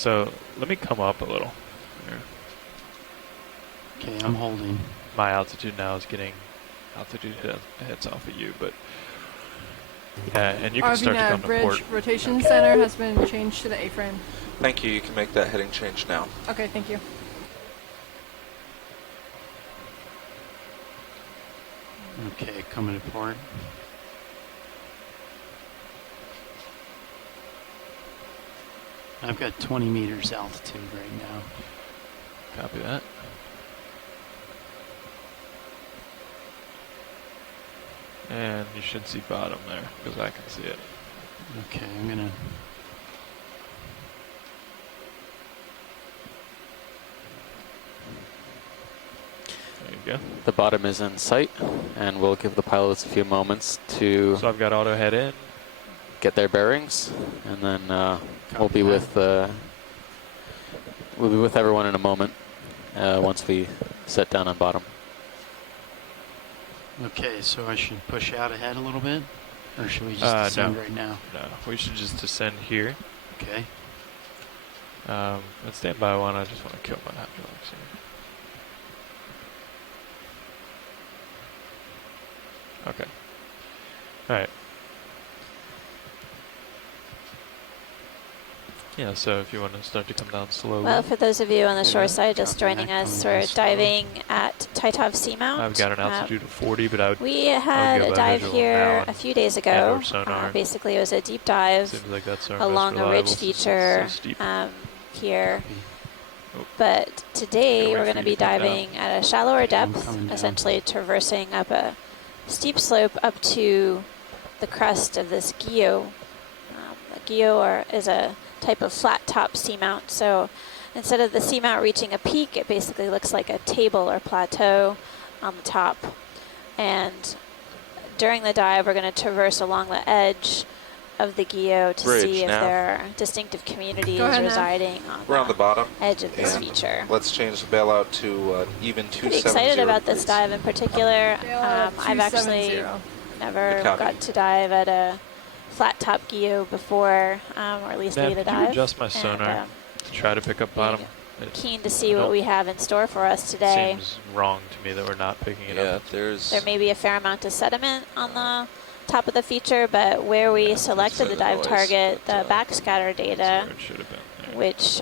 So let me come up a little. Here. Okay, I'm holding. My altitude now is getting altitude hits off of you, but yeah, and you can start to come to port. Bridge rotation center has been changed to the A-frame. Thank you. You can make that heading change now. Okay, thank you. Okay, coming to port. I've got 20 meters altitude right now. Copy that. And you should see bottom there, because I can see it. Okay, I'm gonna... There you go. The bottom is in sight, and we'll give the pilots a few moments to So I've got auto head in. get their bearings, and then we'll be with everyone in a moment once we set down on bottom. Okay, so I should push out ahead a little bit? Or should we just descend right now? No, we should just descend here. Okay. Let's stand by one. I just want to kill my hydraulics here. Okay. All right. Yeah, so if you want to start to come down slowly. Well, for those of you on the shore side just joining us, we're diving at Titov Seamount. I've got an altitude of 40, but I would. We had a dive here a few days ago. Basically, it was a deep dive like along a ridge feature here. Oh. But today we're going to be diving at a shallower depth, essentially traversing up a steep slope up to the crest of this guyot. The guyot is a type of flat top seamount. So instead of the seamount reaching a peak, it basically looks like a table or plateau on the top. And during the dive, we're going to traverse along the edge of the guyot to see if there are distinctive communities residing on the bottom edge of this feature. Let's change the bailout to even 270. Pretty excited about this dive in particular. I've actually never got to dive at a flat top guyot before, or at least lead a dive. Can you adjust my sonar to try to pick up bottom? Keen to see what we have in store for us today. Seems wrong to me that we're not picking it up. There may be a fair amount of sediment on the top of the feature, but where we selected the dive target, the backscatter data, which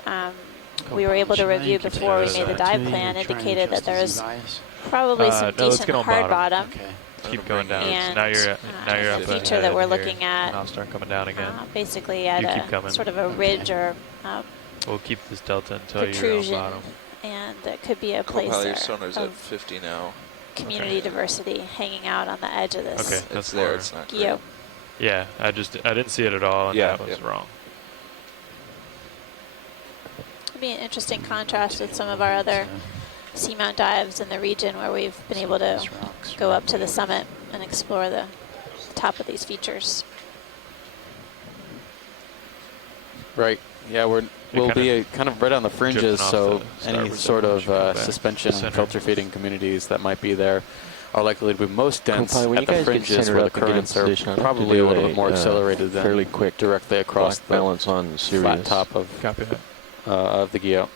we were able to review before we made the dive plan, indicated that there's probably some decent hard bottom. Keep going down. And now you're up the feature that we're looking at, and I'll start coming down again. Basically at a sort of a ridge or we'll keep this delta until protrusion, you're on bottom. and it could be a place sonar's at 50 now. Community diversity hanging out on the edge of this. Okay, that's there. It's not great. Guyot. Yeah, I didn't see it at all, and that was wrong. It'd be an interesting contrast with some of our other seamount dives in the region where we've been able to go up to the summit and explore the top of these features. Right. Yeah, we'll be kind of right on the fringes, so any sort of suspension and filter feeding communities that might be there are likely to be most dense at the fringes where the currents are probably a little bit more accelerated than fairly quick directly across the balance on flat top of the guyot.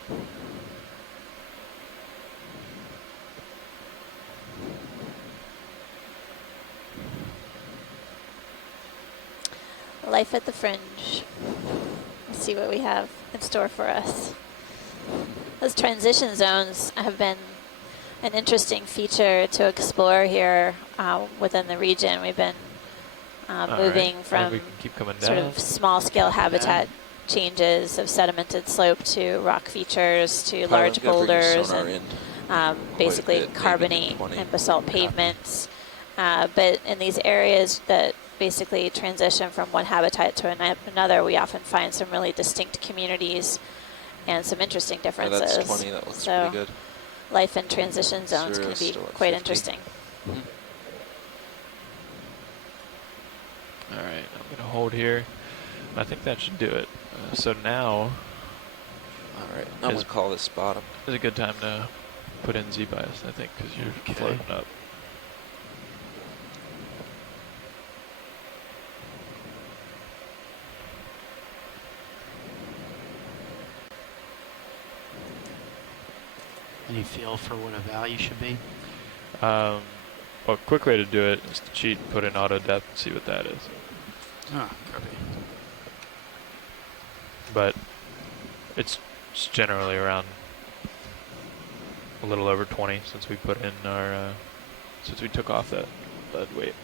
Life at the fringe. Let's see what we have in store for us. Those transition zones have been an interesting feature to explore here within the region. We've been moving from sort of small-scale habitat changes of sedimented slope to rock features to large boulders and basically carbonate and basalt pavements. But in these areas that basically transition from one habitat to another, we often find some really distinct communities and some interesting differences. Yeah, that's 20, that looks so pretty good. Life in transition zones can be quite interesting. Mm-hmm. All right, I'm going to hold here. I think that should do it. So now, all right, I'm going to call this bottom. Is a good time to put in Z-bias, I think, because you're floating up. Any feel for what a value should be? Well, a quick way to do it is to cheat and put in auto depth and see what that is. Oh, copy. But it's generally around a little over 20 since we put in our, since we took off that lead weight.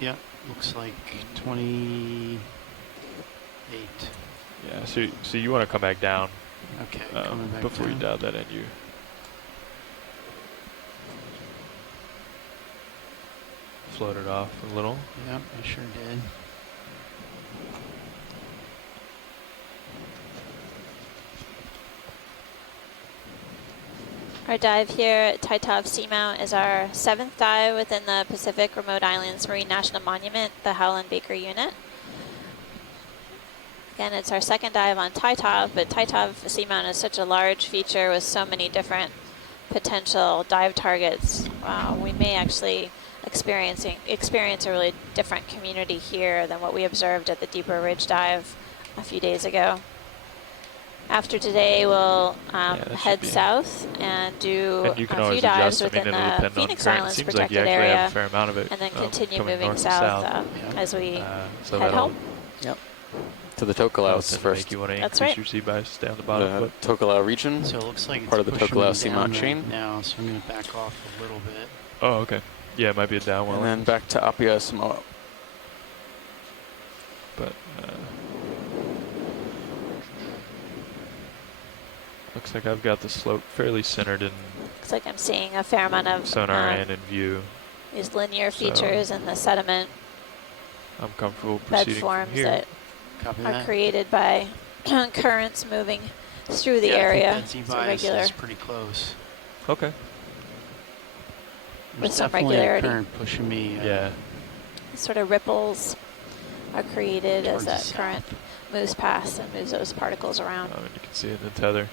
Yeah, looks like 28. Yeah, so you want to come back down Okay, coming back before down. you dial that in. You float it off a little. Yep, I sure did. Our dive here at Titov Seamount is our 7th dive within the Pacific Remote Islands Marine National Monument, the Howland Baker Unit. Again, it's our 2nd dive on Titov, but Titov Seamount is such a large feature with so many different potential dive targets. We may actually experience a really different community here than what we observed at the Deeper Ridge dive a few days ago. After today, we'll head south and do a few dives within the Phoenix Islands protected area, and then continue moving south as we head home. Yep. To the Tokelau first. You want to That's increase right. your sea bias down the bottom. The Tokelau region. So it looks like it's part of the pushing Tokelau me down Seamount chain. right now, so I'm going to back off a little bit. Oh, okay. Yeah, it might be a downwell. And then back to Apia Samoa. But looks like I've got the slope fairly centered in Looks like I'm seeing a fair amount of sonar and in view. these linear features in the sediment I'm comfortable bed proceeding forms from here. that Copy are that. created by currents moving through the Yeah, area. I think It's that a Z-bias regular is pretty close. Okay. There's some definitely regularity. a current pushing me. Yeah. sort of ripples are created as Towards the that south. current moves past and moves those particles around. And you can see it in the tether.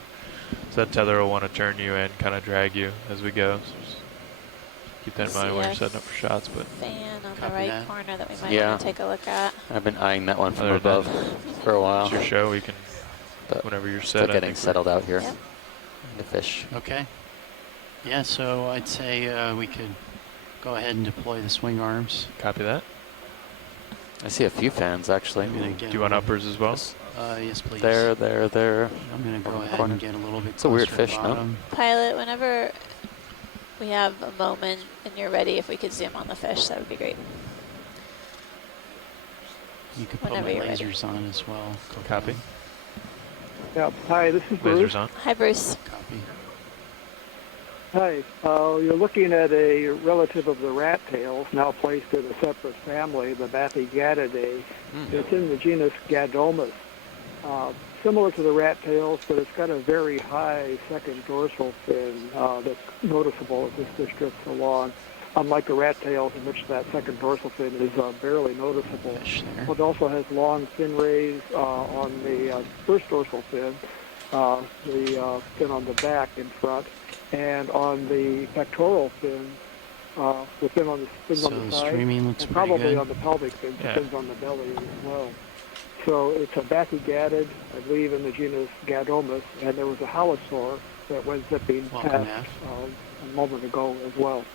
So that tether will want to turn you and kind of drag you as we go. So just keep that in mind when you're setting up for shots. But Fan on the Copy right that. corner that we might Yeah. want to take a look at. I've been eyeing that one from Other than above for a while. it's your show. We can, But whenever you're Still set. I getting think settled out here. Yep. The fish. Okay. Yeah, so I'd say we could go ahead and deploy the swing arms. Copy that. I see a few fans actually. I'm gonna get Do you want a little- uppers as well? Yes, please. There. I'm going to go Over the ahead corner. and get a little bit It's a weird closer to fish, no? bottom. Pilot, whenever we have a moment and you're ready, if we could zoom on the fish, that would be great. You could put my Whenever you're ready. lasers on as well. Go Copy. down. Yeah, hi, this is Bruce. Lasers on. Hi, Bruce. Copy. Hi, you're looking at a relative of the rat tails, now placed in a separate family, the Bathygattidae. It's in the genus Gadomus. Similar to the rat tails, but it's got a very high second dorsal fin that's noticeable as this fish drifts along, unlike the rat tails in which that second dorsal fin is barely noticeable. Fish there. It also has long fin rays on the first dorsal fin, the fin on the back in front, and on the pectoral fin, the fin on the fins So on the the side, streaming looks and pretty probably good. on the pelvic fin, Yeah. the fins on the belly as well. So it's a bathygattid, I believe, in the genus Gadomus, and there was a halosaur that went zipping Welcome, past Matt. a moment ago as well.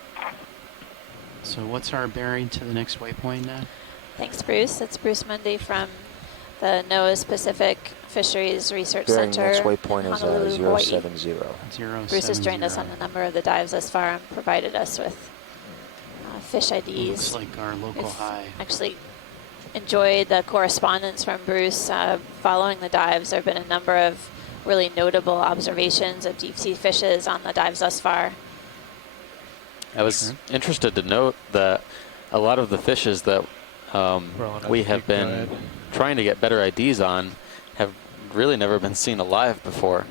So what's our bearing to the next waypoint now? Thanks, Bruce. That's Bruce Mundy from the NOAA's Pacific Fisheries Research Bearing Center. next waypoint is Honolulu, Hawaii. 070. 070. Bruce has joined us on a number of the dives thus far and provided us with fish IDs. Looks like our local We've high. actually enjoyed the correspondence from Bruce following the dives. There have been a number of really notable observations of deep sea fishes on the dives thus far. I was interested to note that a lot of the fishes that we have been trying to get better IDs on have really never been seen alive before.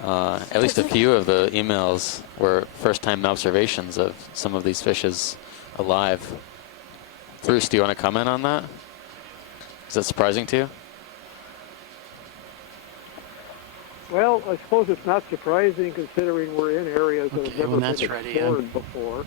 At least a few of the emails were first-time observations of some of these fishes alive. Bruce, do you want to comment on that? Is that surprising to you? Well, I suppose it's not surprising considering we're in areas that Okay, have never when been that's ready, explored before.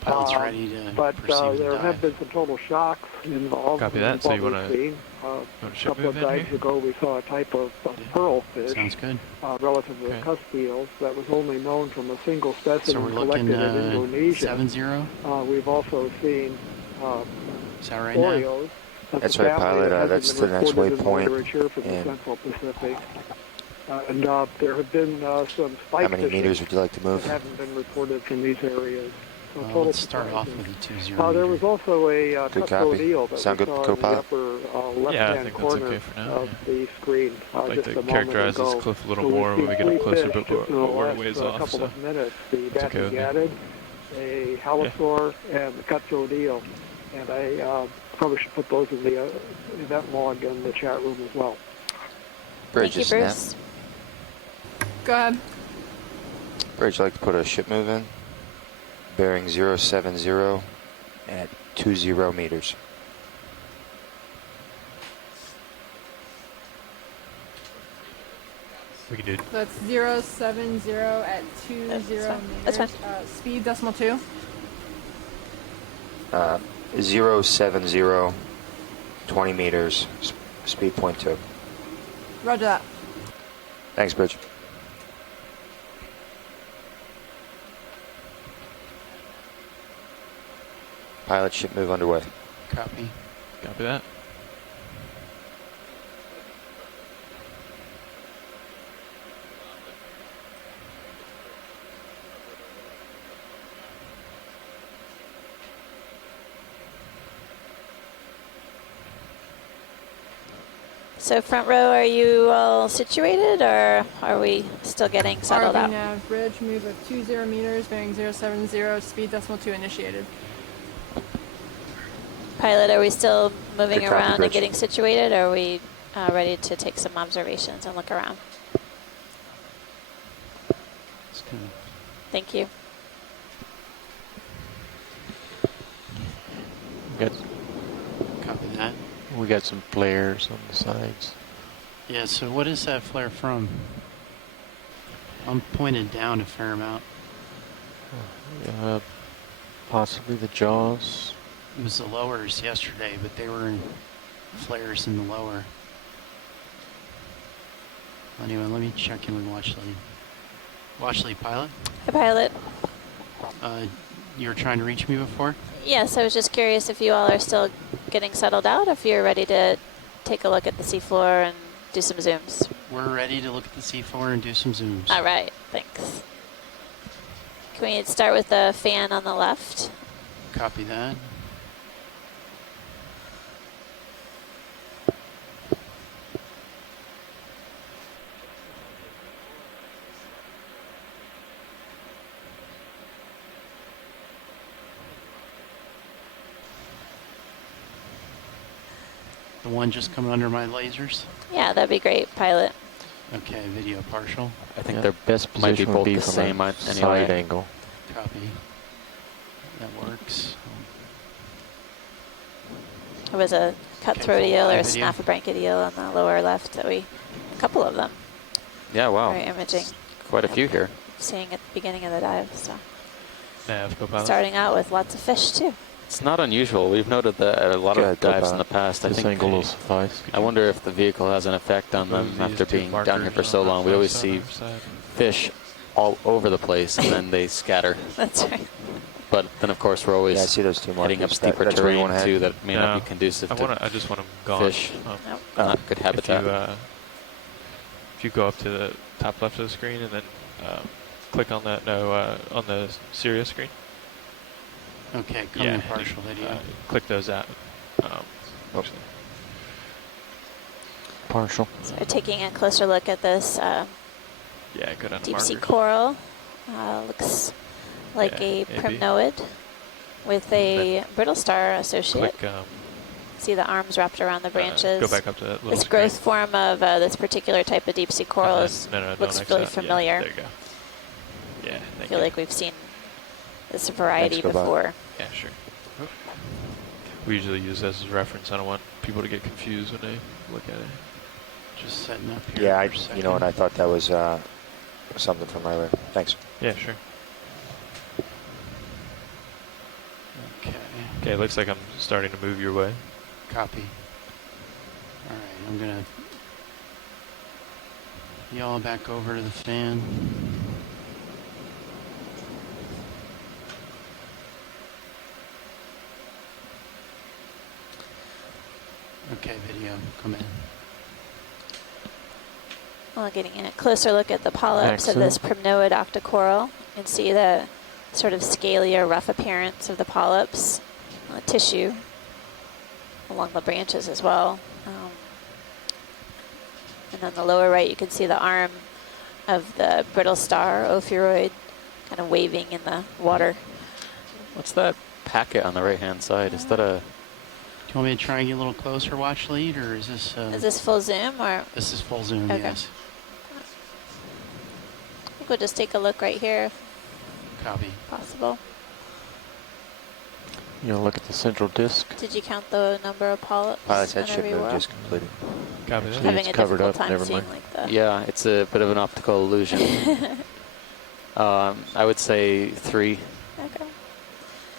Pilot's ready to but proceed with the there dive. have been some total shocks involved. Copy that. So you want to a ship couple of move in dives here? ago, we saw a type of pearl fish, Sounds good. relative to Okay. the cusped eels, that was only known from a single So we're specimen looking collected in Indonesia. 7-0. We've also seen Is that right now? Oreos. That's right, pilot. That's the next waypoint. Literature for the And Central Pacific. And there have been some spike how many fishing meters would you like to that move? haven't been reported from these areas. So total Let's start off surprises. with a 2-0. There was also a Good cutthroat copy. eel that Sound we good, saw in the co-pilot? upper Yeah, I left-hand think that's corner okay for now. of the screen I'd like just to a moment characterize this ago. cliff a little So we've more when seen we get up three closer, fish but just in the we're a last, ways off. couple So of minutes. The it's okay with me. Bathygatid, a halosaur, and the cutthroat eel. And I probably should put those in the event log in the chat room as well. Bridge, Thank you, isn't it? Bruce. Go ahead. Bridge, I'd like to put a ship move in. Bearing 070 at 20 meters. We can do That's 070 at 20 That's meters. fine. That's fine. Speed decimal 2. 070, 20 meters, speed 0.2. Roger that. Thanks, Bridge. Pilot ship move underway. Copy. copy that. So front row, are you all situated, or are we still getting settled out? RV bridge move of 20 meters, bearing 070, speed decimal 2 initiated. Pilot, are we still moving Good copy, around and Bridge. getting situated, or are we ready to take some observations and look around? It's gonna Thank you. copy that. We got some flares on the sides. Yeah, so what is that flare from? I'm pointed down a fair amount. Possibly the jaws. It was the lowers yesterday, but they were in flares in the lower. Anyway, let me check in with Watchley. Watchley, pilot? Hi, pilot. You were trying to reach me before? Yes, I was just curious if you all are still getting settled out, if you're ready to take a look at the seafloor and do some zooms. We're ready to look at the seafloor and do some zooms. All right, thanks. Can we start with the fan on the left? Copy that. The one just coming under my lasers? Yeah, that'd be great, pilot. Okay, video partial. I think Yeah. their best might be Position both would be the from same a anyway. side angle. Copy. That works. There was a cutthroat full eel or a live video. snaffle eel on the lower left that a couple of them, Yeah, wow. very imaging. Quite a few here. Seeing at the beginning of the dive, so Nav, co-pilot. starting out with lots of fish too. It's not unusual. We've noted that at a lot Go of ahead, dives co-pilot. in the past. I This think angle will suffice. I wonder if the vehicle has an effect on them These after two being down here for markers so on long. our We always side, see on our side. fish all over the place and then they scatter. That's right. But then, of course, we're always Yeah, I see those two markers. heading up steeper That's where you terrain wanna head. too that may not No, be conducive to I just want them gone. fish. Nope. not good habitat. If you go up to the top left of the screen and then click on that on the Sirius screen. Okay, coming in partial video. Click those out. Actually. Partial. So we're taking a closer look at this Yeah, go down to deep sea markers. coral. Looks like Yeah, a maybe. primnoid with a brittle star associate. Click. See the arms wrapped around the branches. Go back up to that little This screen. growth form of this particular type of deep sea coral And is, then- no, looks next really to that. familiar. Yeah, there you go. Yeah, I thank feel you. like we've seen this variety Thanks, Bob. before. Yeah, sure. We usually use this as a reference. I don't want people to get confused when they look at it. Just setting up here. Yeah, for a second. you know, and I thought that was something from earlier. Thanks. Yeah, sure. Okay, looks like I'm starting to move your way. Copy. All right, I'm gonna yaw back over to the fan. Okay, video, come in. Well, getting a closer look at the polyps of this primnoid octocoral, you can see the sort of scaly or rough appearance of the polyps, tissue along the branches as well. And on the lower right, you can see the arm of the brittle star ophiuroid kind of waving in the water. What's that packet on the right-hand side? Is that a... Do you want me to try and get a little closer, watch lead, or is this... Is this full zoom, or...? This is full zoom, okay. Yes. I think we'll just take a look right here. Copy. Possible. You know, look at the central disc. Did you count the number of polyps? That ship move just completed. Copy that. Having It's a covered difficult up, time never seeing mind. like the... Yeah, it's a bit of an optical illusion. I would say 3. Okay.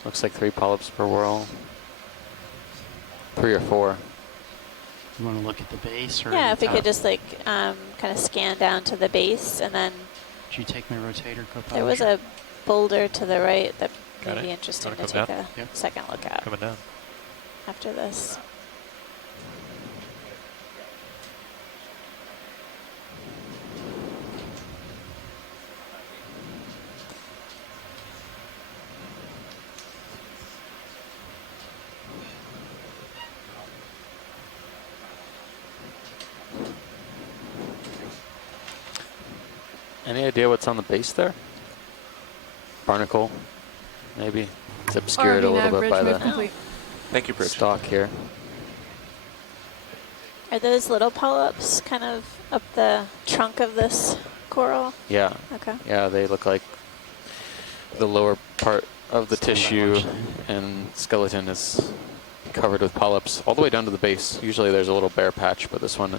Looks like 3 polyps per whirl. 3 or 4. You want to look at the base? Or Yeah, if we top? could just like kind of scan down to the base, and then Did you take my rotator, co-pilot? there was a boulder to the right that Got may be it. interesting to Wanna take come a Yep. second look at Coming down. after this. Any idea what's on the base there? Barnacle, maybe. It's obscured a RV little nav, bit by bridge move the complete. Thank you, Bridge. stalk here. Are those little polyps kind of up the trunk of this coral? Yeah, Okay. yeah, they look like the lower part of the Stand by tissue watch. and skeleton is covered with polyps all the way down to the base. Usually there's a little bare patch, but this one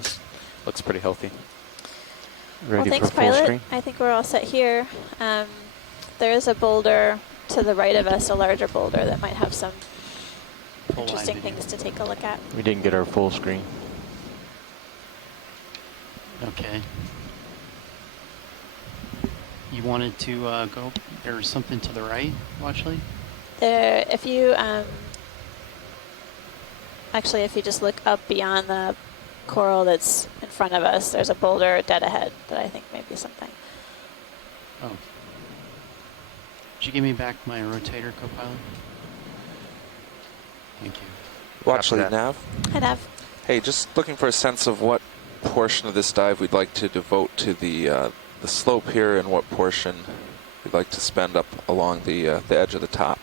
looks pretty healthy. Ready Well, thanks, for full pilot. screen? I think we're all set here. There is a boulder to the right of us, a larger boulder that might have some Full wide interesting video. things to take a look at. We didn't get our full screen. Okay. You wanted to go, there's something to the right, watch lead? There, if you actually, if you just look up beyond the coral that's in front of us, there's a boulder dead ahead that I think may be something. Oh. Did you give me back my rotator, co-pilot? Thank you. Watch Copy lead that. nav. I'd have. Hey, just looking for a sense of what portion of this dive we'd like to devote to the slope here, and what portion we'd like to spend up along the edge of the top.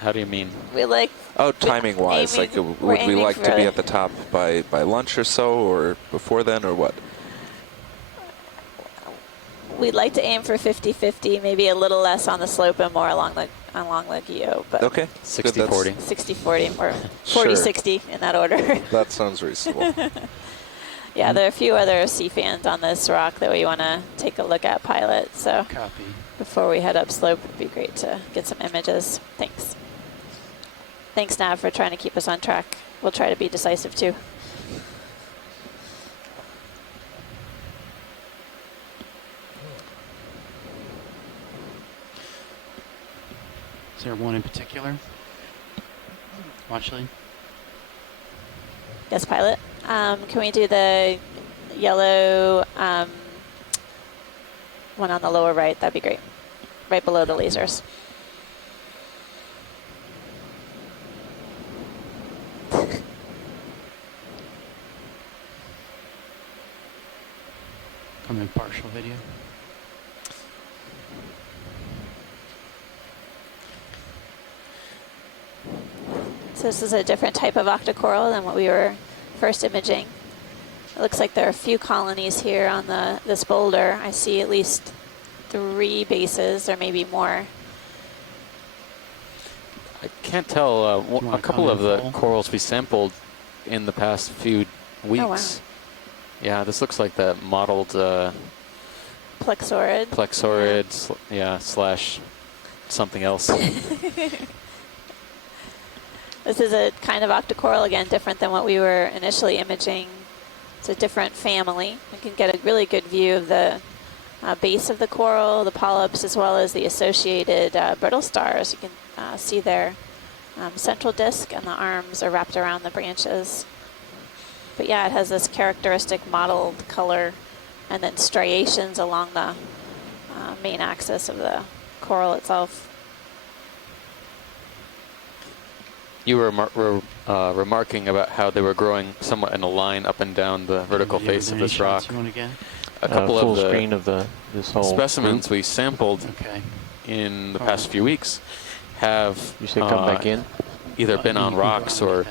How do you mean? We like. Oh, timing wise, aiming- like we're would we aiming like to for be a- at the top by lunch or so, or before then, or what? We'd like to aim for 50-50, maybe a little less on the slope and more along the geo, but Okay, 60-40. 60-40 or Sure. 40-60 in that order. That sounds reasonable. Yeah, there are a few other sea fans on this rock that we want to take a look at, pilot. So Copy. before we head up slope, it'd be great to get some images. Thanks. Thanks, Nav, for trying to keep us on track. We'll try to be decisive too. Is there one in particular? Watch lead? Yes, pilot. Can we do the yellow one on the lower right? That'd be great. Right below the lasers. Come in partial video. So this is a different type of octocoral than what we were first imaging. It looks like there are a few colonies here on this boulder. I see at least 3 bases, or maybe more. I can't tell. You A wanna couple of come in the full? corals we sampled in the past few weeks. Oh, wow. Yeah, this looks like the modeled Plexaurid. plexaurid, slash something else. This is a kind of octocoral, again, different than what we were initially imaging. It's a different family. You can get a really good view of the base of the coral, the polyps, as well as the associated brittle stars. You can see their central disc, and the arms are wrapped around the branches. But yeah, it has this characteristic mottled color and then striations along the main axis of the coral itself. You were remarking about how they were growing somewhat in a line up and down the vertical face of this rock. You want to get? A couple full of the screen of this whole specimens group. we sampled in the past few weeks have You say come back in? either been on rocks or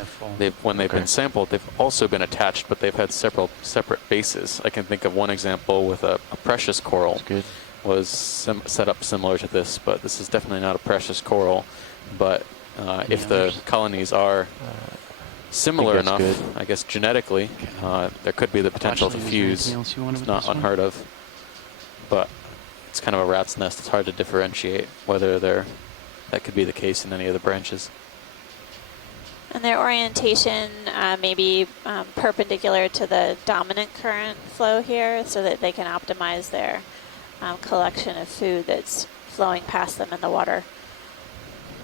when they've been sampled, they've also been attached, but they've had several separate bases. I can think of one example with a precious coral. Was set up similar to this, but this is definitely not a precious coral. But if the colonies are similar enough, I guess genetically, there could be the potential to fuse. It's not unheard of, but it's kind of a rat's nest. It's hard to differentiate whether that could be the case in any of the branches. And their orientation may be perpendicular to the dominant current flow here, so that they can optimize their collection of food that's flowing past them in the water.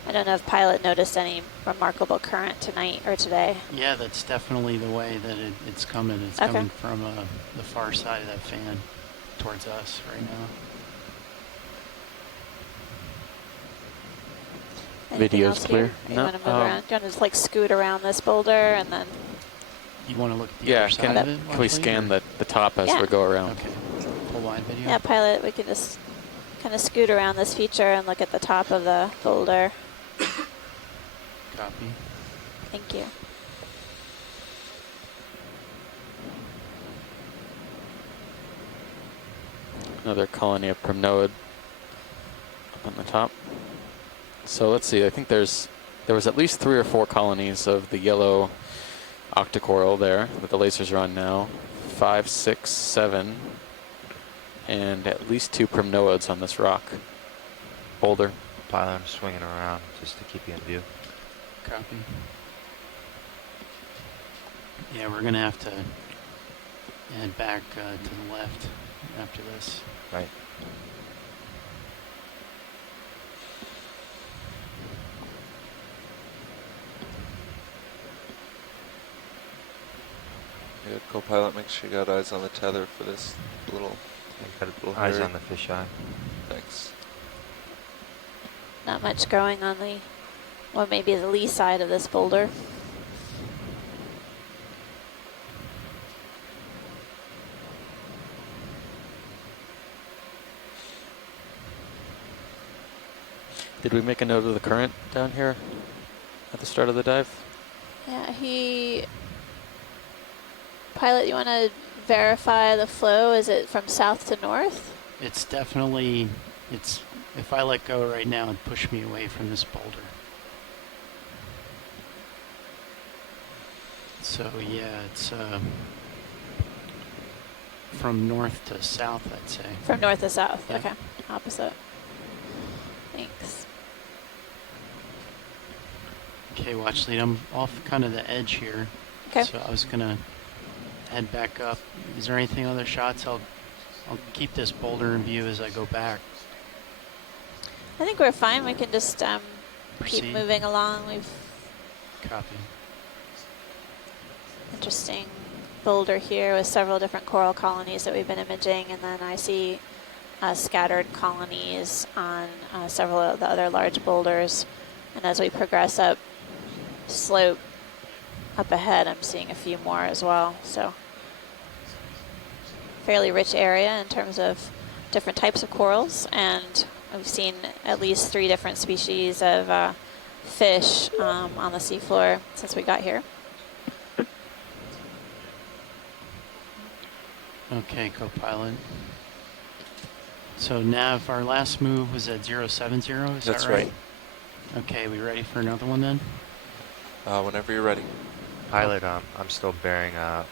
I don't know if Pilot noticed any remarkable current tonight or today. Yeah, that's definitely the way that it's coming. It's coming from the far side of that fan towards us right now. Anything Video's clear. You want to move around? Do you want to just like scoot around this boulder and then? You want to look at the other side of it? Can we scan the top as we go around? Okay. Full wide video? Yeah, Pilot, we can just kind of scoot around this feature and look at the top of the boulder. Copy. Thank you. Another colony of primnoid up on the top. So let's see, I think there was at least 3 or 4 colonies of the yellow octocoral there that the lasers are on now. 5, 6, 7, and at least 2 primnoids on this rock boulder. Pilot, I'm swinging around just to keep you in view. Copy. Yeah, we're going to have to head back to the left after this. Right. Good, co-pilot, make sure you got eyes on the tether for this little Eyes on the fisheye. Thanks. Not much growing on the, well, maybe the lee side of this boulder. Did we make a note of the current down here at the start of the dive? Yeah, Pilot, you want to verify the flow? Is it from south to north? It's definitely, if I let go right now, it'd push me away from this boulder. So yeah, it's from north to south, I'd say. From north to south, Yeah. okay. Opposite. Thanks. Okay, watch lead. I'm off kind of the edge here. Okay. So I was gonna head back up. Is there anything other shots? I'll keep this boulder in view as I go back. I think we're fine. We can just keep Proceed. moving along. We've Copy. interesting boulder here with several different coral colonies that we've been imaging, and then I see scattered colonies on several of the other large boulders. And as we progress up slope up ahead, I'm seeing a few more as well. So fairly rich area in terms of different types of corals, and we've seen at least 3 different species of fish on the seafloor since we got here. Okay, co-pilot. So Nav, our last move was at 070, is That's that right? right. Okay, we ready for another one then? Whenever you're ready. Pilot, I'm still bearing 10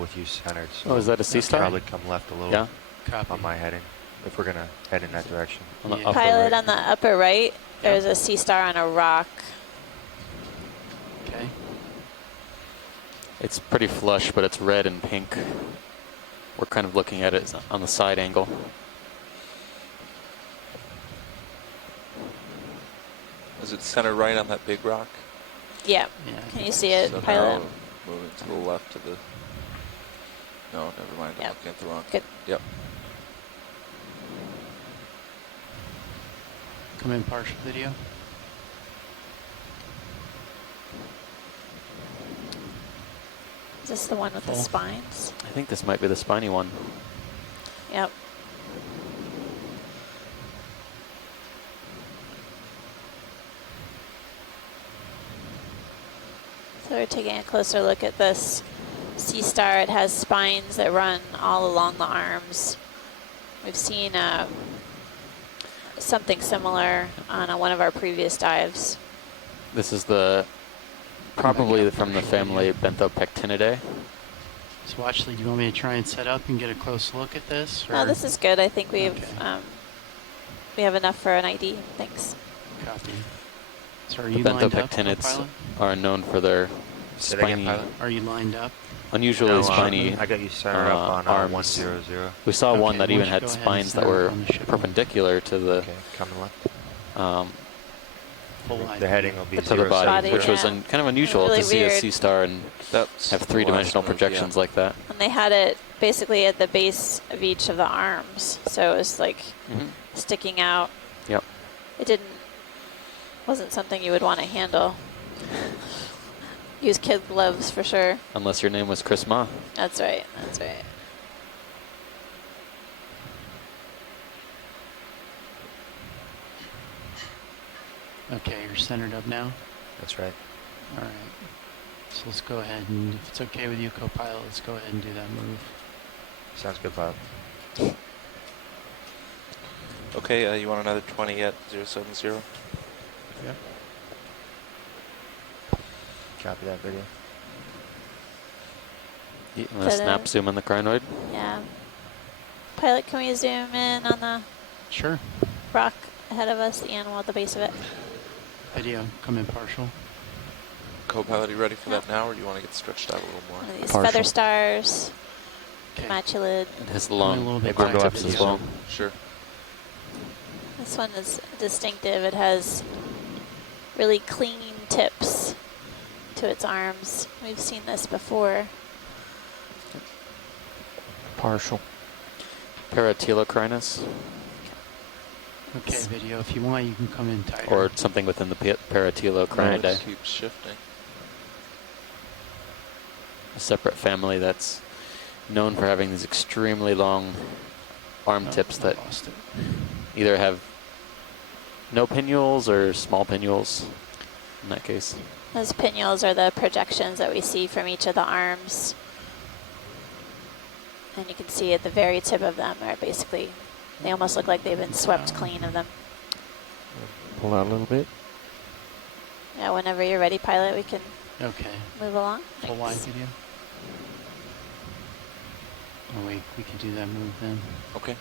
with you centered. So Oh, is that a sea star? probably come left a little Yeah. Copy. on my heading. if we're gonna head in that direction. On the upper Pilot right. on the upper right, there's a sea star on a rock. Okay. It's pretty flush, but it's red and pink. We're kind of looking at it on the side angle. Is it center right on that big rock? Yeah. Can you see it, So Pilot? now moving to the left of the... No, never mind. I'm Yep. looking at the wrong... Good. Yep. Come in partial video. Is this the one with the spines? I think this might be the spiny one. Yep. So we're taking a closer look at this sea star. It has spines that run all along the arms. We've seen something similar on one of our previous dives. This is probably from the family Benthopectinidae. So Watchley, do you want me to try and set up and get a close look at this? No, this is good. I think we have enough for an ID. Thanks. Copy. So are The you lined up, Benthopectinids co-pilot? are known for their Say that again, spiny, pilot. Are you lined up? unusually spiny I got you centered up on arms. 100. We saw one Okay, that why even don't you had go ahead and spines that center were on the ship. perpendicular to the Okay, coming left. Full wide. The heading will be The to the body, 070. which was Yeah. kind of unusual Really to see a weird. sea star and That's have the three-dimensional last move, projections like that. And they had it basically at the base of each of the arms, so it was like sticking out. Yep. It wasn't something you would want to handle. Use kid gloves for sure. Unless your name was Chris Ma. That's right. That's right. Okay, you're centered up now? That's right. All right. So let's go ahead and, if it's okay with you, co-pilot, let's go ahead and do that move. Sounds good, pilot. Okay, you want another 20 at 070? Yeah. Copy that video. Snap zoom on the crinoid. Yeah. Pilot, can we zoom in on the Sure. rock ahead of us, the animal at the base of it? Video, come in partial. Co-pilot, you ready for that now, or do you want to get stretched out a little more? One of these Partial. feather stars, Okay. immaculate. It has Come in a long little bit arm back tips to as the well. Sure. This one is distinctive. It has really clean tips to its arms. We've seen this before. Partial. Paratilocrinus, Okay, video, if you want, you can come in tighter. or something within the Paratilocrinidae. It keeps shifting. A separate family that's known for having these extremely long arm Oh, tips I that lost it. either have no pinnules or small pinnules in that case. Those pinnules are the projections that we see from each of the arms. And you can see at the very tip of them are basically, they almost look like they've been swept clean of them. Pull out a little bit. Yeah, whenever you're ready, pilot, we can Okay, move along. full wide Thanks. video. Oh wait, we can do that move then. Okay.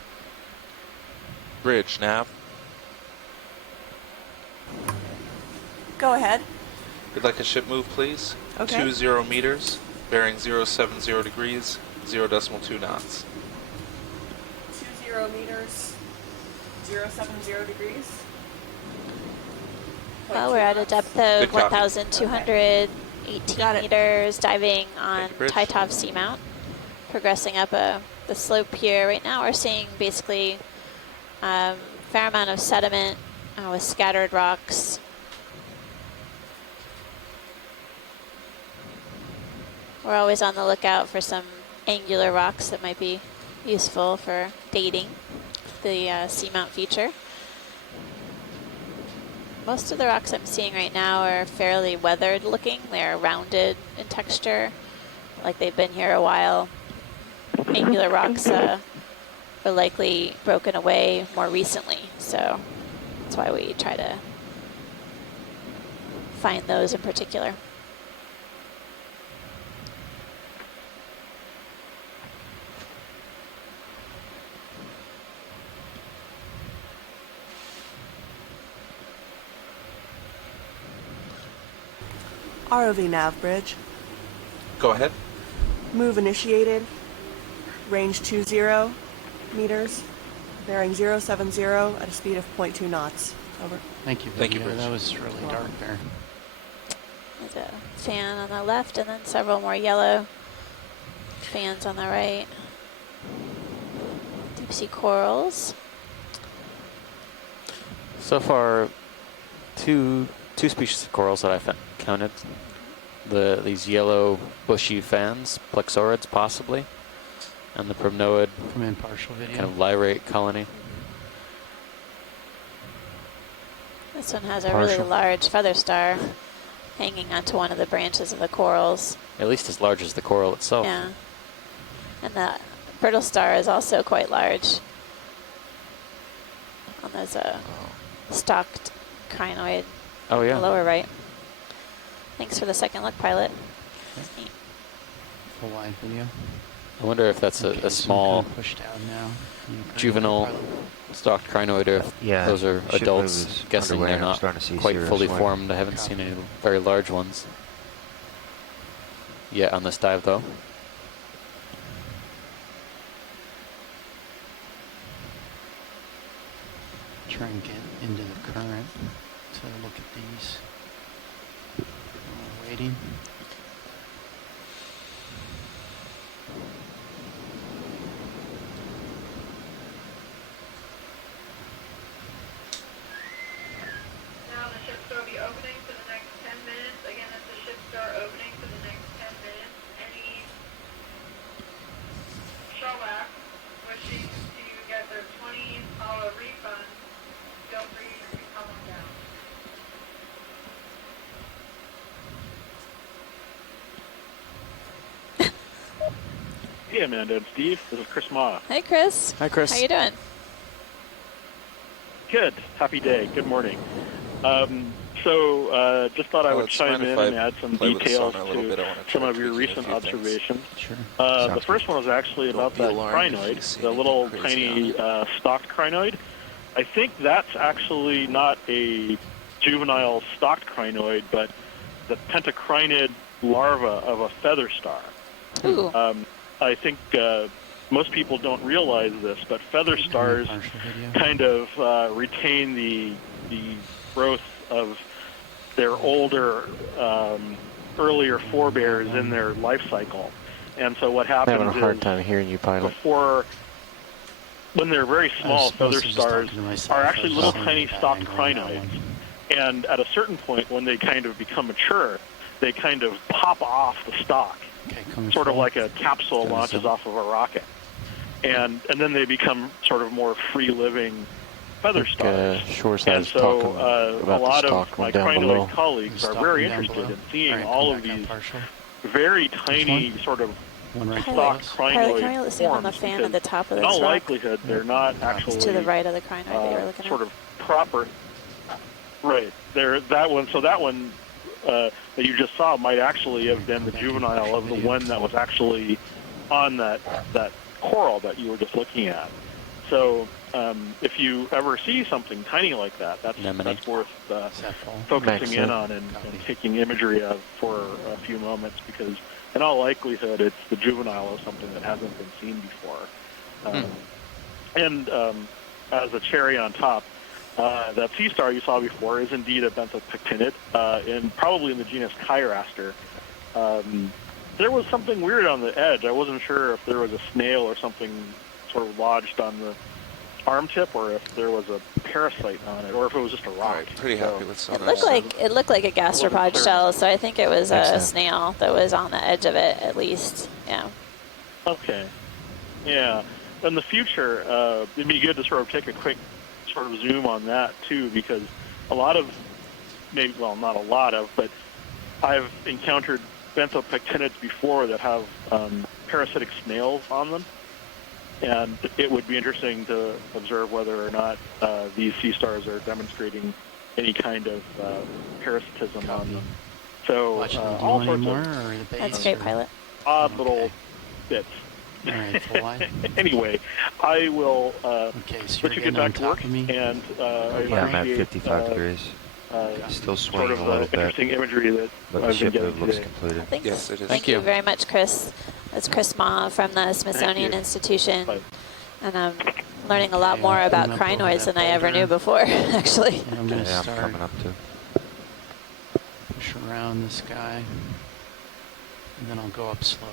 Bridge, nav. Go ahead. We'd like a ship move, please. Okay. 20 meters, bearing 070 degrees, 0.2 knots. 20 meters, 070 degrees. Well, we're at a depth Good of copy. 1,218 Got it. meters, diving on Thank you, Bridge. Titov Seamount. Progressing up the slope here. Right now we're seeing basically fair amount of sediment with scattered rocks. We're always on the lookout for some angular rocks that might be useful for dating the Seamount feature. Most of the rocks I'm seeing right now are fairly weathered looking. They're rounded in texture, like they've been here a while. Angular rocks were likely broken away more recently, so that's why we try to find those in particular. ROV nav bridge. Go ahead. Move initiated. Range 20 meters. Bearing 070 at a speed of 0.2 knots. Over. Thank you, Thank you, Video. Bruce. That was really dark there. There's a fan on the left and then several more yellow fans on the right. Deep sea corals. So far, two species of corals that I've counted. These yellow bushy fans, plexaurids possibly, and the primnoid Come in partial video. kind of lyrate colony. This one has a really large feather star hanging onto one of the branches of the corals. At least as large as the coral itself. Yeah. And the brittle star is also quite large. And there's a stalked crinoid Oh in yeah. the lower right. Thanks for the second look, pilot. That's neat. Full wide video. I wonder if that's Okay, a so small kind of pushed down now. juvenile stalked crinoid, or if those are ship adults. move is Guessing underway. they're I'm not starting to see quite Cirrus fully swim. formed. I haven't seen any very large ones yet on this dive, though. Try and get into the current to look at these. We're waiting. Now the ship store will be opening for the next 10 minutes. Again, that's the ship store opening for the next 10 minutes. Any shellback wishing to get their $20 refund, feel free to come on down. Hey, Amanda and Steve. This is Chris Ma. Hey, Chris. Hi, Chris. How you doing? Good. Happy day. Good morning. Just thought I would chime in and add some details to some of your recent observations. Sure. The first one was actually about that crinoid, the little tiny stalked crinoid. I think that's actually not a juvenile stalked crinoid, but the pentacrinid larva of a feather star. Ooh. I think most people don't realize this, but feather stars kind of retain the growth of their older, earlier forebears in their life cycle. And so what happens I'm having a hard time hearing you, pilot. When they're very small, feather stars are actually little tiny stalked crinoids. And at a certain point, when they kind of become mature, they kind of pop off the stalk, sort of like a capsule launches off of a rocket. And then they become sort of more free-living feather stars. And so a lot of my crinoid colleagues are very interested in seeing all of these very tiny sort of stalked crinoid can we listen on the forms, fan at the top of in this all rock? likelihood, they're not actually To the right of the crinoid that you were looking sort at? of proper. Right. That one that you just saw might actually have been the juvenile of the one that was actually on that coral that you were just looking at. So if you ever see something tiny like that, that's worth focusing in on and taking imagery of for a few moments, because in all likelihood it's the juvenile of something that hasn't been seen before. And as a cherry on top, that sea star you saw before is indeed a benthopectinid, probably in the genus Chiroaster. There was something weird on the edge. I wasn't sure if there was a snail or something sort of lodged on the arm tip, or if there was a parasite on it, or if it was just a rock. Pretty happy with some. It looked like a gastropod shell, so I think it was a snail that was on the edge of it, at least. Yeah. Okay. Yeah. In the future, it'd be good to sort of take a quick sort of zoom on that too, because a lot of, not a lot of, but I've encountered benthopectinids before that have parasitic snails on them, and it would be interesting to observe whether or not these sea stars are demonstrating any kind of parasitism on them. So all sorts of That's great, pilot. Odd little bits. All right, full wide. Anyway, I will let you get back to work, and I I'm at appreciate 55 degrees. Still sort swinging of a little bit. interesting imagery that But the I've been ship getting move looks today. completed. Thanks. Yes, it is. Thank you very much, Chris. That's Chris Ma from the Smithsonian you. Institution. Bye. And I'm learning a lot more about crinoids than I ever knew before, actually. And I'm going to I'm start coming up to. push around this guy, and then I'll go up slope.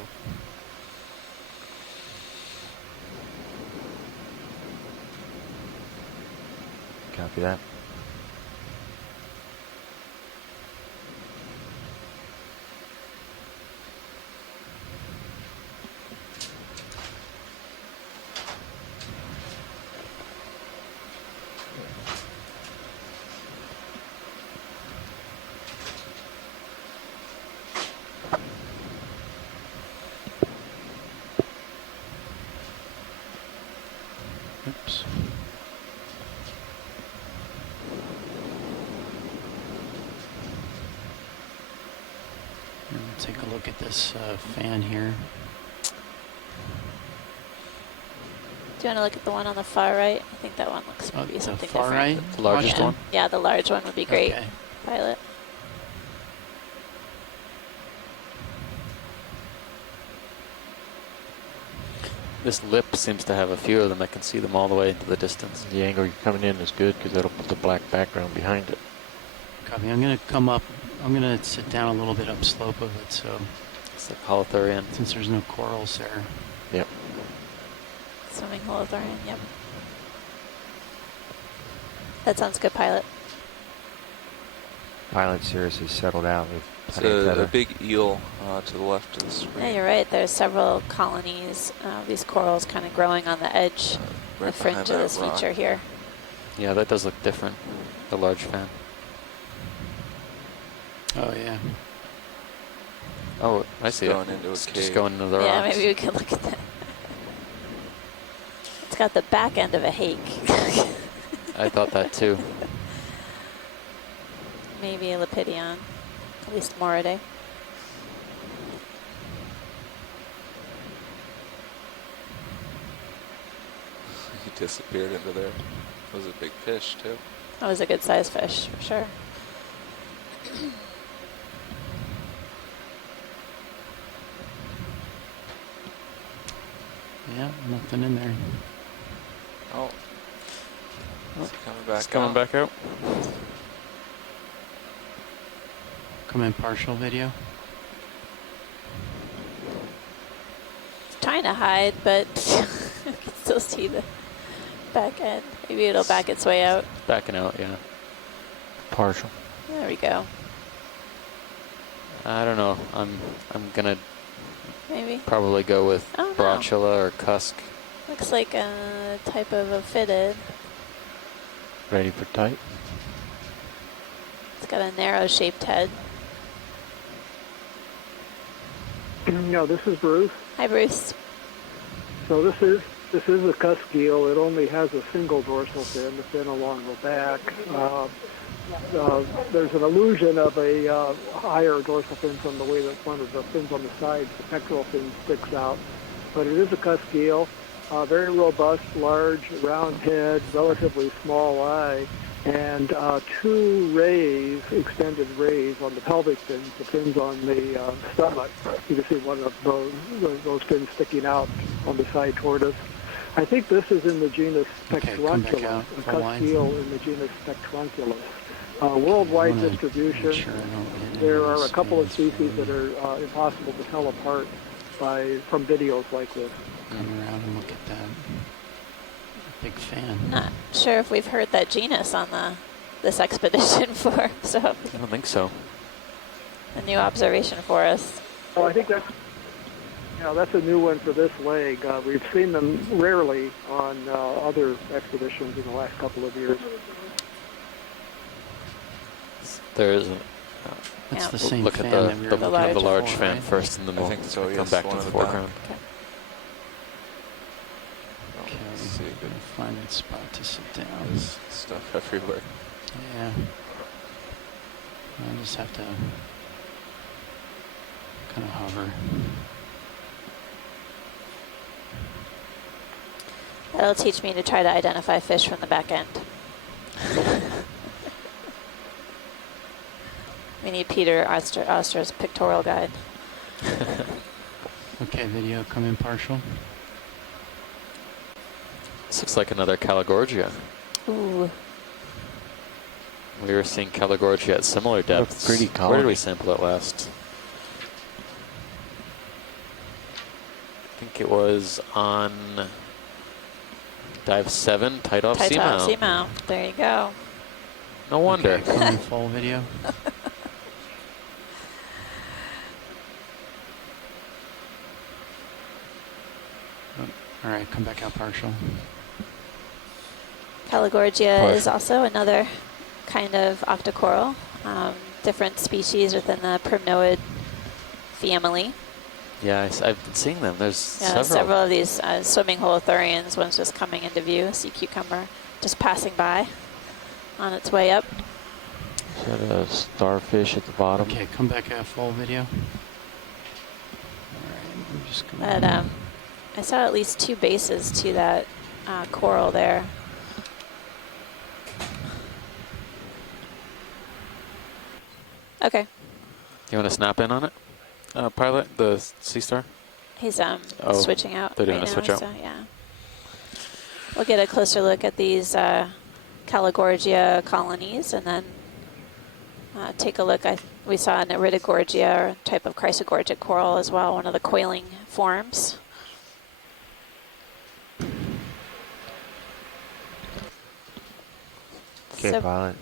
Copy that. Oops. And we'll take a look at this fan here. Do you want to look at the one on the far right? I think that one looks maybe something far different. right? The largest one? Yeah, the large one would be great. Okay. Pilot. This lip seems to have a few of them. I can see them all the way into the distance. The angle you're coming in is good because that'll put the black background behind it. Copy. I'm going to come up. I'm going to sit down a little bit upslope of it, so It's like holothurian. since there's no corals there. Yep. Swimming holothurian, yep. That sounds good, pilot. Pilot seriously settled out. We've It's plenty of a tether. big eel to the left of the Yeah, screen. you're right. There's several colonies, these corals kind of growing on the edge, the Right fringe behind of that this rock. feature here. Yeah, that does look different. The large fan. Oh, yeah. Oh, I see Going it. into a It's cave. just going into the Yeah, rocks. maybe we could look at that. It's got the back end of a hake. I thought that too. Maybe a Lepidion, at least Moridae. He disappeared into there. It was a big fish, too. That was a good sized fish, for sure. Yeah, nothing in there. Oh. It's coming back It's coming out. back out. Come in partial video. It's trying to hide, but I can still see the back end. Maybe it'll back its way out. It's backing out, yeah. Partial. There we go. I don't know. I'm gonna Maybe. probably go with Oh, no. Brotula or Cusk. Looks like a type of a fitted. Ready for tight. It's got a narrow shaped head. No, this is Bruce. Hi, Bruce. So this is a cusk eel. It only has a single dorsal fin, the fin along the back. There's an illusion of a higher dorsal fin from the way that one of the fins on the sides, the pectoral fin, sticks out. But it is a cusk eel. Very robust, large, round head, relatively small eye, and two rays, extended rays on the pelvic fins, the fins on the stomach. You can see one of those fins sticking out on the side toward us. I think this is in the genus Okay, come back Spectrunculus, out. a Full cusk line. eel in the genus Spectrunculus. Worldwide I wanna distribution. make sure I don't hit There any are a those couple of fans species that before are impossible to tell apart from videos like this. we Come around and look at that. Big fan. Not sure if we've heard that genus on this expedition before, so I don't think so. a new observation for us. Oh, I think that's a new one for this leg. We've seen them rarely on other expeditions in the last couple of years. There isn't. That's Yeah. the same Look fan at that we were the looking at large before, fan right? first, and then I we'll think so, come yes, back one to in the the back. foreground. Okay, Let's see, good. find a spot to sit down. There's stuff everywhere. Yeah. I'll just have to kind of hover. That'll teach me to try to identify fish from the back end. We need Peter Oster's pictorial guide. Okay, video come in partial. This looks like another Caligorgia. Ooh. We were seeing Caligorgia at similar depths. Pretty Where colony. did we sample it last? I think it was on dive 7, Titov Seamount. Seamount. There you go. No wonder. Okay, come in full video. All right, come back out partial. Caligorgia is also another kind of octocoral, different species within the primnoid family. Yeah, I've been seeing them. There's several of these swimming holothurians. One's just coming into view, sea cucumber just passing by on its way up. Is that a starfish at the bottom? Okay, come back out full video. All right, I'm just going But I saw at least 2 bases to that coral there. Okay. You want to snap in on it? Pilot, the Sea Star? He's switching out. They're doing right a switch now, out. So, yeah. We'll get a closer look at these Caligorgia colonies and then take a look. We saw an Iridogorgia, or type of chrysogorgic coral as well, one of the coiling forms. Okay, So- pilot.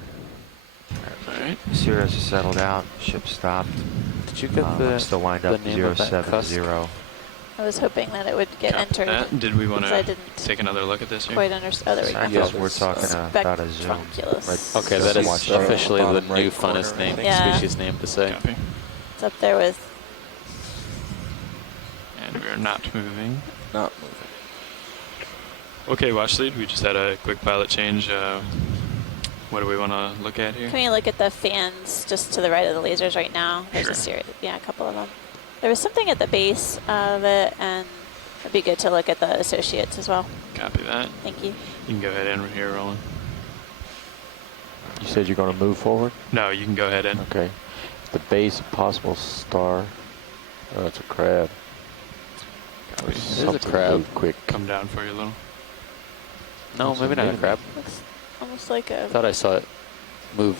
All right. Cirrus has settled out. Ship stopped. Did you get I'm still wind up the name of that 070. I was hoping that it would get entered. That. Did we want because I to didn't take another look at this here? quite understand. Oh, there we I go. guess we're talking about a zoom. Spectrunculus. Okay, that is Watch that. officially the Bottom new right corner, funnest I name, think. Yeah. species name to say. Copy. It's up there with. And we are not moving. Not moving. Okay, watch lead. We just had a quick pilot change. What do we want to look at here? Can we look at the fans just to the right of the lasers right now? There's Sure. a series, a couple of them. There was something at the base of it, and it'd be good to look at the associates as well. Copy that. Thank you. You can go ahead in here, Roland. You said you're going to move forward? No, you can go ahead in. Okay. The base of possible star. Oh, it's a crab. Copy. There's a crab. Move quick. Come down for you a little. No, Looks maybe not a amazing. crab. Looks almost like a. I thought I saw it move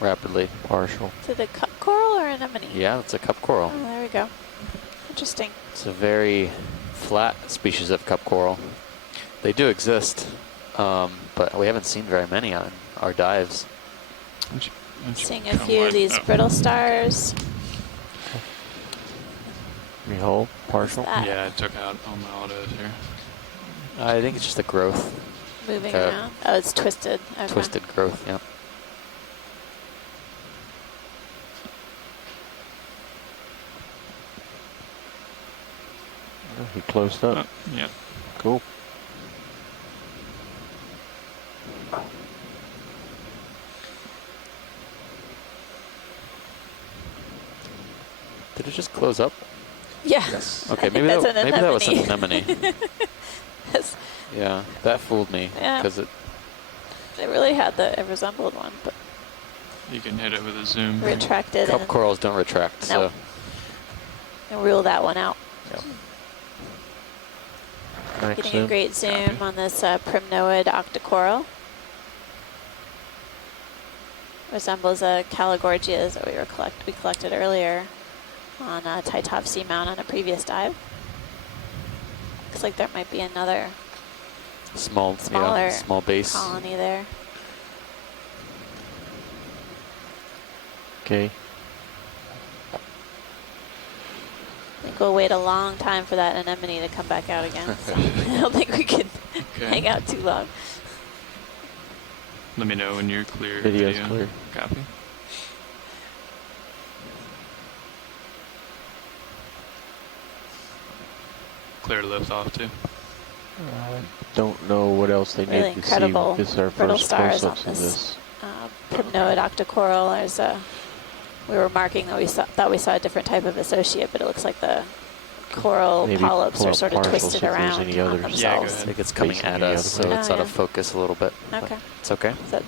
rapidly. Partial. Is it a cup coral or anemone? Yeah, it's a cup coral. Oh, there we go. Interesting. It's a very flat species of cup coral. They do exist, but we haven't seen very many on our dives. Seeing a few of these brittle stars. Let me hold. Partial. that? Yeah, I took out all my autos here. I think it's just a growth, Moving Okay. around. Oh, it's twisted. Okay. twisted growth, yeah. He closed up. Yeah. Cool. Did it just close up? Yeah. Yes. Okay, I think maybe that's that, an maybe that was an anemone. anemone. Yes. Yeah, that fooled me Yeah. because it. It really it resembled one, but You can hit it with a zoom. retracted Cup and, corals don't retract, Nope. so rule that one out. Max Getting zoom. a great zoom on this primnoid octocoral. Resembles a Caligorgia that we collected earlier on Titov Seamount on a previous dive. Looks like there might be another smaller small base. colony there. Okay. I think we'll wait a long time for that anemone to come back out again. So I don't think we can hang out too long. Let me know when you're clear. Video's clear. Copy. Clear lift off too. Don't know what else they Really need to incredible see. This is our brittle first stars on close-ups of this. this. Primnoid octocoral. There's we were marking that thought we saw a different type of associate, but it looks like the coral Maybe polyps pull are up sort of partials, twisted see if there's around any on others. themselves. Yeah, go I ahead. think it's coming Facing at the us, other so way. it's Oh, out of yeah. focus a little bit. but Okay. It's okay. Is that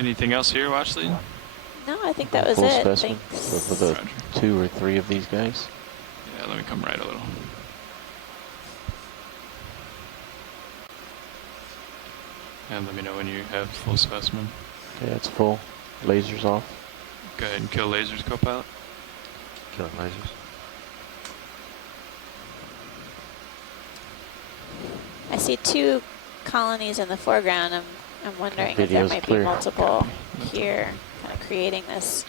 Anything else here, watch lead? No, I think that was full it. specimen with the 2 or 3 of these guys. Yeah, let me come right a little. And let me know when you have full specimen. Okay, it's full. Lasers off. Go ahead and kill lasers, co-pilot. Killing lasers. I see 2 colonies in the foreground. I'm wondering if there might be multiple here, kind of creating this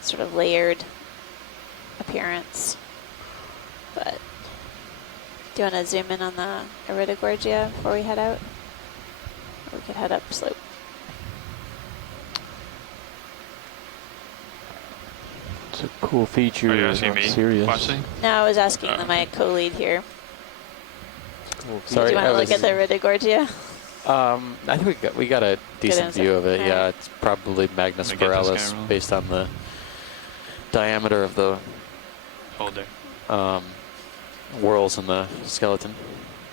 sort of layered appearance. But do you want to zoom in on the Iridogorgia before we head out? Or we could head up slope. It's a cool feature. Are you asking me? Serious. Watching? No, I was asking my co-lead here. Cool. Sorry, do you want to look at the Iridogorgia? I think we got a decent view of it. Yeah, it's probably Magnus borealis based on the diameter of the holder. Whorls in the skeleton.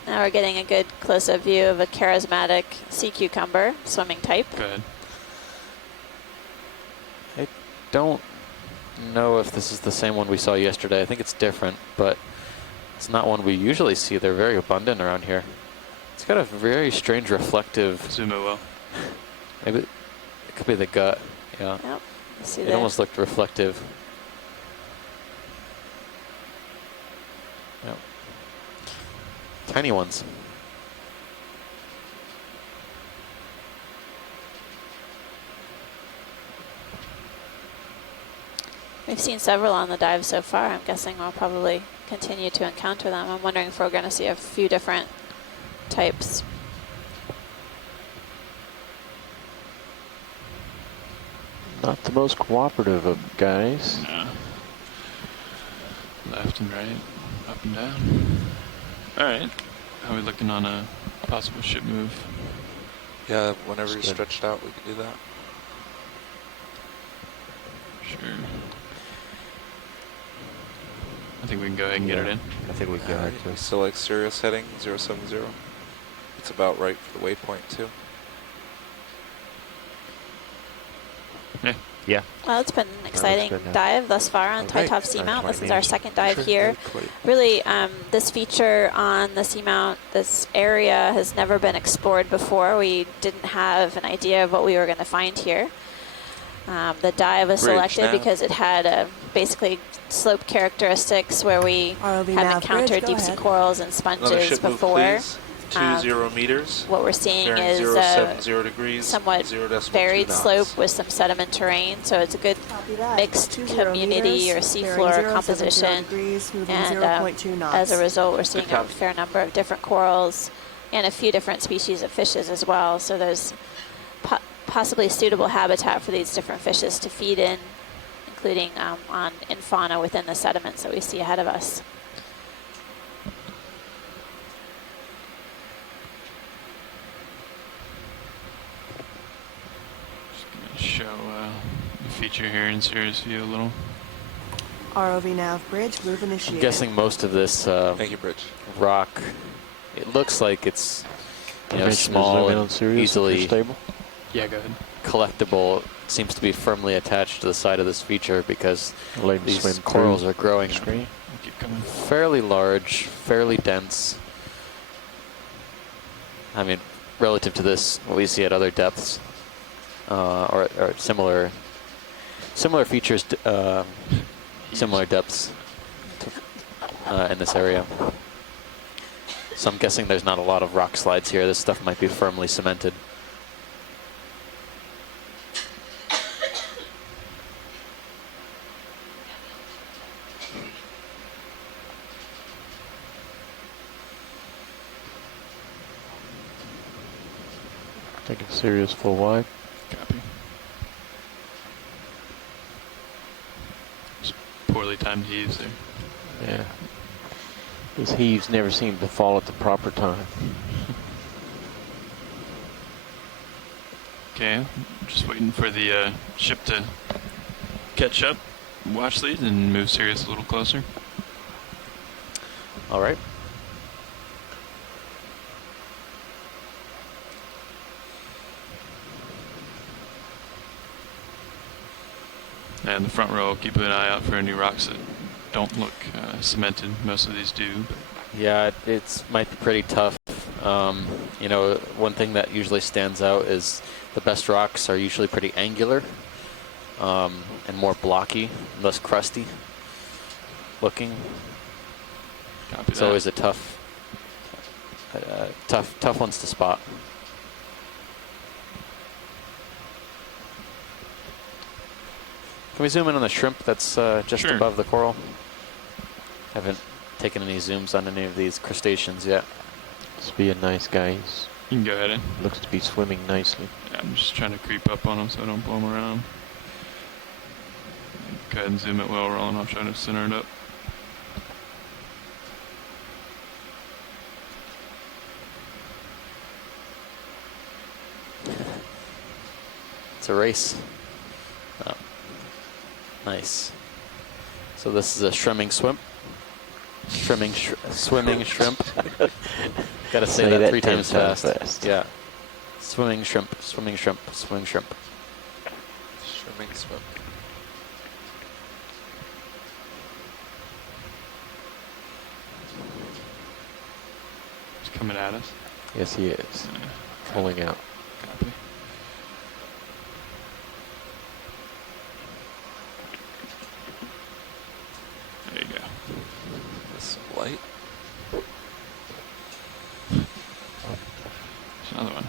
Now we're getting a good close-up view of a charismatic sea cucumber, swimming type. Good. I don't know if this is the same one we saw yesterday. I think it's different, but it's not one we usually see. They're very abundant around here. It's got a very strange reflective. Zoom it well. Maybe it could be the gut. Yeah. Yep. See it there. almost looked reflective. Yep. Tiny ones. We've seen several on the dive so far. I'm guessing we'll probably continue to encounter them. I'm wondering if we're going to see a few different types. Not the most cooperative of guys. No. Left and right, up and down. All right. How are we looking on a possible ship move? Yeah, whenever you're stretched out, we can do that. Sure. I think we can go ahead and get it in. I think we can go ahead too. We still like Sirius heading 070. It's about right for the waypoint too. Yeah. Well, it's been an exciting dive thus far on Titov Seamount. This is our second dive here. Sure. Really, this feature on the Seamount, this area has never been explored before. We didn't have an idea of what we were going to find here. The dive was selected because it had basically slope characteristics where we have encountered deep sea corals and sponges before. 20 meters. What we're seeing is 070 degrees, somewhat 0.2 varied knots. slope with some sediment terrain, so it's a good mixed community or seafloor composition. And as a result, we're seeing a fair number of different corals and a few different species of fishes as well. So there's possibly suitable habitat for these different fishes to feed in, including in fauna within the sediments that we see ahead of us. Show the feature here in Sirius View a little. ROV nav bridge move initiated. I'm guessing most of this Thank you, Bridge. rock, it looks like it's small and easily Yeah, go ahead. collectible. It seems to be firmly attached to the side of this feature because these swim corals are growing Keep coming. fairly large, fairly dense. I mean, relative to this, what we see at other depths. Or similar features, similar depths in this area. So I'm guessing there's not a lot of rock slides here. This stuff might be firmly cemented. Taking Sirius full wide. Copy. Just poorly timed heaves there. Yeah. These heaves never seem to fall at the proper time. Okay, just waiting for the ship to catch up, watch these, and move Sirius a little closer. All right. And the front row, keep an eye out for any rocks that don't look cemented. Most of these do. But. Yeah, might be pretty tough. You know, one thing that usually stands out is the best rocks are usually pretty angular and more blocky, less crusty looking. Copy it's that. Always a tough ones to spot. Can we zoom in on the shrimp that's just sure. above the coral? Haven't taken any zooms on any of these crustaceans yet. Just being nice, guys. You can go ahead. Looks to be swimming nicely. Yeah, I'm just trying to creep up on them so I don't blow them around. Go ahead and zoom it while we're rolling. I'll try to center it up. It's a race. Oh. Nice. So this is a swimming shrimp. Swimming shrimp. Gotta say that 3 times fast. Yeah. Swimming shrimp, swimming shrimp, swimming shrimp. Swimming shrimp. He's coming at us. Yes, he is. Pulling out. Copy. There you go. This light. There's another one.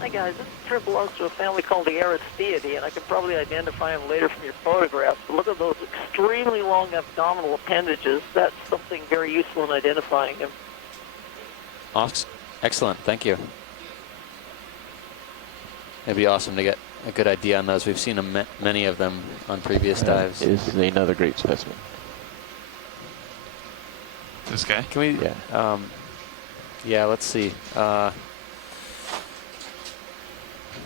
Hi guys, this trip belongs to a family called the Aristiidae, and I can probably identify them later from your photographs. But look at those extremely long abdominal appendages. That's something very useful in identifying them. Excellent, thank you. It'd be awesome to get a good idea on those. We've seen many of them on previous dives. This is another great specimen. This guy? Can we? Yeah. Yeah. Let's see.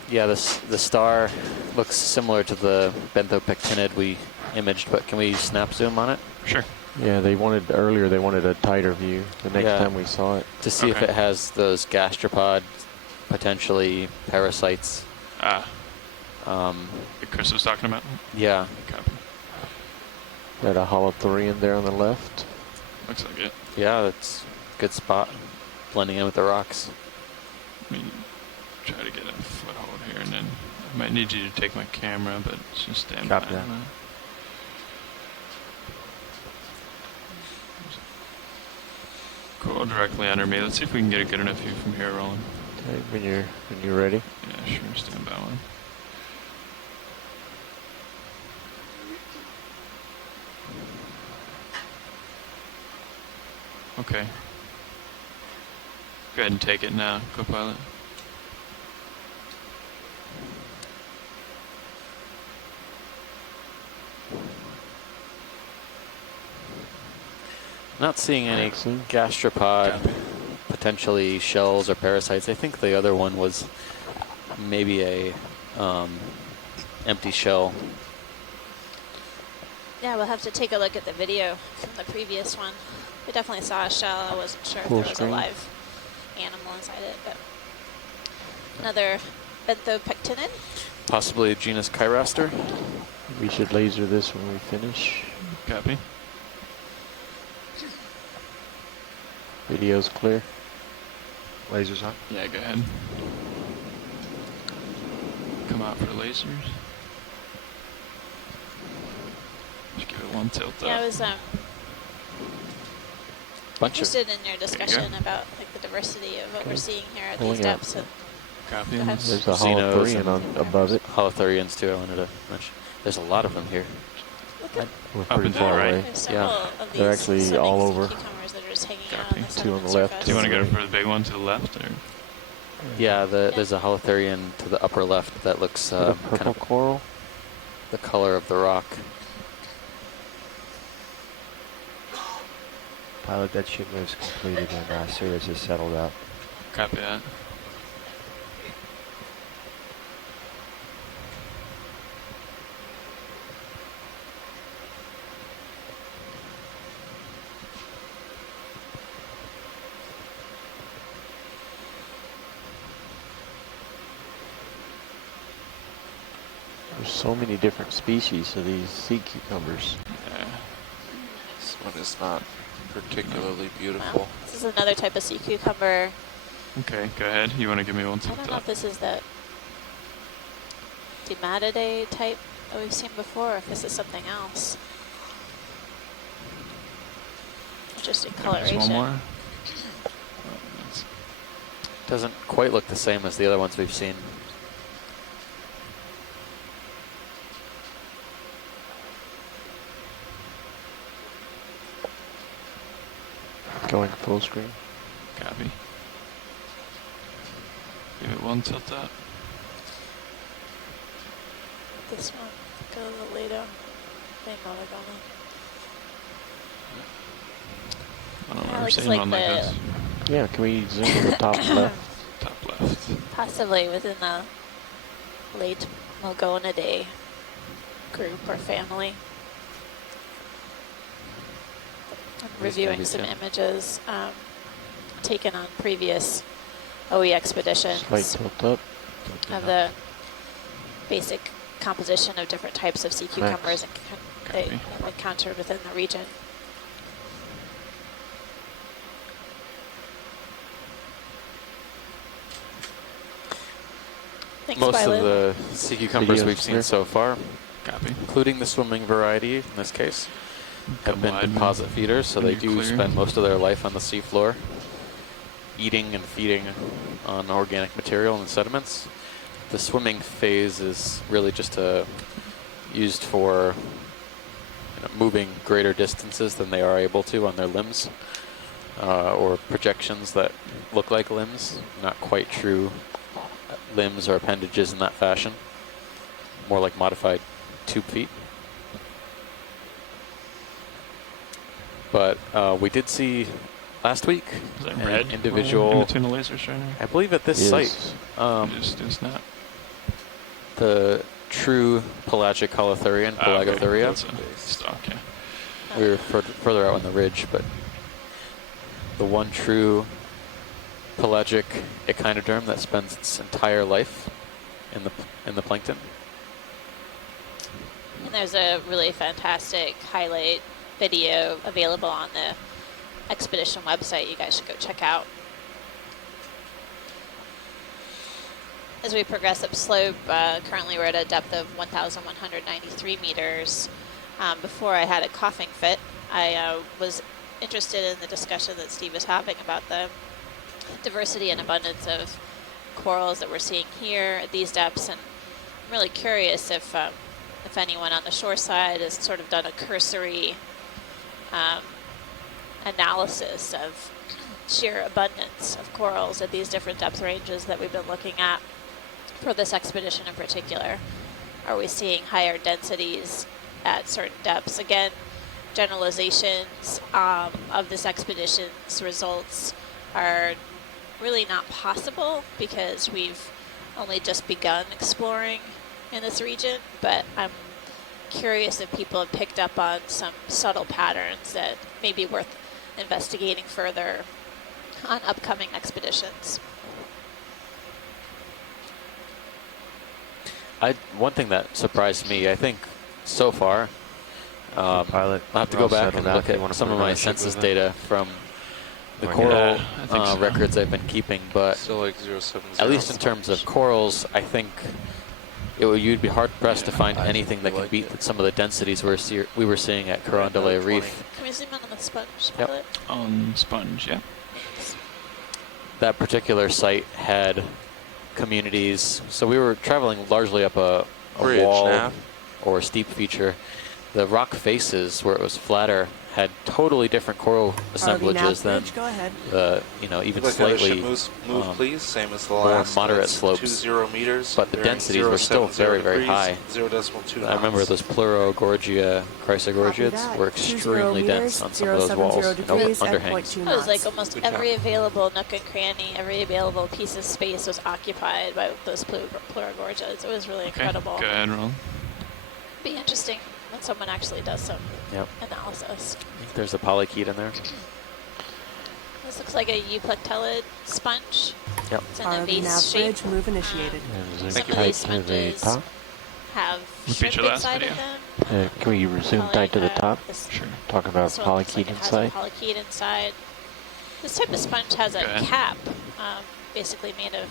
Yeah, the star looks similar to the benthopectinid we imaged, but can we snap zoom on it? Sure. Yeah, they wanted a tighter view the next time we saw it. To see if it has those gastropod, potentially parasites. That Chris was talking about? Yeah. Copy. Got a holothurian there on the left. Looks like it. Yeah, that's a good spot. Blending in with the rocks. Let me try to get a foothold here, and then I might need you to take my camera, but just stand by. Cool, directly under me. Let's see if we can get a good enough view from here, Roland. Okay, when you're ready. Yeah, sure. Stand by one. Okay. Go ahead and take it now, co-pilot. Not seeing any gastropod, potentially shells or parasites. I think the other one was maybe a empty shell. Yeah, we'll have to take a look at the video from the previous one. We definitely saw a shell. I wasn't sure if there was a live animal inside it, but another benthopectinid. Possibly genus Chiraster. We should laser this when we finish. Copy. Video's clear. Lasers on? Yeah, go ahead. Come out for lasers. Just give it one tilt up. Yeah, I was interested in your discussion about like the diversity of what we're seeing here at these depths. Copy. There's a holothurian above it. Holothurians too, I wanted to mention. There's a lot of them here. We're pretty far away. Yeah. They're actually all over. Two on the left. Do you want to go for the big one to the left? Or? Yeah, there's a holothurian to the upper left that looks purple kind of coral. The color of the rock. Pilot, that ship move's completed and Sirius has settled out. Copy that. so many different species of these sea cucumbers. Yeah. This one is not particularly beautiful. Wow. This is another type of sea cucumber. Okay, go ahead. You want to give me one? I don't know if this is the Dematidae type that we've seen before, or if this is something else. Interesting coloration. One more. Doesn't quite look the same as the other ones we've seen. Going full screen. Copy. Give it one tilt up. This one, go a little later. I don't remember seeing one like this. Yeah, can we zoom to the top left? Top left. Possibly within the late Mogonidae group or family. I'm reviewing some images taken on previous OE expeditions Tilt up. of the basic composition of different types of sea cucumbers they encountered within the region. Thanks, Most Violet. of the sea cucumbers we've seen so far, including the swimming variety in this case, have been deposit feeders, so they do spend most of their life on the seafloor, eating and feeding on organic material and sediments. The swimming phase is really just used for moving greater distances than they are able to on their limbs, or projections that look like limbs, not quite true limbs or appendages in that fashion, more like modified tube feet. But we did see last week an individual in between the lasers right now. I believe at this site. Just not. The true pelagic holothurian, Pelagothuria. Stock, yeah. We were further out on the ridge, but the one true pelagic echinoderm that spends its entire life in the plankton. And there's a really fantastic highlight video available on the expedition website you guys should go check out. As we progress up slope, currently we're at a depth of 1,193 meters. Before I had a coughing fit, I was interested in the discussion that Steve was having about the diversity and abundance of corals that we're seeing here at these depths, and I'm really curious if anyone on the shore side has sort of done a cursory analysis of sheer abundance of corals at these different depth ranges that we've been looking at for this expedition in particular. Are we seeing higher densities at certain depths? Again, generalizations of this expedition's results are really not possible because we've only just begun exploring in this region, but I'm curious if people have picked up on some subtle patterns that may be worth investigating further on upcoming expeditions. One thing that surprised me, I think, so far, I'll have to go back and look at some of my census data from the coral records I've been keeping, but still like 070. At least in terms of corals, I think you'd be hard-pressed to find anything that can beat some of the densities we were seeing at Carondelet Reef. Can we zoom in on the sponge? Yep. On sponge, yeah. That particular site had communities, so we were traveling largely up a wall or a steep feature. The rock faces, where it was flatter, had totally different coral assemblages than the, even slightly move, please. Same as the more last. moderate slopes. 20 meters. But the densities were still very, very high. 0.2 I remember those Pleurogorgia chrysogorgiids were extremely dense on some of those walls and underhangs. It was like almost every available nook and cranny, every available piece of space was occupied by those Pleurogorgiids. It was really incredible. Go ahead, Ron. Be interesting when someone actually does some analysis. I think there's a polychaete in there. This looks like a euplectellid sponge. Yep. It's in a vase shape. Move initiated. Some of these sponges have Repeat your last inside video. of them. Can we resume tight to the top? Sure. Talk about This one looks polychaete like it inside. has a polychaete inside. This type of sponge has a cap, basically made of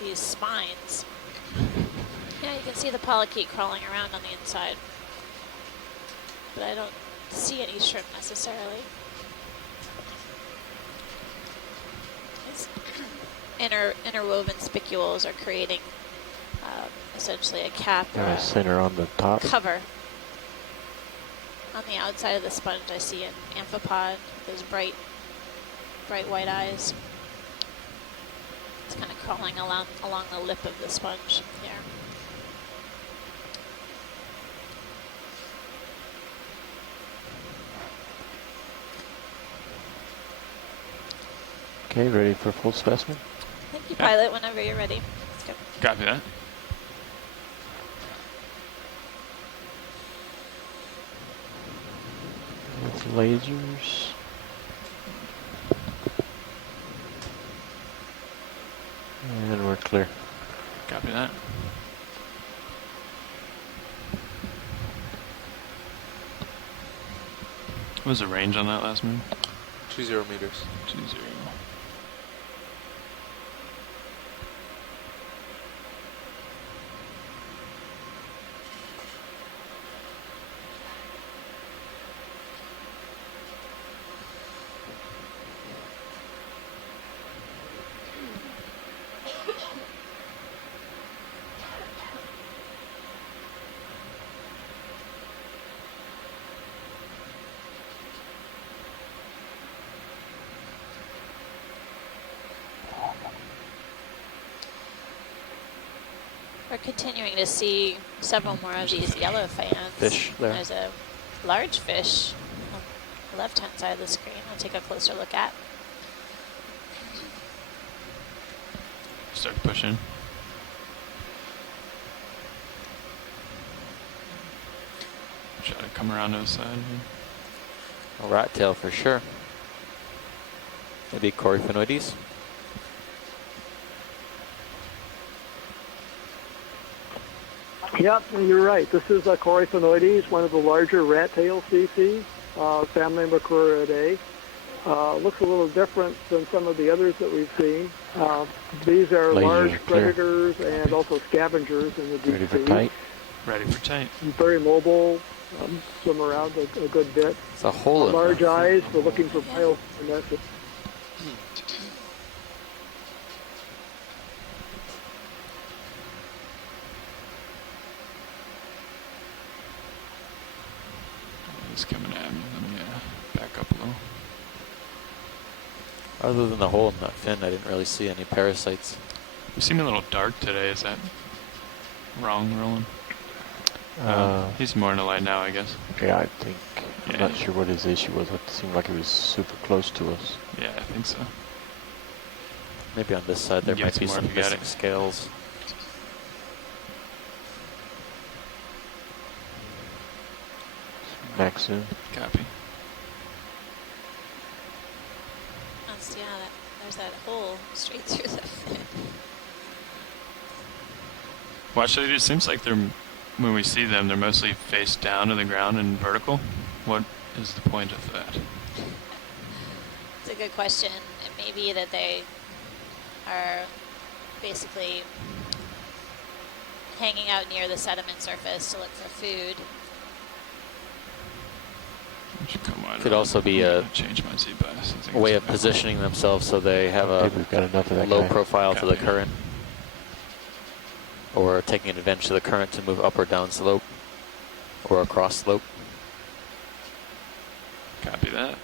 these spines. Yeah, you can see the polychaete crawling around on the inside, but I don't see any shrimp necessarily. These interwoven spicules are creating essentially a cap or a center on the top. cover. On the outside of the sponge, I see an amphipod with those bright white eyes. It's kind of crawling along the lip of the sponge here. Okay, ready for full specimen? Thank you, pilot, whenever you're ready. Let's go. Copy that. With lasers. And we're clear. Copy that. What was the range on that last move? 20 meters. 20. We're continuing to see several more of these yellow fans. Fish there. There's a large fish on the left-hand side of the screen. I'll take a closer look at. Start pushing. Try to come around to the side here. A rat tail for sure. Maybe Coryphonoides. Yep, you're right. This is a Coryphonoides, one of the larger rat-tail species, family Macruridae. Looks a little different than some of the others that we've seen. These are large predators and also scavengers in the deep Ready for sea. tight? Ready for tight. Very mobile, swim around a good bit. It's a hole in large there. eyes. We're looking for bioluminescence. He's coming at me. Let me back up a little. Other than the hole in that fin, I didn't really see any parasites. You seem a little dark today. Is that wrong, Roland? He's more in the light now, I guess. Yeah, I think. I'm not sure what his issue was. It seemed like he was super close to us. Yeah, I think so. Maybe on this side there Give might some be more some if you got missing it. scales. Back soon. Copy. There's that hole straight through the fin. Well, actually, it seems like they're, when we see them, they're mostly face down to the ground and vertical. What is the point of that? It's a good question. It may be that they are basically hanging out near the sediment surface to look for food. Could also be a change my Z bias. way of positioning themselves so they have a We've got enough of that low guy. profile to the current, or taking advantage of the current to move up or down slope or across slope. Copy that.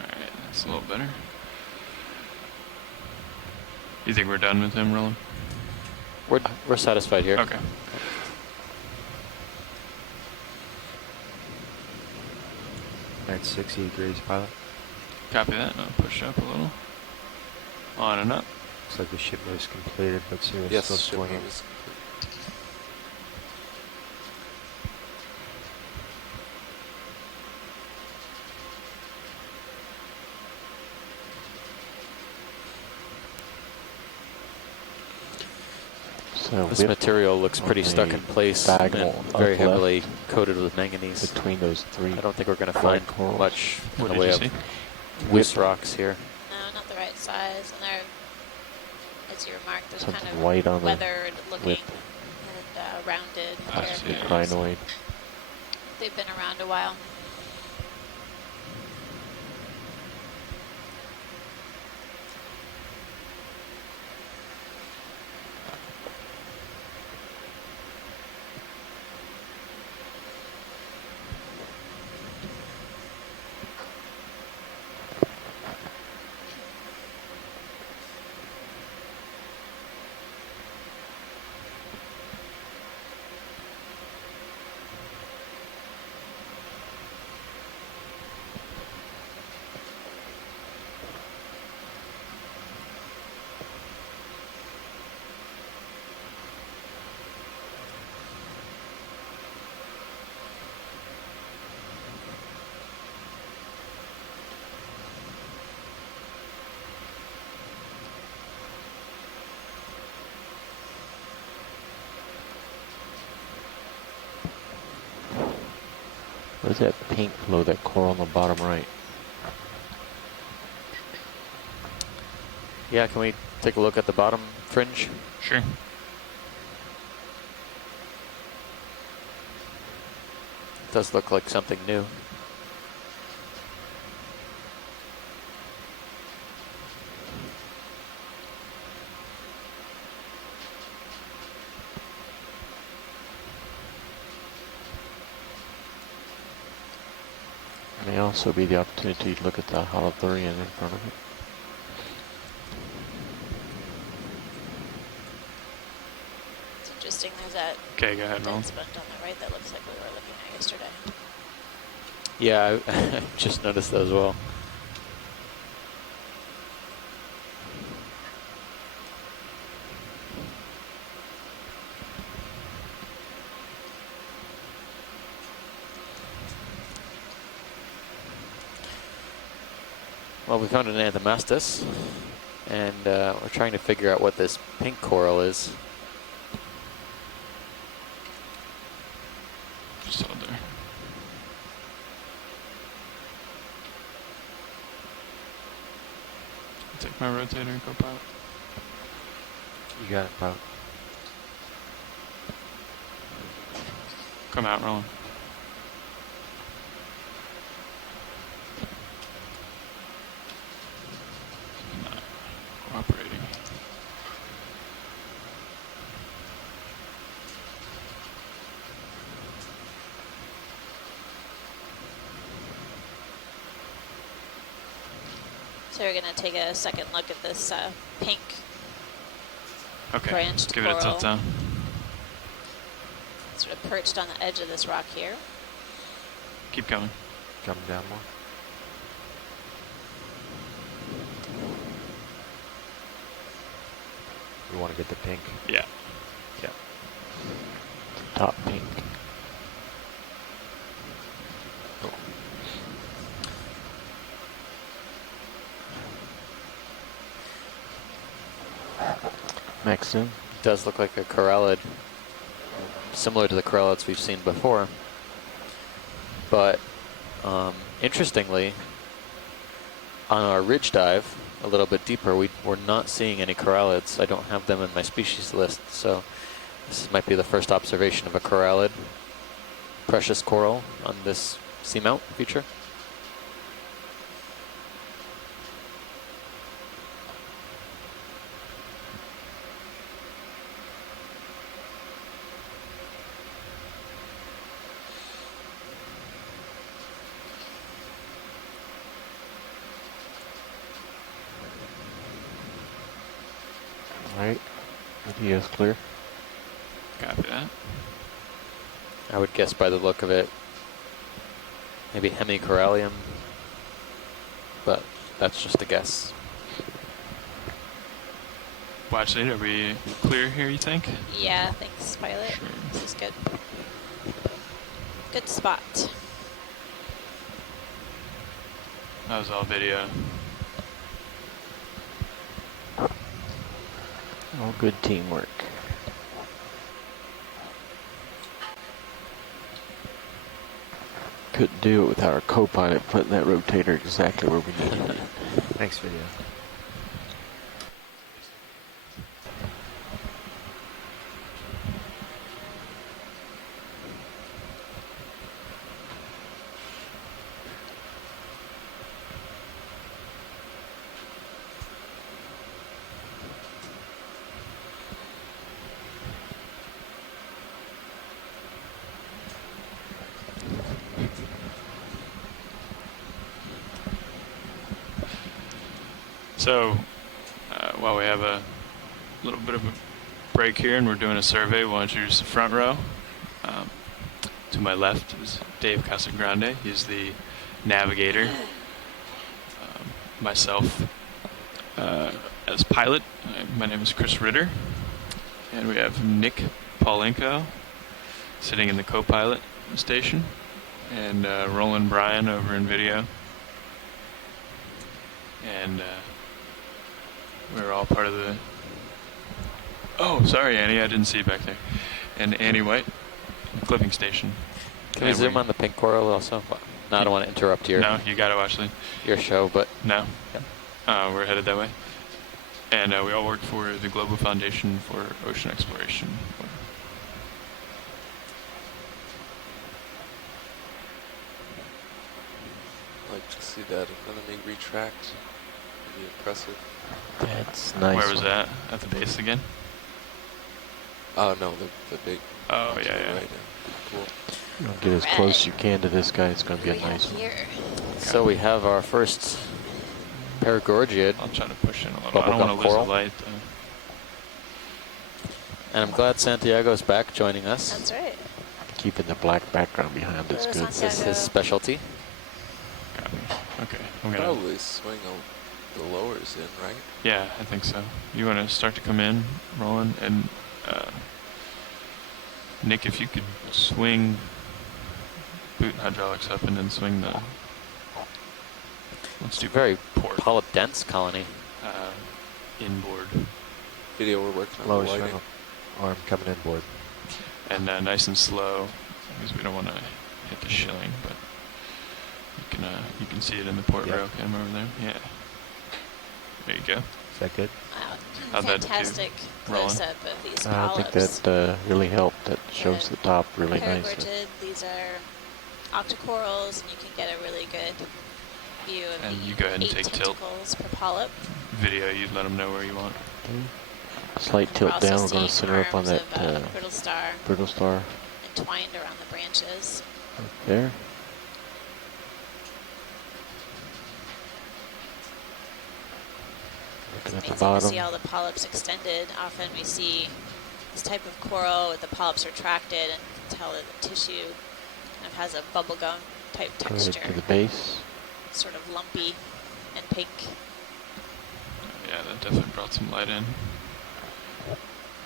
Alright, that's a little better. You think we're done with him, Roland? We're satisfied here. Okay. At 60 degrees, pilot. Copy that. I'll push up a little. On and up. Looks like the ship is completed, but Sirius Yes, still ship swinging. move is complete. This material looks pretty stuck in place and very heavily coated with manganese. Between those three. I don't think we're going to find much in the way of loose rocks here. No, not the right size. And they're, as you remarked, there's Something kind of white on weathered looking lip. and rounded. Crinoid. They've been around a while. Where's that pink below that coral on the bottom right? Yeah, can we take a look at the bottom fringe? Sure. Does look like something new. May also be the opportunity to look at the holothurian in front of it. It's interesting, there's that okay, go ahead, Ron. sponge on the right that looks like we were looking at yesterday. Yeah, I just noticed that as well. Well, we found an anthomastus, and we're trying to figure out what this pink coral is. Just hold there. Take my rotator and go out. You got it, Bob. Come out, Roland. Not cooperating. So we're going to take a second look at this pink Okay, branched give coral. it a tilt down. Sort of perched on the edge of this rock here. Keep coming. Come down more. We want to get the pink. Yeah. Yeah. Top pink. Cool. Maxim. It does look like a corallid, similar to the corallids we've seen before. But interestingly, on our ridge dive, a little bit deeper, we're not seeing any corallids. I don't have them in my species list, so this might be the first observation of a corallid, precious coral on this Seamount feature. Alright. Idea is clear. Copy that. I would guess by the look of it, maybe hemicorallium, but that's just a guess. Watch it. Are we clear here, you think? Yeah, thanks, pilot. Sure. This is good. Good spot. That was all video. All good teamwork. couldn't do it without our co-pilot putting that rotator exactly where we needed it. Thanks, video. So, while we have a little bit of a break here and we're doing a survey, we'll introduce the front row. To my left is Dave Casagrande. He's the navigator. Myself as pilot. My name is Chris Ritter. And we have Nick Paulenko sitting in the co-pilot station. And Roland Bryan over in video. And we're all part of the... Oh, sorry, Annie. I didn't see you back there. And Annie White, clipping station. Can we zoom on the pink coral also? No, I don't want to interrupt your... No, you got to watch your show, but... No. Yep. We're headed that way. And we all work for the Global Foundation for Ocean Exploration. I'd like to see that enemy retract. Be impressive. That's nice. Where was that? At the base again? Oh no, the big. Oh yeah. Right cool. Get as close as you can to this guy. It's going to be a nice one. So we have our first Paragorgiid. I'll try to push in a little. I don't want to lose the light. And I'm glad Santiago's back joining us. That's right. Keeping the black background behind is good. This is his specialty. Okay, I'm gonna probably swing the lowers in, right? Yeah, I think so. You want to start to come in, Roland, and Nick, if you could swing boot hydraulics up and then swing the. Let's do very polyp dense colony. Inboard. Video, we're working on lower the lighting. Arm coming inboard. And nice and slow, because we don't want to hit the shilling, but you can see it in the port rail cam over there. Yeah. There you go. Is that good? Wow. Fantastic close-up of these polyps. I think that really helped. That shows the top really nicely. These are octocorals, and you can get a really good view of and the you go ahead and 8 take tilt. Per polyp. Video, you let them know where you want. Slight tilt down. We're going to center up on that brittle star. Entwined around the branches. Right there. Looking at the bottom. To see all the polyps extended. Often we see this type of coral with the polyps retracted, and you can tell that the tissue kind of has a bubblegum type texture. To the base. Sort of lumpy and pink. Yeah, that definitely brought some light in.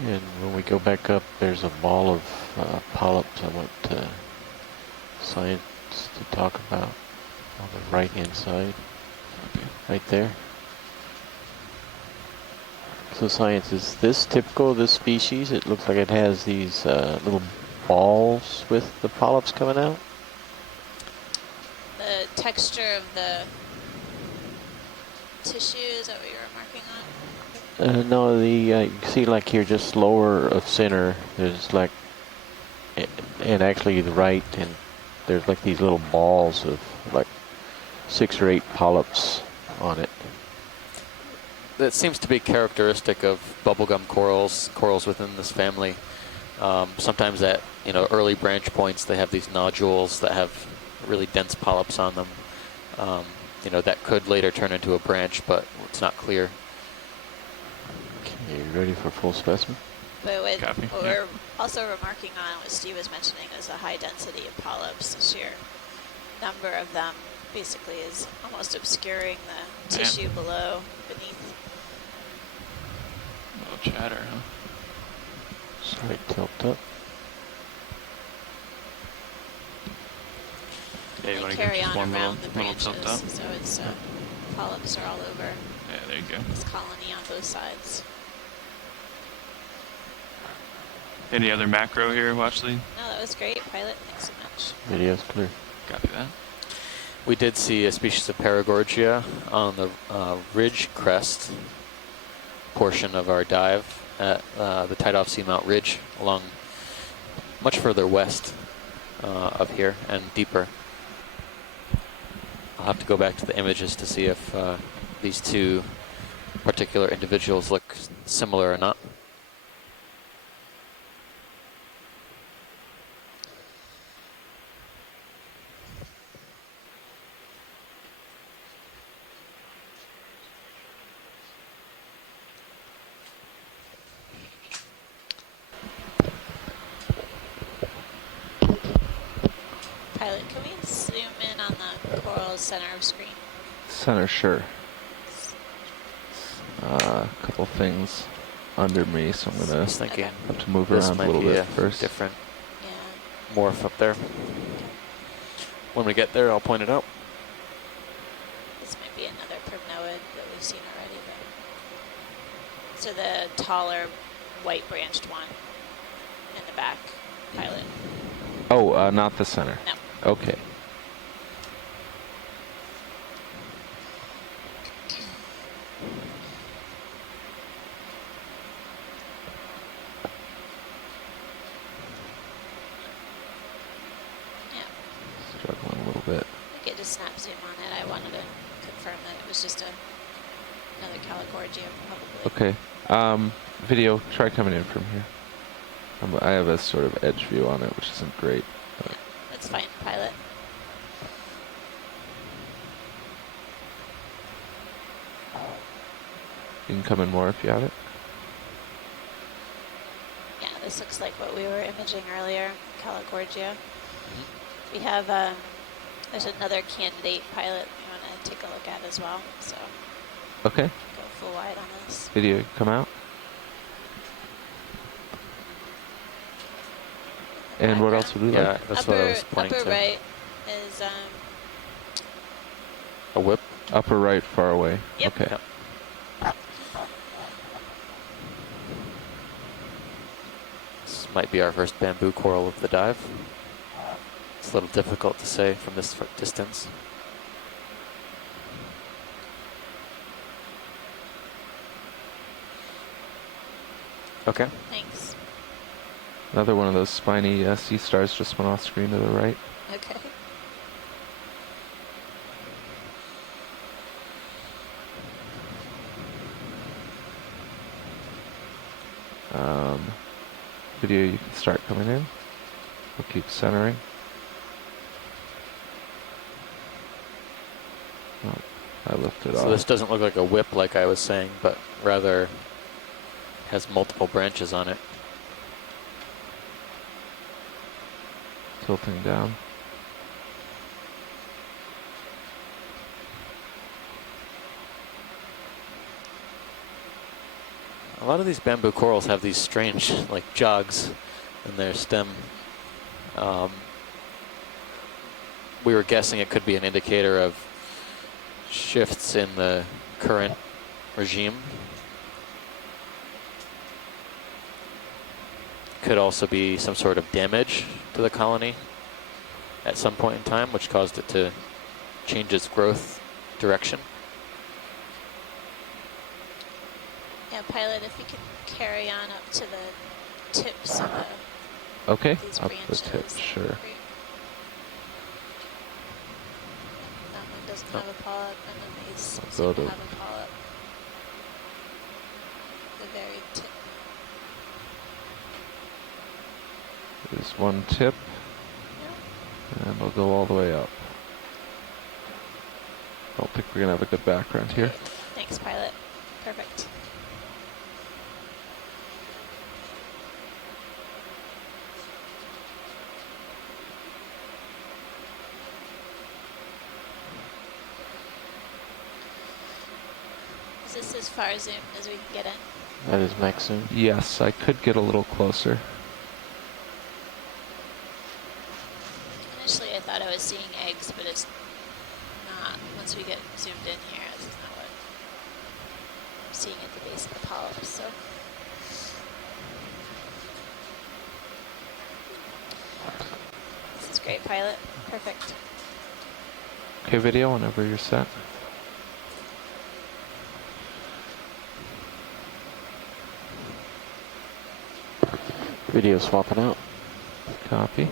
And when we go back up, there's a ball of polyps I want science to talk about on the right-hand side. Okay. Right there. So science, is this typical of this species? It looks like it has these little balls with the polyps coming out. The texture of the tissue, is that what you were marking on? No, you can see like here just lower of center, there's like, and actually the right, and there's like these little balls of like 6 or 8 polyps on it. That seems to be characteristic of bubblegum corals within this family. Sometimes at early branch points they have these nodules that have really dense polyps on them. That could later turn into a branch, but it's not clear. Okay, you ready for full specimen? But what we're also remarking on, what Steve was mentioning, is a high density of polyps. The sheer number of them basically is almost obscuring the tissue beneath. A little chatter, huh? Sorry, tilt up. Yeah, you want to carry get just on one around the little branches, tilt up? so it's polyps are all over. Yeah, there you go. This colony on both sides. Any other macro here, Watchley? No, that was great, pilot. Thanks so much. Video's clear. Copy that. We did see a species of Paragorgia on the ridge crest portion of our dive at the Titov Seamount Ridge, along much further west of here and deeper. I'll have to go back to the images to see if these two particular individuals look similar or not. Pilot, can we zoom in on the coral center of screen? Center, sure. A couple things under me, so I'm gonna have to move around a little bit first. Different morph up there. When we get there, I'll point it out. This might be another Primnoid that we've seen already. But so the taller, white-branched one in the back, Pilot. Oh, not the center. No. Okay. Struggling a little bit. We could just snap zoom on it. I wanted to confirm that it was just another Calicordia, probably. Okay. Video, try coming in from here. I have a sort of edge view on it, which isn't great. Yeah, that's fine, Pilot. You can come in more if you have it. Yeah, this looks like what we were imaging earlier, Calicordia. We have, there's another candidate Pilot we want to take a look at as well, so. Okay. Go full wide on this. Video, come out. And what else would we like? That's what I was pointing upper to. right is a whip. Upper right, far away. Yep. Okay. Yep. This might be our first bamboo coral of the dive. It's a little difficult to say from this distance. Okay. Thanks. Another one of those spiny sea stars just went off screen to the right. Okay. Video, you can start coming in. We'll keep centering. Oh, I lifted off. So this doesn't look like a whip like I was saying, but rather has multiple branches on it. Tilting down. A lot of these bamboo corals have these strange, like, jogs in their stem. We were guessing it could be an indicator of shifts in the current regime. Could also be some sort of damage to the colony at some point in time, which caused it to change its growth direction. Yeah, Pilot, if you can carry on up to the tips of Okay, these up branches. the tip, sure. That one doesn't have a polyp, and then these seem to have a polyp. The very tip. There's one tip, and we'll go all the way up. I don't think we're gonna have a good background here. Thanks, Pilot. Perfect. Is this as far zoomed as we can get in? That is max zoom. Yes, I could get a little closer. Initially, I thought I was seeing eggs, but it's not. Once we get zoomed in here, this is not what I'm seeing at the base of the polyp. So, this is great, Pilot. Perfect. Okay, video, whenever you're set. Video swapping out. Copy. You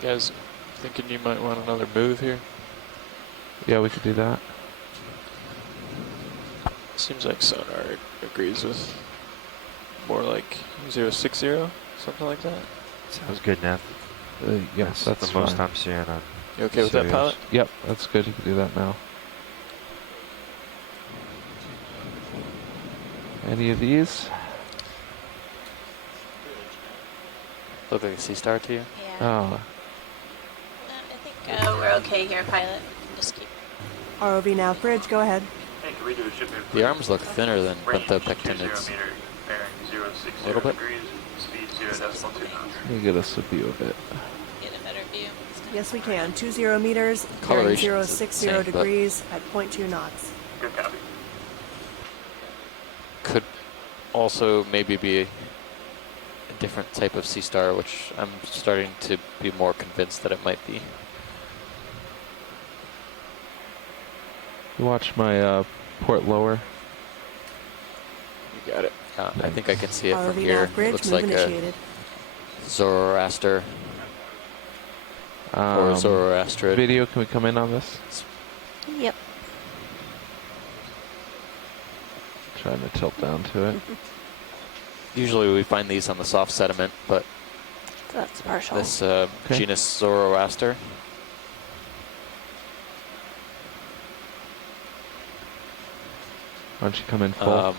guys thinking you might want another move here? Yeah, we could do that. Seems like sonar agrees with more like 060, something like that. Sounds good, Nav. Yeah, that's that's the most fine. I'm seeing on. You okay with that, pilot? Yep, that's good. You can do that now. Any of these? Look like a sea star to you? Yeah. Oh, I think we're okay here, pilot. Just keep. ROV nav bridge, go ahead. Hey, can we do a ship in? The arms look thinner than Range pectinids. 20 meter, bearing 060 A little bit. degrees, speed 0.2 knots. let me get us a view of it. Get a better view. Yes, we can. 20 meters, bearing Coloration is the 060 same, but- degrees at 0.2 knots. Good copy. Could also maybe be a different type of sea star, which I'm starting to be more convinced that it might be. You watch my port lower. You got it. I think I can see it from ROV here. nav bridge, It looks move like initiated. a Zoroaster or Zoroaster. Video, can we come in on this? Yep. Trying to tilt down to it. Usually we find these on the soft sediment, but That's partial. this genus Zoroaster. Why don't you come in full?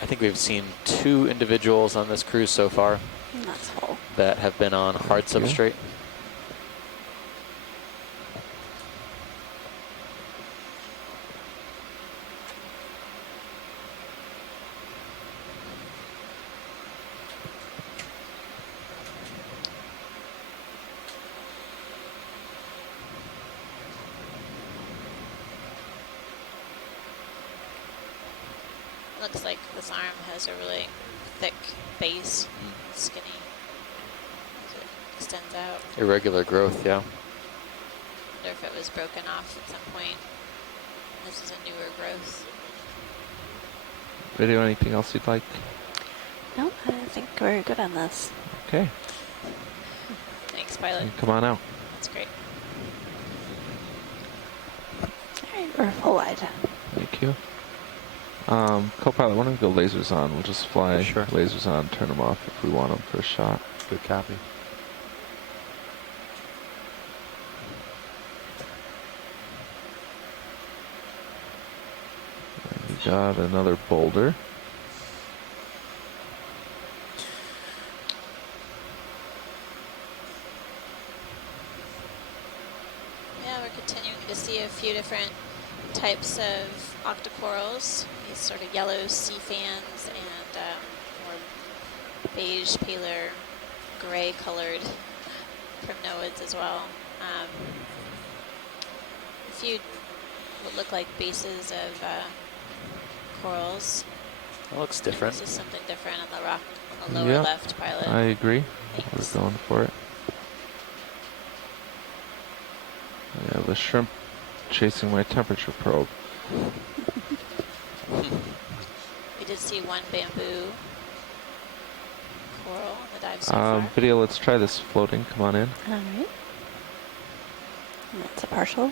I think we've seen 2 individuals on this cruise so far That's full. that have been on hard substrate. Looks like this arm has a really thick base, skinny, as it extends out. Irregular growth, yeah. Wonder if it was broken off at some point. This is a newer growth. Video, anything else you'd like? Nope, I think we're good on this. Okay. Thanks, pilot. Come on out. That's great. All right, we're full wide. Thank you. Co-pilot, why don't we go lasers on? We'll just fly lasers on, turn them off if we want them for a shot. Good copy. And we got another boulder. Yeah, we're continuing to see a few different types of octocorals, these sort of yellow sea fans and more beige, paler, gray colored primnoids as well. A few what look like bases of corals. That looks different. This is something different on the rock on the lower left, pilot. I agree. Thanks. We're going for it. Yeah, the shrimp chasing my temperature probe. We did see one bamboo coral on the dive so far. Video, let's try this floating. Come on in. All right. And that's a partial.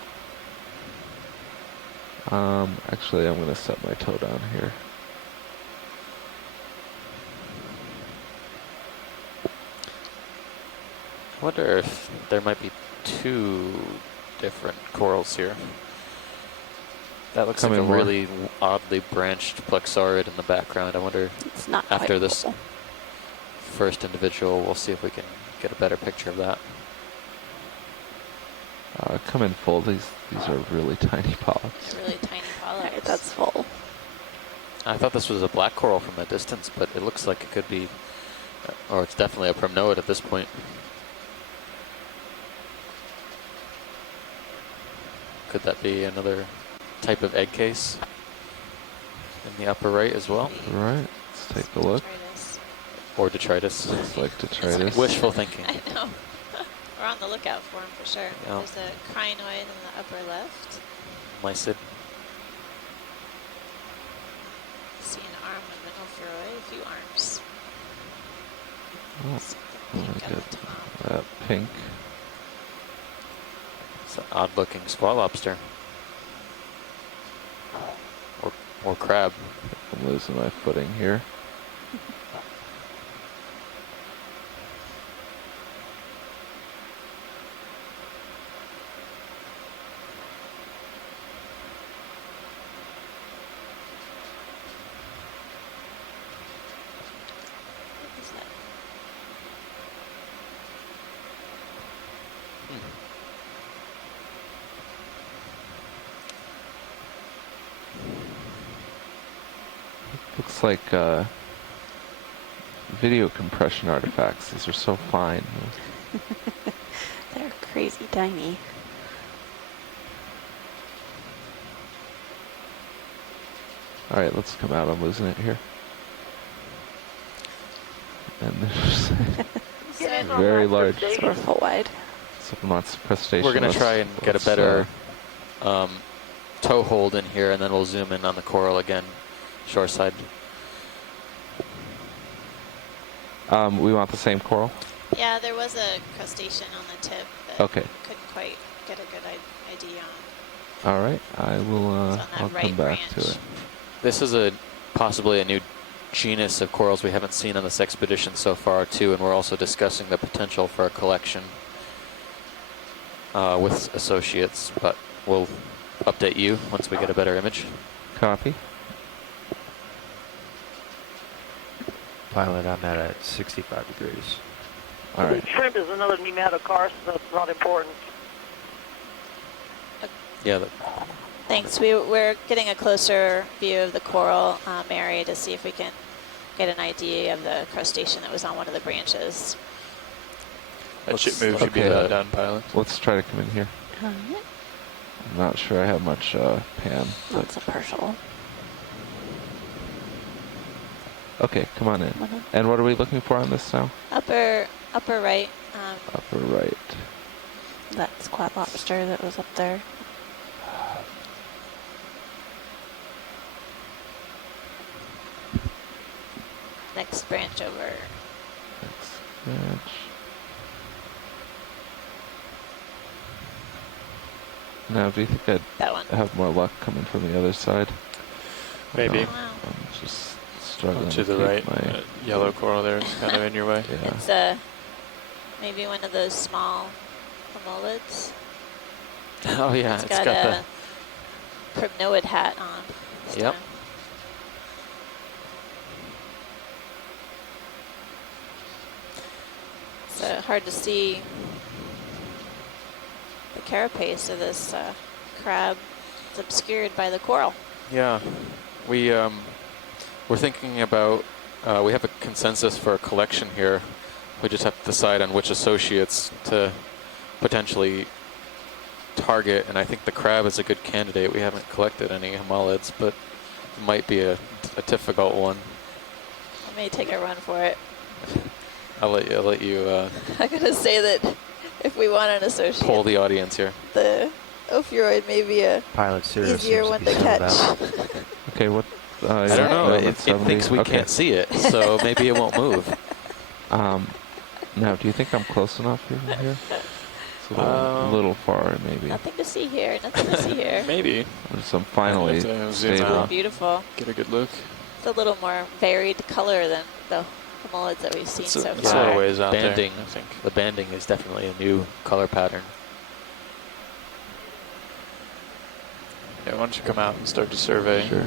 Actually, I'm going to set my toe down here. I wonder if there might be 2 different corals here. That looks like a really oddly branched plexaurid in the background. I wonder it's not after this first individual, we'll see if we can get a better picture of that. Come in full. These are really tiny polyps. Really tiny polyps. Right, that's full. I thought this was a black coral from a distance, but it looks like it could be, or it's definitely a primnoid at this point. Could that be another type of egg case? in the upper right as well. Right. Let's take a look. Or detritus. Looks like detritus. Wishful thinking. I know. We're on the lookout for them for sure. Yeah. There's a crinoid in the upper left. Mycid. See an arm of an ophiuroid, a few arms. Oh, look at that pink. It's an odd-looking squall lobster. Or crab. I'm losing my footing here. Looks like video compression artifacts. These are so fine. They're crazy tiny. All right, let's come out. I'm losing it here. And there's very large. Sort of full wide. Lots of crustaceans. We're going to try and get a better toe hold in here, and then we'll zoom in on the coral again, shore side. We want the same coral? Yeah, there was a crustacean on the tip that okay. Couldn't quite get a good ID on. All right, I will. I'll come back to it. This is possibly a new genus of corals we haven't seen on this expedition so far, too, and we're also discussing the potential for a collection with associates, but we'll update you once we get a better image. Copy. Pilot, I'm at 65 degrees. All right. Shrimp is another nematocarp, so that's not important. Yeah. Thanks. We're getting a closer view of the coral, Mary, to see if we can get an idea of the crustacean that was on one of the branches. That ship move should be about done, pilot. Let's try to come in here. I'm not sure I have much pan. That's a partial. Okay, come on in. And what are we looking for on this now? Upper right. Upper right. That squat lobster that was up there. Next branch over. Next branch. Now, do you think I'd have more luck coming from the other side? Maybe. I'm just struggling to the right. Yellow coral there is kind of in your way. Yeah. It's maybe one of those small homolids. Oh yeah, it's got a primnoid hat on. Yep. It's hard to see the carapace of this crab. It's obscured by the coral. Yeah, we're thinking about. We have a consensus for a collection here. We just have to decide on which associates to potentially target, and I think the crab is a good candidate. We haven't collected any homolids, but it might be a difficult one. I may take a run for it. I'll let you. I'm gonna say that if we want an associate, poll the audience here. The ophiuroid may be a easier one to catch. Okay, what? I don't know. It thinks we can't see it, so maybe it won't move. Now, do you think I'm close enough here? It's a little far, maybe. Nothing to see here. Nothing to see here. Maybe. Some finally stable. Beautiful. Get a good look. It's a little more varied color than the homolids that we've seen so far. It's a little ways out banding, there, I think. The banding is definitely a new color pattern. Yeah, why don't you come out and start to survey? Sure.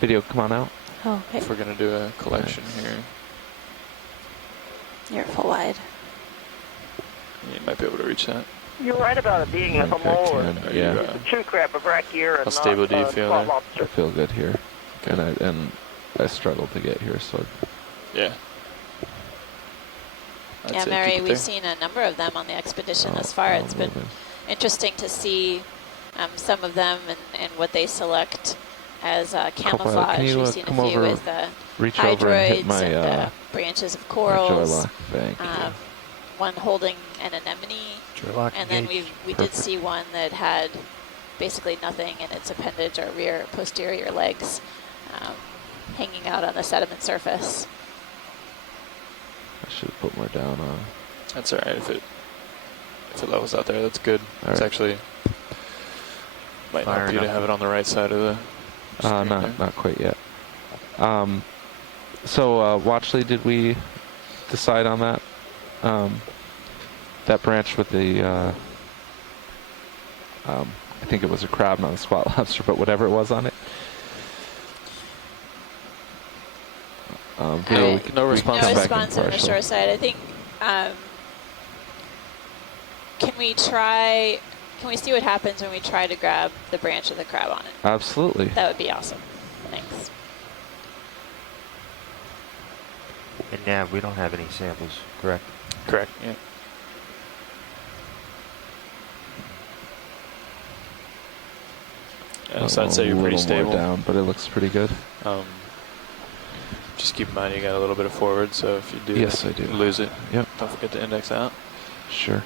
Video, come on out. Oh, okay. If we're going to do a collection here. You're full wide. You might be able to reach that. You're right about it being a homolid. Yeah. It's a true crab, a brachyura, How not stable do you feel squat there? lobster. I feel good here. Okay. And I struggled to get here, so. Yeah. Yeah, Mary, we've seen a number of them on the expedition thus far. It's been interesting to see some of them and what they select as camouflage. Can you, We've seen a come few over, with reach over and hit hydroids my, and branches of corals. joylock. Thank you. One holding an anemone. Joylock and then engaged. we did see one that had basically nothing in its appendage or rear posterior legs hanging out on the sediment surface. I should have put more down on. That's all right. If it levels out there, that's good. All It's right. actually might help you to have it on the right side of the screen there. Not quite yet. So Watchley, did we decide on that? That branch with the I think it was a crab, not a squat lobster, but whatever it was on it. No response. No response on the shore side. I think. Can we see what happens when we try to grab the branch with the crab on it? Absolutely. That would be awesome. Thanks. And Nav, we don't have any samples, correct? Correct. Yeah. So I'd say you're pretty stable. Down, but it looks pretty good. Just keep in mind you got a little bit of forward, so if you do, yes, I do. Lose it. Yep. Don't forget to index out. Sure.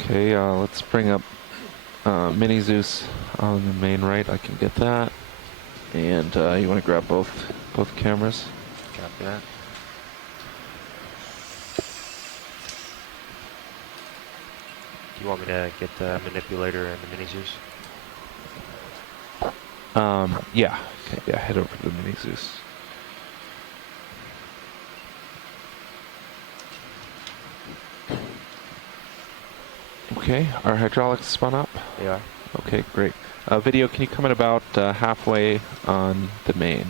Okay, let's bring up Mini Zeus on the main right. I can get that. And you want to grab both cameras? Copy that. Do you want me to get the manipulator and the Mini Zeus? Yeah. Okay, yeah, head over to the Mini Zeus. Okay, our hydraulics spun up? They are. Okay, great. Video, can you come in about halfway on the main?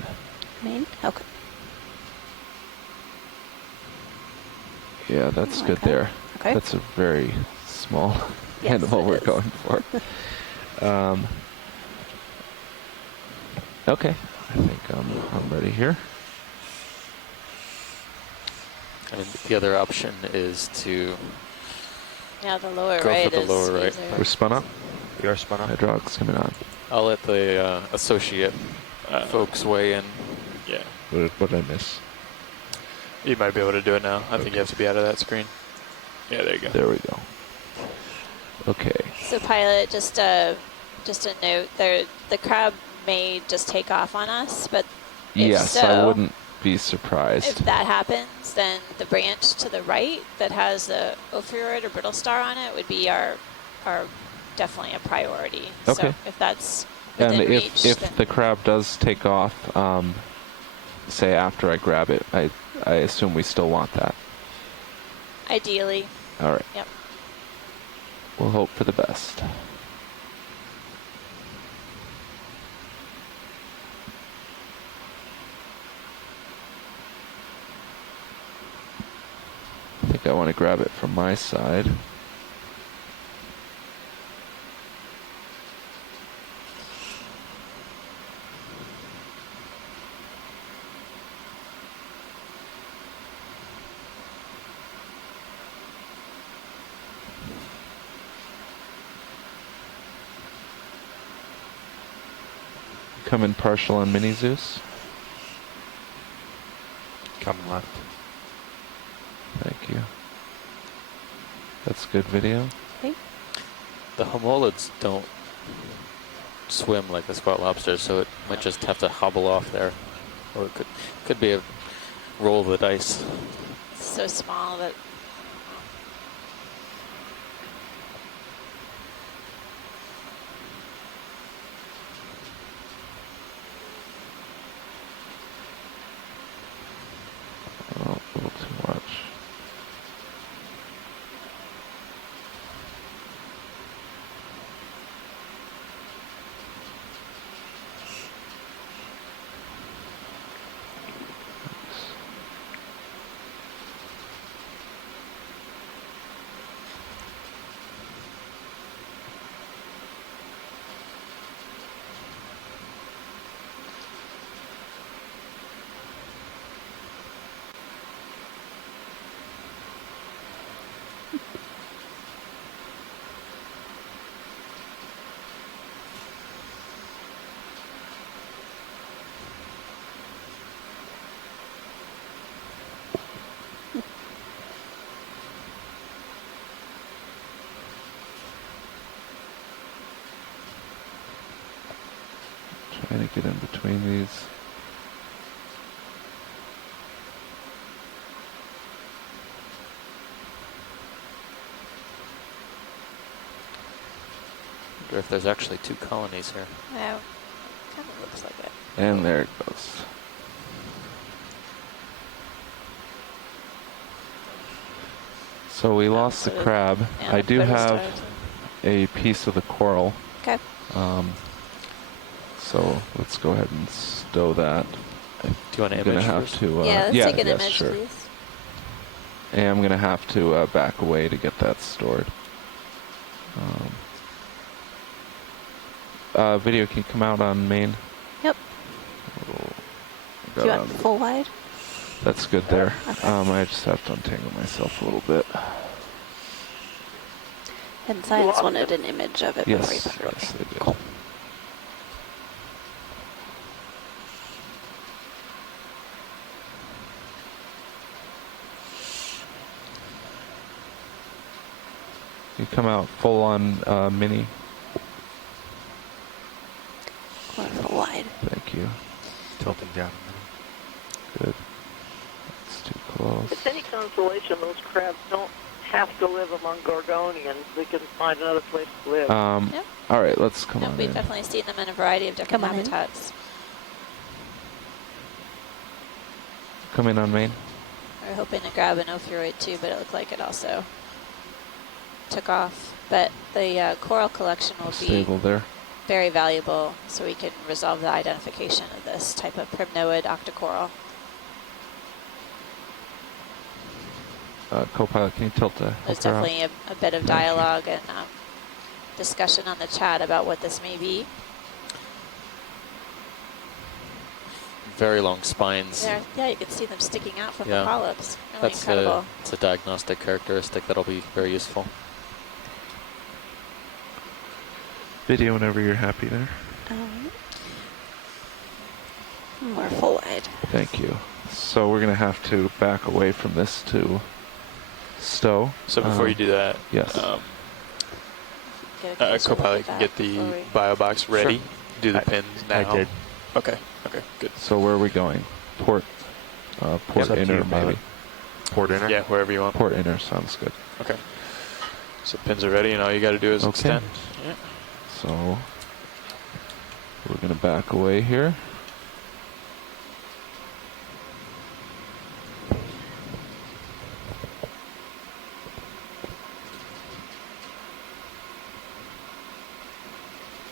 Main? Okay. Yeah, that's good there. Okay. That's a very small Yes, animal it we're is. going for. Okay, I think I'm ready here. I mean, the other option is to Yeah, the lower go right for the is lower right. easier. We're spun up. We are spun up. Hydraulics coming on. I'll let the associate folks weigh in. Yeah. What did I miss? You might be able to do it now. I think you have to be out of that screen. Yeah, there you go. There we go. Okay. So pilot, just a note, the crab may just take off on us, but if Yes, so, I wouldn't be surprised. if that happens, then the branch to the right that has the ophiuroid or brittle star on it would be our definitely a priority. Okay. So if that's And within reach, if then the crab does take off, say after I grab it, I assume we still want that. ideally, All right. yep. We'll hope for the best. I think I want to grab it from my side. Come in partial on Mini Zeus. Coming left. Thank you. That's good video. Okay. The homolids don't swim like the squat lobsters, so it might just have to hobble off there, or it could be a roll of the dice. It's so small that Oh, a little too much. get in between these. I wonder if there's actually 2 colonies here. Yeah, kind of looks like it. And there it goes. So we lost the crab. Yeah, I do have stars. a piece of the coral. Okay. So let's go ahead and stow that. Do you want to I'm image gonna have first? to. Yeah, let's take an yes, image, sure. please. And I'm gonna have to back away to get that stored. Video, can you come out on main? Yep. Got Do you on- want full wide? That's good there. Okay. I just have to untangle myself a little bit. And Science wanted an image of it before you Yes, put it. yes, Okay. they did. Cool. You come out full on mini. Or full wide. Thank you. Tilting down. Good. That's too close. If any consolation, those crabs don't have to live among Gorgonians. They can find another place to live. Yep. All right, let's come No, on we've in. definitely seen them in a variety of different Come on in. habitats. Come in on main. We were hoping to grab an ophiuroid too, but it looked like it also took off. But the coral collection will be Stable there. very valuable, so we can resolve the identification of this type of primnoid octocoral. Co-pilot, can you tilt the There's helper out? definitely a bit of dialogue and discussion on the chat about what this may be. Very long spines. Yeah, you can see them sticking out from Yeah. the polyps. Really That's incredible. it's a diagnostic characteristic that'll be very useful. Video whenever you're happy there. More full wide. Thank you. So we're going to have to back away from this to stow. So before you do that, yes. Get a closer co-pilot look can at get that the before we- bio box ready. Sure. Do the pins now. I did. Okay. Okay. Good. So where are we going? Port It's up to inner you, maybe. pilot. Port inner? Yeah, wherever you want. Port inner sounds good. Okay. So pins are ready, and all you got to do is Okay. extend. Yeah. So we're going to back away here.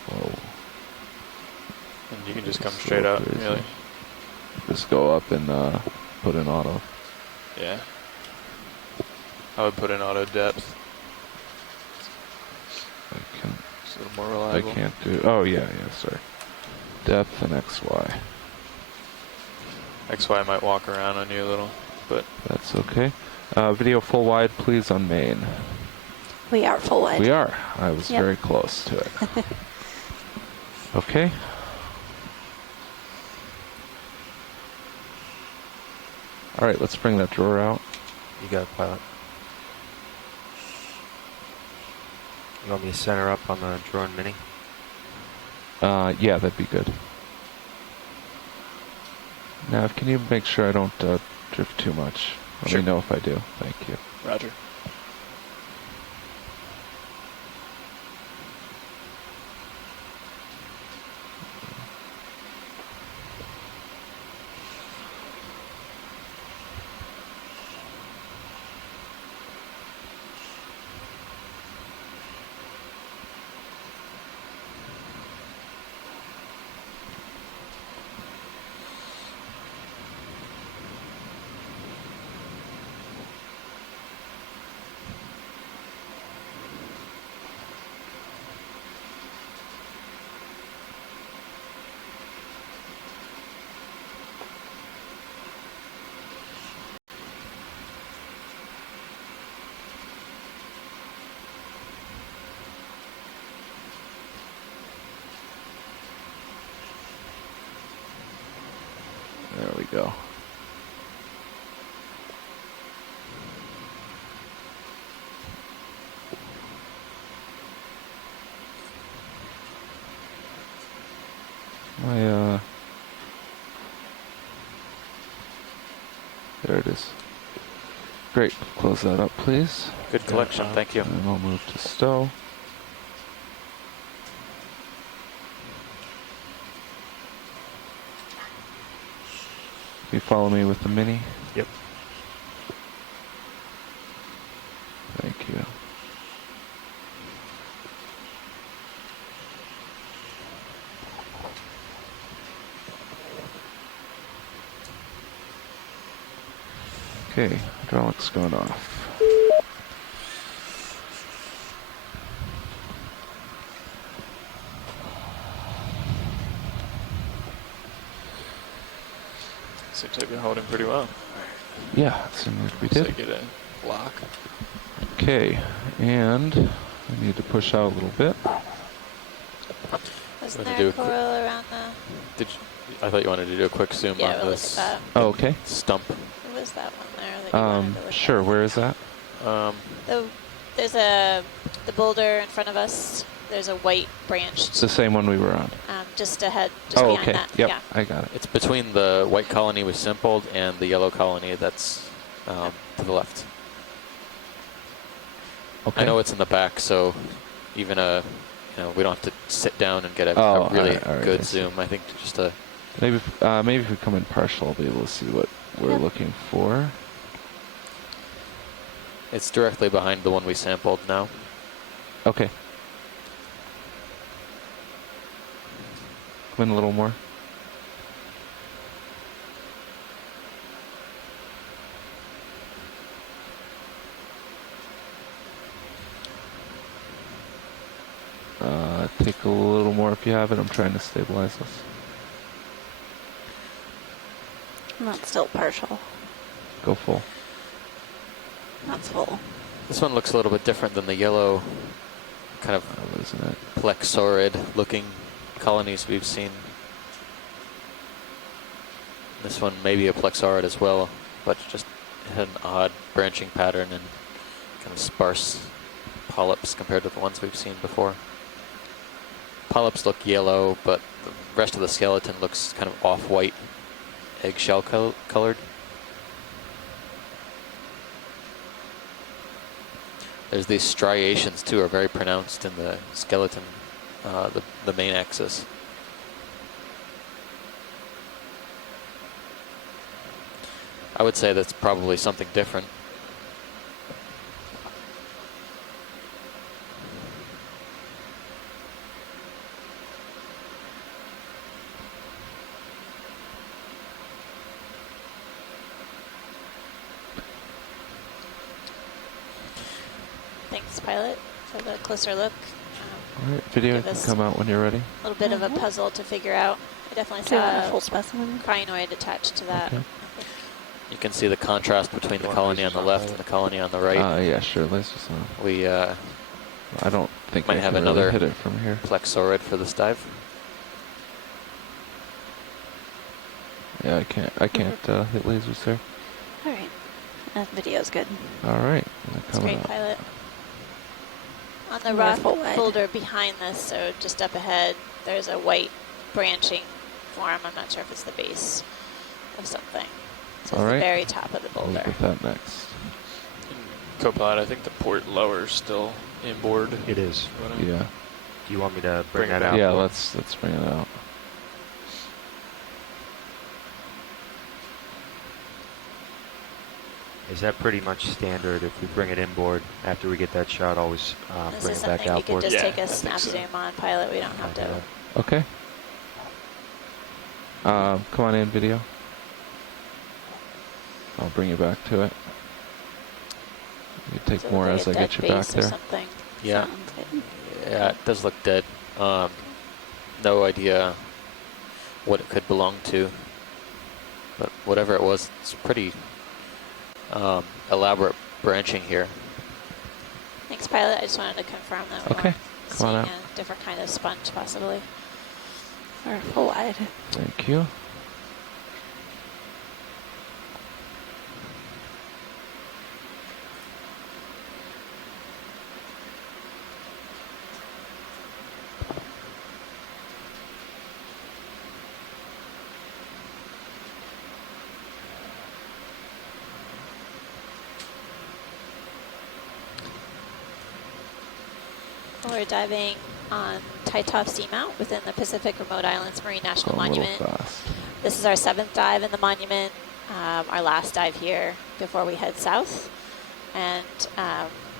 Whoa. And you can just come straight up, Crazy. really. Just go up and put in auto. Yeah. I would put in auto depth. I can. It's a little more reliable. I can't do. Oh yeah, sorry. Depth and XY. XY might walk around on you a little, but That's okay. Video full wide, please, on main. We are full wide. We are. I was Yep. very close to it. Okay. All right, let's bring that drawer out. You got it, pilot. You want me to center up on the drone mini? Yeah, that'd be good. Nav, can you make sure I don't drift too much? Let Sure. me know if I do. Thank you. Roger. There it is. Great. Close that up, please. Good collection. Thank you. And I'll move to stow. You follow me with the Mini? Yep. Thank you. Okay, hydraulics going off. Seems like we're holding pretty well. Yeah, it seems like we did. So get a lock. Okay, and we need to push out a little bit. Wasn't there a coil around the... I thought you wanted to do a quick zoom Yeah, on we'll this look at Oh, okay. stump. What was that one there that you wanted to look Sure, where is that? There's the boulder in front of us. There's a white branch. It's the same one we were on. Just ahead, just behind okay. that. Yep, Yeah. I got it. It's between the white colony we sampled and the yellow colony that's to the left. Okay. I know it's in the back, so even we don't have to sit down and get a really all right, good I zoom. see. I think just a Maybe if we come in partial, I'll be able to see what we're looking for. It's directly behind the one we sampled now. Okay. Come in a little more. Take a little more if you have it. I'm trying to stabilize this. Not still partial. Go full. That's full. This one looks a little bit different than the yellow, kind of plexaurid looking colonies we've seen. This one may be a plexaurid as well, but just had an odd branching pattern and kind of sparse polyps compared to the ones we've seen before. Polyps look yellow, but the rest of the skeleton looks kind of off-white, eggshell colored. There's these striations too, are very pronounced in the skeleton, the main axis. I would say that's probably something different. Thanks, pilot, for the closer look. All right, video can come out when you're ready. A little bit of a puzzle to figure out. I definitely saw a full specimen crinoid attached to that. Okay. You can see the contrast between the colony on the left and the colony on the right. Yeah, sure. Let's just. We I don't think might I have can another really hit it from here. plexaurid for this dive. Yeah, I can't hit lasers there. All right. That video's good. All right. That's great, pilot. On the rock boulder behind this, so just up ahead, there's a white branching form. I'm not sure if it's the base of something. So it's the very top of the boulder. We'll look at that next. Copilot, I think the port lower is still inboard. It is. Yeah. Do you want me to bring that out? Yeah, let's bring it out. Is that pretty much standard? If we bring it inboard after we get that shot, always bring it back outboard? You could just take a snap zoom on, pilot. We don't have to. Okay. Come on in, video. I'll bring you back to it. You take more as I get you back there. Yeah. Yeah, it does look dead. No idea what it could belong to, but whatever it was, it's pretty elaborate branching here. Thanks, pilot. I just wanted to confirm that we weren't come on out. seeing a different kind of sponge, possibly. Or full wide. Thank you. We're diving on Titov Seamount within the Pacific Remote Islands Marine National Monument. This is our 7th dive in the monument, our last dive here before we head south, and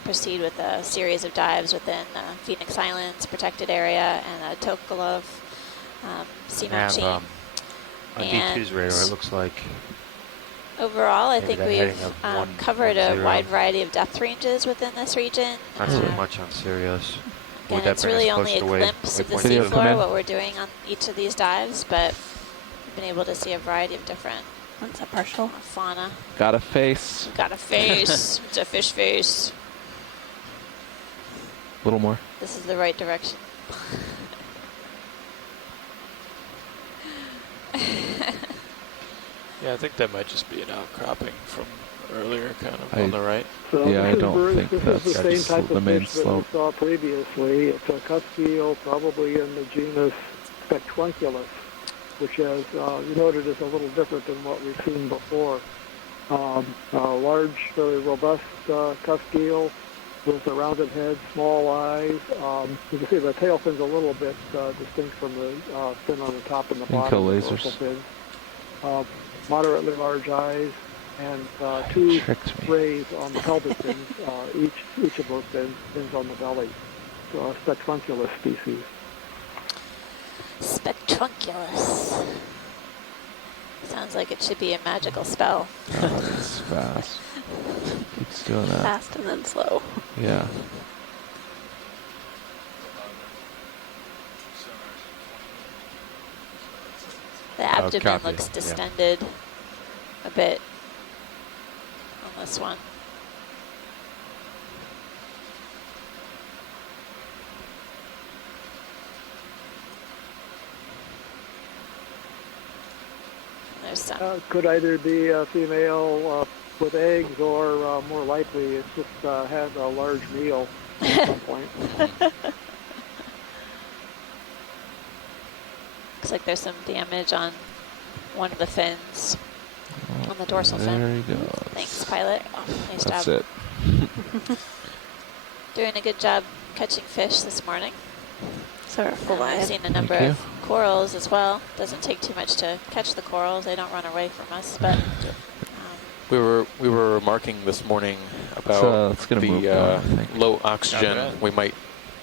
proceed with a series of dives within Phoenix Islands protected area and Tokolov Seamount chain. On D2's radar, it looks like overall, I think heading we've of covered a 110. wide variety of depth ranges within this region. Not so much on Sirius. And it's really only a glimpse of the seafloor, what we're doing on each of these dives, but we've been able to see a variety of different fauna. Got a face. Got a face. It's a fish face. A little more. This is the right direction. Yeah, I think that might just be an outcropping from earlier, kind of on the right. So yeah, I don't think this is the same type the of main fish that slope. we saw previously. It's a cuskeel, probably in the genus Spectrunculus, which is, you noted, is a little different than what we've seen before. A large, very robust cuskeel with a rounded head, small eyes. You can see the tail fin's a little bit distinct from the fin on the top and the bottom. Lasers. Fin. Moderately large eyes, and 2 rays on the pelvic fins, each of those fins on the belly. So a Spectrunculus species. Spectrunculus. Sounds like it should be a magical spell. Oh, that's fast. Keeps doing that. Fast and then slow. Yeah. The abdomen looks distended a bit on this one. There's some. Could either be a female with eggs, or more likely it's just had a large meal at some point. Looks like there's some damage on one of the fins, on the dorsal fin. There he goes. Thanks, pilot. Oh, nice That's job. it. Doing a good job catching fish this morning. So I've seen a number of corals as well. Doesn't take too much to catch the corals. They don't run away from us, but we were remarking this morning about the low oxygen we might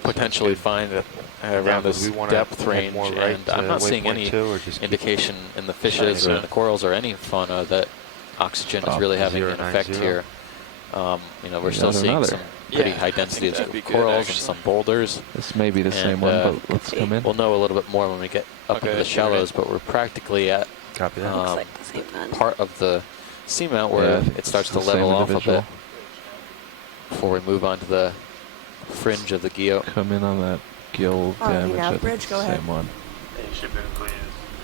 potentially find around this depth range, and I'm not seeing any indication in the fishes or in the corals or any fauna that oxygen is really having an effect here. You know, we're still seeing some pretty high densities of corals and some boulders. This may be the same one, but let's come in. We'll know a little bit more when we get up into the shallows, but we're practically at part of the seamount where it starts to level off a bit before we move on to the fringe of the geo. Come in on that gill damage at the same one.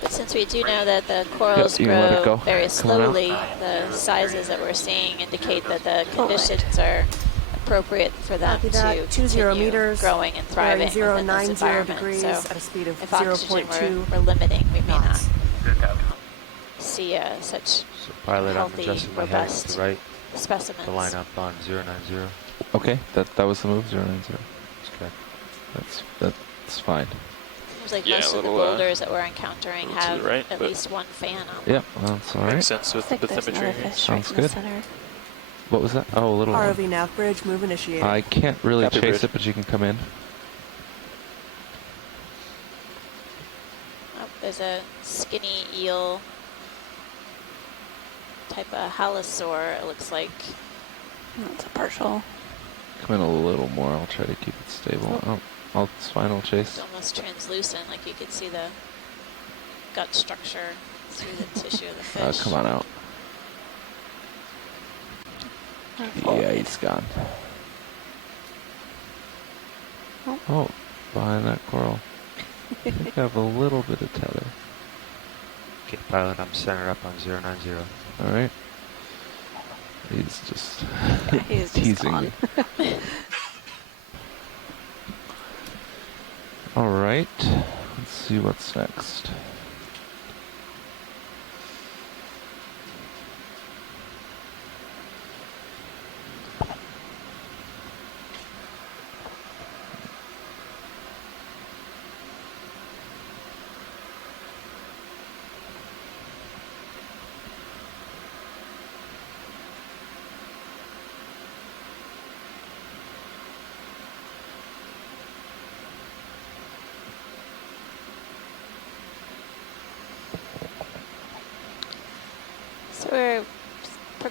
But since we do know that the corals grow very slowly, the sizes that we're seeing indicate that the conditions are appropriate for them to continue growing and thriving within this environment. So at a speed of if oxygen were limiting, we may not see such healthy, robust specimens. The line up on 090. Okay, that was the move, 090. That's fine. Seems like most of the boulders that we're encountering have at least one fan on them. Yep, that's all right. Makes sense with the bathymetry. Sounds good. What was that? Oh, a little one. ROV nav bridge, move initiated. I can't really chase it, but you can come in. Oh, there's a skinny eel type of halosaur, it looks like. That's a partial. Come in a little more. I'll try to keep it stable. Oh, it's fine. I'll chase. It's almost translucent, like you could see the gut structure through the tissue of the fish. Come on out. Yeah, he's gone. Oh, behind that coral. I think I have a little bit of tether. Okay, pilot, I'm centered up on 090. All right. He's just he's teasing me. All right. Let's see what's next.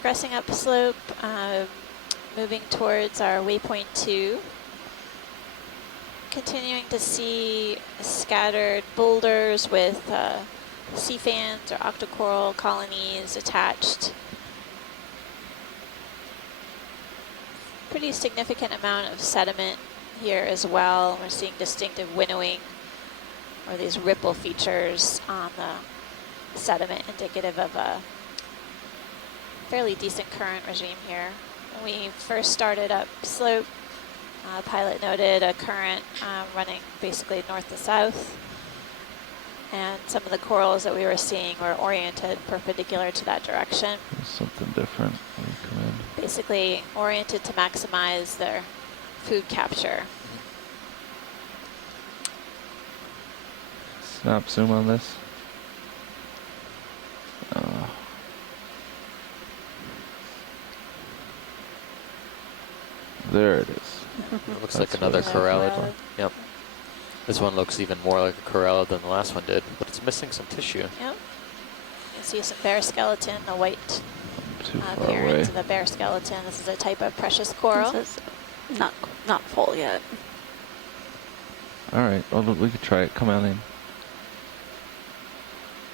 progressing up slope, moving towards our waypoint 2. Continuing to see scattered boulders with sea fans or octocoral colonies attached. Pretty significant amount of sediment here as well. We're seeing distinctive winnowing or these ripple features on the sediment, indicative of a fairly decent current regime here. When we first started up slope, pilot noted a current running basically north to south, and some of the corals that we were seeing were oriented perpendicular to that direction. There's something different when you come in. Basically oriented to maximize their food capture. Snap zoom on this. There it is. It looks like another corallid. Yep. This one looks even more like a corallid than the last one did, but it's missing some tissue. Yep. You can see some bear skeleton, the white appearance of the bear skeleton. This is a type of precious coral. This is not full yet. All right, well, we could try it. Come on in.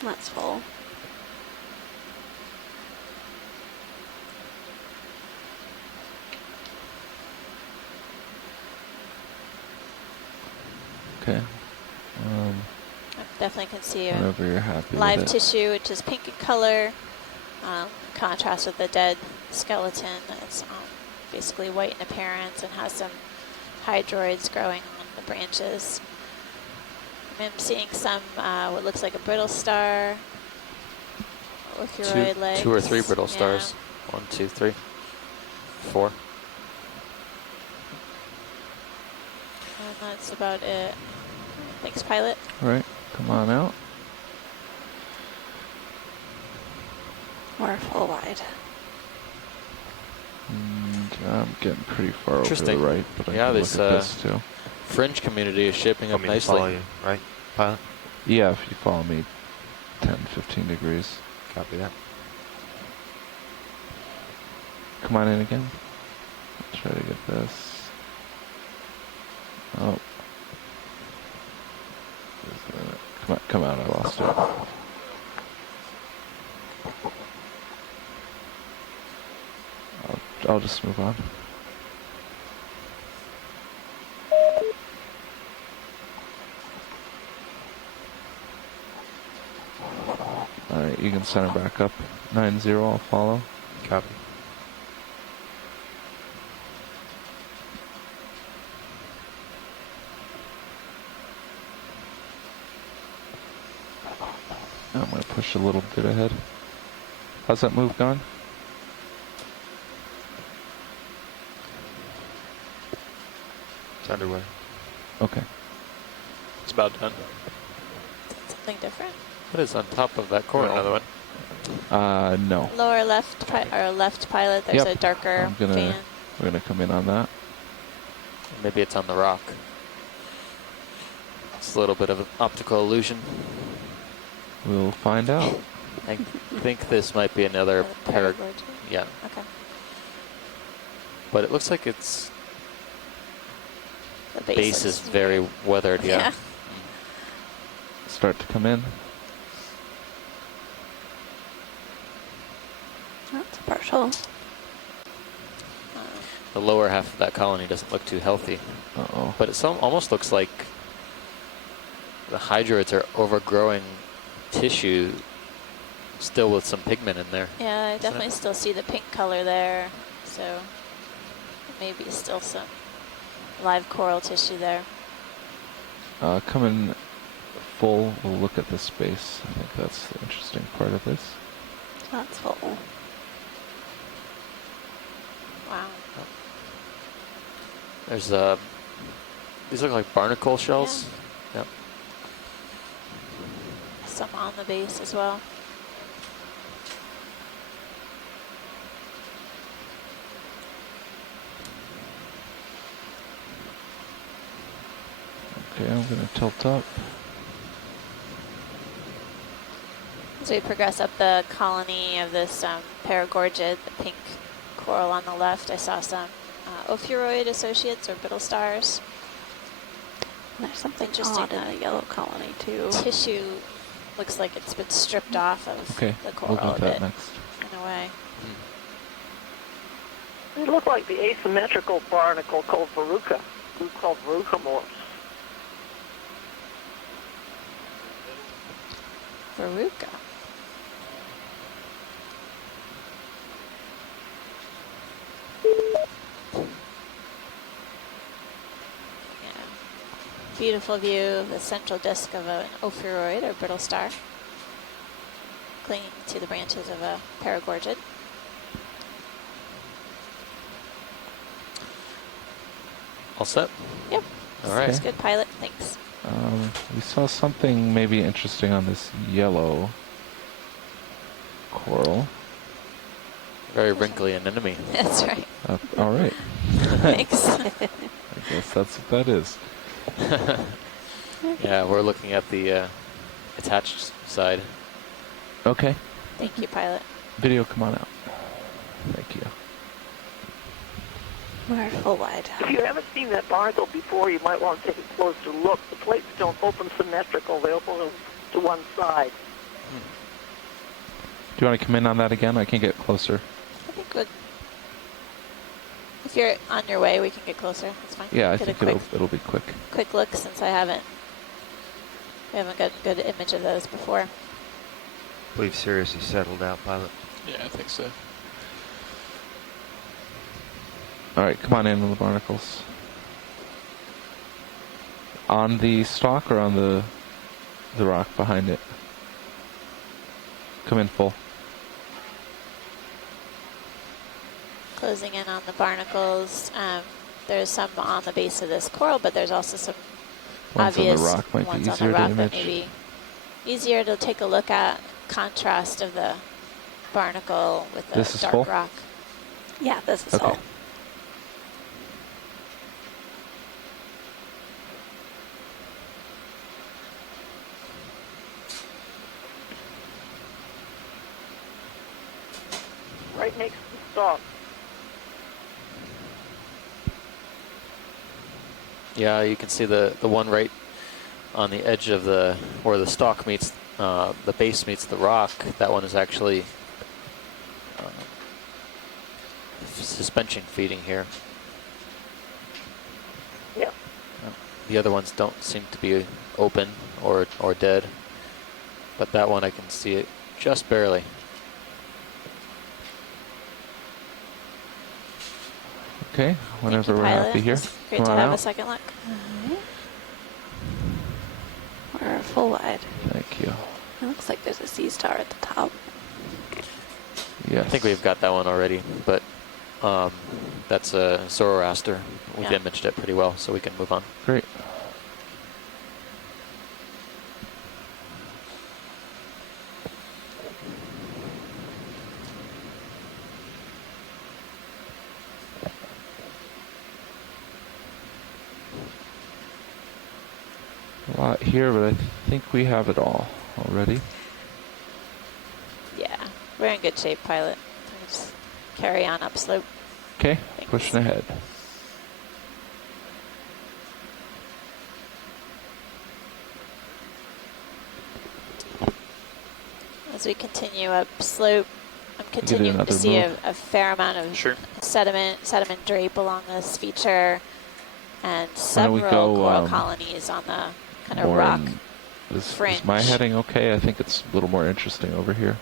That's full. Okay. Definitely can see a whenever you're happy live with it. tissue, which is pink in color. Contrast with the dead skeleton. It's basically white in appearance and has some hydroids growing on the branches. I'm seeing some what looks like a brittle star. Ophioid legs. 2 or 3 brittle stars. 1, 2, 3, 4. And that's about it. Thanks, pilot. All right, come on out. We're full wide. And I'm getting pretty far over to the Interesting. right, but I Yeah, can this look at this too. fringe community is shaping up Want me to nicely. follow you, right, pilot? Yeah, if you follow me 10, 15 degrees. Copy that. Come on in again. Let's try to get this. Oh. Come out, I lost it. I'll just move on. Alright, you can center back up. 9-0, I'll follow. Copy. I'm going to push a little bit ahead. How's that move gone? It's underway. Okay. It's about done. Something different? What is on top of that coral? Another one? No. Lower left, left pilot, there's a darker fan. We're going to come in on that. Maybe it's on the rock. It's a little bit of an optical illusion. We'll find out. I think this might be another yeah. Okay. But it looks like it's the base is very weathered, yeah. Start to come in. That's partial. The lower half of that colony doesn't look too healthy. Uh-oh. But it almost looks like the hydroids are overgrowing tissue still with some pigment in there. Yeah, I definitely still see the pink color there. So maybe still some live coral tissue there. Come in full, we'll look at the space. I think that's the interesting part of this. That's full. Wow. There's these look like barnacle shells. Yeah. Yep. Some on the base as well. Okay, I'm going to tilt up. As we progress up the colony of this paragorgid, the pink coral on the left, I saw some ophiuroid associates or brittle stars. There's something interesting odd in the yellow colony too. Tissue looks like it's been stripped off of the coral we'll a get that bit next. in a way. They look like the asymmetrical barnacle called verruca, called verrucamorphs. Verruca. Beautiful view of the central disk of an ophiuroid or brittle star clinging to the branches of a paragorgid. All set? Yep. All right. That's good, pilot. Thanks. We saw something maybe interesting on this yellow coral. Very wrinkly anemone. That's right. All right. Thanks. I guess that's what that is. Yeah, we're looking at the attached side. Okay. Thank you, pilot. Video, come on out. Thank you. We're full wide. If you haven't seen that barnacle before, you might want to take a closer look. The plates don't open symmetrical. They open to one side. Do you want to come in on that again? I can get closer. I think if you're on your way, we can get closer. That's fine. Yeah, I Get think it'll be quick. Quick look, since we haven't got a good image of those before. I believe seriously settled out, pilot. Yeah, I think so. All right, come on in on the barnacles. On the stalk or on the rock behind it? Come in full. Closing in on the barnacles. There's some on the base of this coral, but there's also some Ones obvious on the rock might ones be on easier the to rock image. that may be easier to take a look at. Contrast of the barnacle with the This is dark full? rock. Yeah, this is Okay. full. Right next to the stalk. Yeah, you can see the one right on the edge of where the stalk meets, the base meets the rock. That one is actually suspension feeding here. Yeah. The other ones don't seem to be open or dead, but that one I can see it just barely. Okay, whenever we're Pilot, happy here. it's great Come to on have out. a second look. We're full wide. Thank you. It looks like there's a sea star at the top. Yes. I think we've got that one already, but that's a Zoroaster. We've Yeah. imaged it pretty well, so we can move on. Great. A lot here, but I think we have it all already. Yeah, we're in good shape, pilot. Just carry on upslope. Okay, pushing ahead. As we continue upslope, I'm continuing to another see move? a fair amount of sediment drape along this feature, and Why don't we several go, coral colonies on the kind of more rock Is fringe. my heading okay? I think it's a little more interesting over here.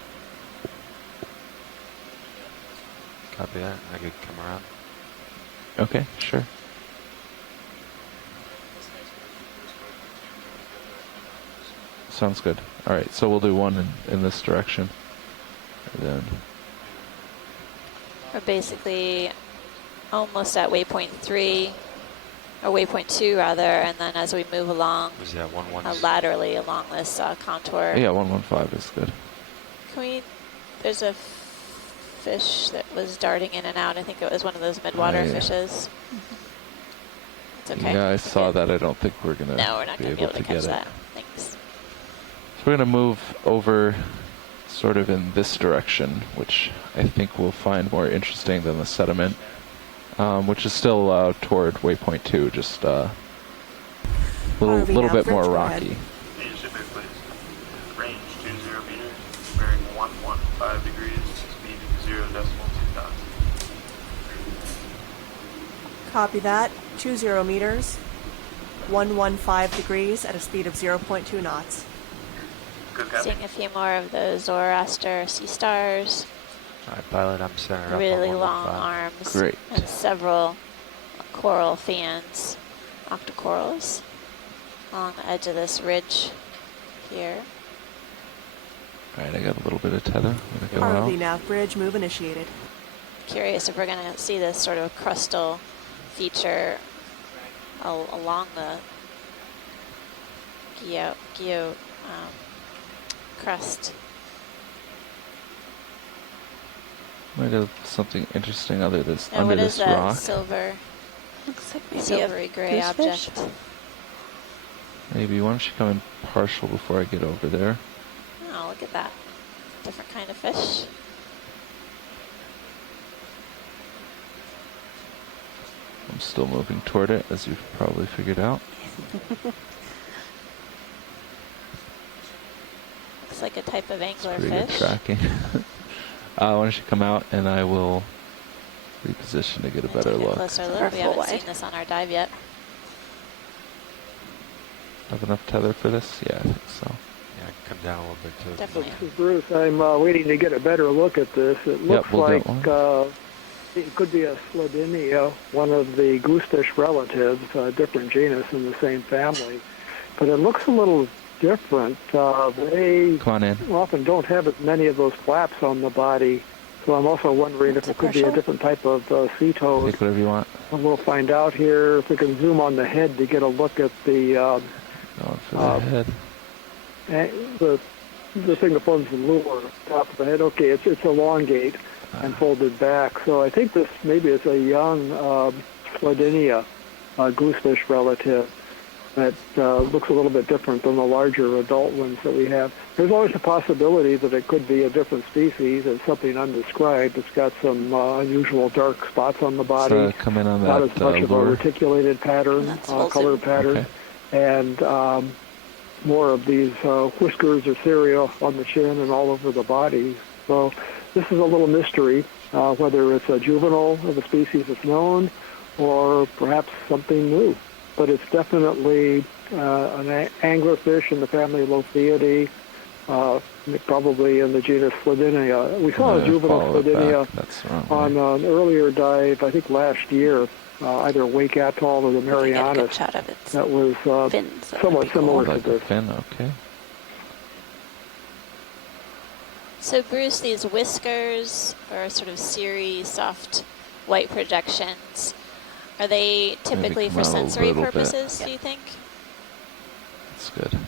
Copy that. I could come around. Okay, sure. Sounds good. All right, so we'll do one in this direction. And then We're basically almost at waypoint 3, or waypoint 2 rather, and then as we move along, Was that 1-1? laterally along this contour. yeah, 115 is good. Can we? There's a fish that was darting in and out. I think it was one of those midwater yeah. fishes. It's okay. Yeah, I saw that. I don't think we're gonna. No, we're not be going to be able to get catch it. that. Thanks. So we're gonna move over sort of in this direction, which I think we'll find more interesting than the sediment, which is still toward waypoint 2, just a little bit more rocky. Range 20 meters, bearing 115 degrees, speed 0.2 knots. Copy that. 20 meters, 115 degrees at a speed of 0.2 knots. Seeing a few more of those Zoroaster sea stars. All right, pilot, I'm centered up. Really long arms. Great. And several coral fans, octocorals, along the edge of this ridge here. All right, I got a little bit of tether. ROV nav bridge move initiated. Curious if we're going to see this sort of crustal feature along the geo crust. Might have something interesting under this Now, what is that rock. silver? Looks like maybe Silvery gray goosefish. object. Maybe. Why don't you come in partial before I get over there? Oh, look at that. Different kind of fish. I'm still moving toward it, as you've probably figured out. Looks like a type of angler Pretty good fish. tracking. Why don't you come out and I will reposition to get a better Take a look. closer look. We haven't seen this on our dive yet. Have enough tether for this? Yeah, I think so. Yeah, come down a little bit too. Definitely. This is Bruce. I'm waiting to get a better look at this. It looks we'll like get one. it could be a Sledinia, one of the goosefish relatives, a different genus in the same family. But it looks a little different. They Come on in. often don't have as many of those flaps on the body. So I'm also wondering if it could be a different type of sea toad. Take whatever you want. And we'll find out here if we can zoom on the head to get a look at the Going for the head. The thing that forms the lure, top of the head. Okay, it's elongate and folded back. So I think this maybe is a young Sledinia, goosefish relative that looks a little bit different than the larger adult ones that we have. There's always a possibility that it could be a different species. It's something undescribed. It's got some unusual dark spots on the body. So come in on that Not as much of a lure. reticulated pattern, color pattern, and more of these whiskers or cilia on the chin and all over the body. So this is a little mystery, whether it's a juvenile of a species that's known or perhaps something new. But it's definitely an anglerfish in the family Lopheidae, probably in the genus Sledinia. We saw a juvenile Sledinia on an earlier dive, I think last year, either Wake Atoll or the Marianas. That was somewhat similar to this. Fin, okay. So Bruce, these whiskers or sort of cirri, soft white projections, are they typically for sensory purposes, do you think? That's good.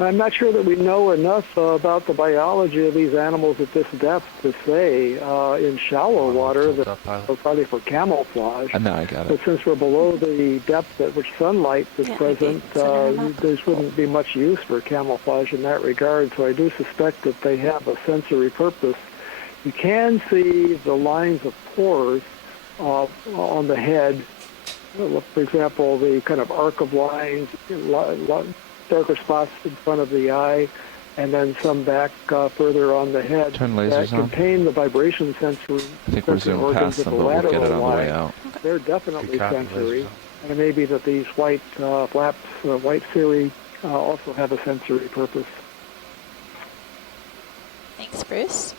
I'm not sure that we know enough about the biology of these animals at this depth to say. In shallow water, they're probably for camouflage. Now I got it. But since we're below the depth at which sunlight is present, there wouldn't be much use for camouflage in that regard. So I do suspect that they have a sensory purpose. You can see the lines of pores on the head. For example, the kind of arc of lines, darker spots in front of the eye, and then some back further on the head Turn lasers that contain the vibration sensory organs past of them, the but we'll get it lateral on the way line. out. They're definitely copy, sensory, lasers. and it may be that these white flaps, white cirri, also have a sensory purpose. Thanks, Bruce.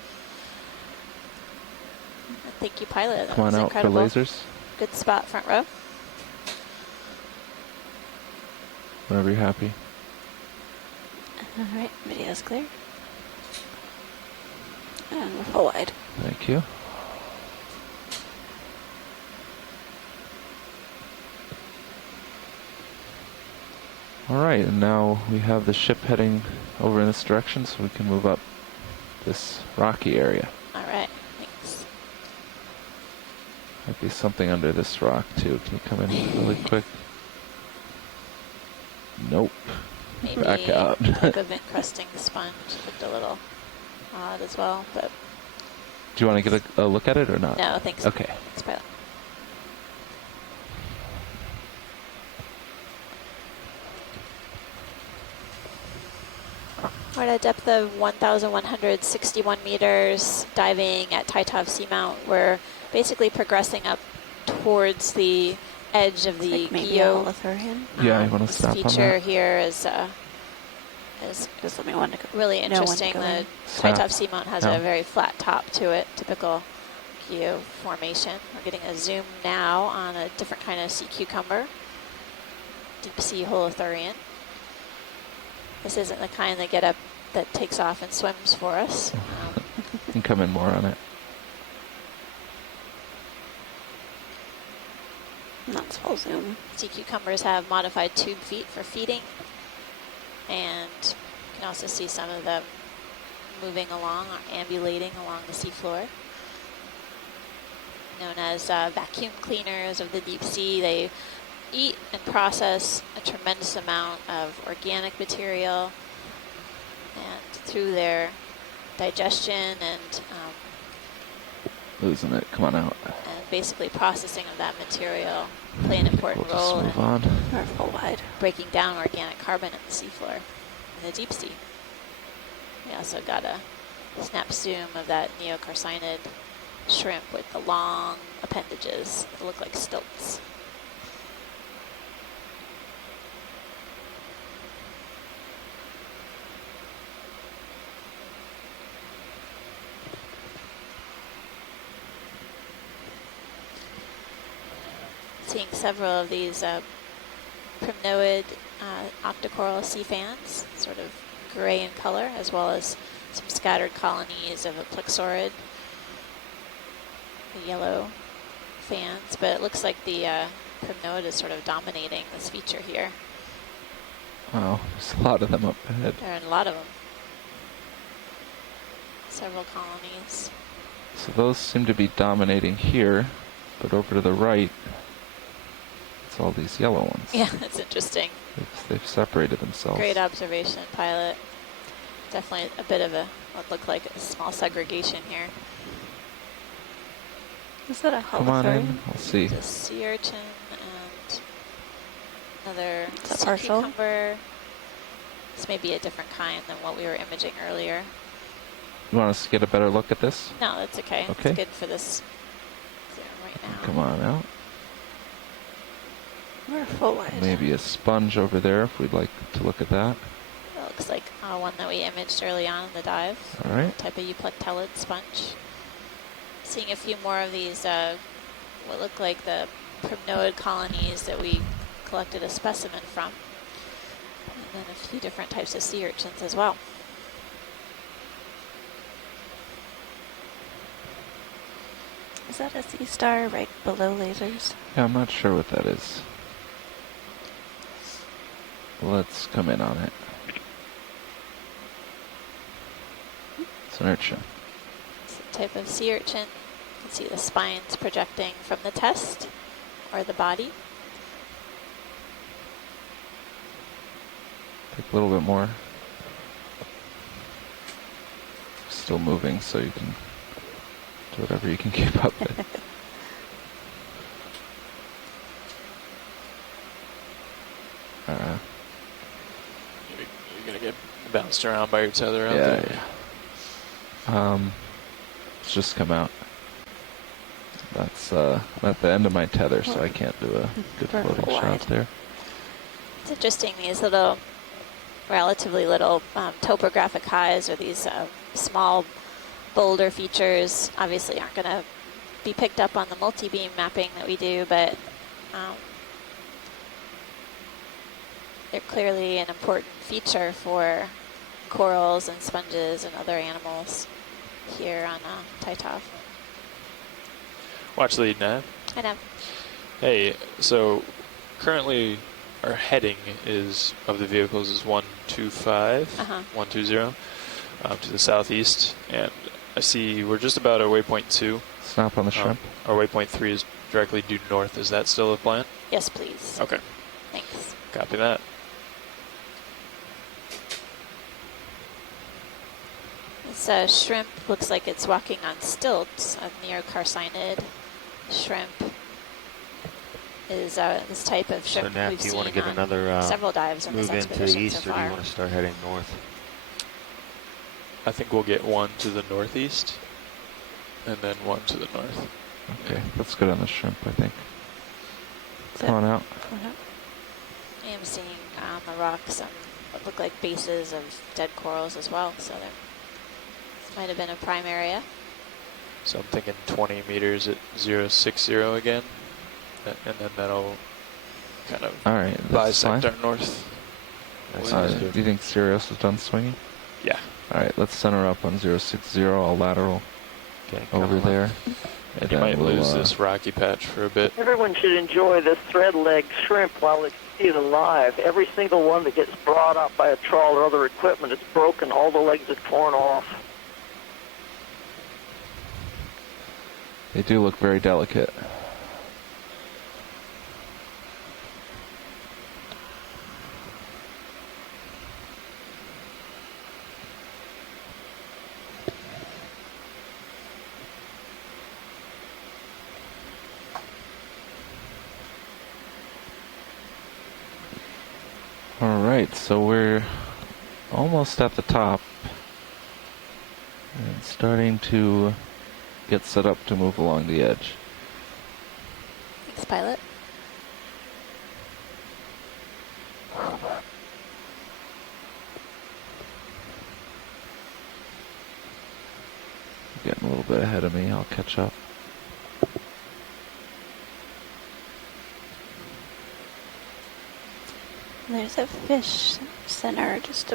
Thank you, pilot. That Come on was out incredible. for lasers. Good spot, front row. Whenever you're happy. All right, video's clear. And we're full wide. Thank you. All right, and now we have the ship heading over in this direction, so we can move up this rocky area. All right, thanks. Might be something under this rock too. Can you come in really quick? Nope. maybe back out. type of encrusting sponge looked a little odd as well, but. Do you want to get a look at it or not? No, thanks. Okay. Thanks, pilot. We're at a depth of 1,161 meters, diving at Titov Seamount. We're basically progressing up towards the edge of the geo. Yeah, you want to stop on that? Feature here is just let me want to go. Really interesting. The Titov Seamount has a very flat top to it, typical geo formation. We're getting a zoom now on a different kind of sea cucumber, deep sea holothurian. This isn't the kind that takes off and swims for us. You can come in more on it. That's full zoom. Sea cucumbers have modified tube feet for feeding, and you can also see some of them moving along or ambulating along the seafloor. Known as vacuum cleaners of the deep sea, they eat and process a tremendous amount of organic material, and through their digestion and losing it, come on out. And basically processing of that material play an important role in breaking down organic carbon in the seafloor, in the deep sea. We also got a snap zoom of that neocarcinid shrimp with the long appendages that look like stilts. Seeing several of these primnoid octocoral sea fans, sort of gray in color, as well as some scattered colonies of a plexaurid, the yellow fans, but it looks like the primnoid is sort of dominating this feature here. Wow, there's a lot of them up ahead. There are a lot of them. Several colonies. So those seem to be dominating here, but over to the right, it's all these yellow ones. Yeah, that's interesting. They've separated themselves. Great observation, pilot. Definitely a bit of what looked like a small segregation here. Is that a holothurian? Come on in, I'll see. It's a sea urchin and another sea partial? cucumber. This may be a different kind than what we were imaging earlier. You want us to get a better look at this? No, that's okay. Okay. It's good for this zoom right now. Come on out. We're full wide. Maybe a sponge over there if we'd like to look at that. That looks like one that we imaged early on in the dive. All right. Type of euplectellid sponge. Seeing a few more of these, what look like the primnoid colonies that we collected a specimen from. And then a few different types of sea urchins as well. Is that a sea star right below lasers? Yeah, I'm not sure what that is. Let's come in on it. It's an urchin. It's a type of sea urchin. You can see the spines projecting from the test or the body. Take a little bit more. Still moving, so you can do whatever you can keep up with. You're gonna get bounced around by your tether out there. Yeah. It's just come out. That's I'm at the end of my tether, so I can't do a good floating shot there. It's interesting, these little, relatively little topographic highs, or these small boulder features, obviously aren't going to be picked up on the multi-beam mapping that we do, but they're clearly an important feature for corals and sponges and other animals here on Titov. Watch lead, nav. I know. Hey, so currently our heading is of the vehicles is 125, 120 to the southeast, and I see we're just about at waypoint 2. Stop on the shrimp. Our waypoint 3 is directly due north. Is that still the plan? Yes, please. Okay. Thanks. Copy that. This shrimp looks like it's walking on stilts. A near-carcinid shrimp is this type of shrimp So, Nat, we've do you seen want to get on another several dives on this move into the expedition east, so or do you far. want to start heading north? I think we'll get one to the northeast, and then one to the north. Okay, let's go on the shrimp, I think. Come on out. I am seeing on the rocks some what look like bases of dead corals as well, so this might have been a prime area. So I'm thinking 20 meters at 060 again, and then that'll kind of bisect our north. Do you think Sirius is done swinging? Yeah. All right, let's center up on 060. I'll lateral over there. And you might we'll, lose this rocky patch for a bit. Everyone should enjoy this thread-legged shrimp while they see it alive. Every single one that gets brought up by a trawl or other equipment is broken. All the legs are torn off. They do look very delicate. All right, so we're almost at the top and starting to get set up to move along the edge. Thanks, pilot. Getting a little bit ahead of me, I'll catch up. There's a fish center just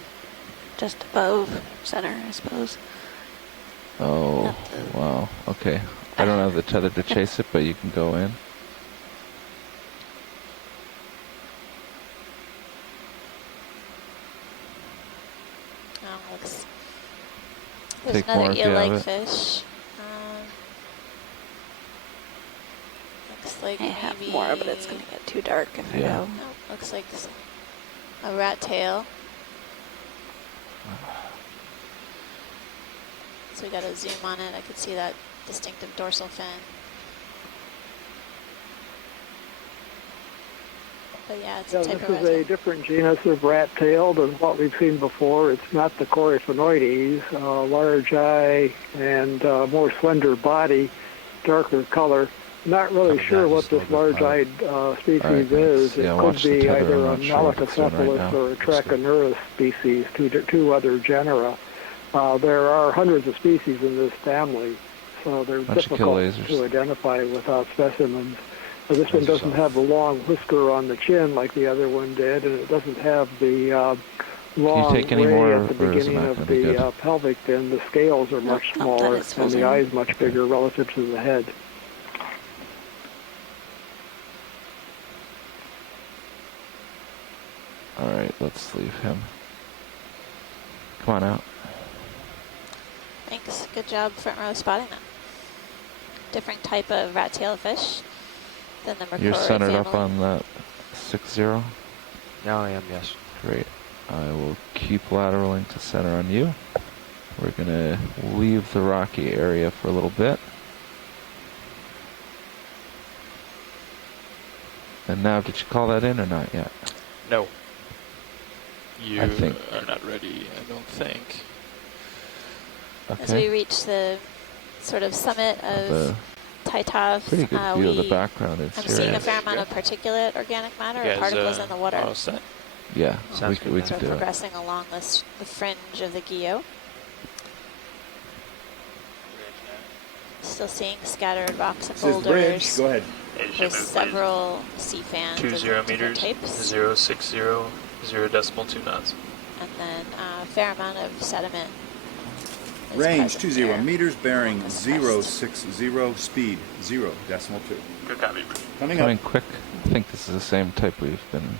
above center, I suppose. Oh, wow. Okay. I don't have the tether to chase it, but you can go in. Oh, looks. There's Take more another if you have eel-like it. fish. Looks like I have more, but it's going to get too dark if I go. No, looks like a rat tail. So we got to zoom on it. I could see that distinctive dorsal fin. But yeah, it's a type this of is a different genus of rat tail than what we've seen before. It's not the Coryphonoides, large eye and more slender body, darker color. Not really sure what this large-eyed species is. It could be either a Malacocephalus or a Trachinurus species, two other genera. There are hundreds of species in this family, so they're difficult to identify without specimens. This one doesn't have the long whisker on the chin like the other one did, and it doesn't have the long ray at the beginning of the pelvic fin. The scales are much smaller, and the eyes much bigger relative to the head. All right, let's leave him. Come on out. Thanks. Good job front row spotting that. Different type of rat tail fish than the Mercury You're centered family. up on that 60? Yeah, I am, yes. Great. I will keep lateraling to center on you. We're going to leave the rocky area for a little bit. And now, did you call that in or not yet? No. You are not ready, I don't think. Okay. As we reach the sort of summit of Titov, pretty good view of the background. I'm seeing a fair amount of particulate organic matter or particles in the water. All set. Yeah, we could do it. Progressing along the fringe of the Guyot. Still seeing scattered rocks and boulders. Bridge. Go ahead. With several sea fans. 20 meters, types. 060, 0.2 knots. And then a fair amount of sediment. Range 20 meters, bearing 060, speed 0.2. Good copy. Coming up. up. Quick. I think this is the same type we've been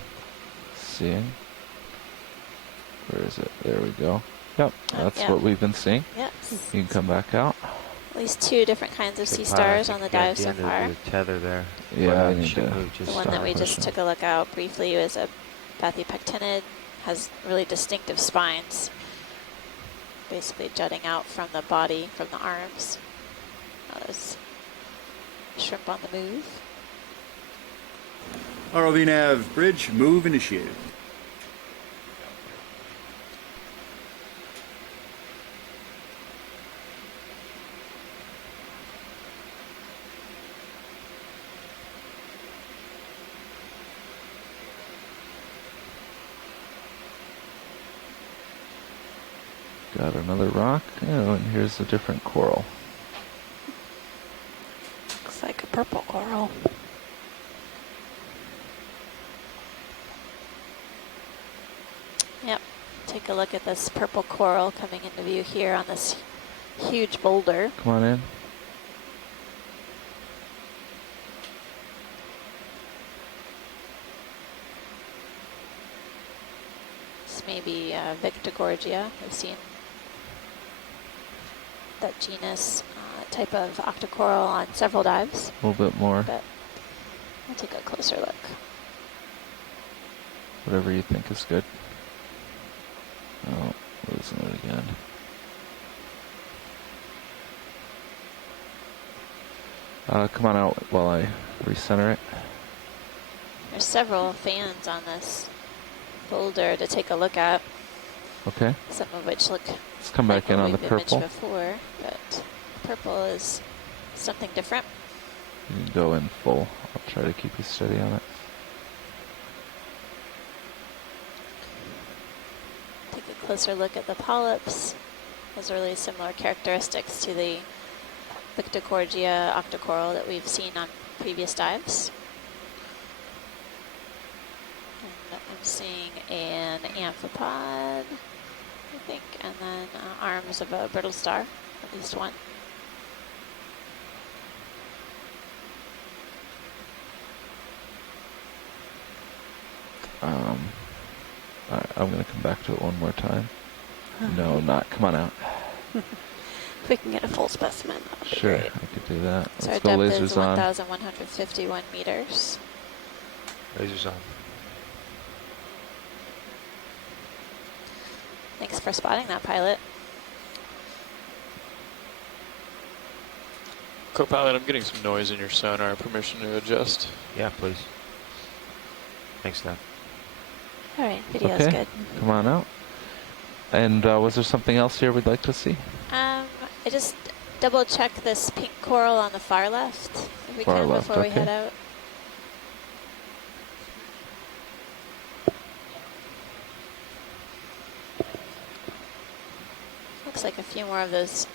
seeing. Where is it? There we go. Yep, that's what we've been seeing. Yep. You can come back out. At least two different kinds of sea stars on the dive so far. The tether there. Yeah, I need to the one that we just took a look out briefly was a Bathypectinid, has really distinctive spines. basically jutting out from the body, from the arms. There's shrimp on the move. ROV nav bridge move initiated. Got another rock. Oh, and here's a different coral. Looks like a purple coral. Yep. Take a look at this purple coral coming into view here on this huge boulder. Come on in. This may be Victigorgia. We've seen that genus type of octocoral on several dives. A little bit more. But we'll take a closer look. Whatever you think is good. Oh, losing it again. Come on out while I recenter it. There's several fans on this boulder to take a look at. Okay. Some of which look Let's come back in on the purple. Before, but purple is something different. You can go in full. I'll try to keep you steady on it. Take a closer look at the polyps. Those are really similar characteristics to the Victigorgia octocoral that we've seen on previous dives. And I'm seeing an amphipod, I think, and then arms of a brittle star, at least one. I'm going to come back to it one more time. No, not. Come on out. If we can get a full specimen, that would be Sure, great. I could do that. So Let's our go depth is lasers on. 1,151 meters. Lasers on. Thanks for spotting that, pilot. Co-pilot, I'm getting some noise in your sonar. Permission to adjust? Yeah, please. Thanks, Dad. All right, video's Okay, good. come on out. And was there something else here we'd like to see? I just double check this pink coral on the far left, if we Far can, left, before we okay. head out. Looks like a few more of those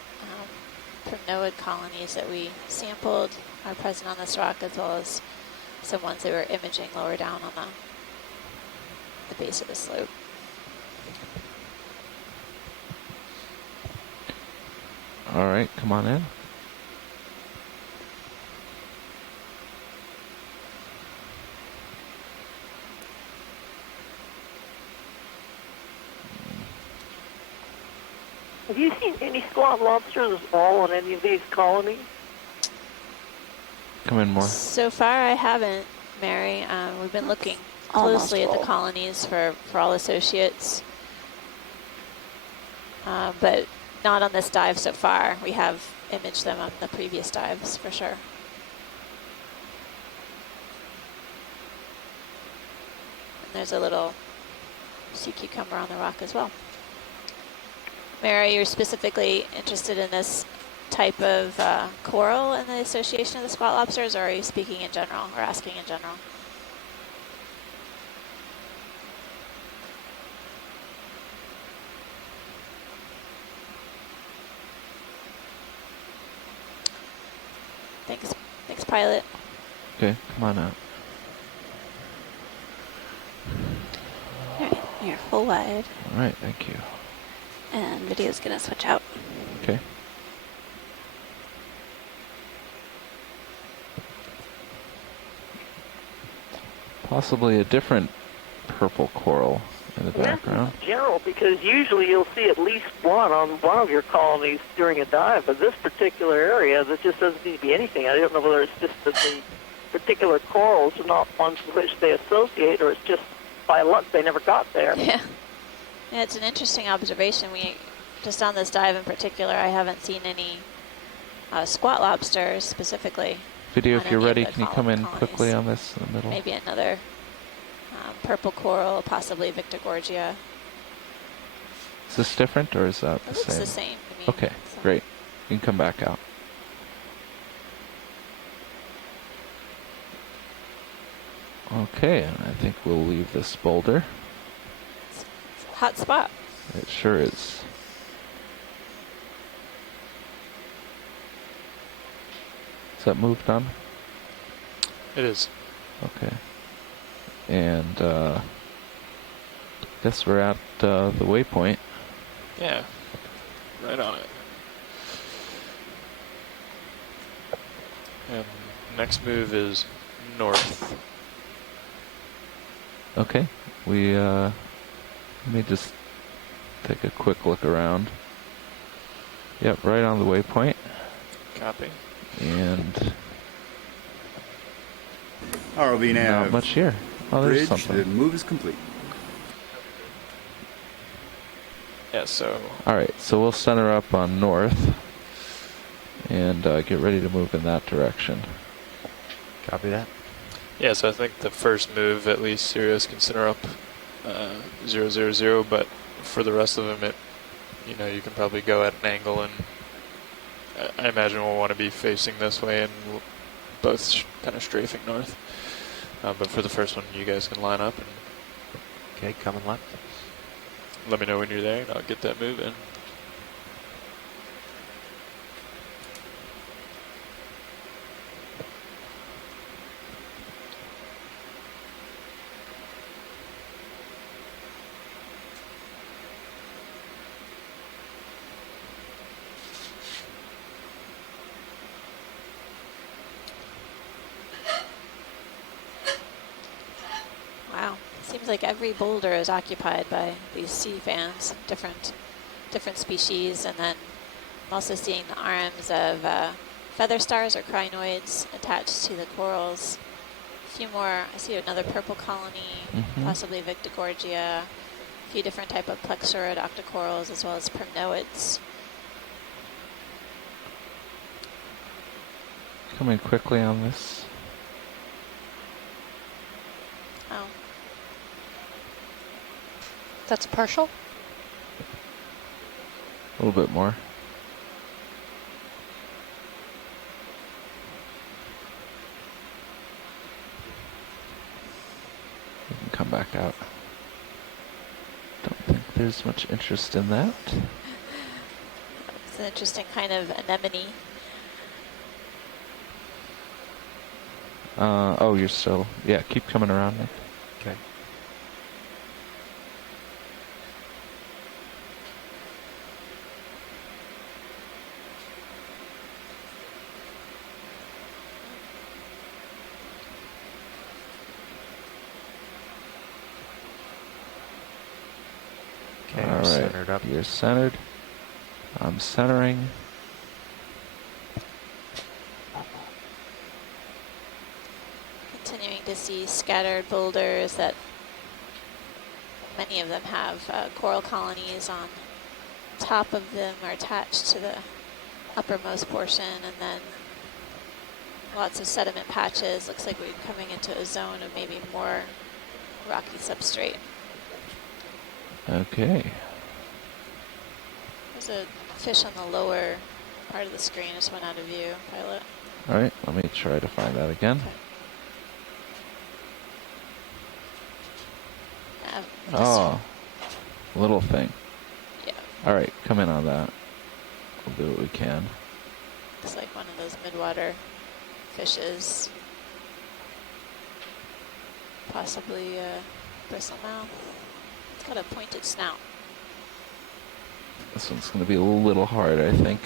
primnoid colonies that we sampled are present on this rock, as well as some ones that were imaging lower down on the base of the slope. All right, come on in. Have you seen any squat lobsters at all on any of these colonies? Come in more. So far, I haven't, Mary. We've been looking closely at the colonies for all associates, but not on this dive so far. We have imaged them on the previous dives for sure. And there's a little sea cucumber on the rock as well. Mary, you're specifically interested in this type of coral in the association of the squat lobsters, or are you speaking in general or asking in general? Thanks, pilot. Okay, come on out. All right, you're full wide, All right, thank you. and video's gonna switch out. Okay. Possibly a different purple coral in the background. General, because usually you'll see at least one on one of your colonies during a dive, but this particular area, there just doesn't need to be anything. I don't know whether it's just that the particular corals are not ones with which they associate, or it's just by luck they never got there. Yeah, it's an interesting observation. We just on this dive in particular, I haven't seen any squat lobsters specifically. Video, if you're ready, can you come in colonies. quickly on this in the middle? Maybe another purple coral, possibly Victorgorgia. Is this different, or is that the It same? looks the same to me. Okay, so. great. You can come back out. Okay, and I think we'll leave this boulder. It's a hot spot. It sure is. Is that moved on? It is. Okay. And guess we're at the waypoint. Yeah, right on it. And next move is north. Okay, we let me just take a quick look around. Yep, right on the waypoint. Copy. And ROV nav. not much here. Oh, there's Bridge, something. the move is complete. Yeah, so... Alright, so we'll center up on north and get ready to move in that direction. Copy that. Yeah, so I think the first move, at least, Sirius can center up 000, but for the rest of them, you can probably go at an angle, and I imagine we'll want to be facing this way and both kind of strafing north. But for the first one, you guys can line up and Okay, coming left. let me know when you're there, and I'll get that move in. Wow, seems like every boulder is occupied by these sea fans, different species, and then I'm also seeing the arms of feather stars or crinoids attached to the corals. A few more, I see another purple colony, possibly Victorgorgia, a few different type of plexurid octocorals, as well as primnoids. Coming quickly on this. Oh. That's partial? A little bit more. We can come back out. Don't think there's much interest in that. It's an interesting kind of anemone. Oh, you're still... Yeah, keep coming around, Nick. Okay. Okay, all right. centered up. You're centered. I'm centering. Continuing to see scattered boulders that many of them have coral colonies on top of them or attached to the uppermost portion, and then lots of sediment patches. Looks like we're coming into a zone of maybe more rocky substrate. Okay. There's a fish on the lower part of the screen. Just went out of view, pilot. All right, let me try to find that again. Okay. Oh, little thing. Yeah. All right, come in on that. We'll do what we can. Looks like one of those midwater fishes. Possibly a bristlemouth. It's got a pointed snout. This one's going to be a little hard, I think.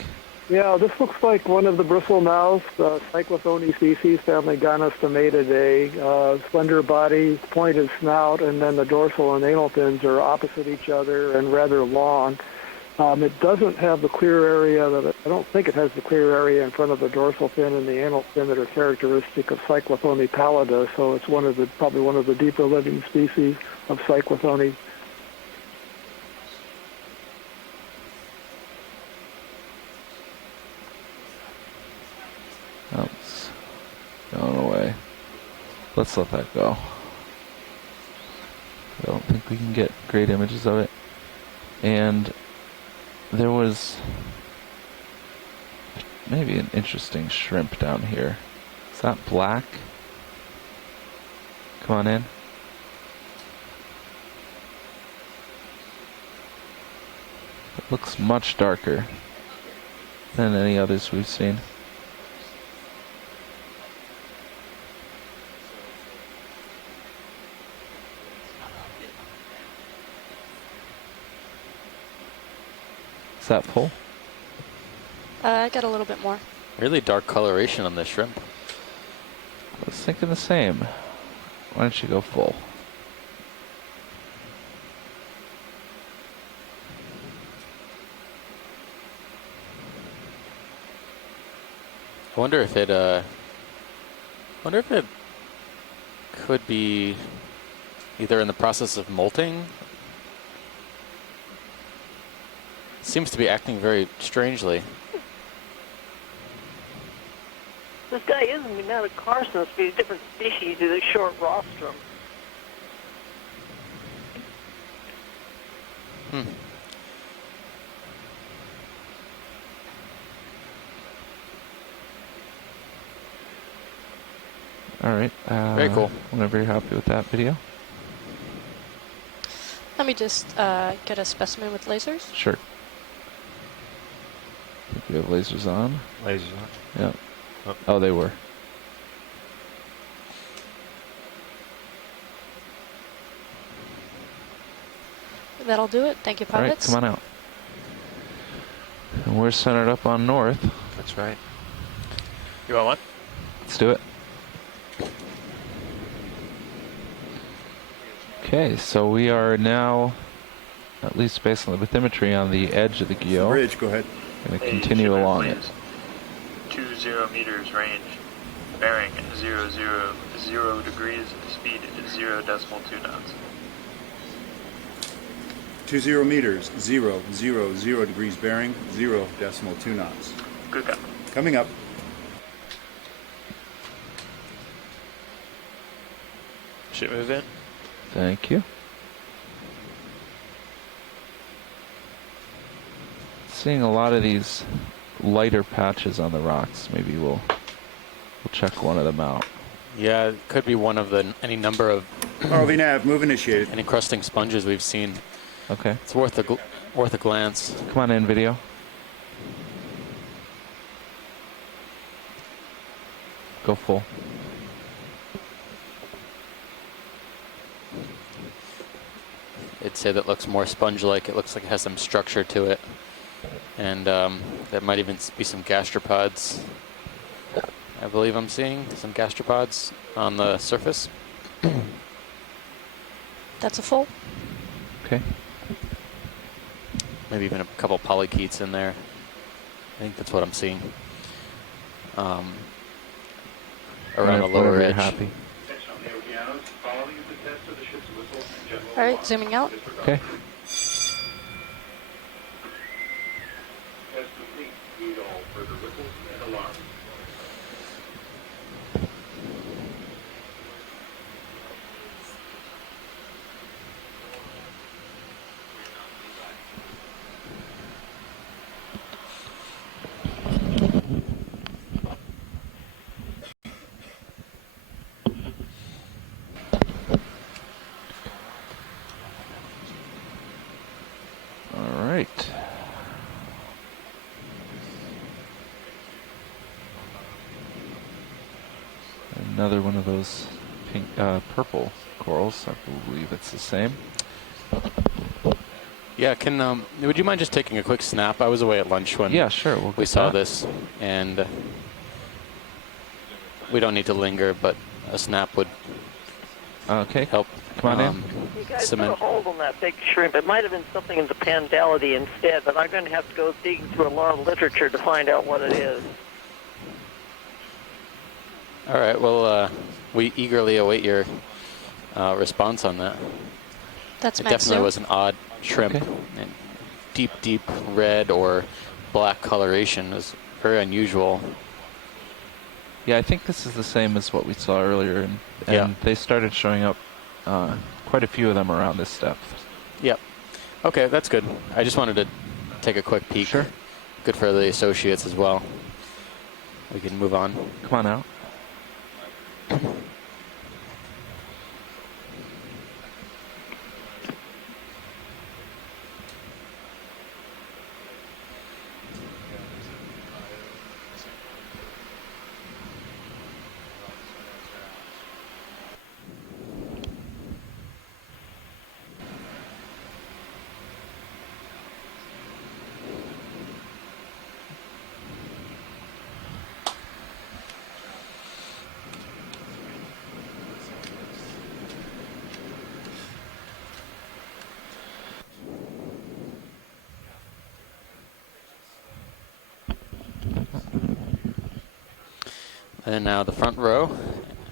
Yeah, this looks like one of the bristlemouths, Cyclothone species, family Gonostamated, slender body, pointed snout, and then the dorsal and anal fins are opposite each other and rather long. It doesn't have the clear area I don't think it has the clear area in front of the dorsal fin and the anal fin that are characteristic of Cyclothone pallida, so it's probably one of the deeper living species of Cyclothone. That's going away. Let's let that go. I don't think we can get great images of it. And there was maybe an interesting shrimp down here. Is that black? Come on in. It looks much darker than any others we've seen. Is that full? I got a little bit more. Really dark coloration on this shrimp. I was thinking the same. Why don't you go full? I wonder if it could be either in the process of molting. It seems to be acting very strangely. This guy is a pneumatic carcinus, but he's a different species. He's a short rostrum. All right. Very cool. Whenever you're happy with that video. Let me just get a specimen with lasers. Sure. I think we have lasers on. Lasers on? Yeah. Oh, they were. That'll do it. Thank you, pilots. All right, come on out. And we're centered up on north. That's right. You want one? Let's do it. Okay, so we are now, at least based on the bathymetry, on the edge of the Guyot. Bridge, go ahead. Going to continue along it. 20 meters range, bearing 000 degrees, speed 0.2 knots. 20 meters, 000 degrees bearing, 0.2 knots. Good copy. Coming up. Should move in. Thank you. Seeing a lot of these lighter patches on the rocks. Maybe we'll check one of them out. Yeah, it could be one of any number of ROV nav, move initiated. any crusting sponges we've seen. Okay. It's worth a glance. Come on in, video. Go full. I'd say that looks more sponge-like. It looks like it has some structure to it. And there might even be some gastropods. I believe I'm seeing some gastropods on the surface. That's a full. Okay. Maybe even a couple polychaetes in there. I think that's what I'm seeing. Around the lower Whenever edge. you're happy. All right, zooming out. Okay. Another one of those pink, purple corals. I believe it's the same. Yeah, would you mind just taking a quick snap? I was away at lunch when sure, we saw this, and we don't need to linger, but a snap would help. Come on in. You guys Cement. put a hold on that big shrimp. It might have been something in the Pandality instead, but I'm going to have to go digging through a lot of literature to find out what it is. All right, well, we eagerly await your response on that. That's It definitely Matsu. was an odd shrimp. And deep red or black coloration is very unusual. Yeah, I think this is the same as what we saw earlier, and they started showing up, quite a few of them around this depth. Yep. Okay, that's good. I just wanted to take a quick peek. Sure. Good for the associates as well. We can move on. Come on out. And now the front row.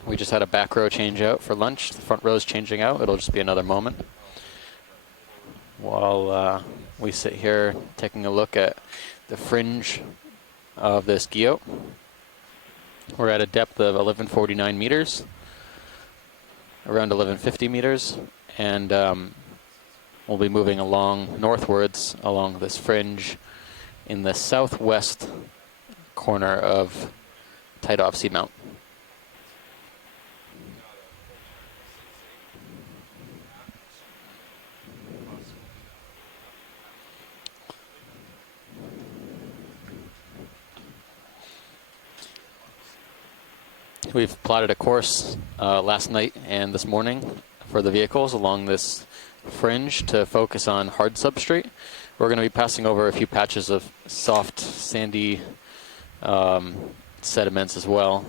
We just had a back row change out for lunch. The front row's changing out. It'll just be another moment. While we sit here taking a look at the fringe of this guyot. We're at a depth of 1149 meters, around 1150 meters, and we'll be moving along northwards along this fringe in the southwest corner of Titov Seamount. We've plotted a course last night and this morning for the vehicles along this fringe to focus on hard substrate. We're going to be passing over a few patches of soft, sandy sediments as well.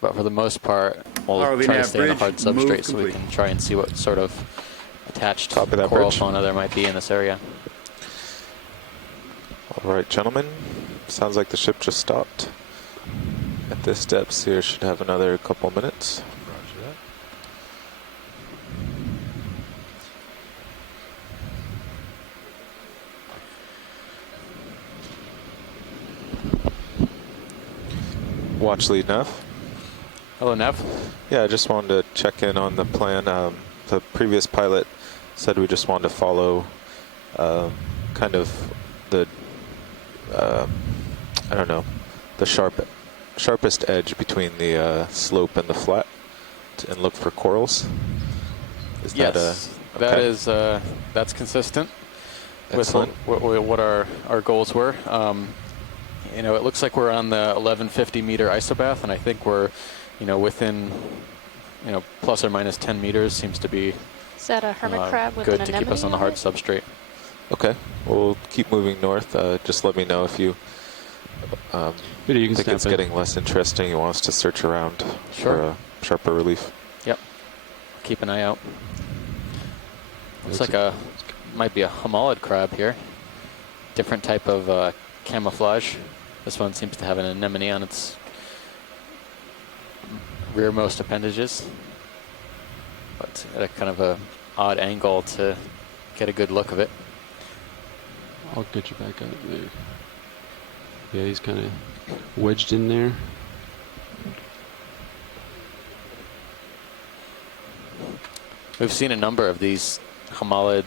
But for the most part, we'll try to stay on the hard substrate so we can try and see what sort of attached coral fauna there might be in this area. All right, gentlemen. Sounds like the ship just stopped. At this depth here, should have another couple minutes. Roger that. Watch lead Nev. Hello, Nev. Yeah, I just wanted to check in on the plan. The previous pilot said we just wanted to follow kind of the, I don't know, the sharpest edge between the slope and the flat and look for corals. Is yes, that okay? That's consistent Excellent. with what our goals were. You know, it looks like we're on the 1150 meter isobath, and I think we're, you know, within, you know, plus or minus 10 meters seems to be. Is that a hermit crab with good an to keep us on the hard substrate? Okay, we'll keep moving north. Just let me know if you think it's getting less interesting. You want us to search around for a sharper relief. Yep. Keep an eye out. Looks like might be a homalid crab here. Different type of camouflage. This one seems to have an anemone on its rearmost appendages, but at a kind of a odd angle to get a good look of it. I'll get you back out there. Yeah, he's kind of wedged in there. We've seen a number of these homalid,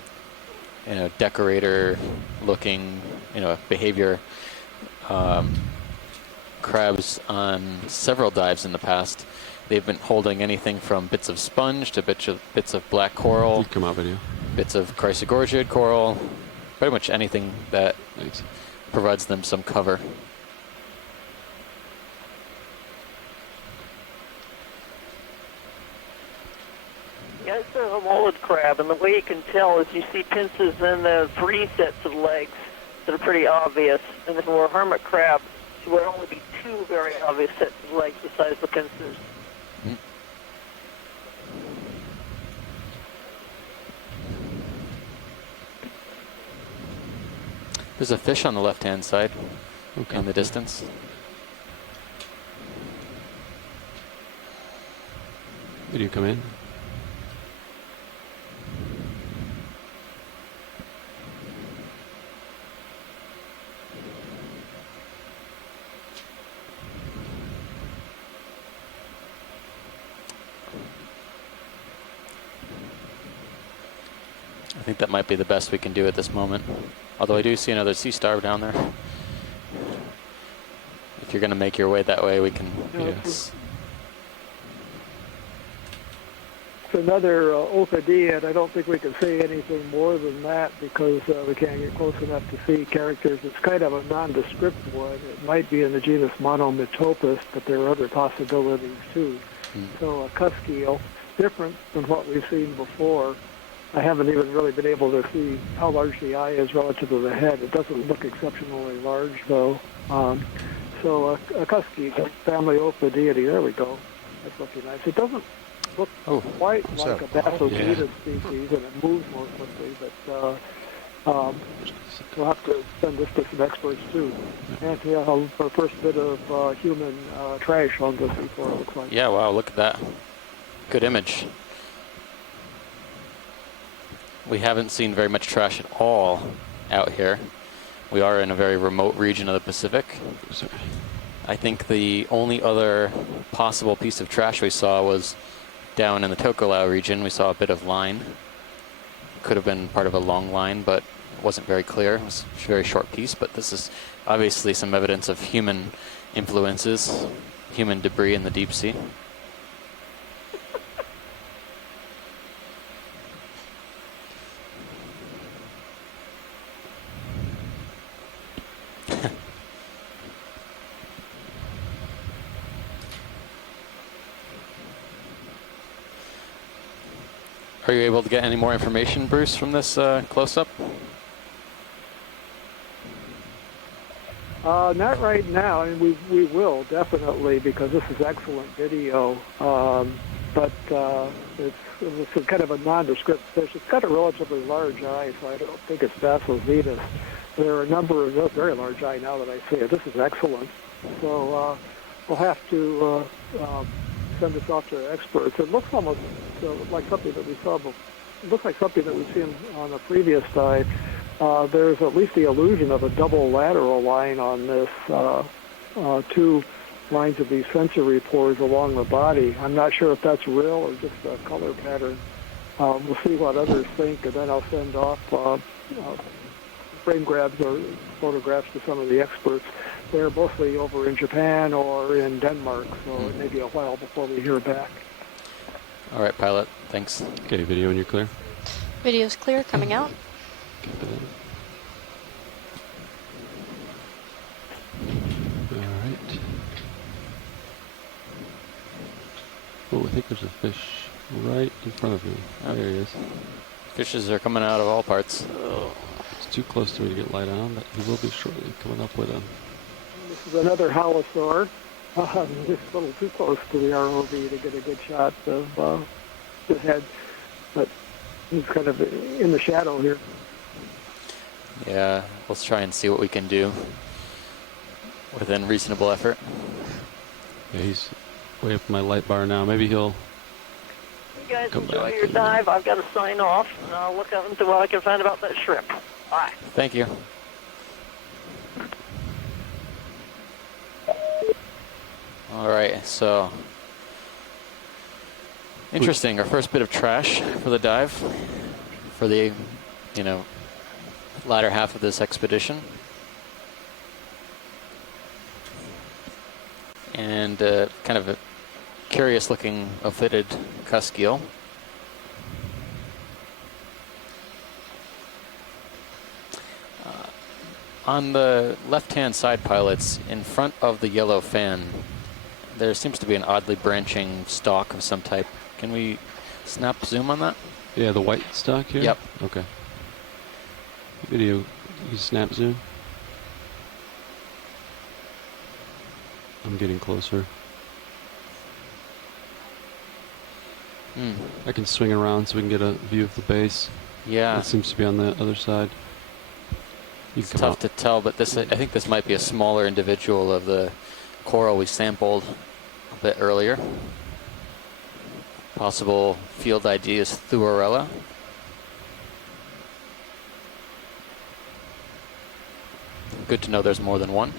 you know, decorator-looking, you know, behavior crabs on several dives in the past. They've been holding anything from bits of sponge to bits of black coral, come out video. Bits of chrysogorgiid coral, pretty much anything that provides them some cover. Yeah, it's a homalid crab, and the way you can tell is you see pincers in the 3 sets of legs that are pretty obvious. And if it were a hermit crab, there would only be 2 very obvious sets of legs besides the pincers. There's a fish on the left-hand side in the distance. Did you come in? think that might be the best we can do at this moment. Although I do see another sea star down there. If you're going to make your way that way, we can. Yes. It's another Okeanos, and I don't think we can say anything more than that because we can't get close enough to see characters. It's kind of a nondescript one. It might be in the genus Monometopus, but there are other possibilities too. So a cuskeel, different than what we've seen before. I haven't even really been able to see how large the eye is relative to the head. It doesn't look exceptionally large, though. So a cuskeel, family Okeanos, there we go. That's looking nice. It doesn't look quite like a Bassozetus species, and it moves more quickly, but we'll have to send this to some experts, too. And our first bit of human trash on this before it looks like. Yeah, wow, look at that. Good image. We haven't seen very much trash at all out here. We are in a very remote region of the Pacific. I think the only other possible piece of trash we saw was down in the Tokelau region. We saw a bit of line. Could have been part of a long line, but it wasn't very clear. It was a very short piece, but this is obviously some evidence of human influences, human debris in the deep sea. Are you able to get any more information, Bruce, from this close-up? Not right now. I mean, we will, definitely, because this is excellent video. But it's kind of a nondescript fish. It's got a relatively large eye, so I don't think it's Bassozetus. There are a number of those very large eye now that I see it. This is excellent. So we'll have to send this off to experts. It looks almost like something that we saw before. It looks like something that we've seen on a previous dive. There's at least the illusion of a double lateral line on this, two lines of these sensory pores along the body. I'm not sure if that's real or just a color pattern. We'll see what others think, and then I'll send off frame grabs or photographs to some of the experts. They're mostly over in Japan or in Denmark, so it may be a while before we hear back. All right, pilot. Thanks. Okay, video, and you're clear? Video's clear, coming out. All right. Oh, I think there's a fish right in front of me. Oh, there he is. Fishes are coming out of all parts. It's too close to me to get light on, but he will be shortly coming up with him. This is another halosaur. It's a little too close to the ROV to get a good shot of the head, but he's kind of in the shadow here. Yeah, let's try and see what we can do within reasonable effort. Yeah, he's way up my light bar now. Maybe he'll You guys come enjoy back. your dive. I've got to sign off, and I'll look out into what I can find about that shrimp. Bye. Thank you. All right, so interesting. Our first bit of trash for the dive, for the, latter half of this expedition, and kind of a curious-looking ophidid cuskeel. On the left-hand side, pilots, in front of the yellow fan, there seems to be an oddly branching stalk of some type. Can we snap zoom on that? Yeah, the white stalk here? Yep. Okay. Video, you snap zoom? I'm getting closer. I can swing around so we can get a view of the base. Yeah. It seems to be on the other side. It's tough to tell, but I think this might be a smaller individual of the coral we sampled a bit earlier. Possible field ID is Thuarella. Good to know there's more than one.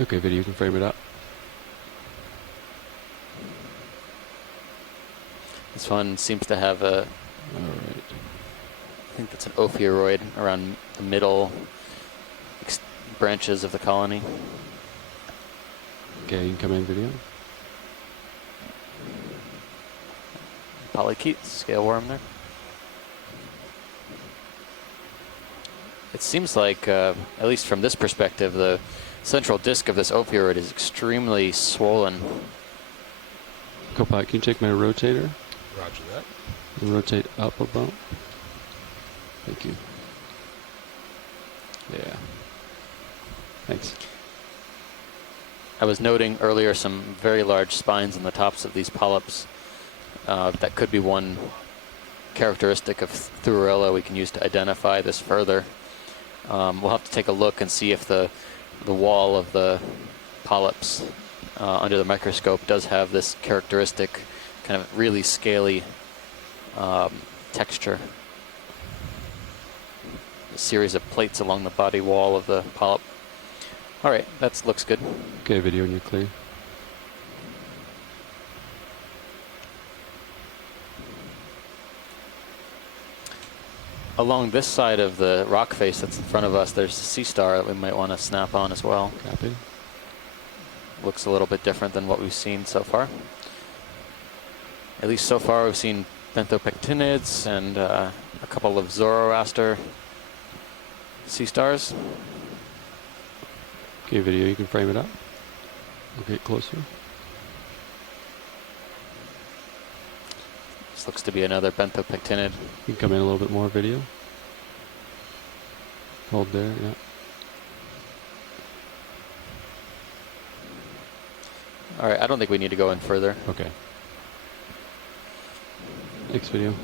Okay, video, you can frame it up. As This one seems to have a, I think that's an ophiuroid around the middle branches of the colony. Okay, you can come in video. Polychaete, scale worm there. It seems like, at least from this perspective, the central disc of this ophiuroid is extremely swollen. Copilot, can you take my rotator? Roger that. And rotate up a bump. Thank you. Yeah. Thanks. I was noting earlier some very large spines in the tops of these polyps. That could be one characteristic of Thururella we can use to identify this further. We'll have to take a look and see if the wall of the polyps under the microscope does have this characteristic kind of really scaly texture. A series of plates along the body wall of the polyp. All right, that looks good. Okay, video and you're clear. Along this side of the rock face that's in front of us, there's a sea star that we might want to snap on as well. Copy. Looks a little bit different than what we've seen so far. At least so far we've seen benthopectinids and a couple of Zoroaster sea stars. Okay, video, you can frame it up. We'll get closer. This looks to be another benthopectinid. You can come in a little bit more, video. Hold there, yeah. All right, I don't think we need to go in further. Okay. Next video.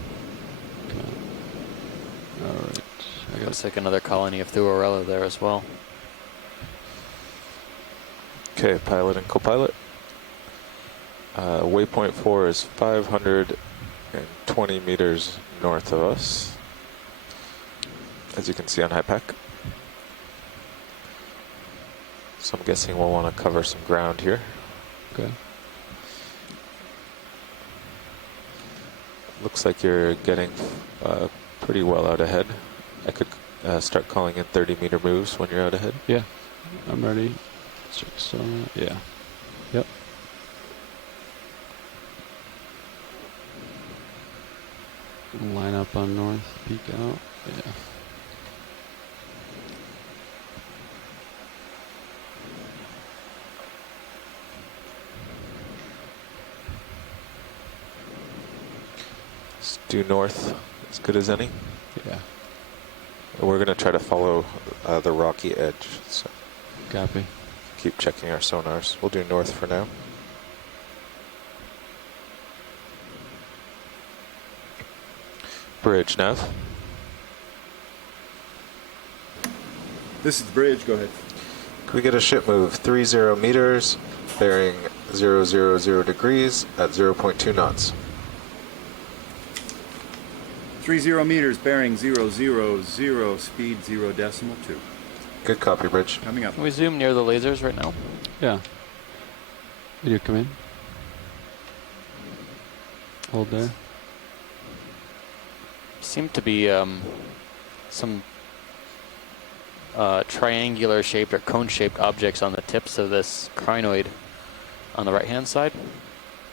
Okay. All right. Looks like another colony of Thururella there as well. Okay, pilot and co-pilot. Waypoint 4 is 520 meters north of us, as you can see on HiPAC. So I'm guessing we'll want to cover some ground here. Okay. Looks like you're getting pretty well out ahead. I could start calling in 30-meter moves when you're out ahead. Yeah, I'm ready. So, yeah. Yep. Line up on north, peek out. Yeah. Let's do north as good as any. Yeah. And we're going to try to follow the rocky edge. So copy. Keep checking our sonars. We'll do north for now. Bridge, nav. This is the bridge. Go ahead. Can we get a ship move 30 meters, bearing 000 degrees at 0.2 knots? 30 meters, bearing 000, speed 0.2. Good copy, Bridge. Coming up. Can we zoom near the lasers right now? Yeah. Video, come in. Hold there. Seem to be some triangular shaped or cone shaped objects on the tips of this crinoid on the right hand side.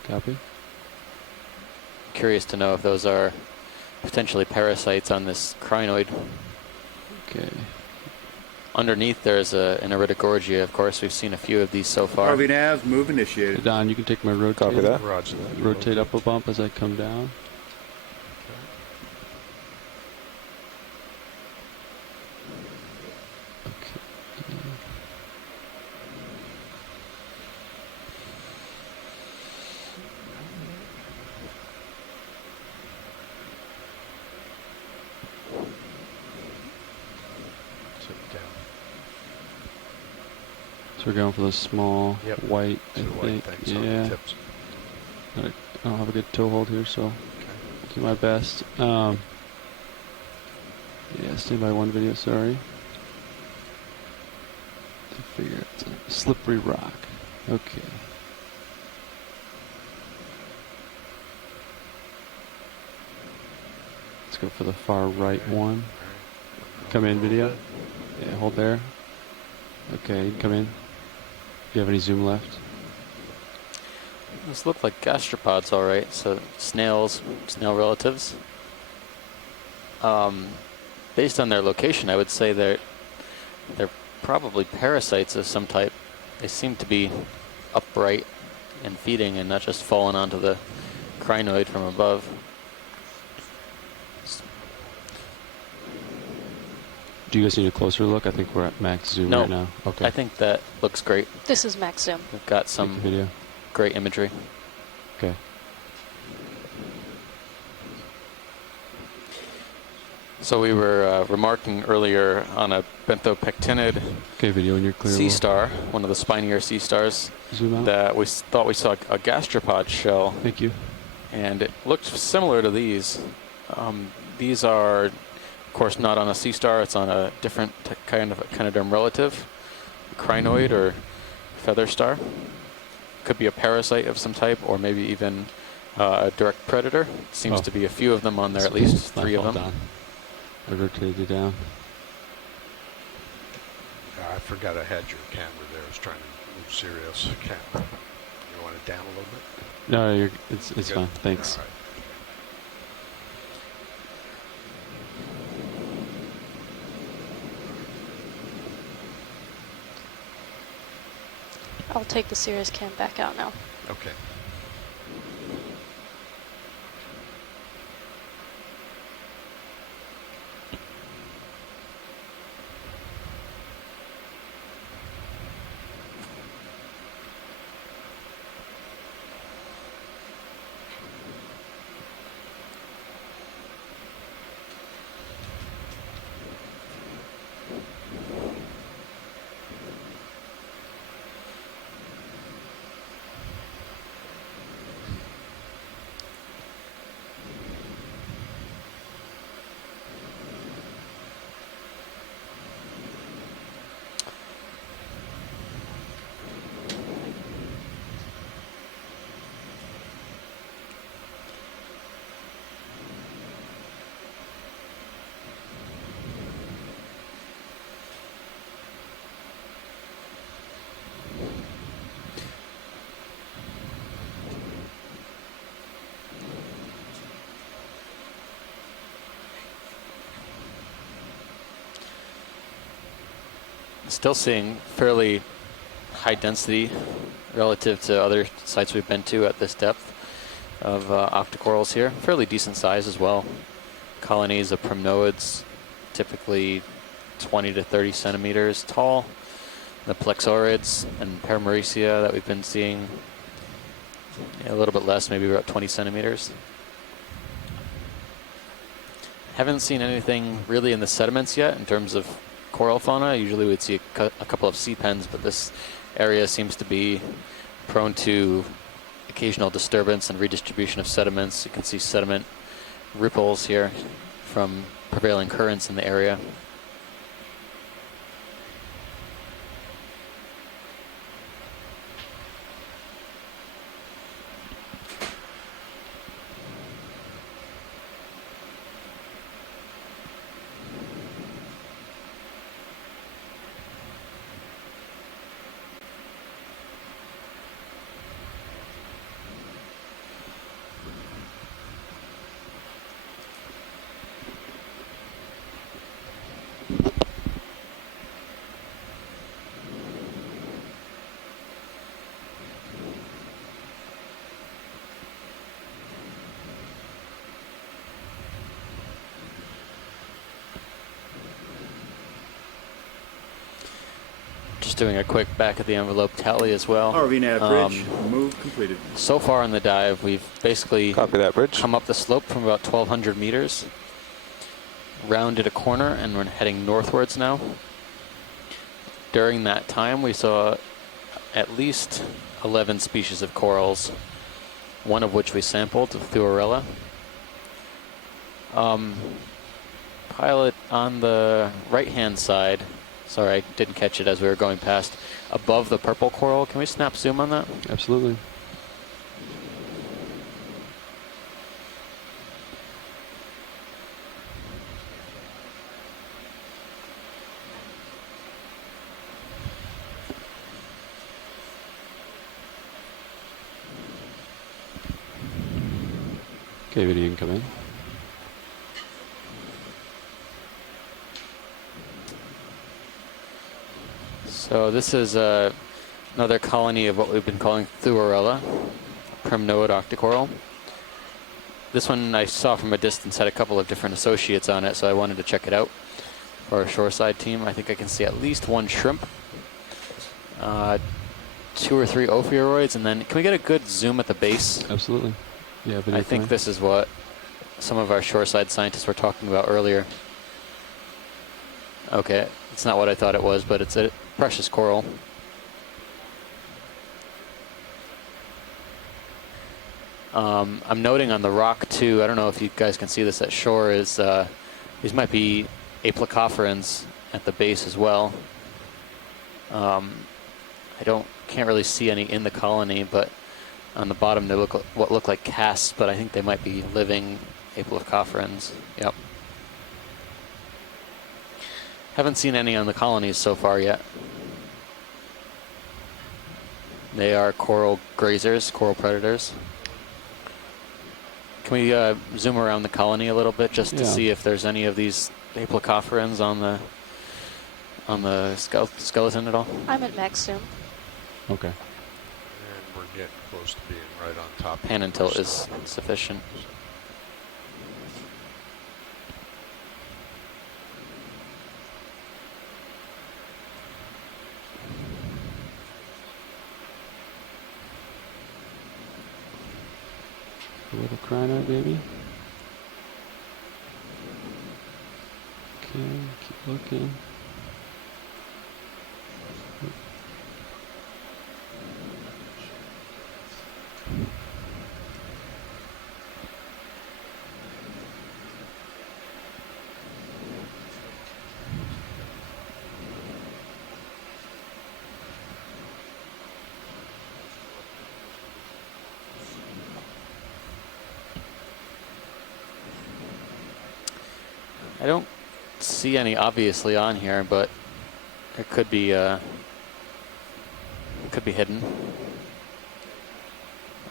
Copy. Curious to know if those are potentially parasites on this crinoid. Okay. Underneath there's an Iridogorgia, of course. We've seen a few of these so far. RV nav, move initiated. Hey Don, you can take my rotate. Copy that. Roger that. Rotate up a bump as I come down. So we're going for the small white, I think. Yeah. I don't have a good toe hold here, so do my best. Yeah, stand by one video, sorry. To figure it's a slippery rock. Okay. go for the far right one. Come in, video. Yeah, hold there. Okay, come in. Do you have any zoom left? Those look like gastropods, all right. So snails, snail relatives. Based on their location, I would say they're probably parasites of some type. They seem to be upright and feeding and not just falling onto the crinoid from above. Do you guys need a closer look? I think we're at max zoom right now. Okay. I think that looks great. This is max zoom. We've got some video. Great imagery. Okay. So we were remarking earlier on a benthopectinid video when you're clear. sea star, one of the spinier sea stars, zoom out. that we thought we saw a gastropod shell. Thank you. And it looked similar to these. These are, of course, not on a sea star. It's on a different kind of echinoderm relative, crinoid or feather star. Could be a parasite of some type, or maybe even a direct predator. Seems to be a few of them on there, at least 3 of them. Down. I rotated you down. I forgot I had your camera there. I was trying to move Sirius camera. You want it down a little bit? No, it's fine. Thanks. All right. I'll take the Sirius cam back out now. Okay. Still seeing fairly high density relative to other sites we've been to at this depth of octocorals here. Fairly decent size as well. Colonies of primnoids, typically 20 to 30 centimeters tall. The plexaurids and paramaricia that we've been seeing, a little bit less, maybe about 20 centimeters. Haven't seen anything really in the sediments yet in terms of coral fauna. Usually we'd see a couple of sea pens, but this area seems to be prone to occasional disturbance and redistribution of sediments. You can see sediment ripples here from prevailing currents in the area. Doing a quick back of the envelope tally as well. RV nav bridge move completed. So far in the dive, we've basically come up the slope from about 1,200 meters, rounded a corner, and we're heading northwards now. During that time, we saw at least 11 species of corals, one of which we sampled, the Thuorella. Pilot on the right-hand side. Sorry, I didn't catch it as we were going past. Above the purple coral, can we snap zoom on that? Absolutely. Okay, video, you can come in. So this is another colony of what we've been calling Thuorella, primnoid octocoral. This one I saw from a distance had a couple of different associates on it, so I wanted to check it out for our shoreside team. I think I can see at least one shrimp, 2 or 3 ophiuroids, and then can we get a good zoom at the base? Absolutely. Yeah, I think this is what some of our shoreside scientists were talking about earlier. Okay, it's not what I thought it was, but it's a precious coral. I'm noting on the rock too, I don't know if you guys can see this at shore, is these might be aplecopherans at the base as well. I can't really see any in the colony, but on the bottom they look what look like casts, but I think they might be living aplecopherans. Yep. Haven't seen any on the colonies so far yet. They are coral grazers, coral predators. Can we zoom around the colony a little bit just to see if there's any of these aplecopherans on the skeleton at all? I'm at max zoom. Okay. And we're getting close to being right on top. Pan and tilt is sufficient. A little crino, baby. Okay, keep looking. I don't see any obviously on here, but it could be hidden.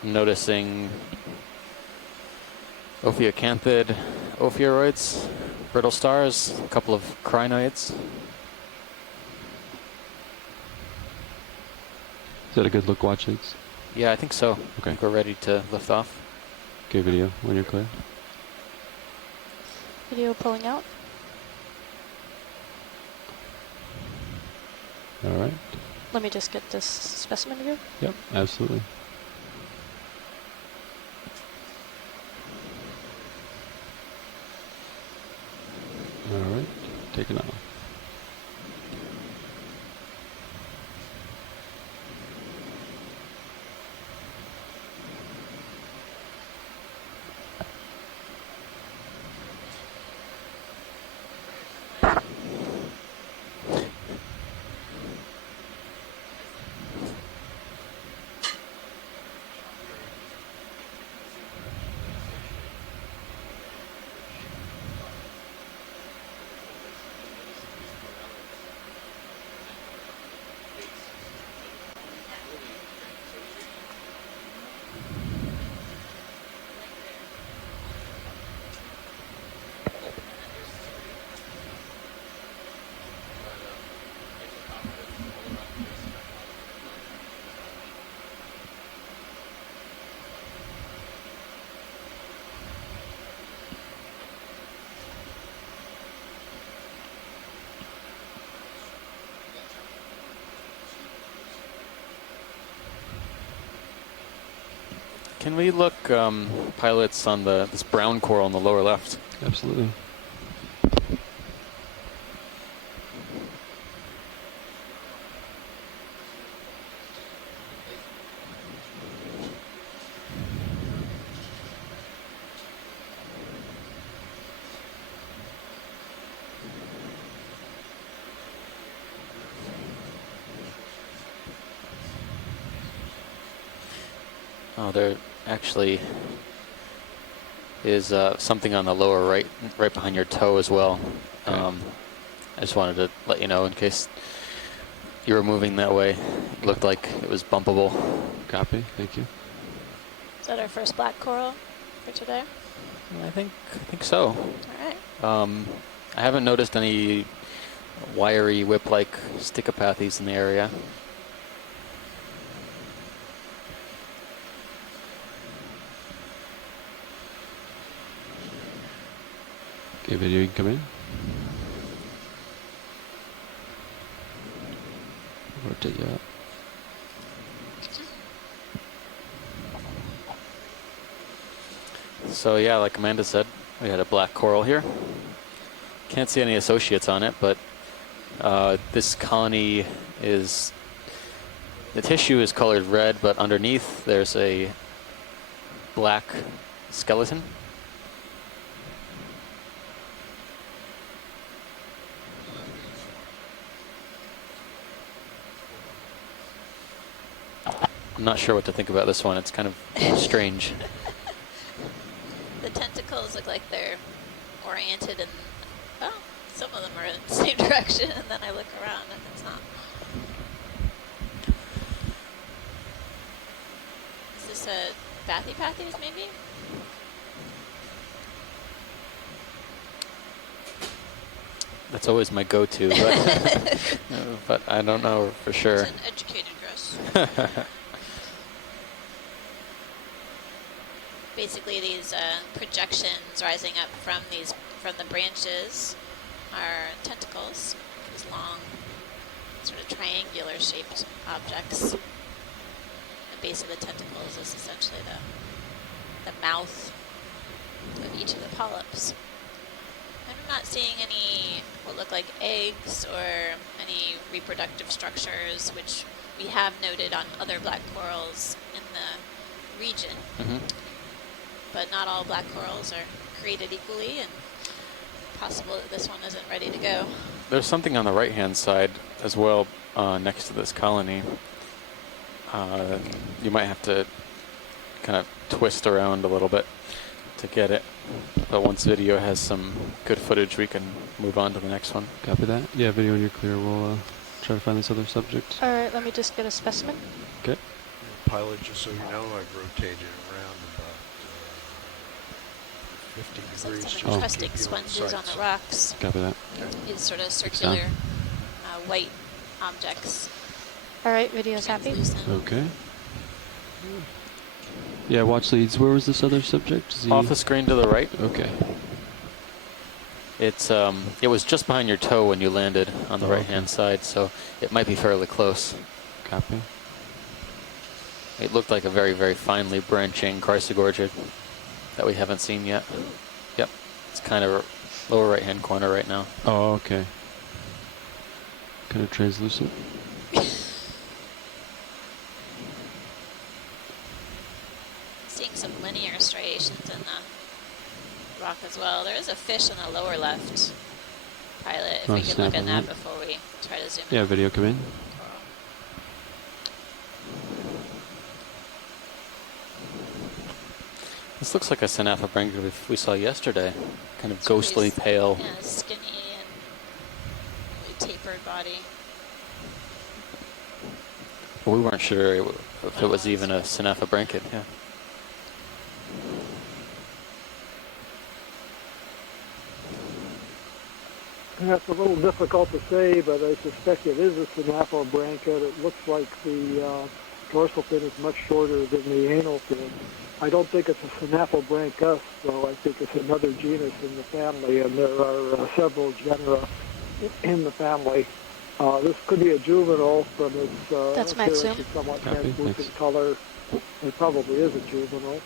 I'm noticing Ophiocanthid ophiuroids, brittle stars, a couple of crinoids. Is that a good look, watch leads? Yeah, I think so. Okay. I think we're ready to lift off. Okay, video, when you're clear. Video pulling out. All right. Let me just get this specimen view. Yep, absolutely. All right, taking off. Can we look, pilots, on this brown coral on the lower left? Absolutely. Oh, there actually is something on the lower right behind your toe as well. Okay. I just wanted to let you know in case you were moving that way. It looked like it was bumpable. Copy, thank you. Is that our first black coral for today? I think so. All right. I haven't noticed any wiry whip-like stickopathies in the area. Okay, video, you can come in. Rotate you up. So yeah, like Amanda said, we had a black coral here. Can't see any associates on it, but this colony is, the tissue is colored red, but underneath there's a black skeleton. I'm not sure what to think about this one. It's kind of strange. The tentacles look like they're oriented in, well, some of them are in the same direction, and then I look around and it's not. Is this a Bathypathes maybe? That's always my go-to, but, but I don't know for sure. It's an educated guess. Basically, these projections rising up from the branches are tentacles. These long, sort of triangular-shaped objects. The base of the tentacles is essentially the mouth of each of the polyps. I'm not seeing any what look like eggs or any reproductive structures, which we have noted on other black corals in the region. Mm-hmm. But not all black corals are created equally, and possible that this one isn't ready to go. There's something on the right-hand side as well next to this colony. You might have to kind of twist around a little bit to get it. But once video has some good footage, we can move on to the next one. Copy that. Yeah, video when you're clear, we'll try to find this other subject. All right, let me just get a specimen. Okay. Pilot, just so you know, I've rotated around about 50 degrees. Some encrusting sponges on the rocks. Copy that. These sort of circular white objects. All right, video's happy. Okay. Yeah, watch leads. Where was this other subject? Off the screen to the right. Okay. It's it was just behind your toe when you landed on the right-hand side, so it might be fairly close. Copy. It looked like a very, very finely branching chrysogorgid that we haven't seen yet. Yep, it's kind of lower right-hand corner right now. Oh, okay. Kind of translucent. Seeing some linear striations in the rock as well. There is a fish in the lower left, Pilot, if we can look at that before we try to zoom in. Yeah, video come in. This looks like a Synaphabranca we saw yesterday. Kind of ghostly pale. Yeah, skinny and really tapered body. Well, we weren't sure if it was even a Synaphabranca. Yeah. That's a little difficult to say, but I suspect it is a Synaphabranca. It looks like the dorsal fin is much shorter than the anal fin. I don't think it's a Synaphabranca, though. I think it's another genus in the family, and there are several genera in the family. This could be a juvenile from its appearance and somewhat translucent color. It probably is a juvenile.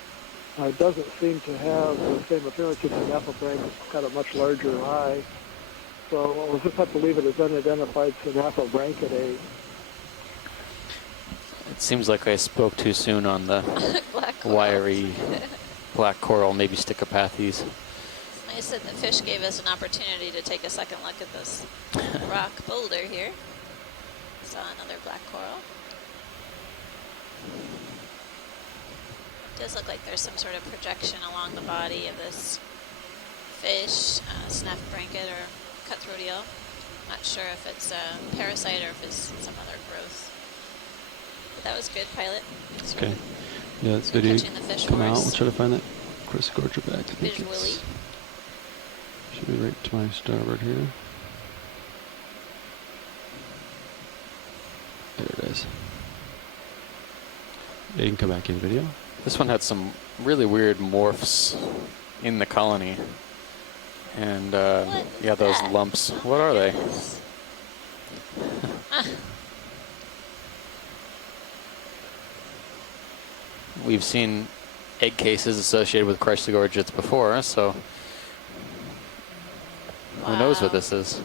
It doesn't seem to have the same appearance as Synaphabranca. It's got a much larger eye. So we'll just have to leave it as unidentified Synaphabranchidae. It seems like I spoke too soon on the wiry black coral, maybe Stichopathes. Nice that the fish gave us an opportunity to take a second look at this rock boulder here. Saw another black coral. It does look like there's some sort of projection along the body of this fish, Synaphabranchid or cutthroat eel. Not sure if it's a parasite or if it's some other growth. But that was good, Pilot. Okay. Yeah, this video come out. We'll try to find that Chrysogorgia back. I think Visually. Should be right to my starboard here. There it is. Yeah, you can come back in video. This one had some really weird morphs in the colony. And, yeah, those lumps. What are they? We've seen egg cases associated with Chrysogorgids before, so who knows what this is?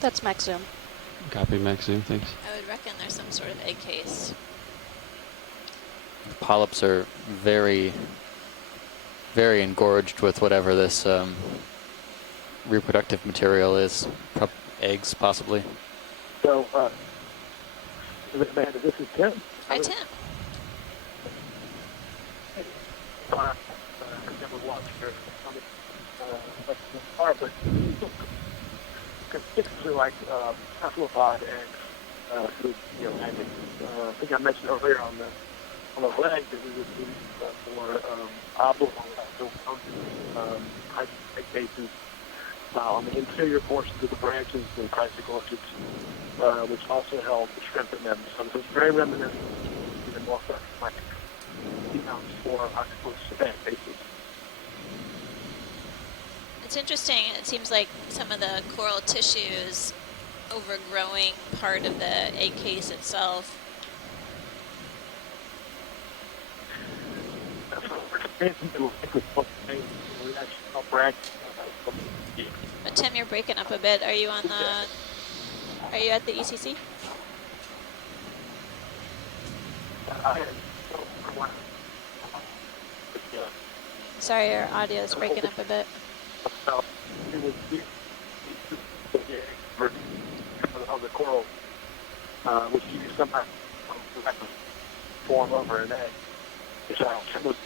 That's max zoom. Copy, max zoom, thanks. I would reckon there's some sort of egg case. The polyps are very, very engorged with whatever this reproductive material is. Eggs, possibly. So, Amanda, this is Tim. Hi, Tim. Particularly like cephalopod eggs, who, you know, I think I mentioned earlier on the leg that we would use for oblong egg cases on the interior portions of the branches and Chrysogorgids, which also held the shrimp in them. So it's very reminiscent, even more like Seamount for octopus egg cases. It's interesting. It seems like some of the coral tissue is overgrowing part of the egg case itself. But Tim, you're breaking up a bit. Are you on the? Are you at the ECC? Sorry, your audio is breaking up a bit. Of the coral, which you sometimes form over an egg. So it was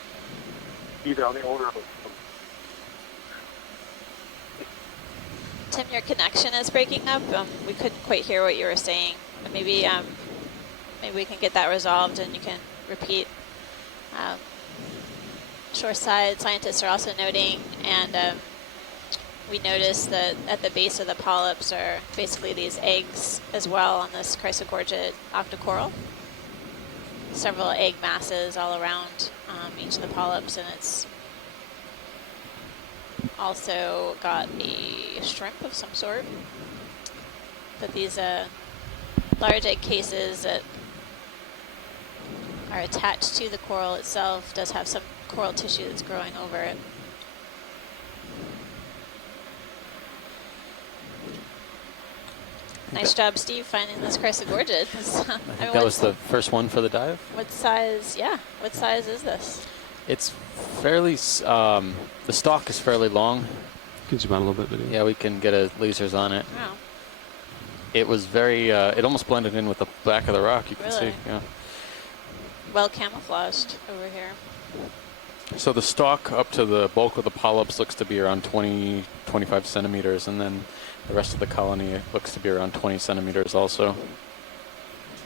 either on the order of Tim, your connection is breaking up. We couldn't quite hear what you were saying. Maybe we can get that resolved and you can repeat. Shoreside scientists are also noting, and we noticed that at the base of the polyps are basically these eggs as well on this Chrysogorgid octocoral. Several egg masses all around each of the polyps, and it's also got a shrimp of some sort. But these large egg cases that are attached to the coral itself does have some coral tissue that's growing over it. Nice job, Steve, finding this Chrysogorgid. I think that was the first one for the dive. What size? Yeah. What size is this? It's fairly. The stalk is fairly long. Can you zoom out a little bit, video? Yeah, we can get lasers on it. Wow. It was very. It almost blended in with the back of the rock. You can see. Yeah. Well camouflaged over here. So the stalk up to the bulk of the polyps looks to be around 20, 25 centimeters, and then the rest of the colony looks to be around 20 centimeters also.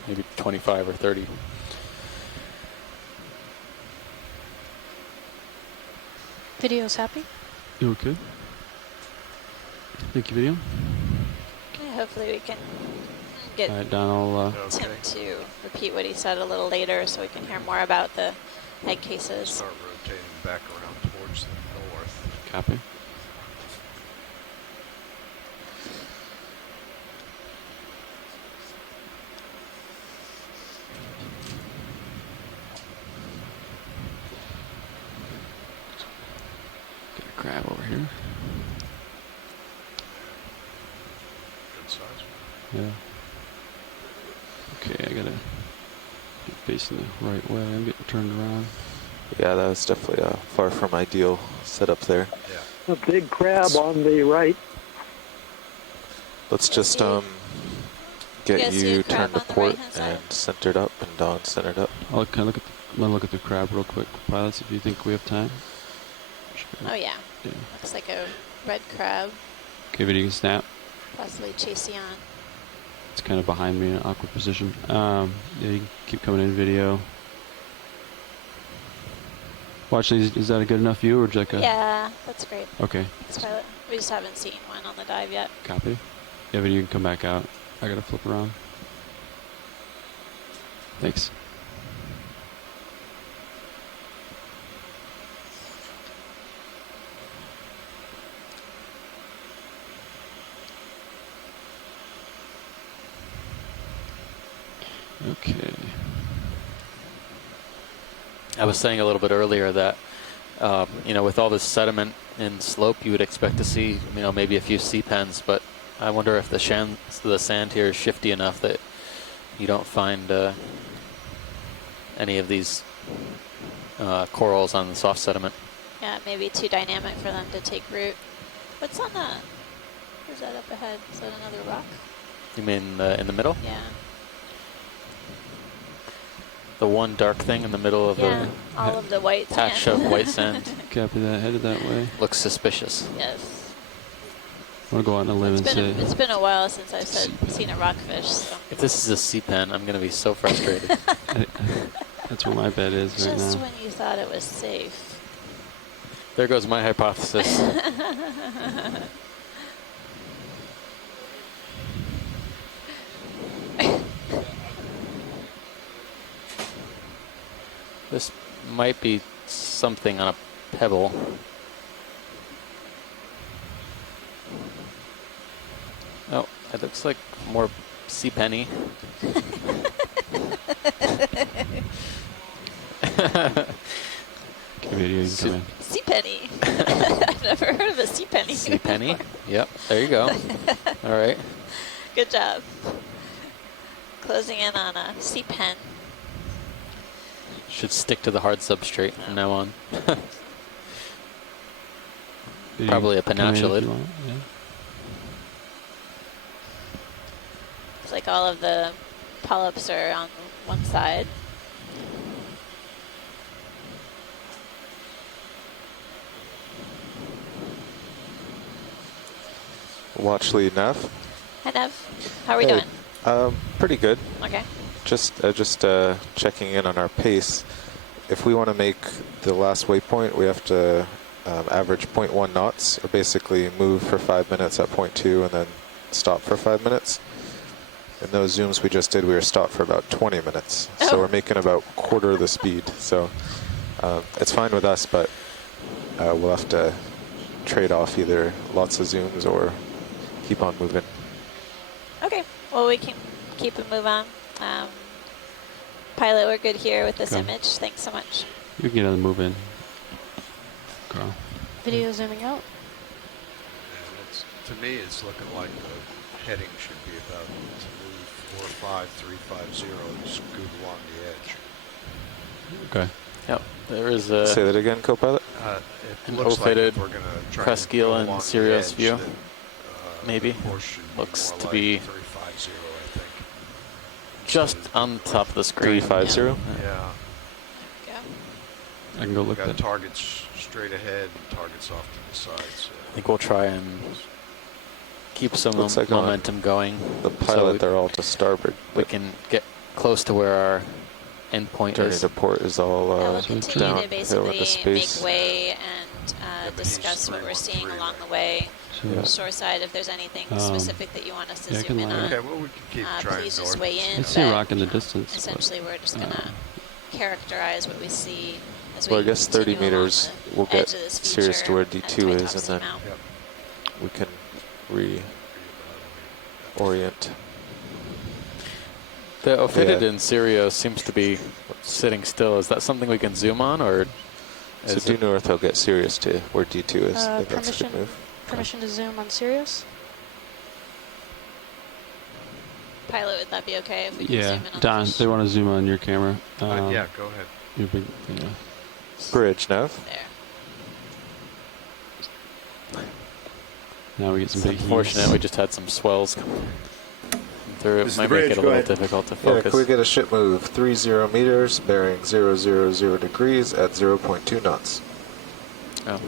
Maybe 25 or 30. Video's happy? You okay? Thank you, video. Okay, hopefully we can get Tim to repeat what he said a little later so we can hear more about the egg cases. Start rotating back around towards the north. Copy. Get a crab over here. Good size. Yeah. Okay, I gotta get facing the right way. I'm getting turned around. Yeah, that was definitely far from ideal setup there. Yeah. A big crab on the right. Let's just get you turned to port and centered up, and Dawn centered up. I'll kind of look at the crab real quick, pilots, if you think we have time. Oh yeah. Looks like a red crab. Okay, video, you can snap. Possibly chasing on. It's kind of behind me in an awkward position. Yeah, you can keep coming in video. Actually, is that a good enough view, or would you like a... Yeah, that's great. Okay. Let's pilot. We just haven't seen one on the dive yet. Copy. Yeah, but you can come back out. I gotta flip around. Thanks. Okay. I was saying a little bit earlier that, you know, with all this sediment and slope, you would expect to see, you know, maybe a few sea pens, but I wonder if the sand here is shifty enough that you don't find any of these corals on the soft sediment. Yeah, maybe too dynamic for them to take root. What's on that? Where's that up ahead? Is that another rock? You mean in the middle? Yeah. The one dark thing in the middle of the all of the white patch sand. of white sand. Copy that. Headed that way. Looks suspicious. Yes. I'm gonna go out on a limb and say. It's been a while since I've seen a rockfish. So. If this is a sea pen, I'm gonna be so frustrated. That's where my bed is right now. Just when you thought it was safe. There goes my hypothesis. This might be something on a pebble. Oh, it looks like more sea penny. Sea penny. I've never heard of a sea penny. Sea penny. Yep. There you go. All right. Good job. Closing in on a sea pen. Should stick to the hard substrate from now on. Probably a peniculate. Yeah. It's like all of the polyps are on one side. Watch lead Nev. Hi Nev. How are we doing? Pretty good. Okay. Just checking in on our pace. If we want to make the last waypoint, we have to average 0.1 knots, or basically move for 5 minutes at 0.2 and then stop for 5 minutes. In those zooms we just did, we were stopped for about 20 minutes. Oh. So we're making about quarter of the speed. So it's fine with us, but we'll have to trade off either lots of zooms or keep on moving. Okay. Well, we can keep and move on. Pilot, we're good here with this image. Thanks so much. You can get on the move in. Carl. Video zooming out. To me, it's looking like the heading should be about to move 45350 to scoot along the edge. Okay. Yep. There is a. Say that again, co-pilot. It looks like if we're going to try Presqu'île and Sirius view. Then, maybe. Looks to be. 350, I think. Just on the top of the screen. 350? Yeah. I can go look at at targets straight ahead and targets off to the sides. So. I think we'll try and keep some momentum going. The pilot, they're all to starboard. We can get close to where our endpoint journey is. to port is all we'll continue to basically the space. make way and discuss what we're seeing along the way. Shoreside, if there's anything specific that you want us to zoom in on, okay, well, we can keep trying please just weigh in. I see a rock in the distance. Essentially, we're just going to characterize what we see as well, we I guess 30 meters we'll get Sirius to where D2 is, and then we can reorient. The Ophidian Sirius seems to be sitting still. Is that something we can zoom on, or? So due north, I'll get Sirius to where D2 is. I think that's a good move. Permission to zoom on Sirius? Pilot, would that be okay if we can zoom in on Don, they want to zoom on your camera. Yeah, go ahead. Your big, Bridge, Nev. There. Now we get some big unfortunate, we just had some swells come through. It might make it a little difficult to focus. Yeah, can we get a ship move 30 meters, bearing 000 degrees at 0.2 knots? Oh,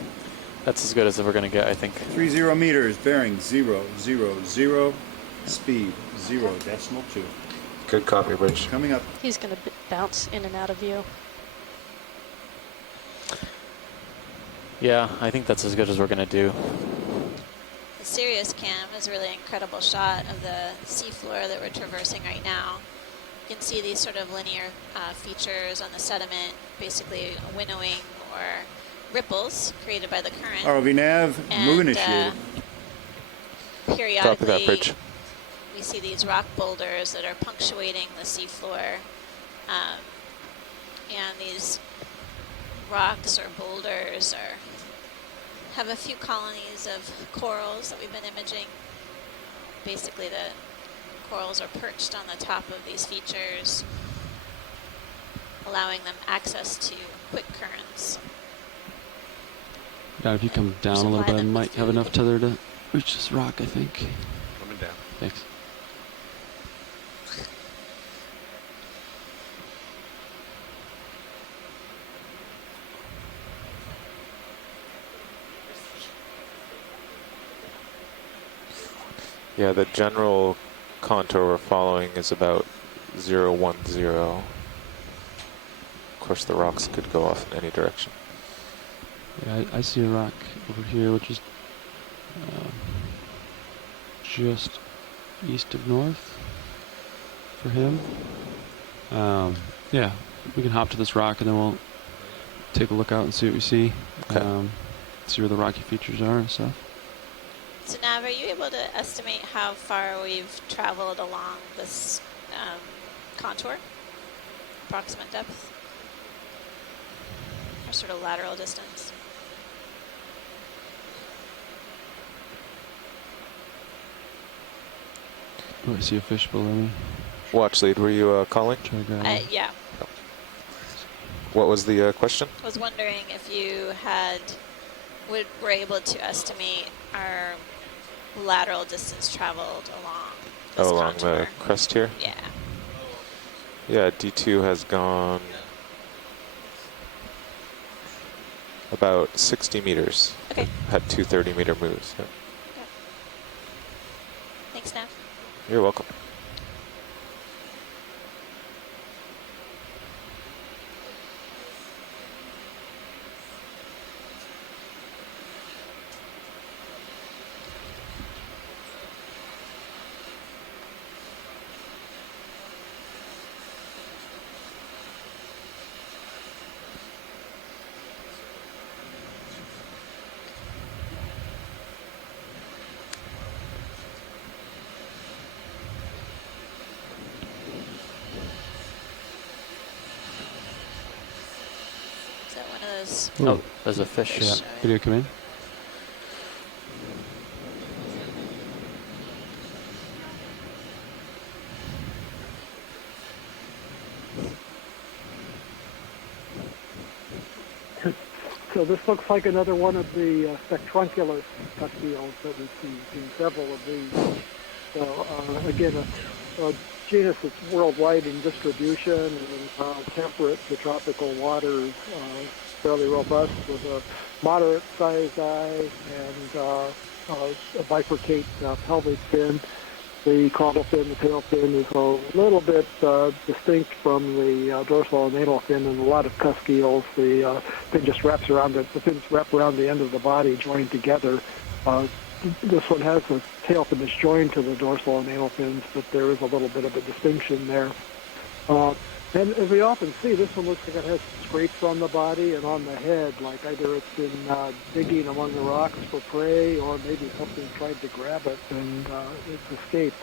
that's as good as we're going to get, I think. 30 meters, bearing 000, speed 0.2. Good copy, Bridge. Coming up. He's going to bounce in and out of view. Yeah, I think that's as good as we're going to do. The Sirius cam is a really incredible shot of the seafloor that we're traversing right now. You can see these sort of linear features on the sediment, basically winnowing or ripples created by the current. ROV nav, move initiated. Periodically, Copy that, bridge. we see these rock boulders that are punctuating the seafloor. And these rocks or boulders have a few colonies of corals that we've been imaging. Basically, the corals are perched on the top of these features, allowing them access to quick currents. Yeah, if you come down a little bit, I might have enough tether to reach this rock, I think. Coming down. Thanks. Yeah, the general contour we're following is about 010. Of course, the rocks could go off in any direction. Yeah, I see a rock over here, which is just east of north for him. Yeah, we can hop to this rock and then we'll take a look out and see what we see. Okay. See where the rocky features are and stuff. So Nav, are you able to estimate how far we've traveled along this contour? Approximate depth? Or sort of lateral distance? Oh, I see a fish below me. Watch lead, were you calling? Try to grab it. Yeah. What was the question? I was wondering if you were able to estimate our lateral distance traveled along this along contour. the crest here? Yeah. Yeah, D2 has gone about 60 meters. Okay. Had 2 30-meter moves. Yeah. Okay. Thanks, Nav. You're welcome. Oh, there's a fish. Yeah. Video come in. So this looks like another one of the spectrunculus duckbills that we've seen several of these. So again, a genus that's worldwide in distribution and temperate to tropical waters, fairly robust with a moderate-sized eye and a bifurcate pelvic fin. The caudal fin, the tail fin is a little bit distinct from the dorsal and anal fin, and a lot of cusk eels. The fin just wraps around the fins wrap around the end of the body, joined together. This one has a tail fin that's joined to the dorsal and anal fins, but there is a little bit of a distinction there. And as we often see, this one looks like it has scrapes on the body and on the head, like either it's been digging among the rocks for prey or maybe something tried to grab it and it's escaped.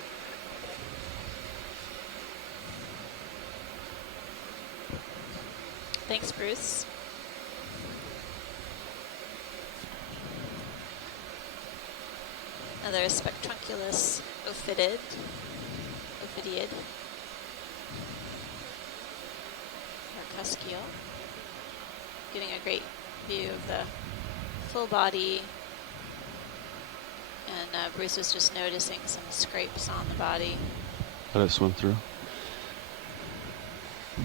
Thanks, Bruce. Another Spectrunculus ophidiid. Or cusk eel. Getting a great view of the full body. And Bruce was just noticing some scrapes on the body. Let it swim through. Oh,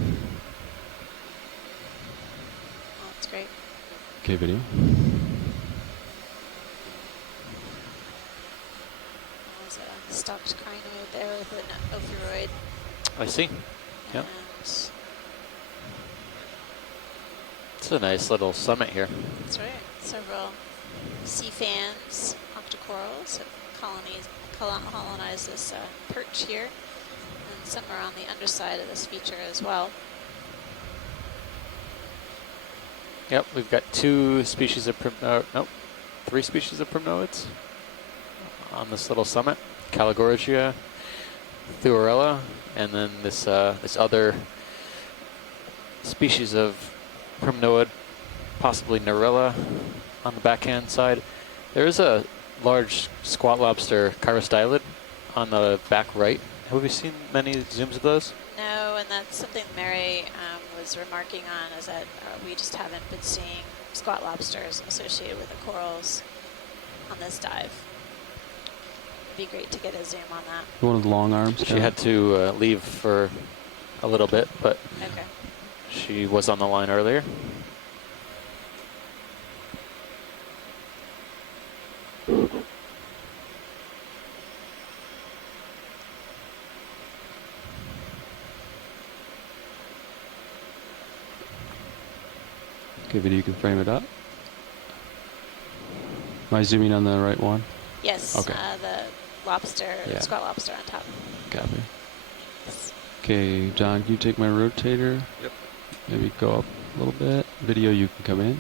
that's great. Okay, video. There's a stalked crinoid there with an ophiroid. I see. Yep. And It's a nice little summit here. That's right. Several sea fans, octocorals have colonized this perch here, and some are on the underside of this feature as well. Yep, we've got 2 species of three species of primnoids on this little summit. Caligorgia, Thuarella, and then this this other species of primnoid, possibly Narella, on the backhand side. There is a large squat lobster chirostylid on the back right. Have we seen many zooms of those? No, and that's something Mary was remarking on, is that we just haven't been seeing squat lobsters associated with the corals on this dive. It'd be great to get a zoom on that. One of the long arms. She had to leave for a little bit, but okay. She was on the line earlier. Okay, video, you can frame it up. Am I zooming on the right one? Yes, okay. The lobster, the squat lobster on top. Copy. Okay, John, can you take my rotator? Yep. Maybe go up a little bit. Video, you can come in.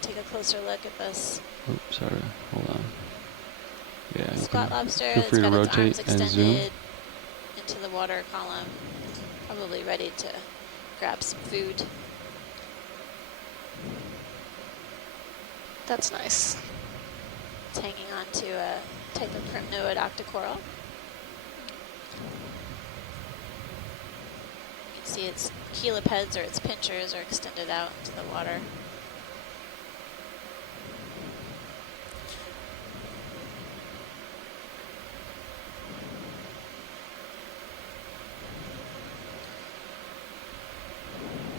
Take a closer look at this. Oh, sorry. Hold on. Yeah. Squat lobster. Feel free to rotate and zoom into the water column. Probably ready to grab some food. That's nice. It's hanging on to a type of primnoid octocoral. You can see its helipeds, or its pinchers, are extended out into the water.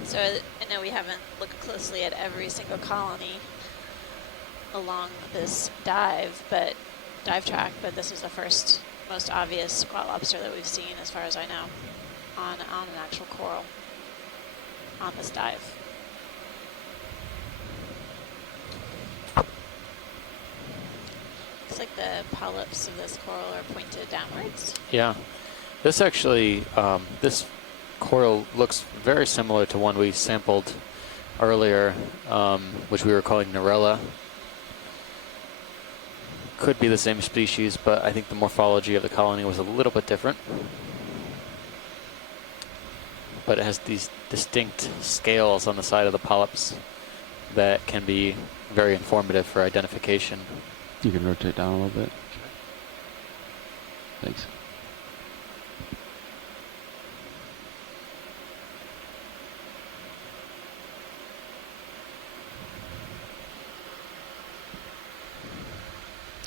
So I know we haven't looked closely at every single colony along this dive track, but this is the first, most obvious squat lobster that we've seen, as far as I know, on an actual coral on this dive. Looks like the polyps of this coral are pointed downwards. Yeah, this actually, this coral looks very similar to one we sampled earlier, which we were calling Narella. Could be the same species, but I think the morphology of the colony was a little bit different. But it has these distinct scales on the side of the polyps that can be very informative for identification. You can rotate down a little bit. Thanks.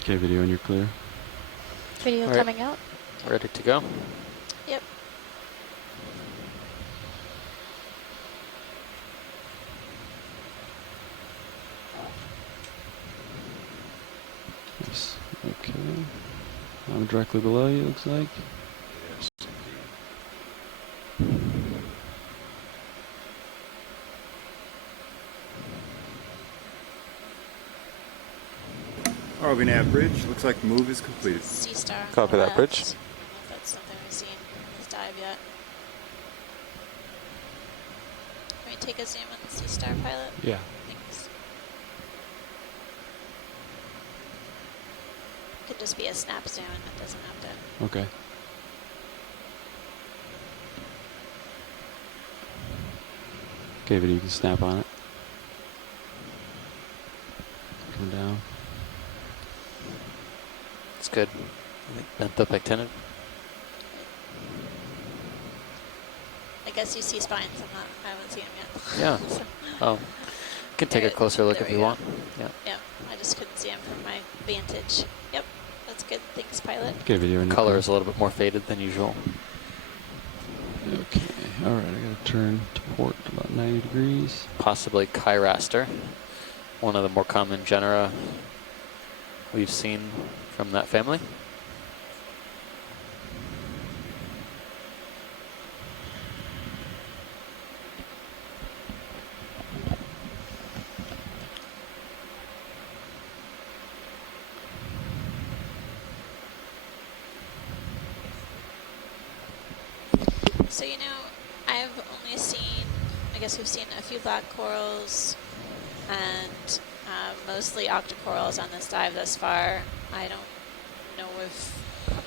Okay, video, and you're clear. Video coming out. Ready to go? Yep. Nice. Okay. I'm directly below you, looks like. Yes. RV nav bridge. Looks like the move is completed. Sea star. Copy that, bridge. I don't know if that's something we've seen in this dive yet. Can we take a zoom on the sea star, pilot? Yeah. Thanks. Could just be a snap zoom. It doesn't have to. Okay. Okay, video, you can snap on it. Come down. It's good. Bent up actinic. I guess you see spines. I haven't seen them yet. Yeah. So. Oh, can take a closer look if you want. Yeah. Yeah. I just couldn't see them from my vantage. Yep. That's good. Thanks, pilot. Okay, video. Color is a little bit more faded than usual. Okay. All right. I gotta turn to port about 90 degrees. Possibly Chiraster, one of the more common genera we've seen from that family. So, I've only seen, I guess we've seen a few black corals and mostly octocorals on this dive thus far. I don't know if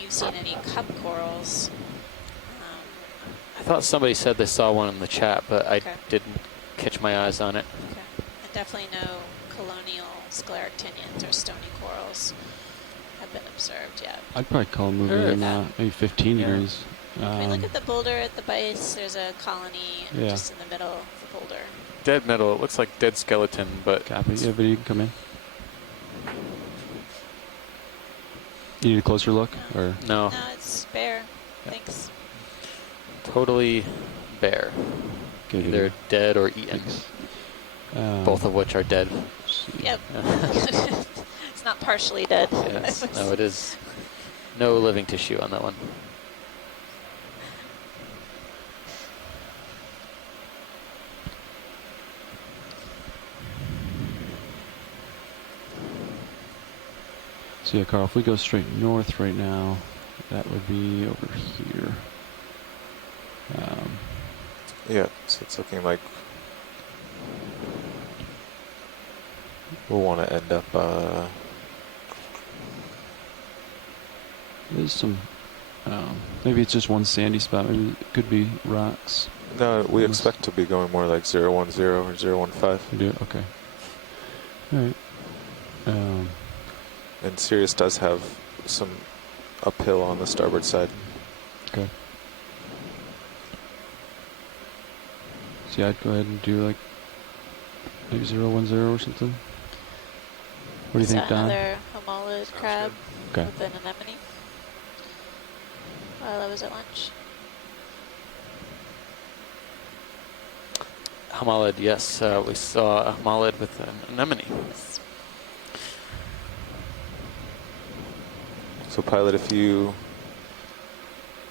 you've seen any cup corals. I thought somebody said they saw one in the chat, but I didn't catch my eyes on it. Okay. And definitely no colonial scleractinians or stony corals have been observed yet. I'd probably call moving maybe 15 degrees. Can we look at the boulder at the base? There's a colony just in the middle of the boulder. Dead middle. It looks like dead skeleton, but... Copy. Yeah, but you can come in. You need a closer look? Or No. No, it's bare. Thanks. Totally bare. Good Either here. dead or eaten. Both of which are dead. Yep. It's not partially dead. Yes. No, it is no living tissue on that one. So yeah, Carl, if we go straight north right now, that would be over here. Yeah, so it's looking like we'll want to end up... There's some... maybe it's just one sandy spot. Maybe it could be rocks. No, we expect to be going more like 010 or 015. We do? Okay. All right. And Sirius does have some uphill on the starboard side. Okay. So yeah, I'd go ahead and do like maybe 010 or something. What do you think, Don? Another homolid crab Okay. with an anemone while I was at lunch. Homolid, yes. We saw a homolid with an anemone. So pilot, if you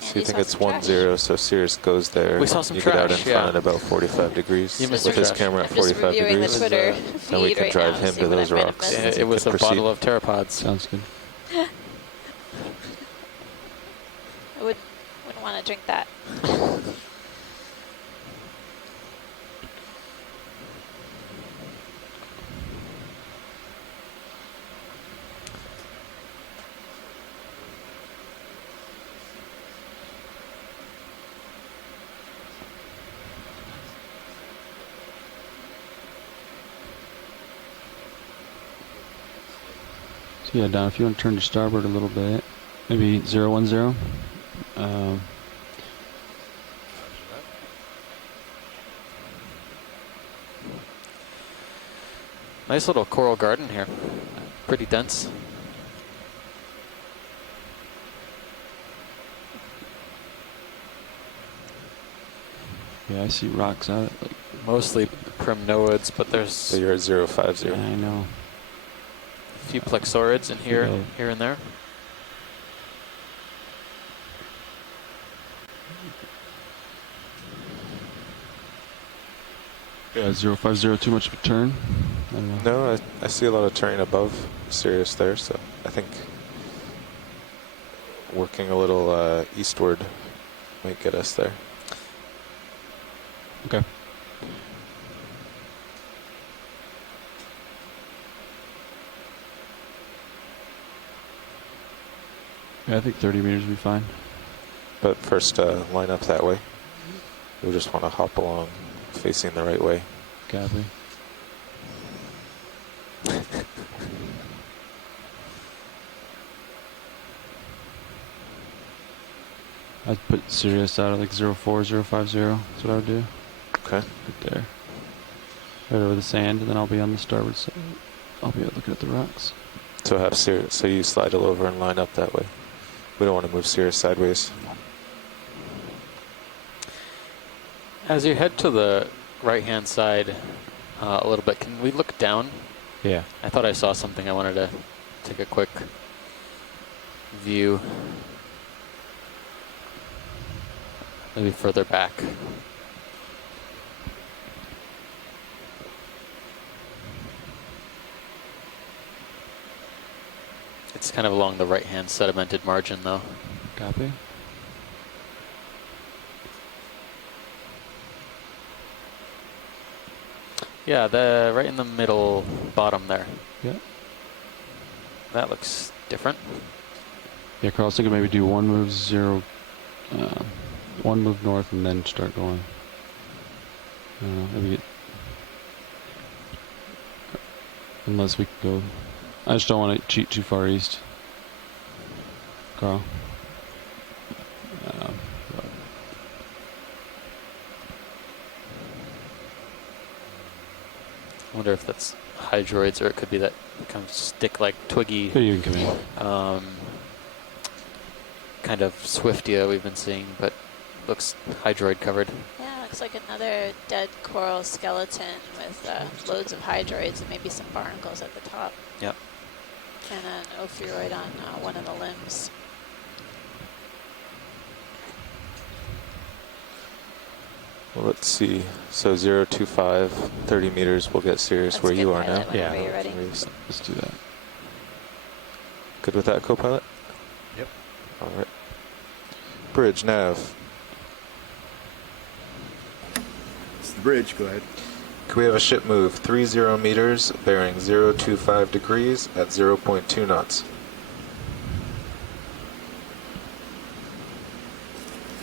think it's 10, so Sirius goes there. We saw some you trash, get out in front at about 45 degrees with his camera at 45 degrees. Then we can drive him to those rocks. It was a bottle of pteropods. Sounds good. I wouldn't want to drink that. So yeah, Don, if you want to turn to starboard a little bit, maybe 010. Nice little coral garden here. Pretty dense. Yeah, I see rocks out. Like mostly primnoids, but there's... So you're at 050. Yeah, I know. A few plexaurids in here, here and there. Yeah, 050 too much of a turn? I don't know. No, I see a lot of terrain above Sirius there, so I think working a little eastward might get us there. Okay. Yeah, I think 30 meters would be fine. But first, line up that way. We just want to hop along facing the right way. Copy. I'd put Sirius out at like 040, 050. That's what I would do. Okay. Good there. Right over the sand, and then I'll be on the starboard side. I'll be out looking at the rocks. So have Sirius, so you slide it over and line up that way. We don't want to move Sirius sideways. As you head to the right-hand side a little bit, can we look down? Yeah. I thought I saw something. I wanted to take a quick view. Maybe further back. It's kind of along the right-hand sedimented margin, though. Copy. Yeah, the right in the middle bottom there. Yeah. That looks different. Yeah, Carl, I was thinking maybe do one move one move north and then start going. Maybe unless we can go. I just don't want to cheat too far east, Carl. I wonder if that's hydroids or it could be that kind of stick-like twiggy kind of swiftia we've been seeing, but looks hydroid covered. Yeah, looks like another dead coral skeleton with loads of hydroids and maybe some barnacles at the top. Yep. And an ophiuroid on one of the limbs. Well, let's see. So 025, 30 meters. We'll get serious Let's where get you are pilot now. whenever you're ready. Let's do that. Good with that, co-pilot? Yep. All right. Bridge, nav. It's the bridge, go ahead. Can we have a ship move 30 meters, bearing 025 degrees at 0.2 knots?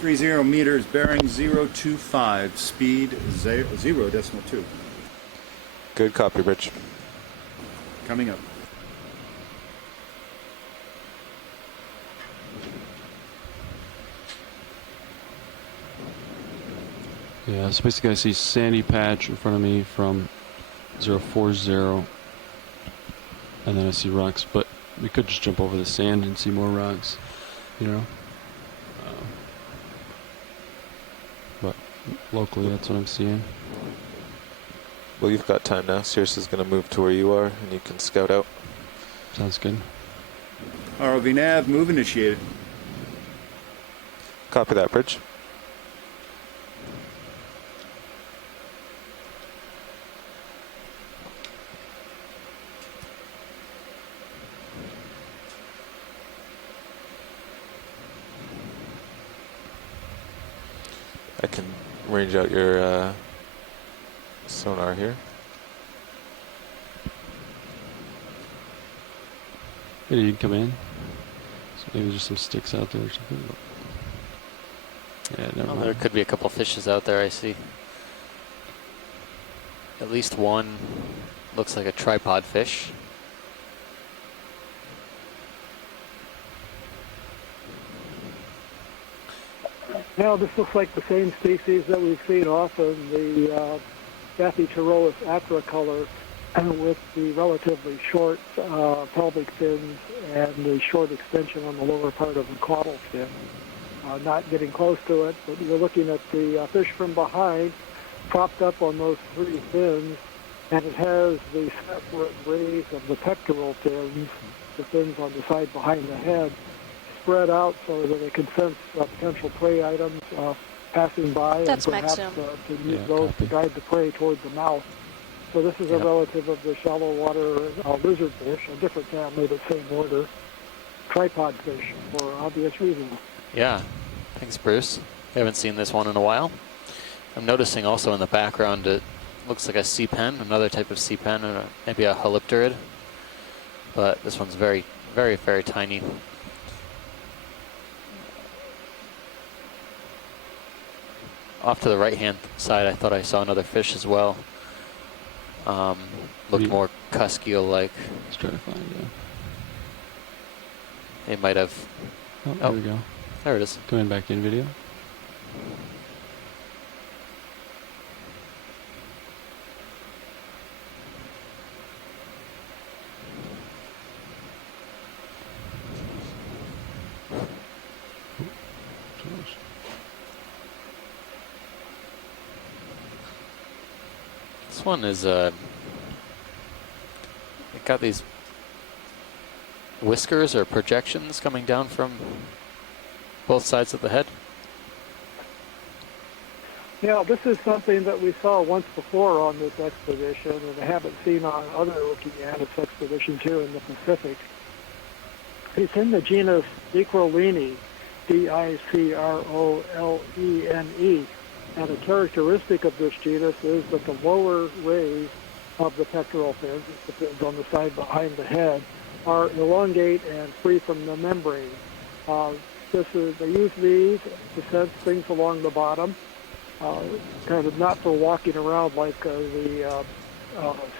30 meters, bearing 025, speed 0.2. Good copy, Bridge. Coming up. Yeah, so basically I see sandy patch in front of me from 040, and then I see rocks, but we could just jump over the sand and see more rocks, you know. But locally, that's what I'm seeing. Well, you've got time now. Cirrus is going to move to where you are, and you can scout out. Sounds good. ROV nav, move initiated. Copy that, Bridge. I can range out your sonar here. Yeah, you can come in. So maybe there's some sticks out there or something. Yeah, never mind. There could be a couple fishes out there, I see. At least one looks like a tripod fish. Now, this looks like the same species that we've seen off of the Bathyterois acrocolor with the relatively short pelvic fins and the short extension on the lower part of the caudal fin. Not getting close to it, but you're looking at the fish from behind, propped up on those three fins, and it has the separate rays of the pectoral fins, the fins on the side behind the head, spread out so that it can sense potential prey items passing by. That's and perhaps to use those to guide the prey towards the mouth. So this is a relative of the shallow water lizardfish, a different family but same order, tripod fish for obvious reasons. Yeah, thanks, Bruce. We haven't seen this one in a while. I'm noticing also in the background it looks like a sea pen, another type of sea pen, or maybe a holipterid. But this one's very, very, very tiny. Off to the right-hand side, I thought I saw another fish as well. Looked more cuskeel-like. Let's try to find it. They might have... Oh, there we go. There it is. Coming back in video. This one is, it got these whiskers or projections coming down from both sides of the head. Yeah, this is something that we saw once before on this expedition and haven't seen on other Okeanos expeditions here in the Pacific. It's in the genus Dicrolene, D-I-C-R-O-L-E-N-E. And a characteristic of this genus is that the lower rays of the pectoral fins, the fins on the side behind the head, are elongate and free from the membrane. They use these to sense things along the bottom, kind of not for walking around like the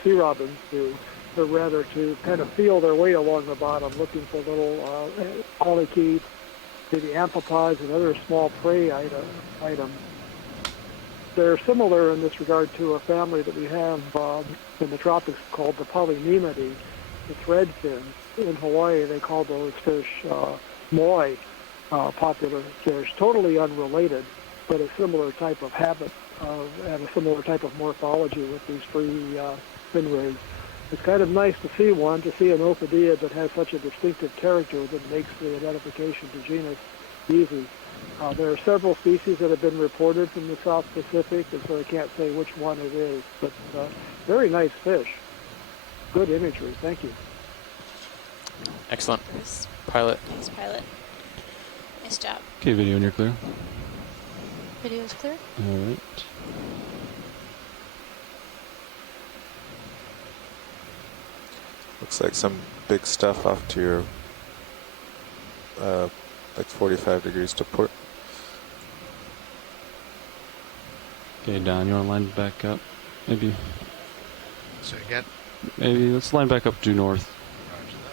sea robins do, but rather to kind of feel their way along the bottom, looking for little polychaetes, maybe amphipods, and other small prey items. They're similar in this regard to a family that we have in the tropics called the Polynemonidae, the thread fins. In Hawaii, they call those fish moi, popular fish. Totally unrelated, but a similar type of habit and a similar type of morphology with these free fin rays. It's kind of nice to see an ophidia that has such a distinctive character that makes the identification to genus easy. There are several species that have been reported from the South Pacific, and so I can't say which one it is, but very nice fish. Good imagery. Thank you. Excellent. Bruce. Pilot. Thanks, Pilot. Nice job. Okay, video, and you're clear. Video's clear. All right. Looks like some big stuff off to your, like 45 degrees to port. Okay, Don, you want to line back up? Maybe. Say again? Maybe let's line back up due north. Roger that.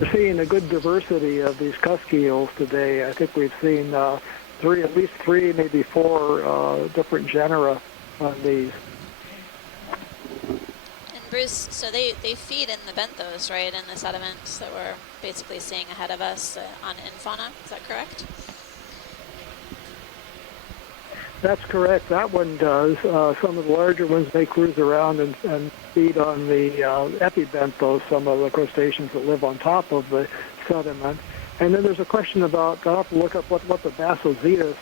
We're seeing a good diversity of these cusk eels today. I think we've seen at least three, maybe four different genera on these. And Bruce, so they feed in the benthos, right, in the sediments that we're basically seeing ahead of us on Infauna. Is that correct? That's correct. That one does. Some of the larger ones may cruise around and feed on the epibenthos, some of the crustaceans that live on top of the sediment. And then there's a question about, I'll have to look up what the basozetus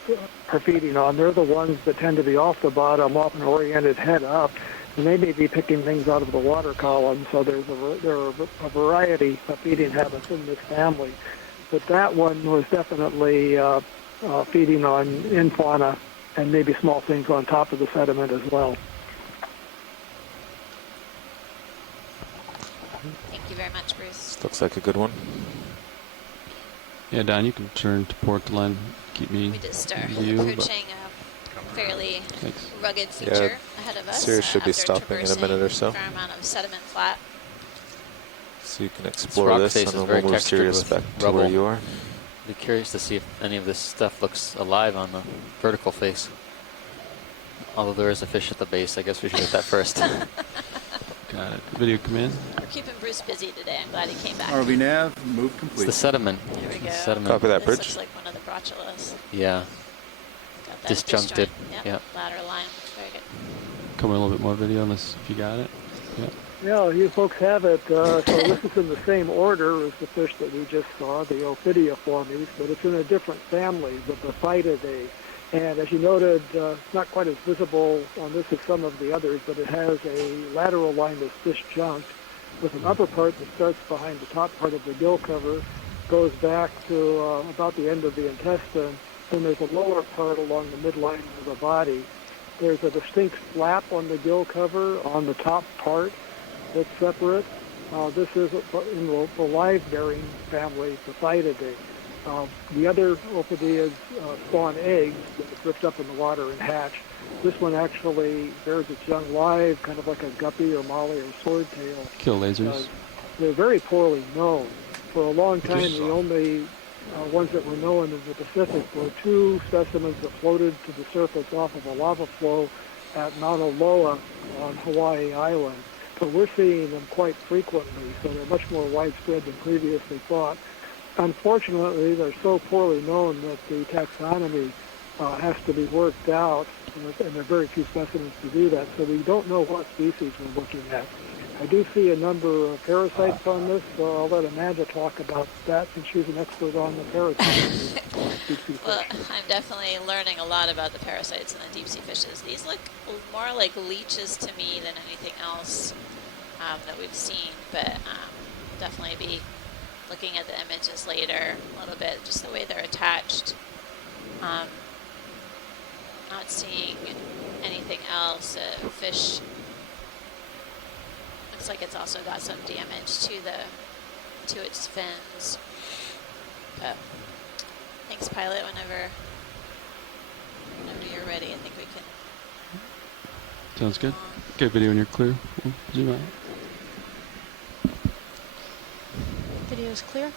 are feeding on. They're the ones that tend to be off the bottom, often oriented head up, and they may be picking things out of the water column. So there are a variety of feeding habits in this family. But that one was definitely feeding on Infauna and maybe small things on top of the sediment as well. Thank you very much, Bruce. Looks like a good one. Yeah, Don, you can turn to port the line. Keep me We just are view, approaching a fairly rugged feature ahead of us. Sirius should be stopping in a minute or so. A fair amount of sediment flat. So you can explore this, and then we'll move Sirius back to where you are. Be curious to see if any of this stuff looks alive on the vertical face. Although there is a fish at the base, I guess we should get that first. Got it. Video come in. We're keeping Bruce busy today. I'm glad he came back. RV nav, move complete. It's the sediment. Here we go. Sediment. Copy that, bridge. This looks like one of the brochulas. Yeah. Got that Disjuncted. Yep. Yep. Lateral line. Very good. Come in a little bit more video on this if you got it. Yeah. Yeah, you folks have it. So this is in the same order as the fish that we just saw, the Ophidiiformes, but it's in a different family, the Bathytidae. And as you noted, it's not quite as visible on this as some of the others, but it has a lateral line that's disjunct with an upper part that starts behind the top part of the gill cover, goes back to about the end of the intestine, and there's a lower part along the midline of the body. There's a distinct flap on the gill cover on the top part that's separate. This is in the live-bearing family, Bathytidae. The other ophidiids spawn eggs that drift up in the water and hatch. This one actually bears its young live, kind of like a guppy or molly or swordtail. Kill lasers. They're very poorly known. For a long time, the only ones that were known in the Pacific were two specimens that floated to the surface off of a lava flow at Mauna Loa on Hawaii Island. But we're seeing them quite frequently, so they're much more widespread than previously thought. Unfortunately, they're so poorly known that the taxonomy has to be worked out, and there are very few specimens to do that, so we don't know what species we're looking at. I do see a number of parasites on this, so I'll let Amanda talk about that since she's an expert on the parasites. Well, I'm definitely learning a lot about the parasites in the deep sea fishes. These look more like leeches to me than anything else that we've seen, but definitely be looking at the images later a little bit, just the way they're attached. Not seeing anything else. Fish looks like it's also got some damage to its fins. But thanks, pilot. Whenever you're ready, I think we can. Sounds good. Okay, video when you're clear. We'll zoom out. Video's clear.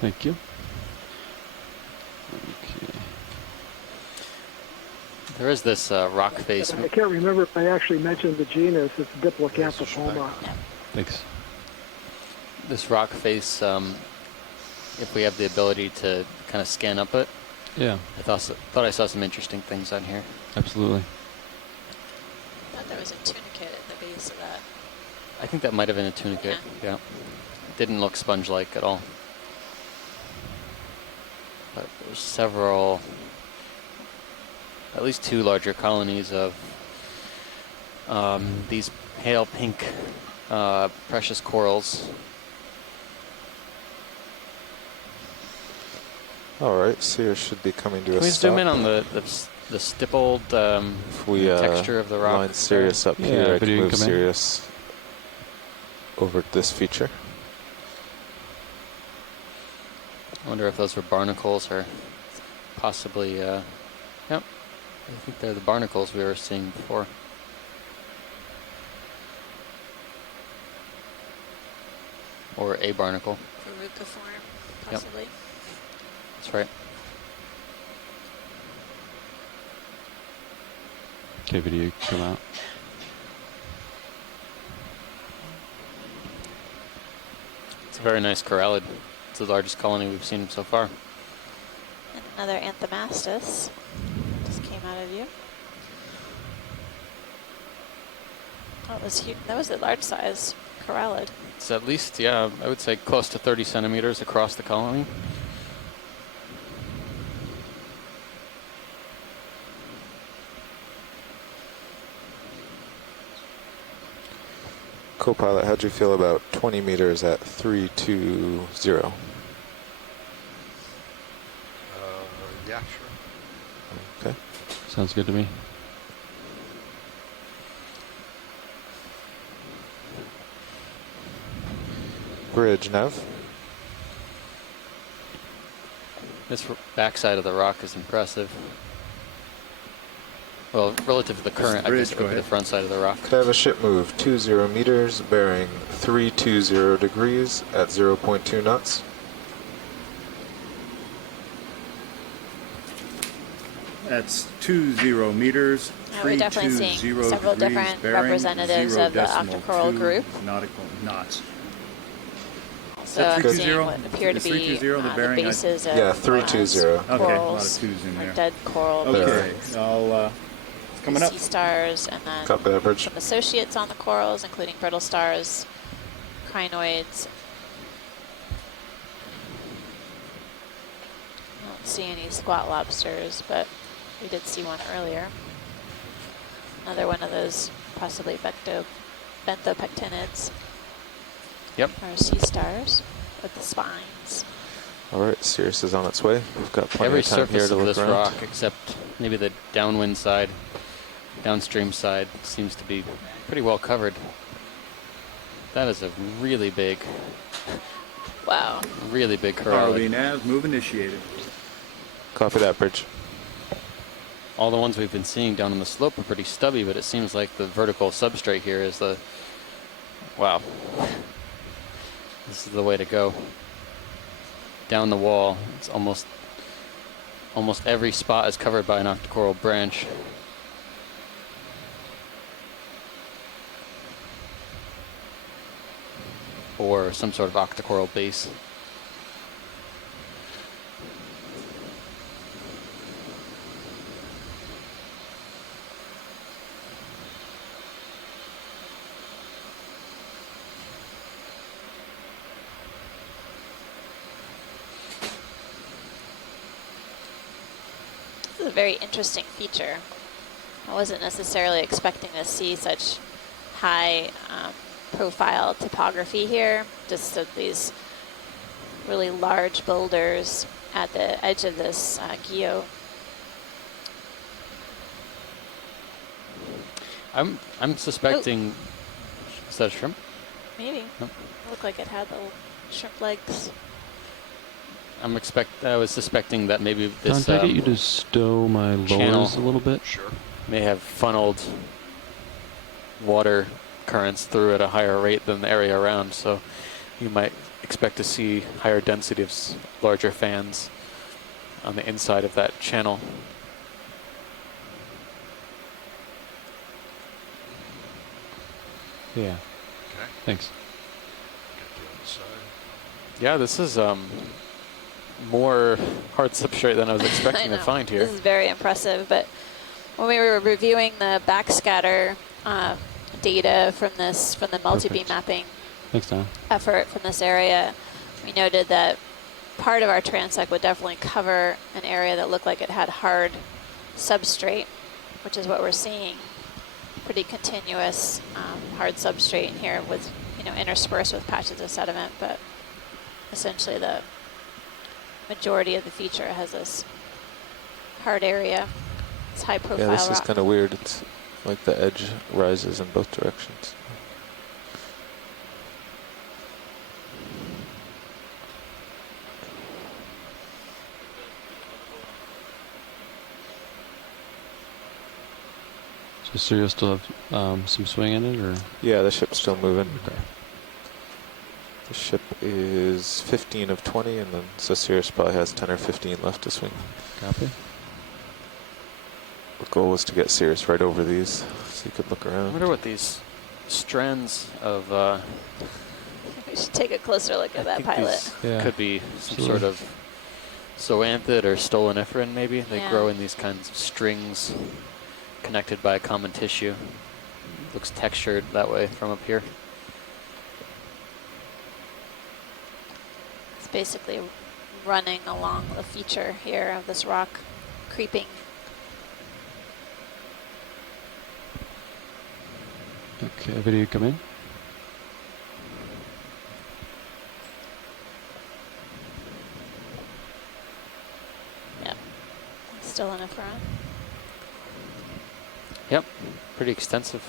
Thank you. There is this rock face. I can't remember if I actually mentioned the genus. It's Diplocanthropoma. Thanks. This rock face, if we have the ability to kind of scan up it. Yeah. I thought I saw some interesting things on here. Absolutely. I thought there was a tunicate at the base of that. I think that might have been a tunicate. Yeah. Didn't look sponge-like at all. But there's several, at least 2 larger colonies of these pale pink precious corals. All right, Sears should be coming to Can a we stop. zoom in on the stippled if we, texture of the rock? Line Sirius up here, I can move Sirius over this feature. I wonder if those were barnacles or possibly, yep. I think they're the barnacles we were seeing before. Or a barnacle. Verruciform, possibly. Yep. That's right. Okay, video come out. It's a very nice corallid. It's the largest colony we've seen so far. And another Anthomastus just came out of view. That was huge. That was a large size corallid. It's at least, yeah, I would say close to 30 centimeters across the colony. Co-pilot, how'd you feel about 20 meters at 320? Yeah, sure. Okay. Sounds good to me. Bridge, Nav. This backside of the rock is impressive. Well, relative to the current, I guess it would be the front side of the rock. Could I have a ship move 20 meters, bearing 320 degrees at 0.2 knots? That's 20 meters. We're definitely seeing several different representatives of the octocoral group. Nautical knots. So I'm seeing what appear to be the bases of 320. Okay, a lot of twos in there. Dead coral. Okay, I'll coming up. Sea stars, and then some associates on the corals, including brittle stars, crinoids. I don't see any squat lobsters, but we did see one earlier. Another one of those possibly benthopectinids. Yep. Or sea stars with the spines. All right, Sirius is on its way. We've got plenty Every of time here surface to of look this around. rock, except maybe the downwind side, downstream side, seems to be pretty well covered. That is a really big, wow, really big corallid. ROV nav, move initiated. Copy that, Bridge. All the ones we've been seeing down on the slope are pretty stubby, but it seems like the vertical substrate here is the, wow. This is the way to go. Down the wall, it's almost every spot is covered by an octocoral branch. Or some sort of octocoral base. is a very interesting feature. I wasn't necessarily expecting to see such high profile topography here, just of these really large boulders at the edge of this guyot. I'm suspecting. Oh. Is that a shrimp? Maybe. Nope. It looked like it had little shrimp legs. I was suspecting that maybe this. Can I get you to stow my lowers a little bit? Sure. May have funneled water currents through at a higher rate than the area around, so you might expect to see higher density of larger fans on the inside of that channel. Yeah. Okay. Thanks. Get the other side. Yeah, this is more hard substrate than I was expecting to find here. This is very impressive, but when we were reviewing the backscatter data from the multi-beam mapping Thanks, Tom. effort from this area, we noted that part of our transect would definitely cover an area that looked like it had hard substrate, which is what we're seeing. Pretty continuous hard substrate in here with, interspersed with patches of sediment, but essentially the majority of the feature has this hard area. It's high profile Yeah, this is rock. kind of weird. It's like the edge rises in both directions. So Sirius still have some swing in it, or? Yeah, the ship's still moving. Okay. The ship is 15 of 20, and then so Sirius probably has 10 or 15 left to swing. Copy. The goal was to get Sirius right over these, so you could look around. I wonder what these strands of. We should take a closer look at that pilot. Could be some sort of zoanthid or stoloniferan, maybe. They grow in these kinds of strings connected by a common tissue. Looks textured that way from up here. It's basically running along the feature here of this rock, creeping. Okay, video come in. Yep, still in a front. Yep, pretty extensive.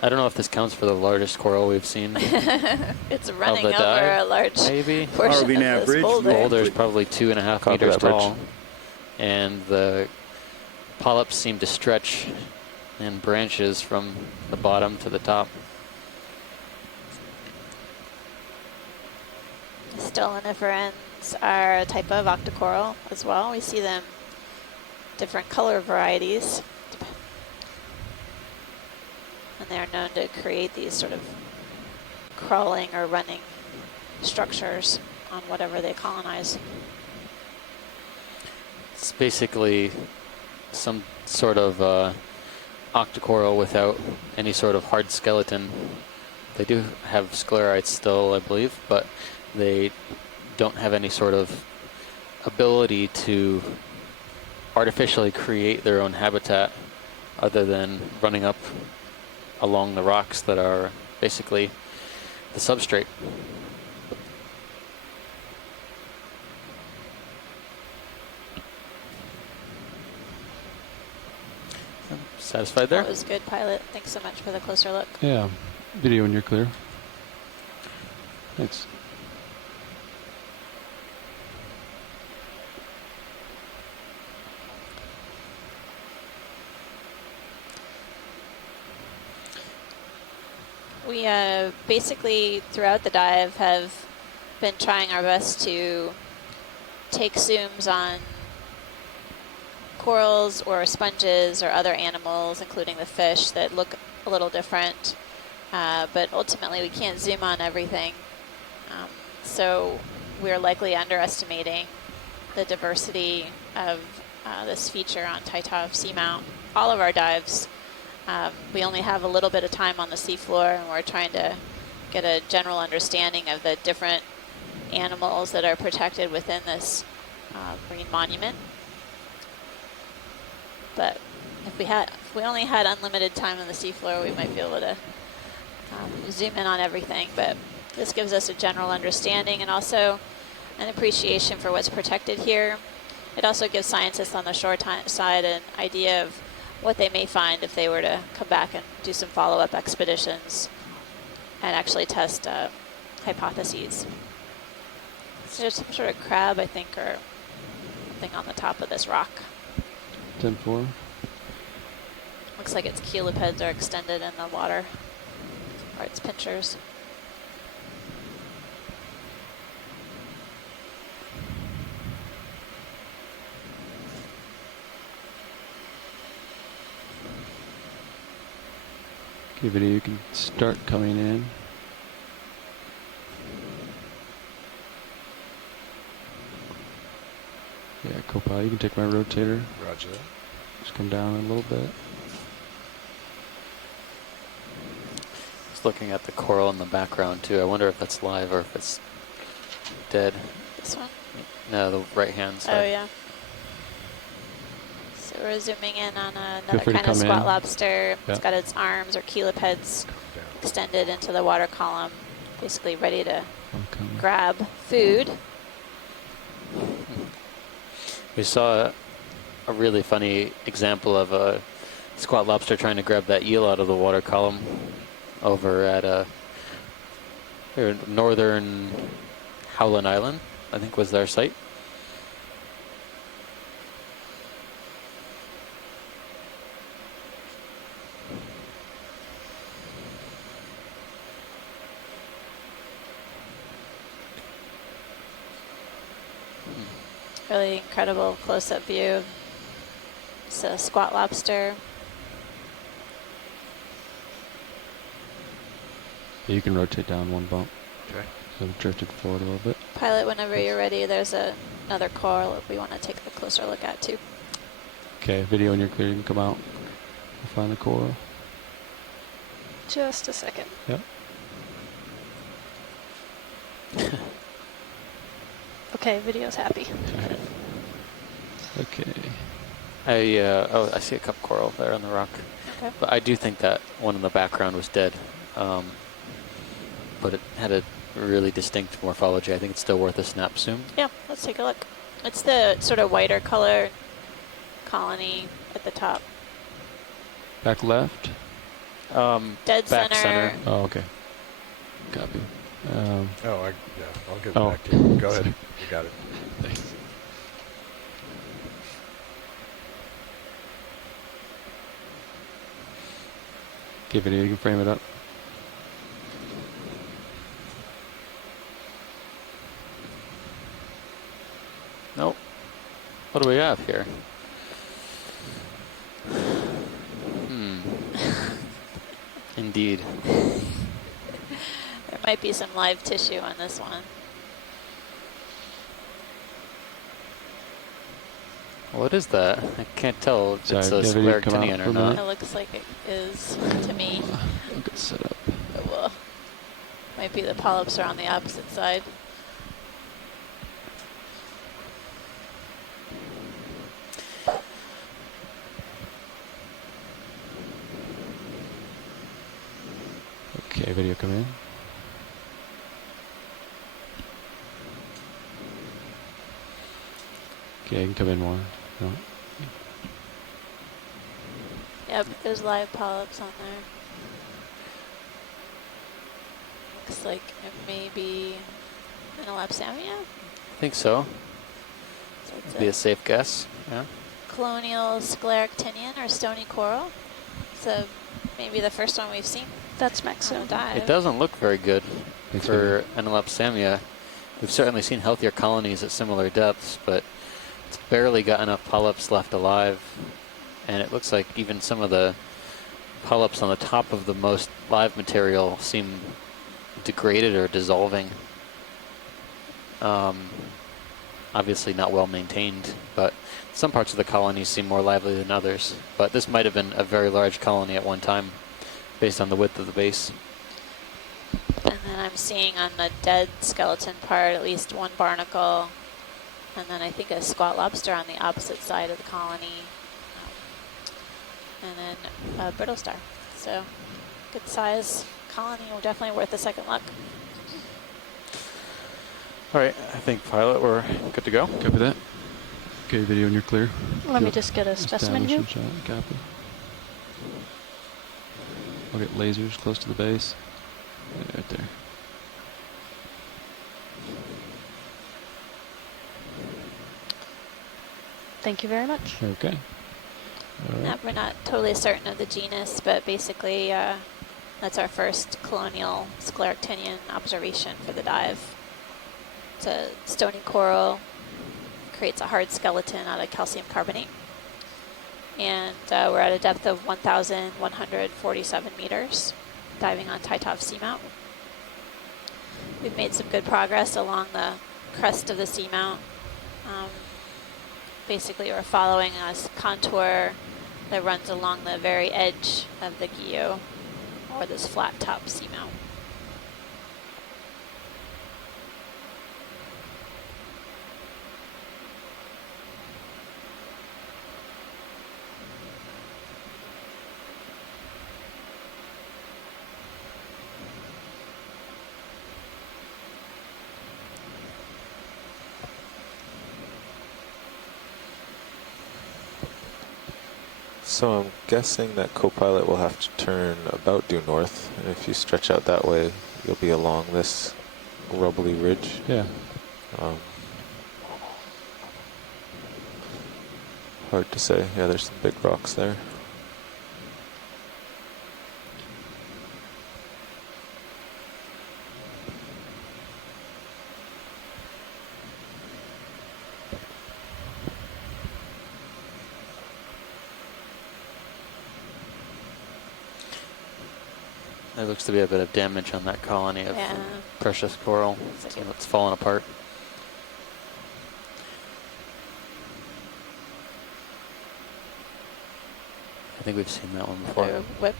I don't know if this counts for the largest coral we've seen. It's running over dive, a large maybe. portion of this boulder. The boulder is probably 2.5 meters tall, and the polyps seem to stretch in branches from the bottom to the top. Stoloniferans are a type of octocoral as well. We see them different color varieties. And they're known to create these sort of crawling or running structures on whatever they colonize. It's basically some sort of octocoral without any sort of hard skeleton. They do have sclerites still, I believe, but they don't have any sort of ability to artificially create their own habitat other than running up along the rocks that are basically the substrate. Satisfied there? That was good, pilot. Thanks so much for the closer look. Yeah, video when you're clear. Thanks. We basically, throughout the dive, have been trying our best to take zooms on corals or sponges or other animals, including the fish, that look a little different. But ultimately, we can't zoom on everything. So we're likely underestimating the diversity of this feature on Titov Seamount. All of our dives, we only have a little bit of time on the seafloor, and we're trying to get a general understanding of the different animals that are protected within this marine monument. But if we only had unlimited time on the seafloor, we might be able to zoom in on everything. But this gives us a general understanding and also an appreciation for what's protected here. It also gives scientists on the shore side an idea of what they may find if they were to come back and do some follow-up expeditions and actually test hypotheses. So there's some sort of crab, I think, or something on the top of this rock. 10-4. Looks like its cheilipeds are extended in the water, or its pinchers. Okay, video, you can start coming in. Yeah, co-pilot, you can take my rotator. Roger that. Just come down a little bit. Just looking at the coral in the background too. I wonder if that's live or if it's dead. This one? No, the right-hand side. Oh, yeah. So we're zooming in on another kind of squat lobster. It's got its arms or cheilipeds extended into the water column, basically ready to grab food. We saw a really funny example of a squat lobster trying to grab that eel out of the water column over at northern Howland Island, I think was their site. Really incredible close-up view. It's a squat lobster. Yeah, you can rotate down one bump. Okay. So we've drifted forward a little bit. Pilot, whenever you're ready, there's another coral that we want to take a closer look at too. Okay, video when you're clear, you can come out. We'll find the coral. Just a second. Yep. Okay, video's happy. Alright. Okay. I see a cup coral there on the rock. Okay. But I do think that one in the background was dead. But it had a really distinct morphology. I think it's still worth a snap zoom. Yeah, let's take a look. It's the sort of whiter color colony at the top. Back left? Dead back center. Oh, okay. Copy. I'll give it back to you. Go ahead. You got it. Thanks. Okay, video, you can frame it up. Nope. What do we have here? Indeed. There might be some live tissue on this one. What is that? I can't tell if it's a scleractinian or not. It looks like it is to me. Good setup. But well, might be the polyps are on the opposite side. Okay, video come in. Okay, you can come in more. No. Yep, there's live polyps on there. Looks like it may be an Elapsamia. I think so. So be a safe guess. Yeah. Colonial scleractinian or stony coral. So maybe the first one we've seen. That's Maxim. It doesn't look very good for an Elapsamia. We've certainly seen healthier colonies at similar depths, but it's barely got enough polyps left alive. And it looks like even some of the polyps on the top of the most live material seem degraded or dissolving. Obviously not well maintained, but some parts of the colony seem more lively than others. But this might have been a very large colony at one time, based on the width of the base. And then I'm seeing on the dead skeleton part at least one barnacle and then I think a squat lobster on the opposite side of the colony, and then a brittle star. So good size colony, definitely worth a second look. All right, I think pilot, we're good to go. Copy that. Okay, video, and you're clear. Let me just get a specimen view. Copy. I'll get lasers close to the base. Yeah, right there. Thank you very much. Okay. All right. We're not totally certain of the genus, but basically that's our first colonial scleractinian observation for the dive. It's a stony coral, creates a hard skeleton out of calcium carbonate. And we're at a depth of 1,147 meters, diving on Titov Seamount. We've made some good progress along the crest of the Seamount. Basically, we're following a contour that runs along the very edge of the Guyot, or this flat top Seamount. So I'm guessing that co-pilot will have to turn about due north, and if you stretch out that way, you'll be along this rubbly ridge. Yeah. Hard to say. Yeah, there's some big rocks there. There looks to be a bit of damage on that colony of precious coral. So it's fallen apart. I think we've seen that one before. Whip.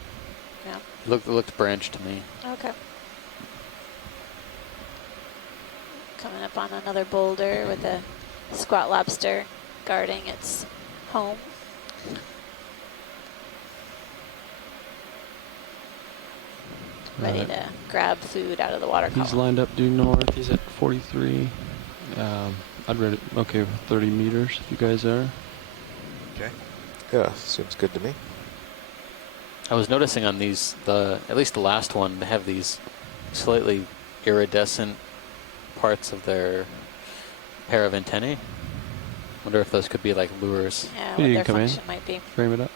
Yeah. It looked branched to me. Okay. Coming up on another boulder with a squat lobster guarding its home. Ready to grab food out of the water column. He's lined up due north. He's at 43. I'd rate it okay with 30 meters if you guys are. Okay. Yeah, seems good to me. I was noticing on these, at least the last one, they have these slightly iridescent parts of their pair of antennae. Wonder if those could be like lures. Yeah, what their function might be. Frame it up.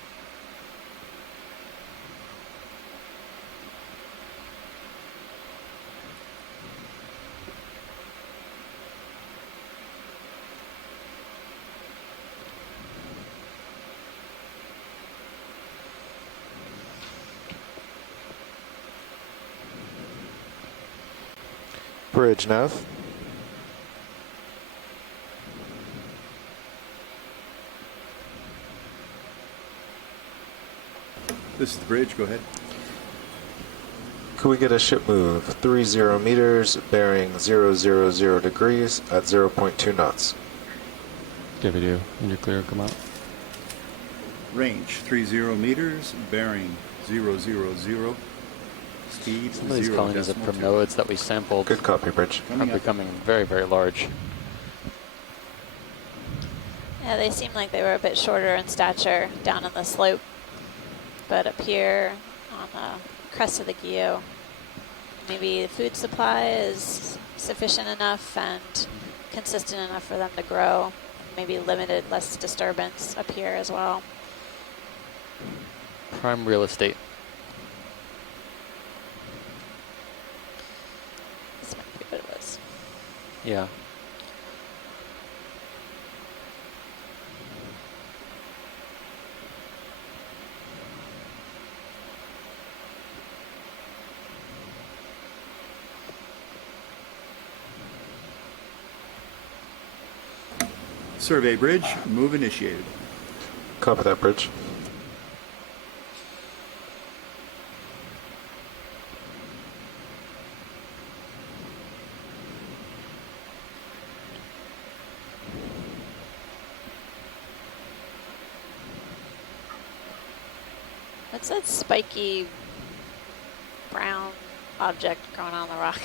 Bridge nav. This is the bridge, go ahead. Could we get a ship move 30 meters, bearing 000 degrees at 0.2 knots? Okay, video, when you're clear, come out. Range 30 meters, bearing 000. Speed Some of these colonies of primnoids that we sampled. Good copy, Bridge. Are becoming very, very large. Yeah, they seem like they were a bit shorter in stature down on the slope, but up here on the crest of the Guyot, maybe the food supply is sufficient enough and consistent enough for them to grow. Maybe limited, less disturbance up here as well. Prime real estate. This might be what it was. Yeah. Survey bridge, move initiated. Copy that, Bridge. What's that spiky brown object growing on the rock?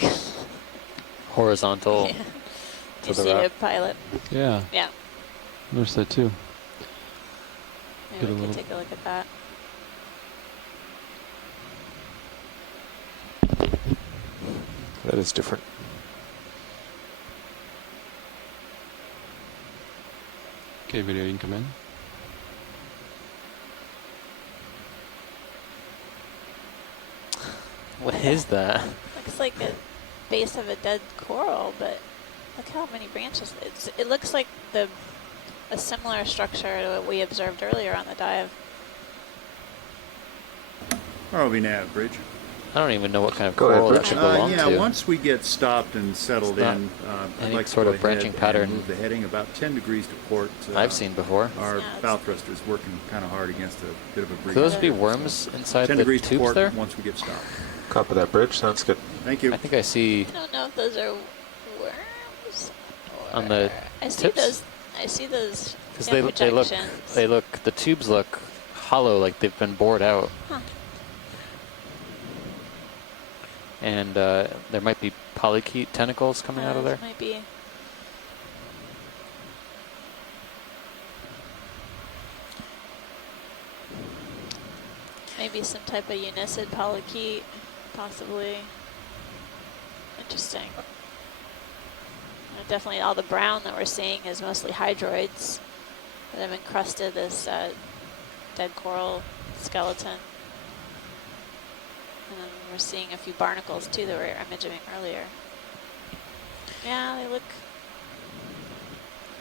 Horizontal. Yeah. To You the see rock. it, Pilot? Yeah. Yeah. Noticed that too. Maybe we could take a look at that. That is different. Okay, video, you can come in. What is that? Looks like a base of a dead coral, but look how many branches. It looks like a similar structure to what we observed earlier on the dive. ROV nav, Bridge. I don't even know what kind of coral that should belong yeah, to. once we get stopped and settled in, I'd like to sort go of branching ahead pattern and move the heading about 10 degrees to port. I've seen before. Our bow thruster is working kind of hard against a bit of a breeze. Could those be worms inside 10 the degrees to tubes port there? Once we get stopped. Copy that, Bridge. Sounds good. Thank you. I think I see I don't know if those are worms. on the I see tips. those. I see those. Because projections. they look, the tubes look hollow, like they've been bored out. Huh. And there might be polychaete tentacles coming out of there. Might be. Maybe some type of unicid polychaete, possibly. Interesting. Definitely all the brown that we're seeing is mostly hydroids that have encrusted this dead coral skeleton. And then we're seeing a few barnacles too that we were imaging earlier. Yeah, they look.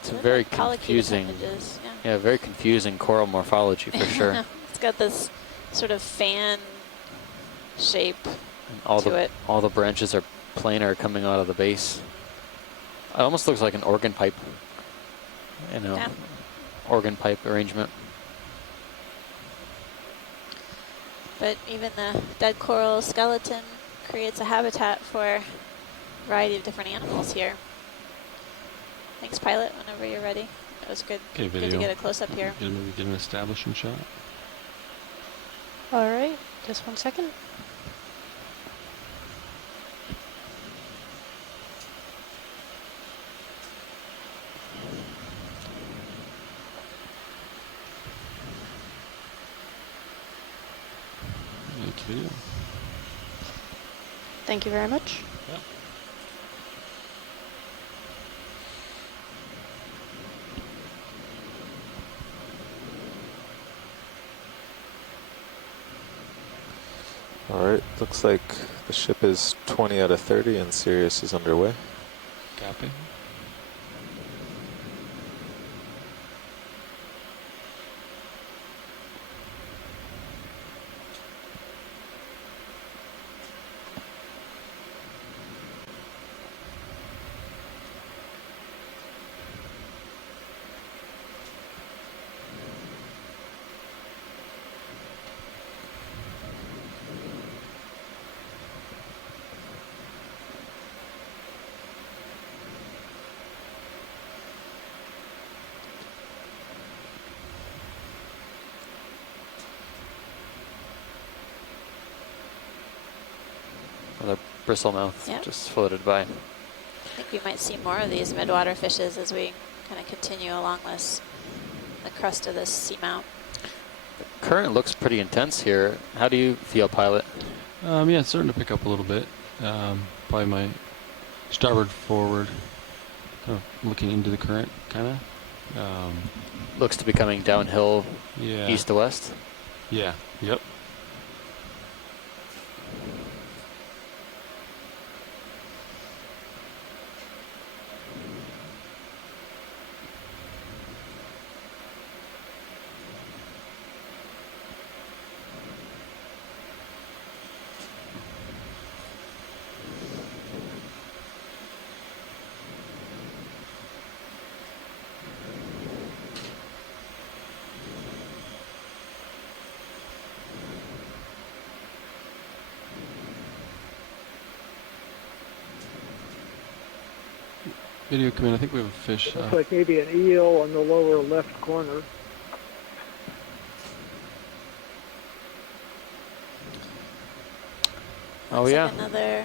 It's a very confusing. Yeah, very confusing coral morphology for sure. It's got this sort of fan shape And to it. all the branches are planar coming out of the base. It almost looks like an organ pipe. You know, Yeah. organ pipe arrangement. But even the dead coral skeleton creates a habitat for a variety of different animals here. Thanks, Pilot, whenever you're ready. That was good. Okay, Good video. to get a close-up here. Maybe get an establishing shot. All right, just 1 second. Video. Thank you very much. Yeah. All right. Looks like the ship is 20 out of 30 and Sirius is underway. Copy. The bristlemouth Yep. just floated by. I think we might see more of these midwater fishes as we kind of continue along the crust of this seamount. The current looks pretty intense here. How do you feel, Pilot? Yeah, it's starting to pick up a little bit. Probably my starboard forward, kind of looking into the current, kind of. Looks to be coming downhill, Yeah. east to west. Yeah. Yep. Video come in. I think we have a fish. Looks like maybe an eel on the lower left corner. Oh, Looks yeah. like another.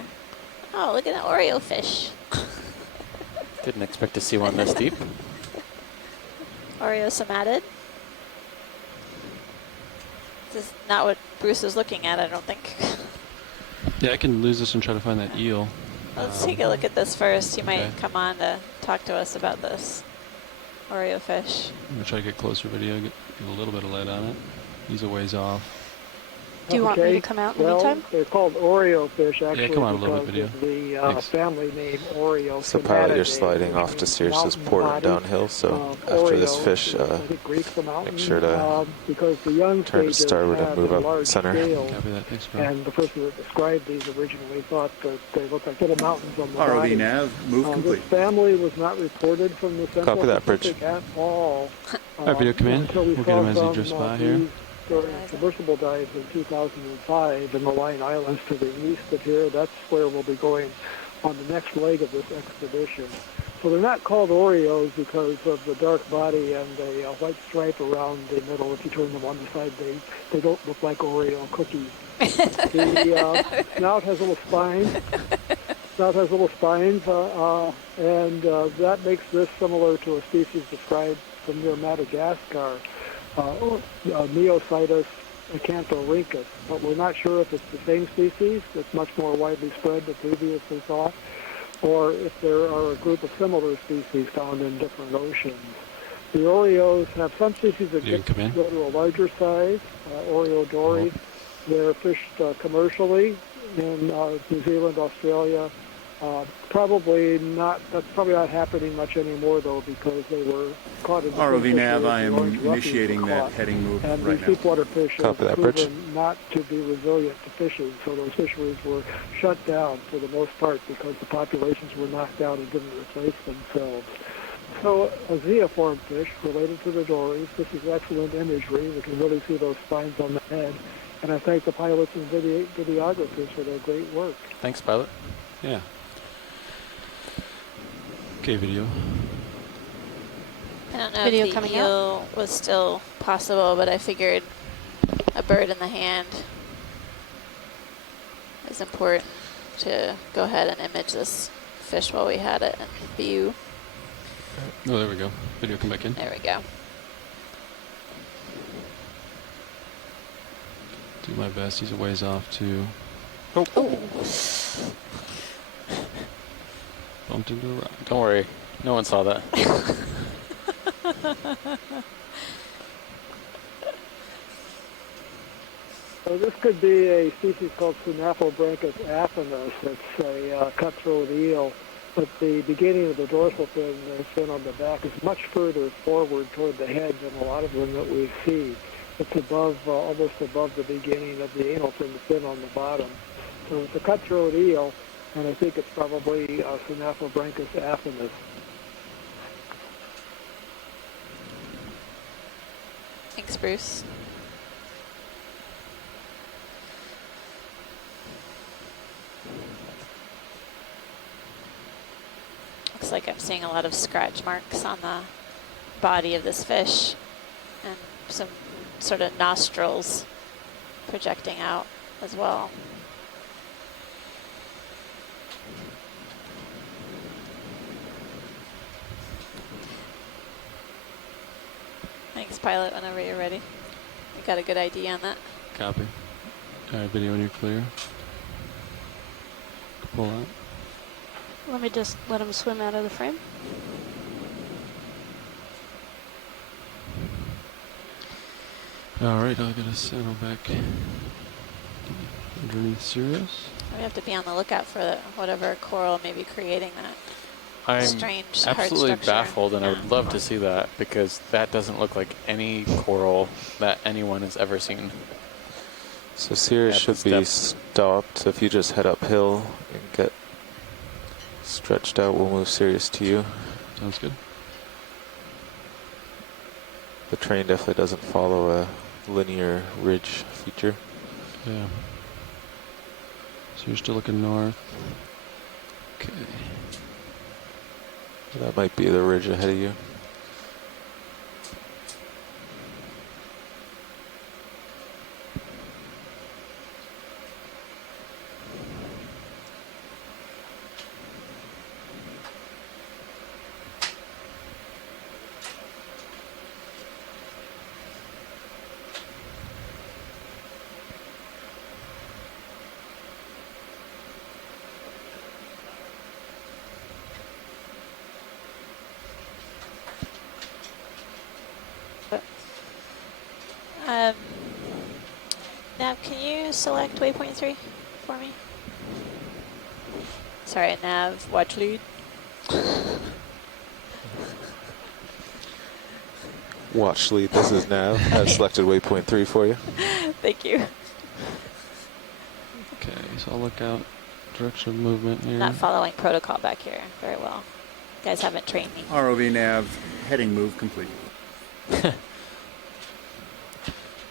Oh, look at an Oreo fish. Didn't expect to see one this deep. Oreo somatid. This is not what Bruce is looking at, I don't think. Yeah, I can lose this and try to find that eel. Let's take a look at this first. He okay. might come on to talk to us about this Oreo fish. I'm going to try to get closer video, get a little bit of light on it. He's a ways off. Do you want me to come out in the meantime? They're called Oreo fish, actually, yeah, come on, a little bit, because video. of the family name Oreo. So pilot, you're sliding off to Sirius's port and downhill, so after this fish, make sure to because the young turn to starboard and move up center. Copy that. Thanks, bro. And the person that described these originally thought that they looked like little mountains on the ROV body. nav, move complete. This family was not reported from the Central Copy that, Pacific at all. Alright, video command. Until we We'll saw get him as he some, drifts by here. During submersible dives in 2005 in the Line Islands to the east of here. That's where we'll be going on the next leg of this expedition. So they're not called Oreos because of the dark body and the white stripe around the middle. If you turn them on the side, they don't look like Oreo cookies. The snout has little spines. And that makes this similar to a species described from near Madagascar. Neositis acanthorhynchus, but we're not sure if it's the same species that's much more widely spread than previously thought, or if there are a group of similar species found in different oceans. The Oreos have some species that go to a larger size, Oreo dories. They're fished commercially in New Zealand, Australia. That's probably not happening much anymore, though, because they were caught in the ROV nav, I am orange initiating that caught. heading move and right these now. deepwater fish have Copy that, proven not to be resilient to fishing, so those fisheries were shut down for the most part because the populations were knocked out and didn't replace themselves. So a zeoform fish related to the dories. This is excellent imagery. We can really see those spines on the head. And I thank the pilots and videographers for their great work. Thanks, pilot. Yeah. Okay, video. I don't know Video if the coming eel was still possible, but I figured a bird in the hand is important to go ahead and image this fish while we had it in view. Oh, there we go. Video come back in. There we go. Do my best. He's a ways off too. Oh. Bumped into a rock. Don't worry. No one saw that. So this could be a species called Synaphobranchus aphanus. It's a cutthroat eel, but the beginning of the dorsal fin, the fin on the back, is much further forward toward the head than a lot of them that we see. It's above, almost above the beginning of the anal fin, the fin on the bottom. So it's a cutthroat eel, and I think it's probably Synaphobranchus aphanus. Thanks, Bruce. Looks like I'm seeing a lot of scratch marks on the body of this fish and some sort of nostrils projecting out as well. Thanks, pilot, whenever you're ready. You got a good idea on that. Copy. All right, video when you're clear. Pull out. Let me just let him swim out of the frame. All right, I'll get a saddle back underneath Sirius. We have to be on the lookout for whatever coral may be creating that. I'm strange absolutely hard structure. baffled, and I would love to see that because that doesn't look like any coral that anyone has ever seen. So Sirius should be stopped. If you just head uphill and get stretched out, we'll move Sirius to you. Sounds good. The train definitely doesn't follow a linear ridge feature. Yeah. So you're still looking north. Okay. That might be the ridge ahead of you. Now, can you select waypoint 3 for me? Sorry, Nav, watch lead. Watch lead, this is Nav. I've selected waypoint 3 for you. Thank you. Okay, so I'll look out direction of movement here. Not following protocol back here very well. You guys haven't trained me. ROV nav, heading move complete.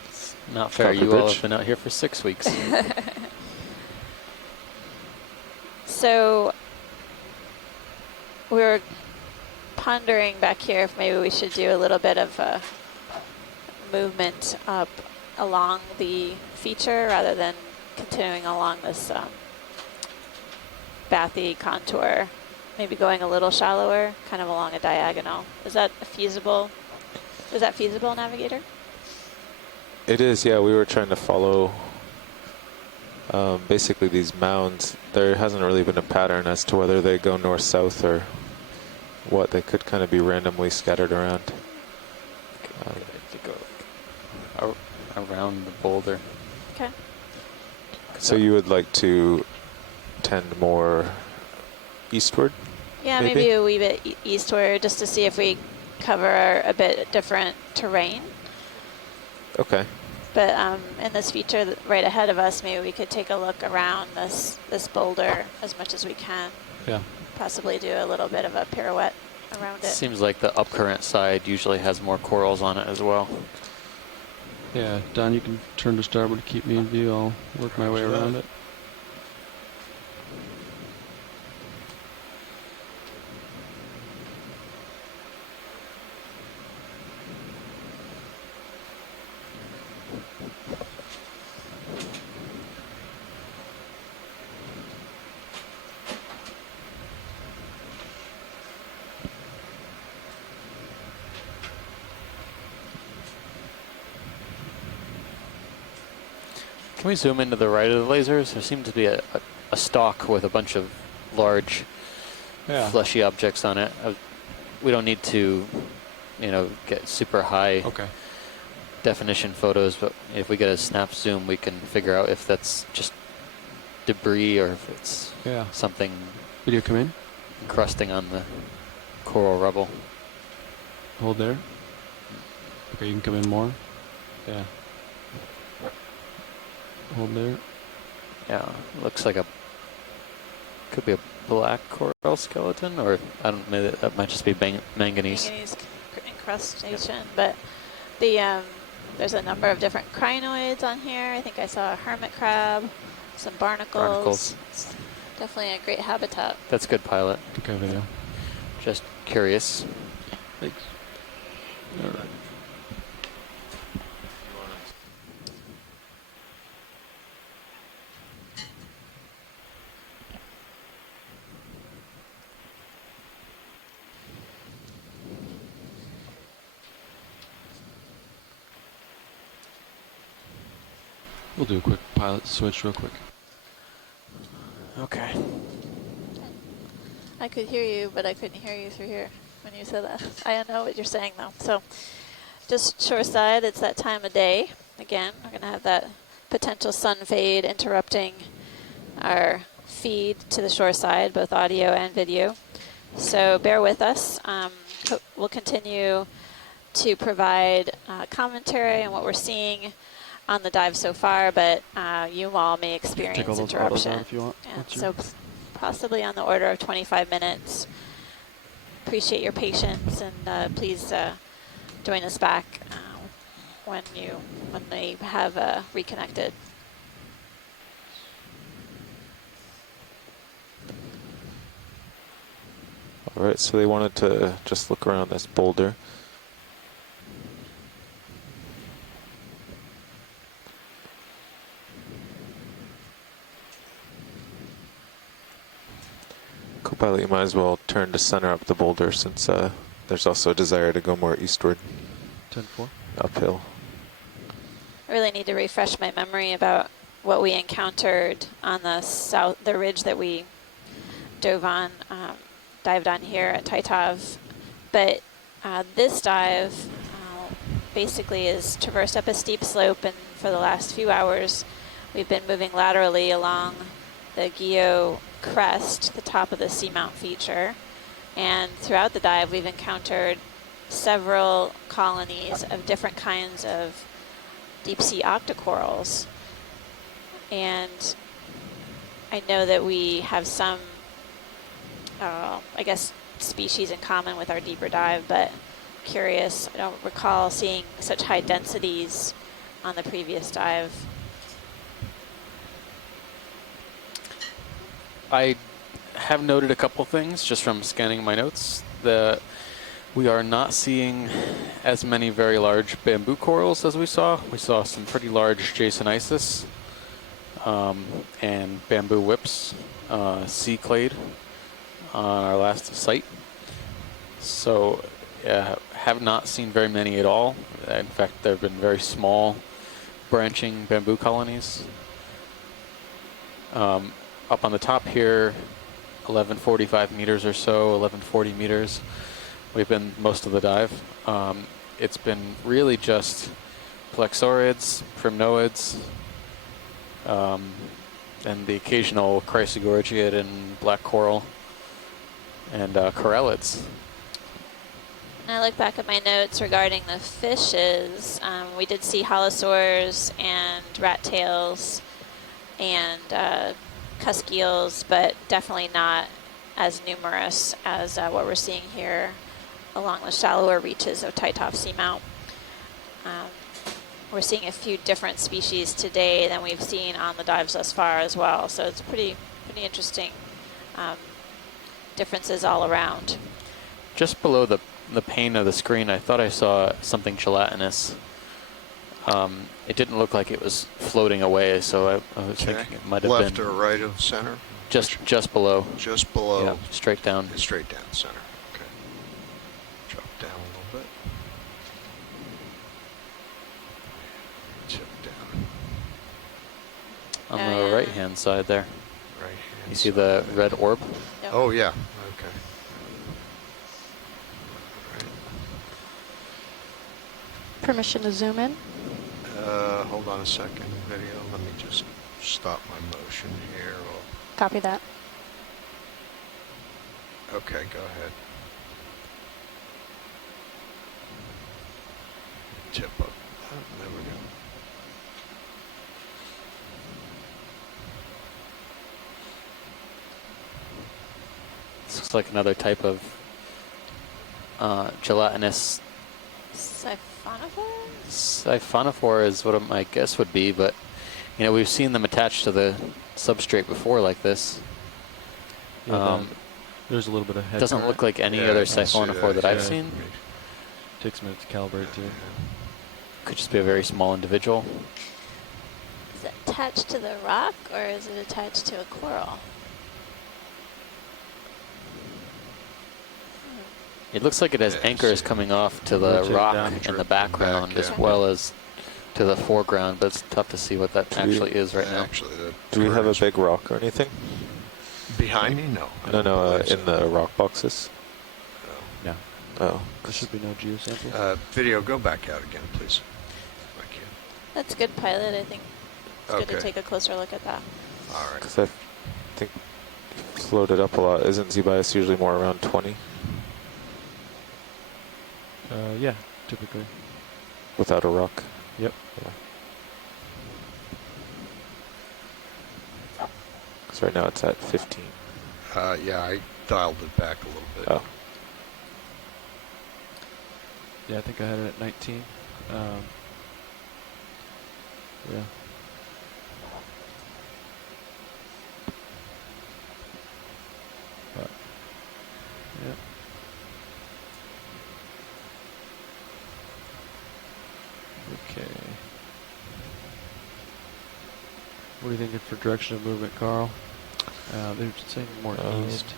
It's not fair. You all have been out here for 6 weeks. So we were pondering back here if maybe we should do a little bit of movement up along the feature rather than continuing along this bathy contour, maybe going a little shallower, kind of along a diagonal. Is that feasible? Is that feasible, Navigator? It is, yeah. We were trying to follow basically these mounds. There hasn't really been a pattern as to whether they go north-south or what. They could kind of be randomly scattered around. To go around the boulder. Okay. So you would like to tend more eastward? Yeah, maybe a wee bit eastward just to see if we cover a bit different terrain. Okay. But in this feature right ahead of us, maybe we could take a look around this boulder as much as we can. Yeah. Possibly do a little bit of a pirouette around it. Seems like the upcurrent side usually has more corals on it as well. Yeah, Don, you can turn to starboard to keep me in view. I'll work my way around it. Can we zoom into the right of the lasers? There seemed to be a stalk with a bunch of large, fleshy objects on it. We don't need to, get super high definition photos, but if we get a snap zoom, we can figure out if that's just debris or if it's something. Video come in? Encrusting on the coral rubble. Hold there. Okay, you can come in more. Yeah. Hold there. Yeah, looks like could be a black coral skeleton, or I don't know, that might just be manganese. Manganese incrustation, but the there's a number of different crinoids on here. I think I saw a hermit crab, some barnacles. It's definitely a great habitat. That's good, pilot. Okay, video. Just curious. Thanks. All right. We'll do a quick pilot switch real quick. Okay. I could hear you, but I couldn't hear you through here when you said that. I know what you're saying, though. So just shoreside, it's that time of day. Again, we're going to have that potential sun fade interrupting our feed to the shoreside, both audio and video. So bear with us. We'll continue to provide commentary on what we're seeing on the dive so far, but you all may experience interruption. If you want. And so possibly on the order of 25 minutes. Appreciate your patience, and please join us back when they have reconnected. All right, so they wanted to just look around this boulder. Co-pilot, you might as well turn to center up the boulder since there's also a desire to go more eastward. 10-4. Uphill. I really need to refresh my memory about what we encountered on the ridge that we dived on here at Titov. But this dive, basically is traversed up a steep slope, and for the last few hours we've been moving laterally along the Guyot crest, the top of the Seamount feature, and throughout the dive we've encountered several colonies of different kinds of deep sea octocorals. And I know that we have some, I guess, species in common with our deeper dive, but curious, I don't recall seeing such high densities on the previous dive. I have noted a couple things just from scanning my notes. We are not seeing as many very large bamboo corals as we saw. We saw some pretty large jasonisis and bamboo whips, sea clade on our last site. So have not seen very many at all. In fact, there have been very small branching bamboo colonies. Up on the top here, 1145 meters or so, 1140 meters. We've been most of the dive. It's been really just plexaurids, primnoids, and the occasional chrysogorgiid and black coral, and corallids. And I look back at my notes regarding the fishes. We did see holosaurs and rat tails and cusk eels, but definitely not as numerous as what we're seeing here along the shallower reaches of Titov Seamount. We're seeing a few different species today than we've seen on the dives thus far as well, so it's pretty interesting differences all around. Just below the pane of the screen, I thought I saw something gelatinous. It didn't look like it was floating away, so I was thinking it might have been left or right of center? Just below. Just below. Yeah, straight down. Straight down center. Okay. Drop down a little bit. Tip down. On the right-hand side there. Right-hand You see the red orb? Yep. Oh, yeah. Okay. Permission to zoom in? Hold on a second, video. Let me just stop my motion here. Copy that. Okay, go ahead. Tip up. Oh, there we go. This looks like another type of gelatinous. Siphonophore? Siphonophore is what my guess would be, but we've seen them attached to the substrate before like this. Yeah, there's a little bit of head. Doesn't look like any other siphonophore that I've seen. Takes a minute to calibrate too. Could just be a very small individual. Is it attached to the rock or is it attached to a coral? It looks like it has anchors coming off to the rock in the background as well as to the foreground, but it's tough to see what that actually is right now. Do we have a big rock or anything? Behind me? No. No, in the rock boxes. No. Oh. There should be no geosample. Video, go back out again, please. Thank you. That's good, pilot. I think it's good to take a closer look at that. All right. Because I think floated up a lot. Isn't Z-bias usually more around 20? Yeah, typically. Without a rock? Yep. Yeah. Because right now it's at 15. Yeah, I dialed it back a little bit. Oh. Yeah, I think I had it at 19. Yeah. But, yeah. Okay. What are you thinking for direction of movement, Carl? They're saying more east.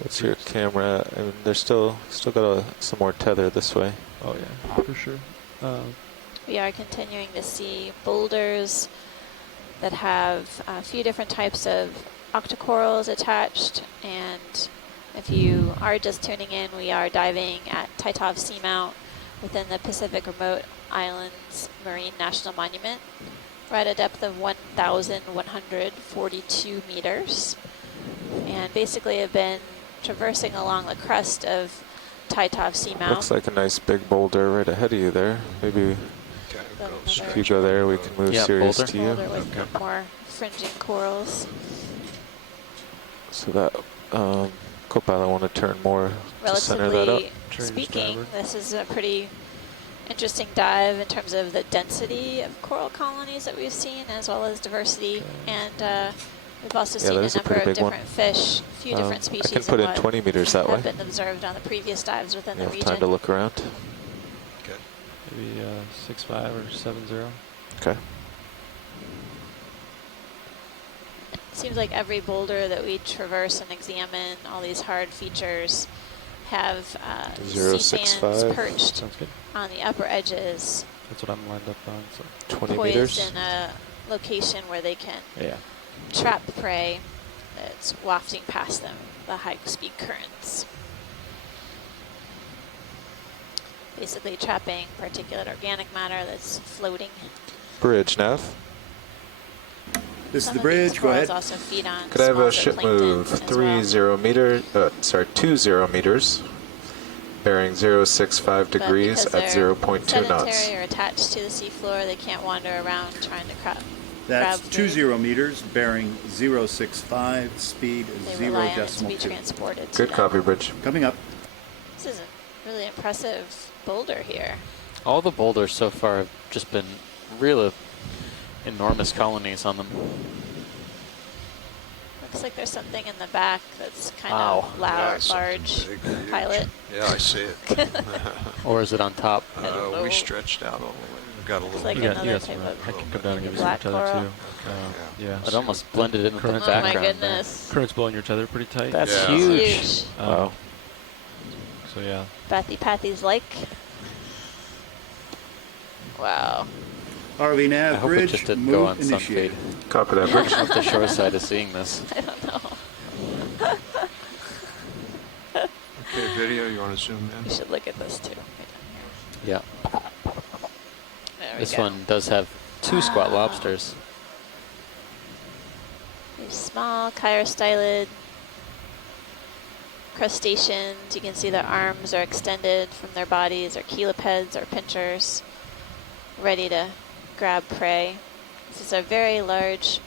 What's your camera? I mean, they're still got some more tether this way. Oh yeah, for sure. We are continuing to see boulders that have a few different types of octocorals attached, and if you are just tuning in, we are diving at Titov Seamount, within the Pacific Remote Islands Marine National Monument. We're at a depth of 1,142 meters, and basically have been traversing along the crest of Titov Seamount. Looks like a nice big boulder right ahead of you there. Maybe if you go there, we can move Sirius to you. Boulder with more fringing corals. So that co-pilot want to turn more to center that up. Relatively speaking, this is a pretty interesting dive in terms of the density of coral colonies that we've seen, as well as diversity. And we've also seen a number of different fish, a few different species. I can put in 20 meters that way. Have been observed on the previous dives within the region. Time to look around. Okay. Maybe 6.5 or 7.0. Okay. Seems like every boulder that we traverse and examine, all these hard features, have sea fans perched on the upper edges. That's what I'm lined up on. So 20 poised meters in a location where they can yeah. trap prey that's wafting past them, the high-speed currents. Basically trapping particulate organic matter that's floating. Bridge, Nav. This is the bridge. Go ahead. Also feed on Could I have a ship move 20 meters, bearing 065 degrees at 0.2 knots. Or attached to the seafloor, they can't wander around trying to That's grab 20 meters, bearing 065, speed 0.2. Transported. Good copy, Bridge. Coming up. This is a really impressive boulder here. All the boulders so far have just been really enormous colonies on them. Looks like there's something in the back that's kind of loud, large. Pilot. Yeah, I see it. Or is it on top? We stretched out all the way. We've got a little like bit. another type of I can come down and give you some black tether coral. too. Yeah. It almost blended in with the Oh background. my goodness. There. Current's blowing your tether pretty tight. That's huge. Wow. So yeah. Bathy Pathy's like. Wow. RV Nav I hope bridge, it just didn't move go on initiated. Sunfeed. Copy that, Bridge. Off the shore side of seeing this. I don't know. Okay, video, you want to zoom in? You should look at this too. Yeah. There we This go. one does have 2 squat lobsters. These small chirostylid crustaceans. You can see their arms are extended from their bodies, or chelipeds or pinchers, ready to grab prey. This is a very large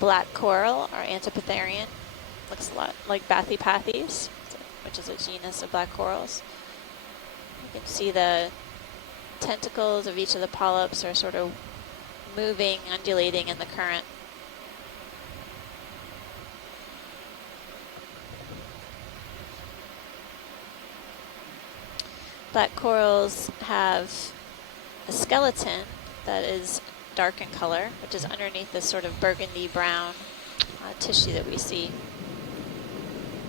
black coral, or Antipatherian. Looks a lot like Bathypathes, which is a genus of black corals. You can see the tentacles of each of the polyps are sort of moving, undulating in the current. Black corals have a skeleton that is dark in color, which is underneath this sort of burgundy brown tissue that we see.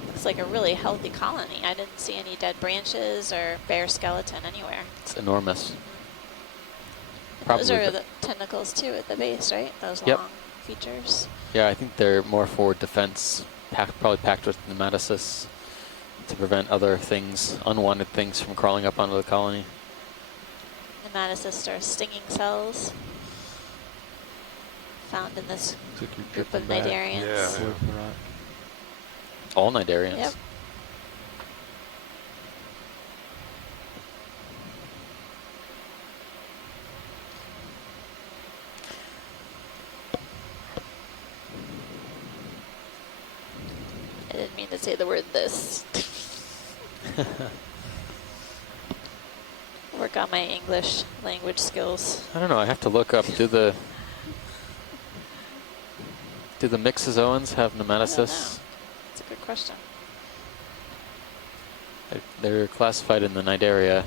Looks like a really healthy colony. I didn't see any dead branches or bare skeleton anywhere. It's enormous. Those are the tentacles too at the base, right? Those long features. Yeah, I think they're more for defense, probably packed with nematocysts to prevent other things, unwanted things, from crawling up onto the colony. Nematocysts are stinging cells found in this group of cnidarians. Yeah. All cnidarians. Yep. I didn't mean to say the word this. Work on my English language skills. I don't know. I have to look up. Do the myxozoans have nematocysts? That's a good question. They're classified in the cnidaria.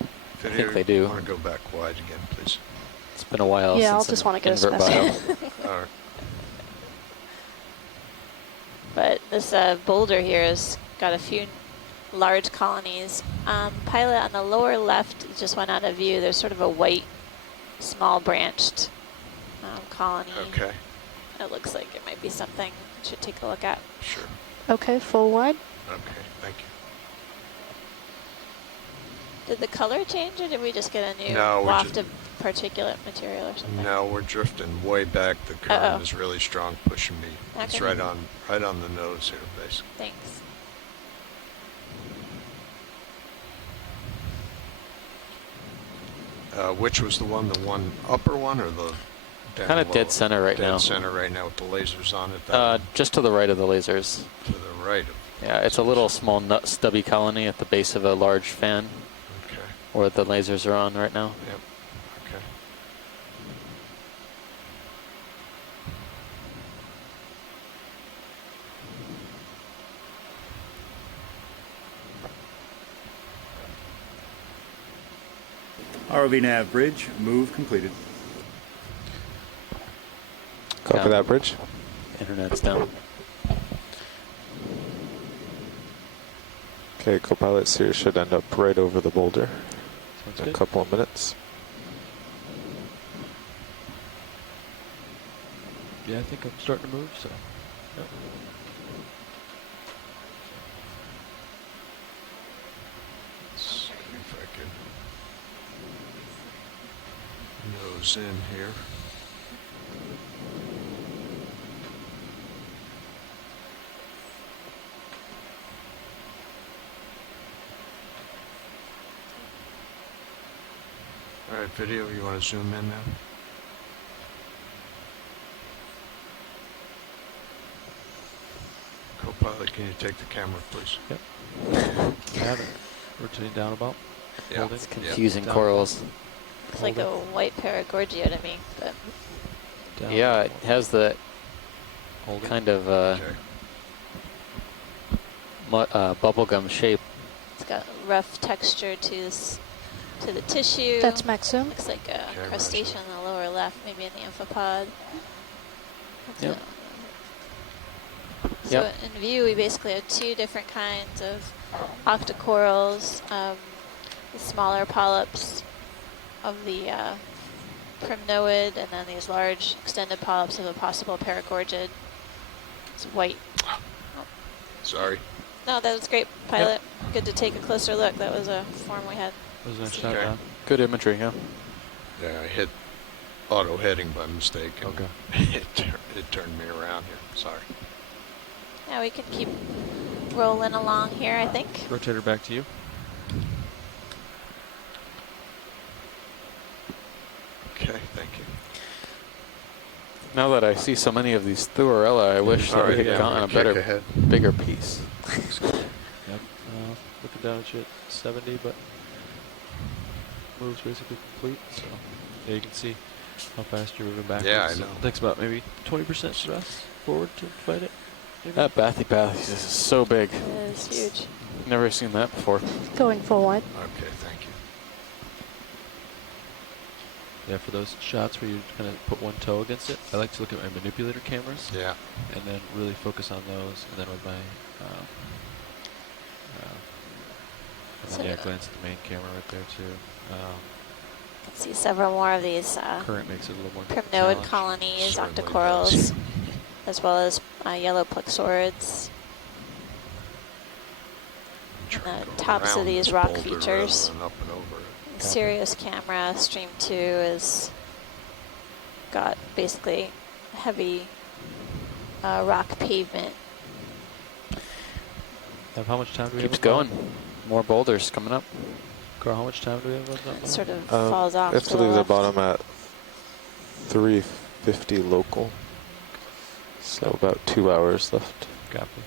I think they do. I want to go back wide again, please. It's been a while Yeah, I'll since just want to go invert bio. All right. But this boulder here has got a few large colonies. Pilot on the lower left just went out of view. There's sort of a white, small branched colony. Okay. It looks like it might be something we should take a look at. Sure. Okay, full wide. Okay, thank you. Did the color change, or did we just get a new No, waft of particulate material or something? No, we're drifting way back. The current is really strong, pushing me. Okay. It's right on the nose here, basically. Thanks. Which was the one upper one or the kind of dead center right now? Dead center right now with the lasers on it. Just to the right of the lasers. To the right. Yeah, it's a little small stubby colony at the base of a large fan. Okay. Where the lasers are on right now. Yep. Okay. ROV nav bridge, move completed. Copy that, bridge. Internet's down. Okay, co-pilot Sears should end up right over the boulder Sounds in good. a couple of minutes. Yeah, I think I'm starting to move, so. Yep. See if I can nose in here. All right, video, you want to zoom in now? Co-pilot, can you take the camera, please? Yep. Have it. Rotating down about. Yeah. Holding. It's confusing Down corals. It's like a white Paragorgia to me, but Down. Yeah, it has the Holding. kind of bubblegum shape. it's got rough texture to the tissue. That's Maxim. Looks like a crustacean in the lower left, maybe in the amphipod. Yep. So in view, we basically have two different kinds of octocorals, the smaller polyps of the primnoid, and then these large extended polyps of a possible Paragorgid. It's white. Sorry. No, that was great, pilot. Good to take a closer look. That was a form we had. That was a nice shot, Don. Good imagery, yeah. Yeah, I hit auto heading by mistake. And Okay. it turned me around here. Sorry. Yeah, we can keep rolling along here, I think. Rotator back to you. Okay, thank you. Now that I see so many of these Thuarella, I wish that we had gotten a better, bigger piece. Yep. Looking down at you at 70, but move's basically complete. So yeah, you can see how fast you're moving backwards. Yeah, I know. It takes about maybe 20% thrust forward to fight it. Maybe? That Bathy is so big. It is huge. Never seen that before. Going forward. Okay, thank you. Yeah, for those shots where you kind of put one toe against it, I like to look at my manipulator cameras. Yeah. And then really focus on those, and then with my yeah, glance at the main camera right there too. You can see several more of these Current makes it a little more primnoid colonies, octocorals, as well as yellow plexaurids. And the tops of these rock features. Sirius camera, stream 2 is got basically heavy rock pavement. How much time do we have? Keeps going. More boulders coming up. Carl, how much time do we have left? It sort of falls off. We have to leave the bottom at 350 local. So about 2 hours left. Copy.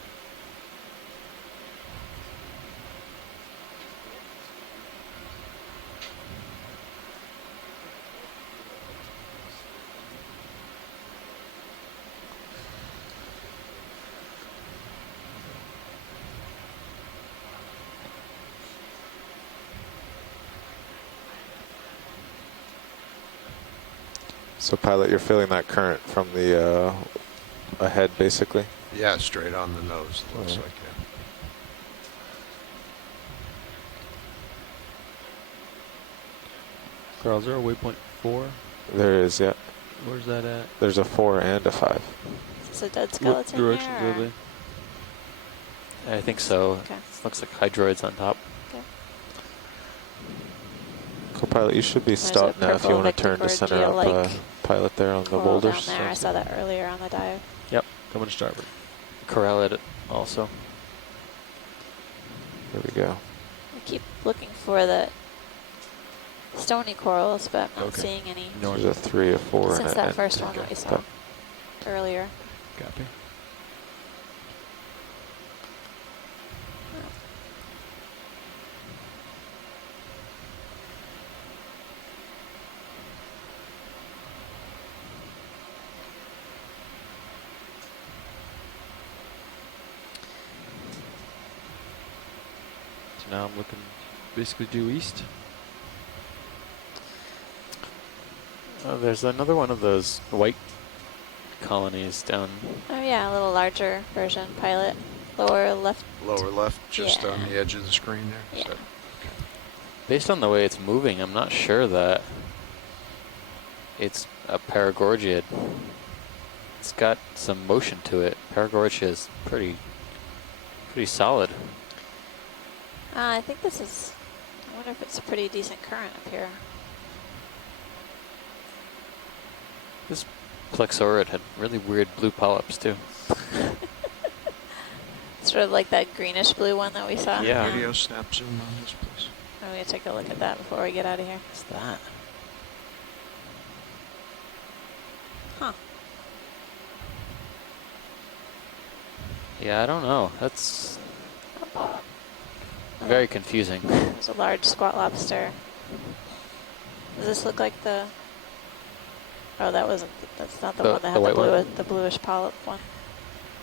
So pilot, you're feeling that current from the ahead, basically? Yeah, straight on the nose, it looks like, yeah. Carl, is there a waypoint 4? There is, yeah. Where's that at? There's a 4 and a 5. Is this a dead skeleton direction here, will they? I think so. Okay. Looks like hydroids on top. Okay. Co-pilot, you should be stopped now if you want to turn to center up pilot there on the boulders. Down there. I saw that earlier on the dive. Yep, coming to starboard. Corral it also. There we go. I keep looking for the stony corals, but I'm not seeing any. There's a 3 or 4 since that first one that we saw earlier. Copy. Now I'm looking basically due east. There's another one of those white colonies down. Oh yeah, a little larger version. Pilot, lower left. Lower left, just on the edge of the screen there. Yeah. So, Based on the way it's moving, I'm not sure that it's a paragorgid. It's got some motion to it. Paragorgia is pretty solid. I think this is, I wonder if it's a pretty decent current up here. This plexaurid had really weird blue polyps too. Sort of like that greenish blue one that we saw. Yeah. Video snap zoom on this, please. I'm going to take a look at that before we get out of here. What's that? Huh. Yeah, I don't know. That's very confusing. There's a large squat lobster. Does this look like the... Oh, that's not the one that had the bluish polyp one.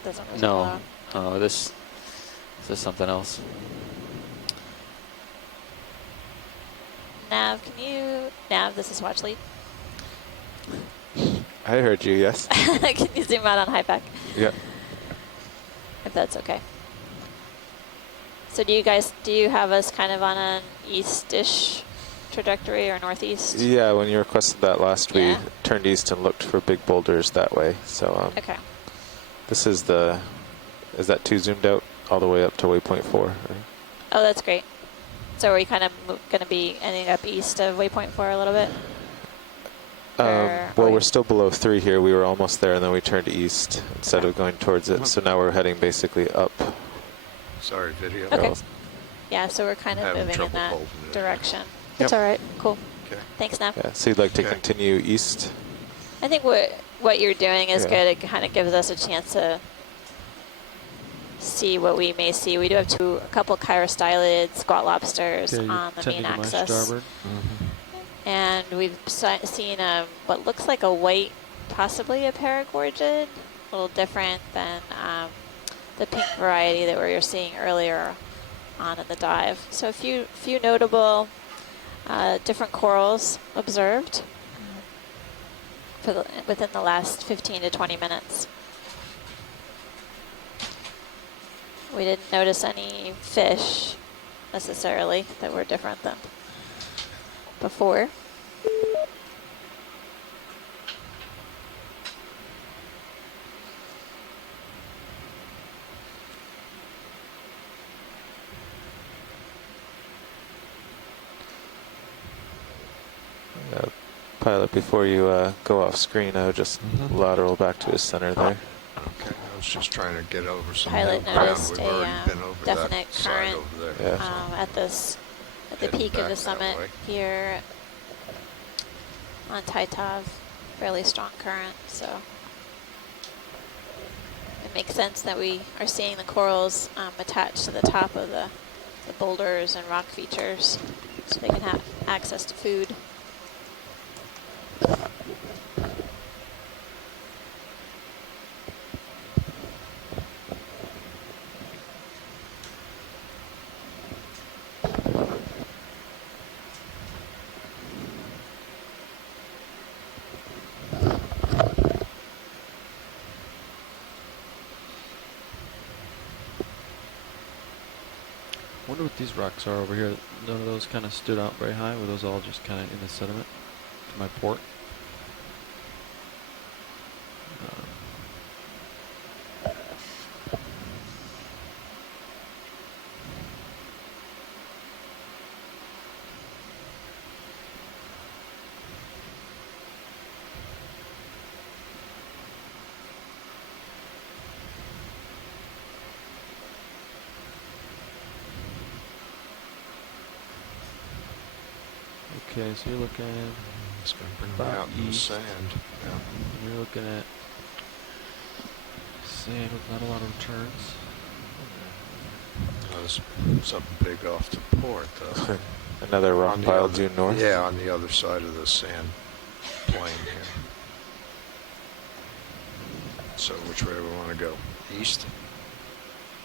Doesn't resemble that one. Oh, this is something else. Nav, this is watch lead. I heard you, yes. Can you zoom out on high pack? Yeah. If that's okay. So do you have us kind of on an east-ish trajectory or northeast? Yeah, when you requested that last, we turned east and looked for big boulders that way. So okay. This is is that 2 zoomed out all the way up to waypoint 4? Or? Oh, that's great. So are we kind of going to be ending up east of waypoint 4 a little bit? Well, we're still below 3 here. We were almost there, and then we turned east instead of going towards it. So now we're heading basically up. Sorry, video. Okay. Yeah, so we're kind of moving in that direction. That's all right. Cool. Okay. Thanks, Nav. Yeah, so you'd like to continue east? I think what you're doing is good. It kind of gives us a chance to see what we may see. We do have a couple chirostylid squat lobsters on the main axis. And we've seen what looks like a white, possibly a paragorgid, a little different than the pink variety that we were seeing earlier on in the dive. So a few notable different corals observed within the last 15 to 20 minutes. We didn't notice any fish necessarily that were different than before. Pilot, before you go off screen, I would just lateral back to his center there. Okay, I was just trying to get over some Pilot ground. noticed We've already been over definite that side current over there. at the peak of the summit here on Titov. Fairly strong current, so it makes sense that we are seeing the corals attached to the top of the boulders and rock features so they can have access to food. I wonder what these rocks are over here. None of those kind of stood out very high. Were those all just kind of in the sediment to my port? Okay, so you're looking. It's going to bring me out in the sand. Yeah. You're looking at sand with not a lot of turns. There's something big off the port, though. Another rock pile due north? Yeah, on the other side of the sand plain here. So which way do we want to go? East?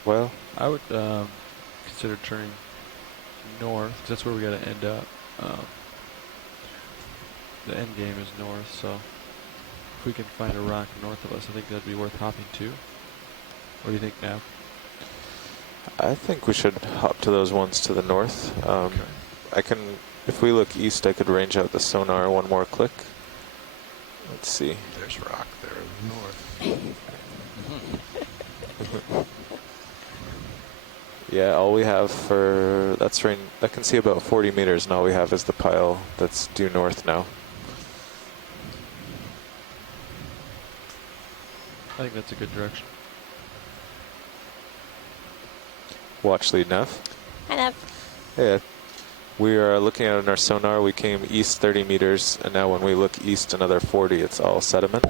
Well, I would consider turning north, 'cause that's where we got to end up. The end game is north, so if we can find a rock north of us, I think that'd be worth hopping to. What do you think, Nav? I think we should hop to those ones to the north. Okay. I can, if we look east, I could range out the sonar one more click. Let's see. There's rock there in the north. Yeah, all we have for, that's range, I can see about 40 meters, and all we have is the pile that's due north now. I think that's a good direction. Watch lead nav. Hi, Nav. Yeah, we are looking at it in our sonar. We came east 30 meters, and now when we look east another 40, it's all sediment.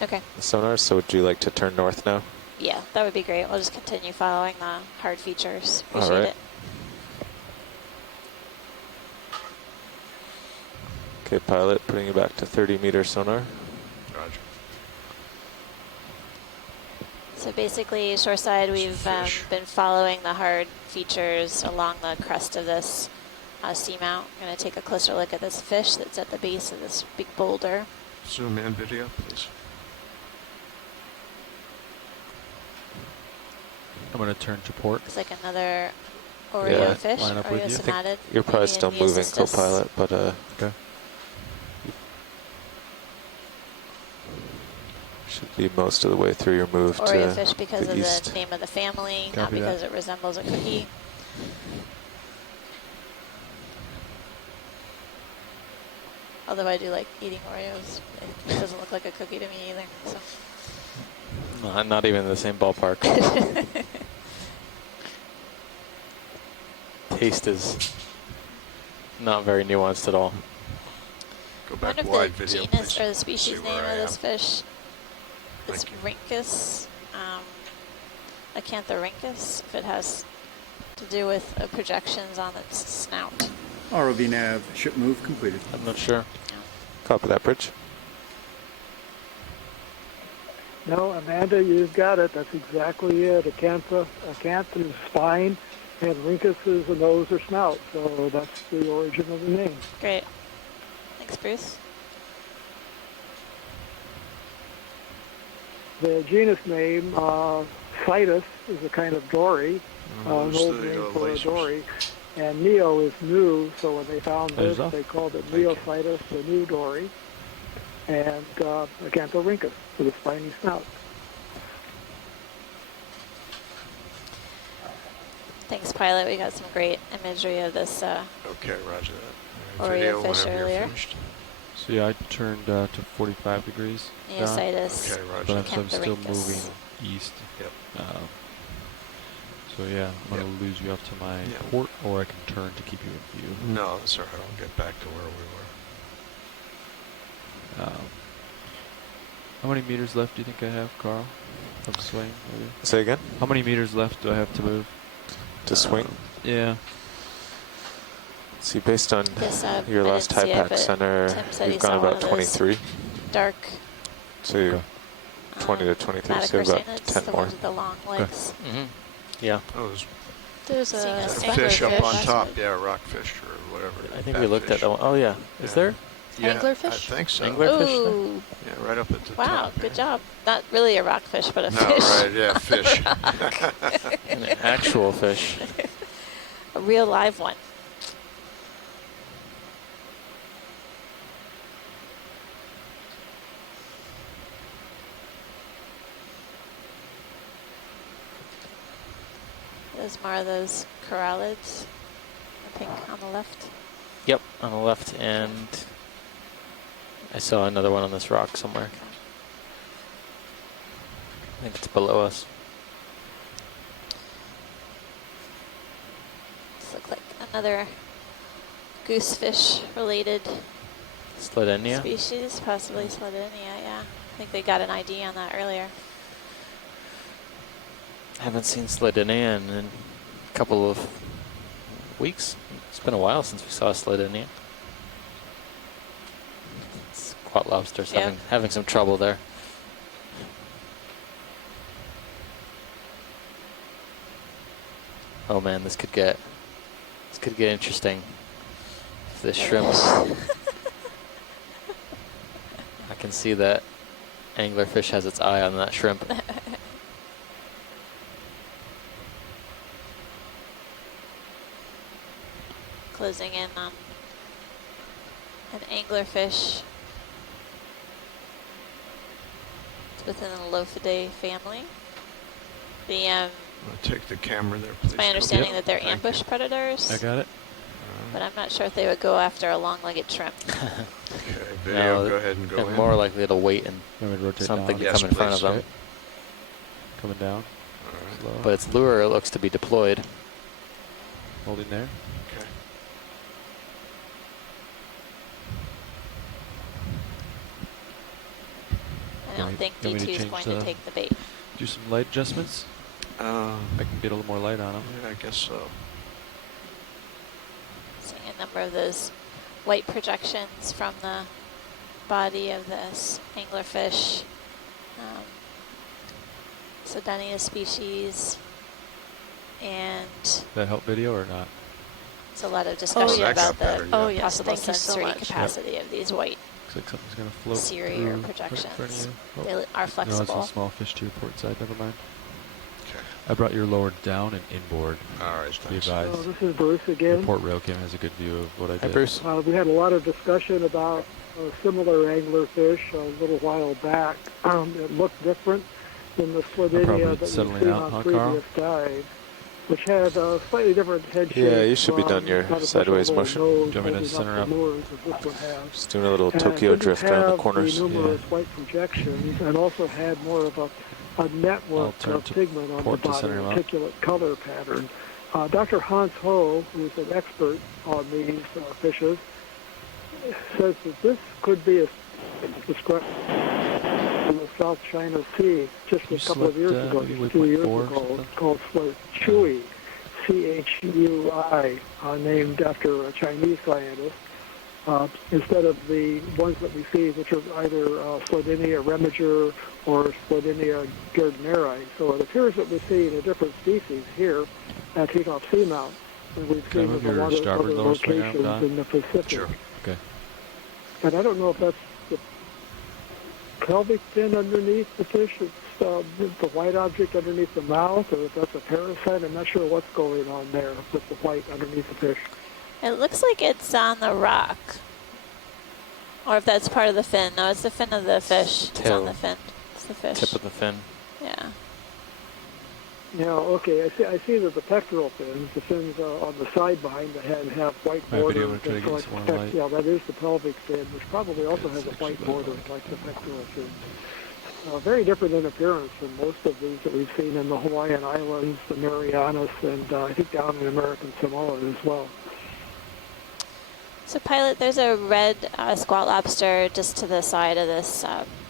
Okay. The sonar. So would you like to turn north now? Yeah, that would be great. We'll just continue following the hard features. Appreciate all right. it. Okay, pilot, putting you back to 30-meter sonar. Roger. So basically, shoreside, we've been following the hard features along the crest of this seamount. I'm going to take a closer look at this fish that's at the base of this big boulder. Zoom in video, please. I'm going to turn to port. Looks like another Oreo fish, Oreo somated. You're probably still moving, co-pilot, but okay. Should be most of the way through your move Oreo to fish because the of east. the name of the family, Copy not because that. it resembles a cookie. Although I do like eating Oreos. It doesn't look like a cookie to me either. So. No, I'm not even in the same ballpark. Taste is not very nuanced at all. Go I back wonder wide if the video, genus please. or the species name of this fish is Rhynchus, Acanthorhynchus, if it has to do with projections on its snout. ROV nav, ship move completed. I'm not sure. Copy that, Bridge. No, Amanda, you've got it. That's exactly it. Acantha is spine, and Rhynchus is a nose or snout. So that's the origin of the name. Great. Thanks, Bruce. The genus name, Citus, is a kind of dory, an old name for a dory. And Neo is new, so when they found this, they called it Neophytus, the new dory. And Acanthorhynchus with a spiny snout. Thanks, pilot. We got some great imagery of this Okay, roger that. Oreo fish whenever you're earlier. finished. So yeah, I turned to 45 degrees. Neophytus. Okay, roger. But I'm still Acanthorhynchus. moving east. Yep. So yeah, I'm going to lose you up to my port, or I can turn to keep you in view. No, that's all right. I'll get back to where we were. How many meters left do you think I have, Carl? Of swing, maybe? Say again? How many meters left do I have to move? To swing? Yeah. See, based on This, your I last didn't see it, HIPAC but center, Tim said he you've saw gone one about of those 23. Dark. So 20 to 23, so about 10 the more. ones with the long legs. Yeah. Oh, There's a fish up on fish. top. Yeah, rockfish or whatever. I think we looked at that one. Oh, yeah. Is there? Yeah, Anglerfish? I think so. Anglerfish? Ooh. Yeah, right up at the Wow, top. good job. Not really a rockfish, but a No, fish. right, yeah, fish. An actual fish. A real live one. There's more of those corallids, I think, on the left. Yep, on the left, and I saw another one on this rock somewhere. I think it's below us. This looks like another goosefish related Slidenia? species, possibly Slidenia, yeah. I think they got an ID on that earlier. Haven't seen Slidenia in a couple of weeks. It's been a while since we saw Slidenia. Squat lobsters having some trouble there. Oh man, this could get interesting. If this shrimp, I can see that anglerfish has its eye on that shrimp. Closing in on an anglerfish. It's within the Lophidae family. The take the camera there, please. it's my understanding that they're ambush predators. I got it. But I'm not sure if they would go after a long-legged shrimp. Okay, video, go ahead and go they're in. more likely to wait and something to come in front of them. Okay. Coming down. All right. But its lure looks to be deployed. Holding there. Okay. I don't think D2 is going to take the bait. Do some light adjustments. I can get a little more light on them. Yeah, I guess so. Seeing a number of those white projections from the body of this anglerfish. Sedenia species. And that help video or not? it's a lot of discussion about the yes, possible thank you so sensory much. capacity of these white Looks like something's going to float Siri through or right in front projections. of you. They are No, flexible. it's a small fish to your port side. Never mind. Okay. I brought your lower down and inboard. All right, Be thanks. advised. This is Bruce again. The port rail cam has a good view of what I did. Hi, Bruce. We had a lot of discussion about a similar anglerfish a little while back. It looked different than the Slidenia that we've settling seen out, on huh, previous Carl? dives, which had a slightly different head shape. Yeah, you should be done your not as sideways much of a motion. nose Do you want me to holding center the up? lures as this one has. Just doing a little And Tokyo didn't drift around the have corners. The numerous white projections, and also had more of a network turn of to pigment on the port to body, center him up. articulate color pattern. Dr. Hans Ho, who's an expert on these fishes, says that this could be described in the South China Sea just a couple of years ago, maybe just 2 years waypoint 4 or ago. something? It's called slate Chui, C-H-U-I, named after a Chinese scientist. Instead of the ones that we see, which are either Slidenia remiger or Slidenia gardneri. So it appears that we're seeing a different species here at Titov Seamount than we've Can I seen move at a your lot of starboard other lower swing arm, locations Don? in the Pacific. Sure. Okay. And I don't know if that's the pelvic fin underneath the fish, it's the white object underneath the mouth, or if that's a parasite. I'm not sure what's going on there with the white underneath the fish. It looks like it's on the rock. Or if that's part of the fin. No, it's the fin of the fish. It's on the fin. It's the fish. Tip of the fin. Yeah. Yeah, okay. I see that the pectoral fins, the fins on the side behind the head, have white My video borders. would try to get So I some more suspect, light. yeah, that is the pelvic fin, which probably also Okay, has a it's white actually border, about like the pectoral fin. Very different in appearance from most of these that we've seen in the Hawaiian Islands, the Marianas, and I think down in American Samoa as well. So, Pilot, there's a red squat lobster just to the side of this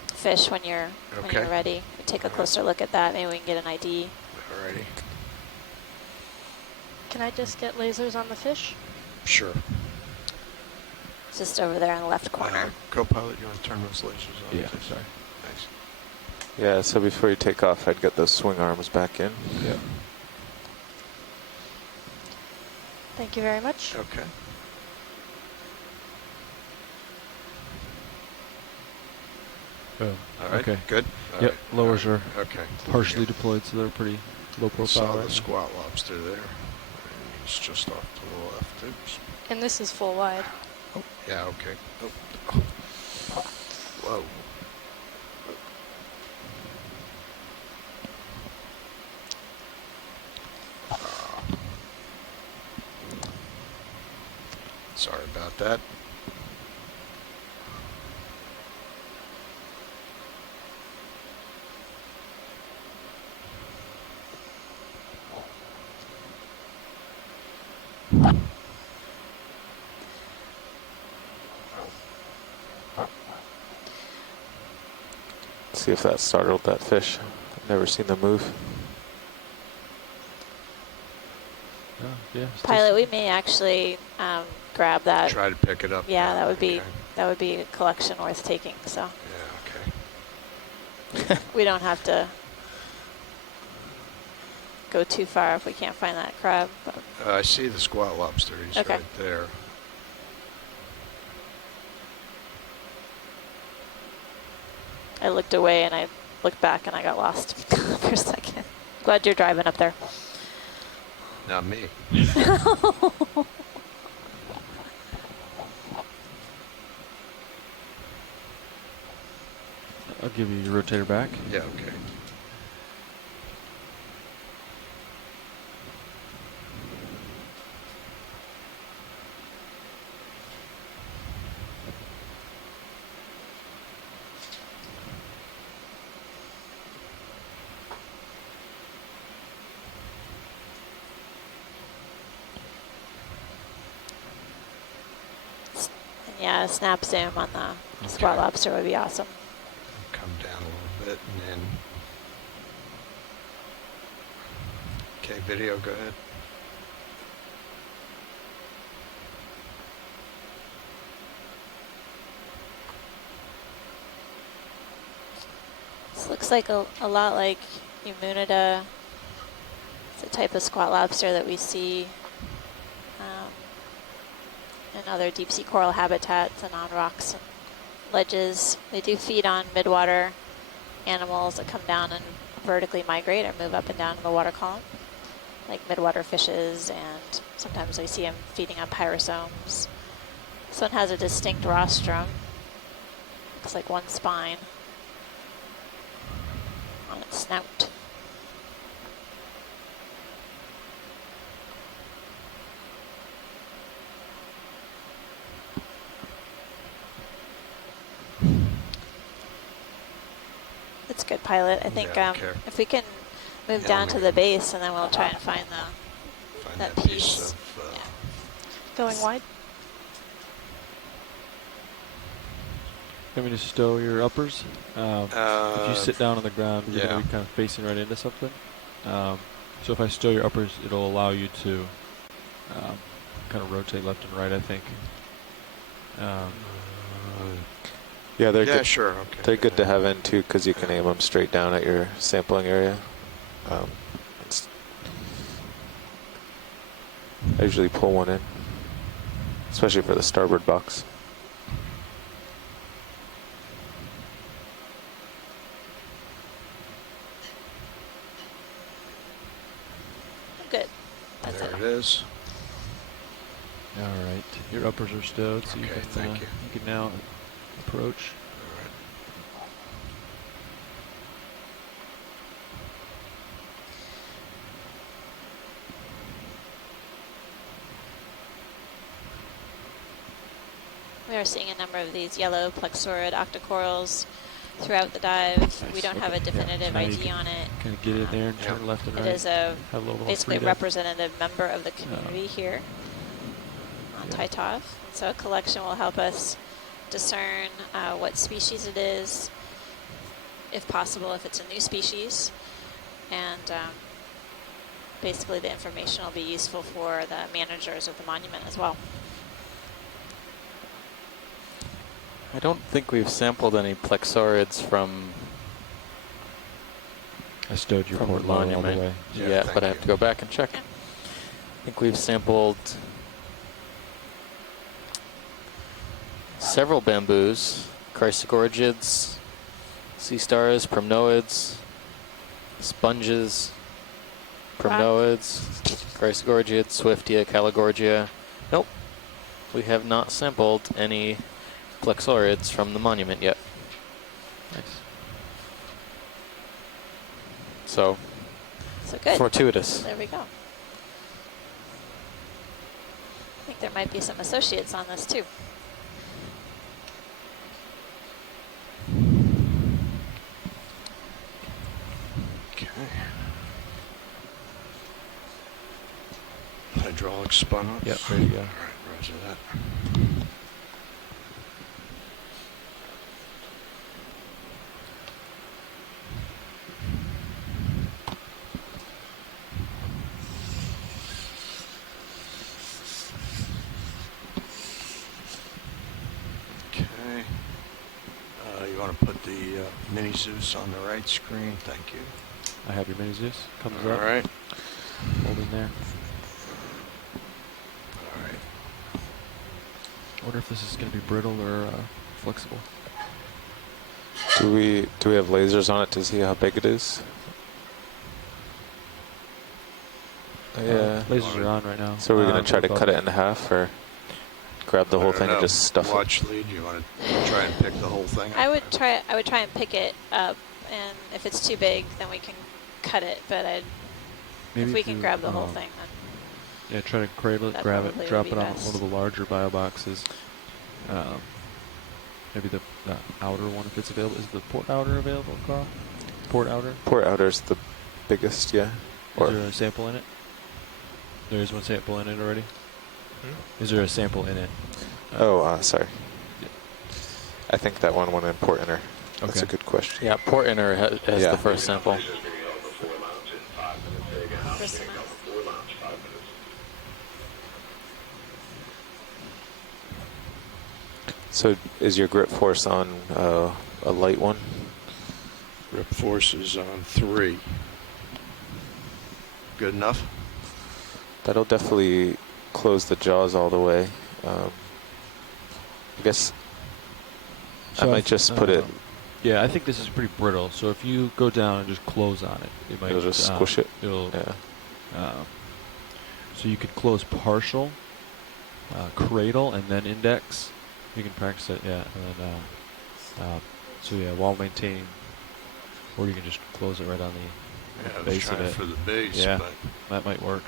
fish when you're ready. Take a closer look at that. Maybe we can get an ID. Alrighty. Can I just get lasers on the fish? Sure. It's just over there in the left corner. Co-pilot, you want to turn those lasers on? Yeah, please? sorry. Nice. Yeah, so before you take off, I'd get those swing arms back in. Yeah. Thank you very much. Okay. Boom. All right. Okay. Good. All Yep. right. Lowers are Okay. partially deployed, so they're pretty low profile. Saw right the now. squat lobster there. He's just off to the left. Oops. And this is full wide. Oh, yeah, okay. Oh. Whoa. Sorry about that. Let's see if that startled that fish. I've never seen them move. Oh, yeah. Pilot, we may actually grab that. Try to pick it up. Yeah, that would be a collection worth taking. So. Yeah. Okay. We don't have to go too far if we can't find that crab. I see the squat lobster. He's okay. Right there. I looked away and I looked back and I got lost for a second. Glad you're driving up there. Not me. I'll give you your rotator back. Yeah, okay. Yeah, a snap zoom on the squat lobster would be awesome. Come down a little bit and then. Okay, video, go ahead. This looks like a lot like Emunida. It's a type of squat lobster that we see in other deep sea coral habitats and on rocks and ledges. They do feed on midwater animals that come down and vertically migrate or move up and down in the water column, like midwater fishes, and sometimes we see them feeding on pyrosomes. This one has a distinct rostrum. Looks like one spine on its snout. It's good, Pilot. I think if we can move down to the base, and then we'll try and find that piece. Going wide. You want me to stow your uppers? If you sit down on the ground, you're going to be kind of facing right into something. So if I stow your uppers, it'll allow you to kind of rotate left and right, I think. Yeah, they're good. Sure. Okay. They're good to have in too, because you can aim them straight down at your sampling area. I usually pull one in, especially for the starboard box. Good. That's there it is. All right, your uppers are stowed, so you can now approach. We are seeing a number of these yellow plexaurid octocorals throughout the dive. We don't have a definitive ID on it. Kind of get in there and turn left and right. It is basically a representative member of the community here on Titov. So a collection will help us discern what species it is, if possible, if it's a new species, and basically the information will be useful for the managers of the monument as well. I don't think we've sampled any plexaurids from I stowed your port monument all the way. Yeah, but I have to go back and check. I think we've sampled several bamboos, chrysogorgids, sea stars, primnoids, sponges, primnoids, chrysogorgids, swiftia, calogorgia. Nope, we have not sampled any plexaurids from the monument yet. Nice. So good. Fortuitous. There we go. I think there might be some associates on this too. Okay. Hydraulic spun up. Yep, there you go. All right, roger that. put the mini Zeus on the right screen. Thank you. I have your mini Zeus. Comes All up. All right. Hold in there. All right. I wonder if this is going to be brittle or flexible. Do we have lasers on it to see how big it is? Yeah. Lasers are on right now. So we're going to try to cut it in half, or grab the whole thing and just stuff Watch lead. You want to try and pick the whole thing? I would try and pick it up, and if it's too big, then we can cut it. But if we can grab the whole thing, then yeah, try to cradle it, that grab probably it, drop would it be on best. one of the larger bio boxes. Maybe the outer one if it's available. Is the port outer available, Carl? Port outer? Port outer's the biggest, yeah. Is there a sample in it? There is one sample in it already? Is there a sample in it? Sorry. Yeah. I think that one went in port inner. That's Okay. a good question. Yeah, port inner has the first sample. So is your grip force on a light one? Grip force is on 3. Good enough? That'll definitely close the jaws all the way. I guess I might just put it. Yeah, I think this is pretty brittle. So if you go down and just close on it, it might It'll just squish it. It'll. Yeah. So you could close partial, cradle, and then index. You can practice it, yeah. And then, so yeah, while maintaining, or you can just close it right on the base of it. For the base, yeah, but that might work.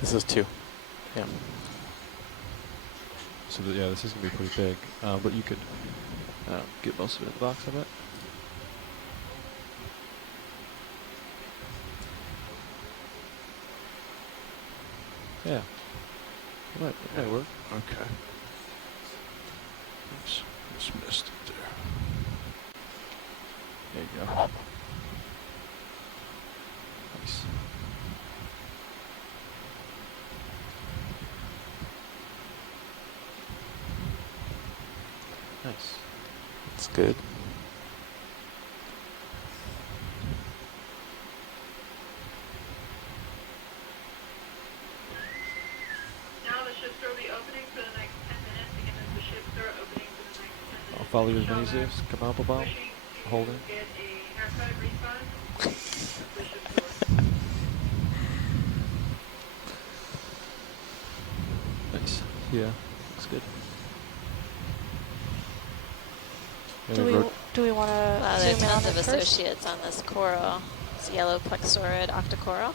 This is 2. Yeah. So yeah, this is gonna be pretty big, but you could get most of it in the box, I bet. Yeah, it might work. okay. Oops, just missed it there. There you go. Nice. Nice. That's good. Now the ships will be opening for the next 10 minutes. Again, as the ships are opening for the next 10 minutes. I'll follow your mini Zeus. Come up about. Hold it. Get a haircut refund. Nice. Yeah, looks good. Do we want to there are zoom in on tons it of first? associates on this coral. It's yellow plexaurid octocoral. I'm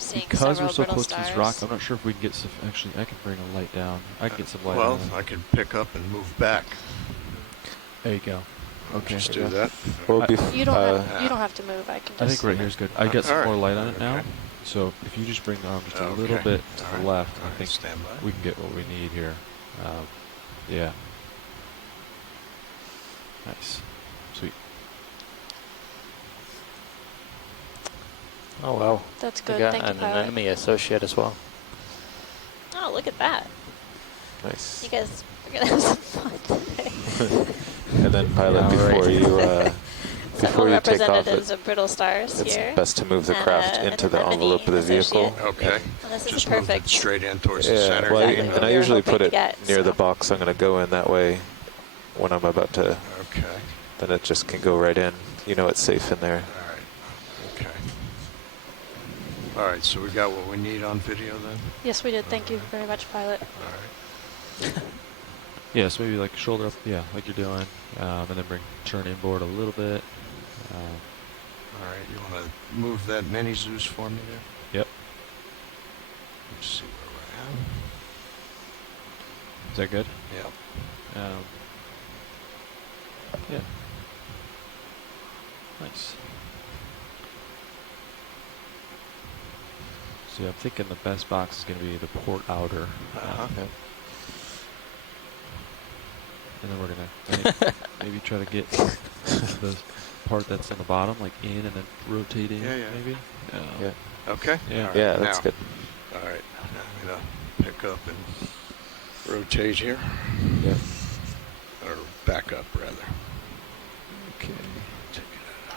seeing Because we're several so brittle close to stars. these rocks, I'm not sure if we can get some. Actually, I can bring a light down. I can get some light. Well, on it. I can pick up and move back. There you go. Okay. Just do that. Well, You don't have to move. I can just. I think right here's good. I got some All right. more light on it now. Okay. So if you just bring the arm just a Okay. little bit to All the right. left, All I right. think Stand by. we can get what we need here. Yeah. Nice. Sweet. Oh, wow. That's We good. got Thank you, an pilot. enemy associate as well. Oh, look at that. Nice. You guys are going to have some fun today. And then pilot Yeah, before right. you Several you take off, representatives of brittle stars it's here. best to move the and, craft and into a the envelope of the vehicle. associate. Okay. And this is Just perfect. move it straight in towards the Yeah, center. well, Exactly and what I we were usually hoping put to it get, near the so. box I'm going to go in. That way, when I'm about to, Okay. then it just can go right in. You know it's safe in there. All right. Okay. All right, so we got what we need on video then? Yes, we did. Thank you very much, pilot. All right. Yeah, so maybe like shoulder up, yeah, like you're doing, and then turn inboard a little bit. All right, you want to move that mini Zeus for me there? Yep. Let's see where Is that good? we're at. Yep. Yeah. Nice. So yeah, I'm thinking the best box is going to be the port outer. Okay. And then we're going to maybe try to get the part that's on the bottom, like in, and then rotate in, Yeah. maybe? Yeah. Okay. Yeah. All right, Yeah, that's now. good. All right, I'm gonna pick up and rotate here. Yeah. Or back up, rather. Okay. Take it out.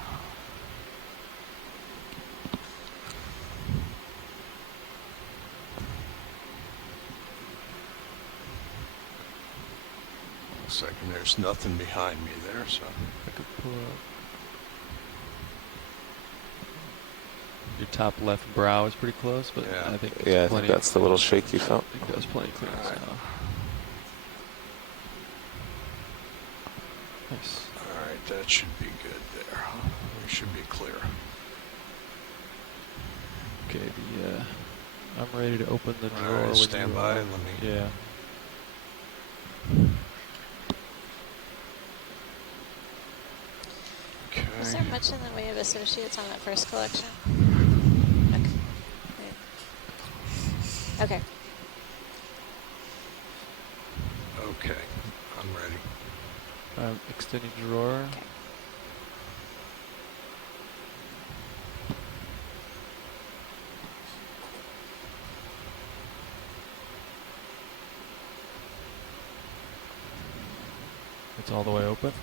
Looks like there's nothing behind me there, so I could pull up. Your top left brow is pretty close, but yeah. I think Yeah, I think that's the little shake you felt. I think that was plenty clearance now. Nice. All right, that should be good there. We should be clear. Okay, I'm ready to open the drawer. All right, stand by. Let me. Yeah. Okay. Is there much in the way of associates on that first collection? Okay. Okay, I'm ready. Extending drawer. Okay. It's all the way open.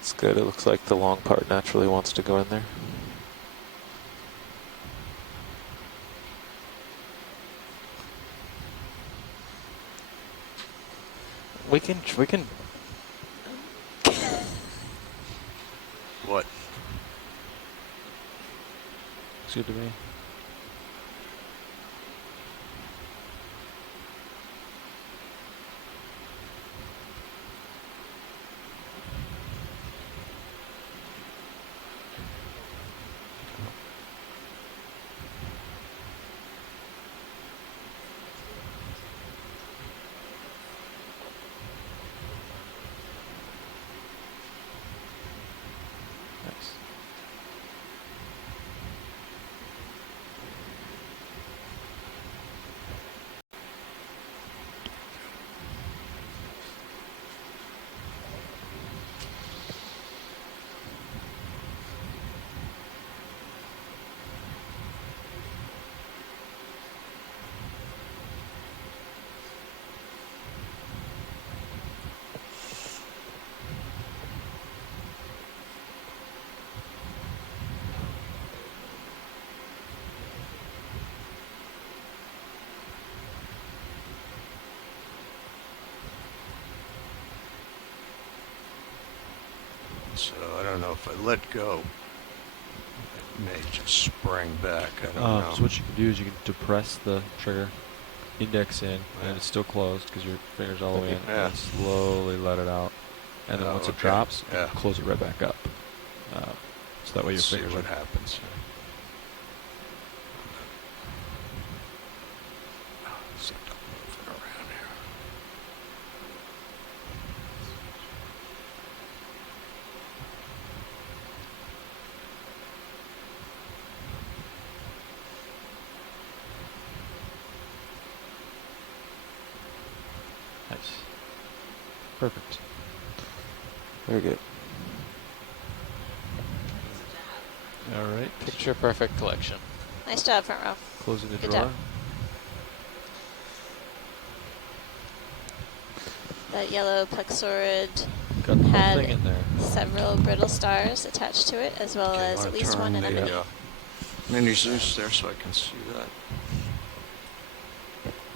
It's good. It looks like the long part naturally wants to go in there. We can. What? It's good to me. So I don't know if I let go, it may just spring back. I don't know. So what you can do is you can depress the trigger, index in, and it's still closed because your finger's all the way in, and slowly let it out. And then once it drops, close it right back up. So that way your fingers see what happens. So don't move it around here. Nice. Perfect. Very good. All right. Picture perfect collection. Nice job, front row. Closing the Good drawer. job. That yellow plexaurid Got the whole had thing in there. several brittle stars attached to it, as well as at least one in the ebony. mini Zeus there so I can see that.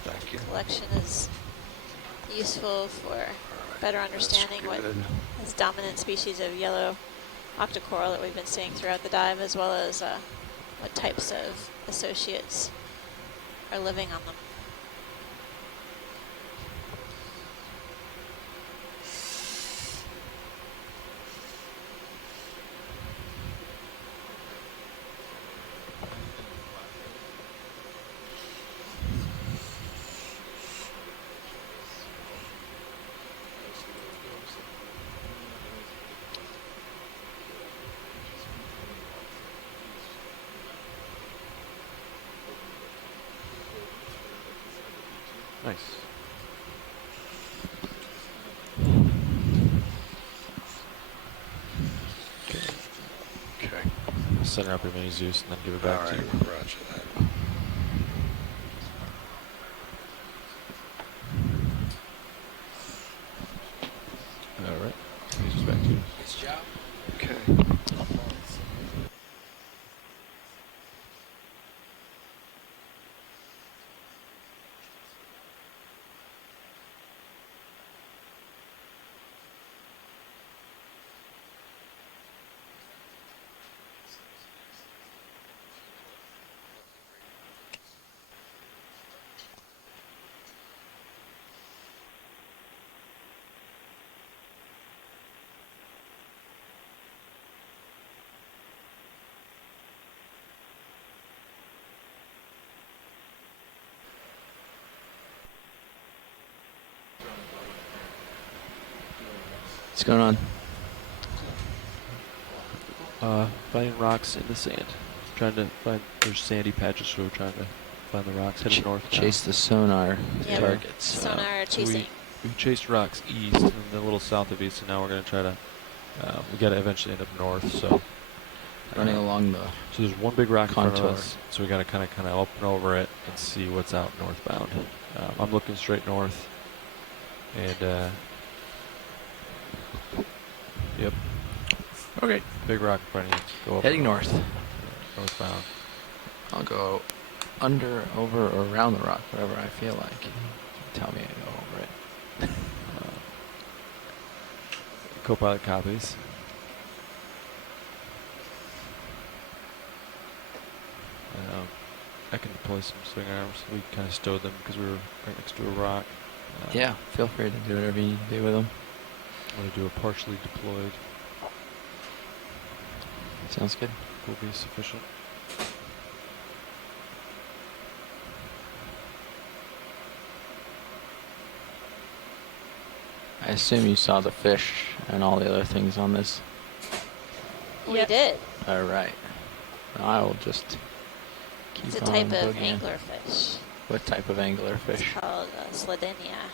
Thank you. Collection is useful for better understanding what this dominant species of yellow octocoral that we've been seeing throughout the dive, as well as what types of associates are living on them. Nice. center up your mini Zeus and then give it back to you. Roger that. All right. Zeus back to you. Nice job. Okay. What's going on? Finding rocks in the sand. Trying to find, there's sandy patches, so we're trying to find the rocks. Heading north. Chase the sonar targets. Sonar So chasing. we chased rocks east and a little south of east, and now we're going to try to, we got to eventually end up north, so. Running along the So there's one big rock contour. in front of us, so we got to kind of open over it and see what's out northbound. I'm looking straight north, and yep. Okay. Big rock in front of you. Go up Heading north. Northbound. I'll go under, over, or around the rock, whatever I feel like. Tell me I go over it. Copilot copies. I can deploy some swing arms. We kind of stowed them because we were right next to a rock. Yeah, feel free to do whatever you need to do with them. I'm going to do a partially deployed. Sounds good. Will be sufficient. I assume you saw the fish and all the other things on this. We did. All right. I will just keep It's a on type of boogieing. anglerfish. What type of anglerfish? It's called Sladenia.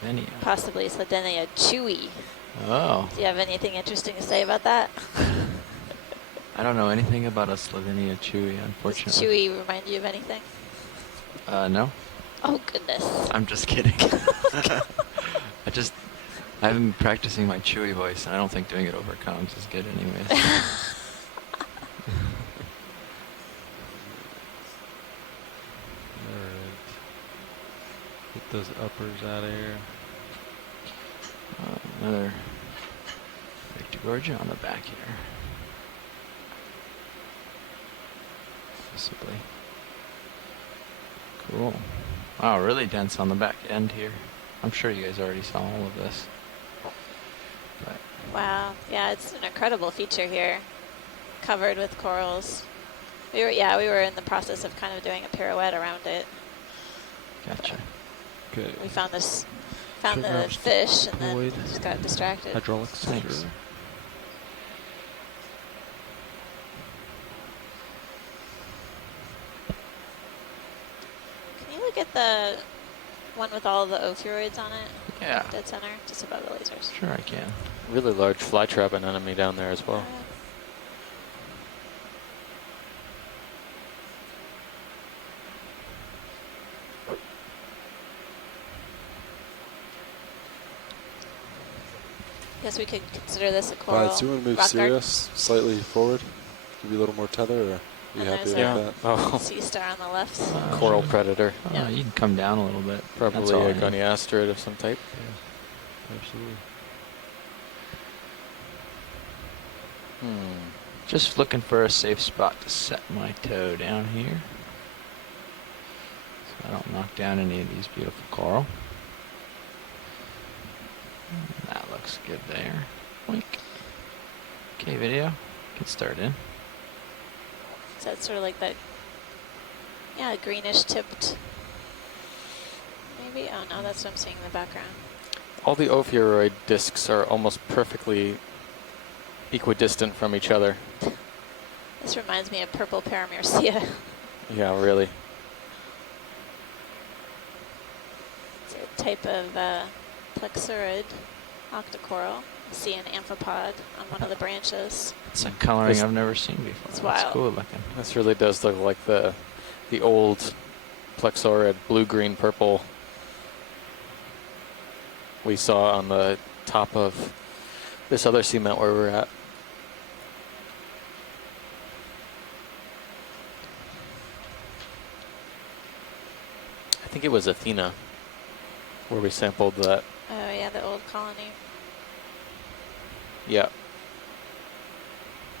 Sladenia. Possibly Sladenia chewy. Oh. Do you have anything interesting to say about that? I don't know anything about a Sladenia chewy, unfortunately. Does chewy remind you of anything? No. Oh, goodness. I'm just kidding. I've been practicing my chewy voice, and I don't think doing it over comms is good anyways. Alright. Get those uppers out of here. Another Victor Gorgia on the back here. Possibly. Cool. Wow, really dense on the back end here. I'm sure you guys already saw all of this. But Wow. Yeah, it's an incredible feature here. Covered with corals. We were in the process of kind of doing a pirouette around it. Gotcha. Okay. We found the Swing arms fish and then deployed. just got distracted. Hydraulics. Thanks. Sure. Can you look at the one with all the ophiuroids on it? Yeah. Dead center, just above the lasers. Sure I can. Really large flytrap anemone down there as well. Guess we could consider this a coral. Do you want to move rock Sirius slightly forward? Give you a little more tether, or are you And happy there's with a that? sea star on the left. Coral predator. Yeah. You can come down a little bit. That's Probably all I a need. goniasterid of some type. Absolutely. Just looking for a safe spot to set my toe down here, so I don't knock down any of these beautiful coral. That looks good there. Boink. Okay, video. Can start in. So it's sort of like that, yeah, greenish tipped. Maybe? Oh no, that's what I'm seeing in the background. All the ophiuroid discs are almost perfectly equidistant from each other. This reminds me of purple paramercia. Yeah, really. It's a type of plexurid octocoral. see an amphipod on one of the branches. It's a coloring I've never seen before. It's wild. It's cool looking. This really does look like the old plexaurid blue, green, purple we saw on the top of this other seamount where we're at. I think it was Athena where we sampled that. Oh yeah, the old colony. Yeah.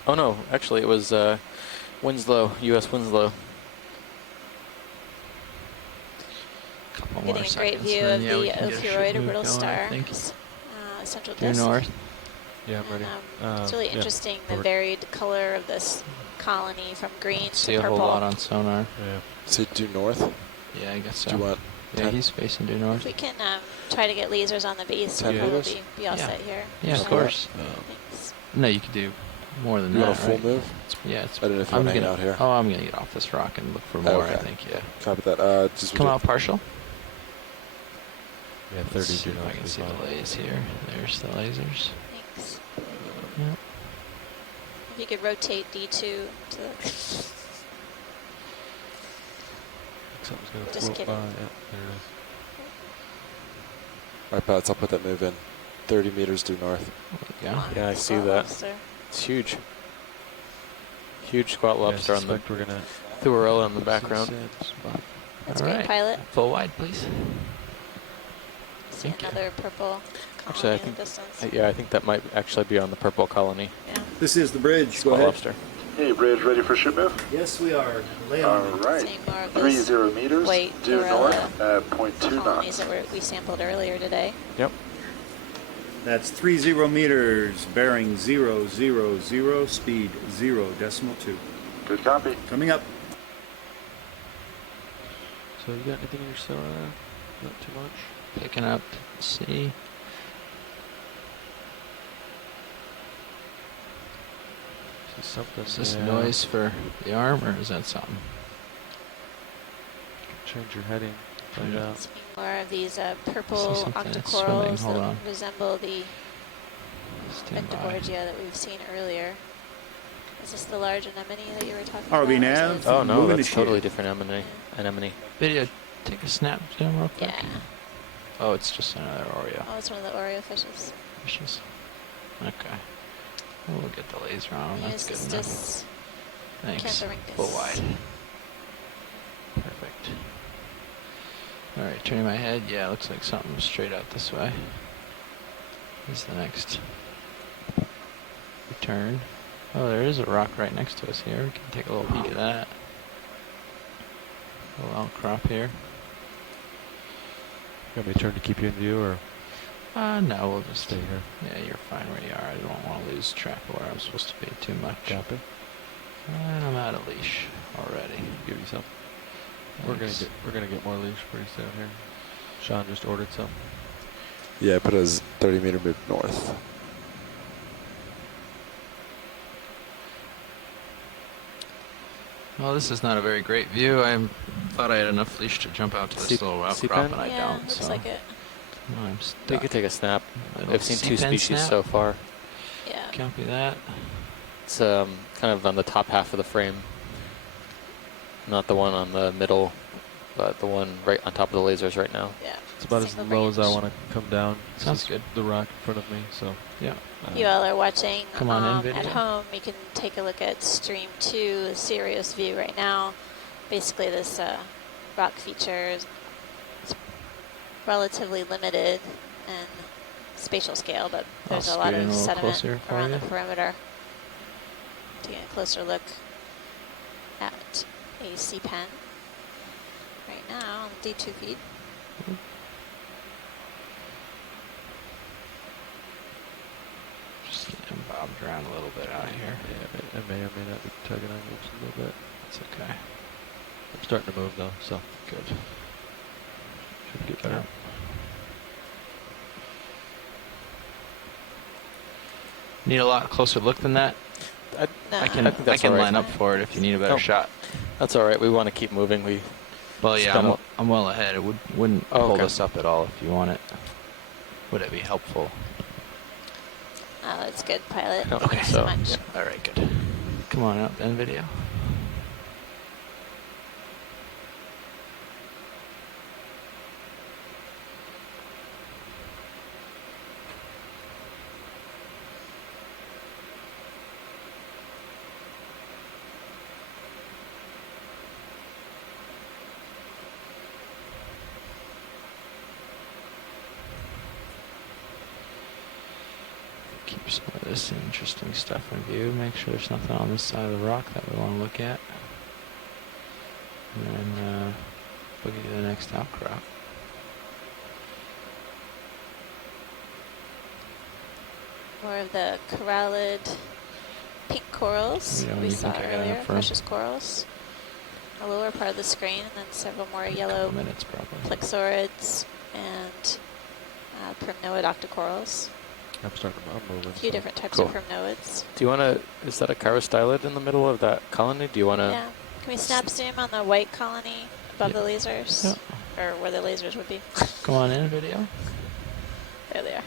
Oh no, actually it was Winslow, U.S. Winslow. Getting a great view of the Ophiuroid orbital star. Central Due disk. north. Yeah, I'm ready. It's really interesting, the varied color of this colony from green to See a purple. whole lot on sonar. Yeah. Is it due north? Yeah, I guess so. Do you want yeah, he's facing due north. If we can try to get lasers on the base, we'll probably be all set here. Yeah, of course. No, you could do more than that. You want a full move? Yeah, it's, I don't know if you want to hang out here. Oh, I'm going to get off this rock and look for more, I think, yeah. Copy that. Just come out partial. Yeah, 30 do not. I can see the lays here. There's the lasers. Thanks. Yep. If you could rotate D2 to the... Something's going to Just float kidding. by. Yeah, there it is. Alright, Pats, I'll put that move in. 30 meters due north. Yeah, yeah, I see that. It's huge. Huge squat lobster on the Thuarella in the background. That's great, pilot. Full wide, please. See another purple Actually, I colony in think, the distance. yeah, I think that might actually be on the purple colony. Yeah. This is the bridge. Go Squat ahead. lobster. Hey, bridge ready for ship move? Yes, we are. Lay All on. right. Seeing more of 30 meters white due Thuarella north at 0.2 colonies knots. that we sampled earlier today. Yep. That's 30 meters, bearing 000, speed 0.2. Good copy. Coming up. So you got anything in your sonar? Not too much. Picking up C. Something. Is this noise for the arm, or is that something? Change your heading. Find out. Seeing more of these purple something that's octocorals swimming. Hold that on. resemble the Stand by. Pentagorgia that we've seen earlier. Is this the large anemone that you were talking about? RB or is nav. it- Oh no, Move that's initiated. totally different anemone. Video, take a snap down real quick. Yeah. Oh, it's just another Oreo. Oh, it's one of the Oreo fishes. Fishes. Okay. We'll get the laser on. That's good enough. Just Thanks. Canthorhynchus. Full wide. Perfect. All right, turning my head. Yeah, looks like something straight out this way. Is the next return. Oh, there is a rock right next to us here. We can take a little peek at that. A little outcrop here. You want me to turn to keep you in view, or? No, we'll just stay here. Yeah, you're fine where you are. I don't want to lose track of where I'm supposed to be too much. Copy. And I'm out of leash already. Give you some. We're gonna get more leash pretty soon here. Sean just ordered some. Yeah, I put a 30 meter move north. Well, this is not a very great view. I thought I had enough leash to jump out to this little outcrop, and I Yeah, don't. looks So like it. I'm stuck. You could take a snap. Little I've seen two C-pen species snap. so far. Yeah. Copy that. It's kind of on the top half of the frame. Not the one on the middle, but the one right on top of the lasers right now. Yeah. It's about as low as I want to come down. Sounds good. The rock in front of me, so. Yeah. You all are watching Come on in, at video. home. You can take a look at Stream 2, the Sirius view right now. Basically, this rock feature is relatively limited in spatial scale, but there's a lot scoot in of a little sediment closer for around you. the perimeter. Taking a closer look at a C-pen right now on the D2 feed. Just getting bobbed around a little bit out here. Yeah, I may or may not be tugging on you just a little bit. It's okay. I'm starting to move though, so Good. should get better. Need a lot closer look than that. No. I can think that's all right. line up for it if you need a better Oh. shot. That's all right. We want to keep moving. Well, yeah, Spend I'm well ahead. It wouldn't Oh, hold okay. us up at all if you want it. Would it be helpful? That's good, pilot. Okay, Thank you so much. Yeah, all right, good. Come on out then, video. Keep some of this interesting stuff in view. Make sure there's nothing on this side of the rock that we want to look at. And then boogie to the next outcrop. More of the corallid pink corals we saw earlier, precious corals. The lower part of the screen, and then several more yellow plexaurids and primnoid octocorals. I'm moving. A few different types of primnoids. Do you want to, is that a chirostylid in the middle of that colony? Do you want to? Yeah. Can we snap zoom on the white colony above the lasers? Yeah. Or where the lasers would be? Come on in, video. There they are.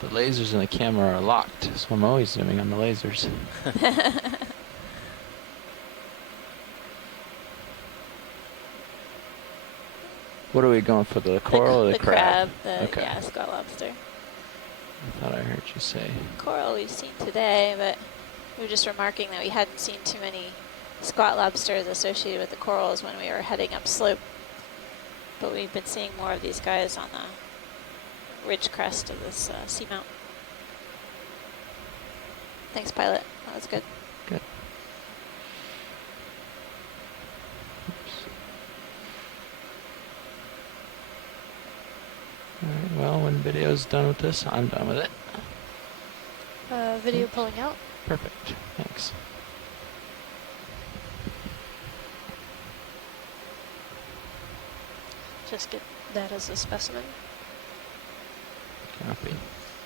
The lasers in the camera are locked, so I'm always zooming on the lasers. What are we going for, the coral or the crab? Okay. Yeah, squat lobster. I thought I heard you say. Coral we've seen today, but we were just remarking that we hadn't seen too many squat lobsters associated with the corals when we were heading up slope. But we've been seeing more of these guys on the ridge crest of this seamount. Thanks, pilot. That was good. Good. Alright, well, when video's done with this, I'm done with it. Video pulling out. Perfect. Thanks. Just get that as a specimen. Copy.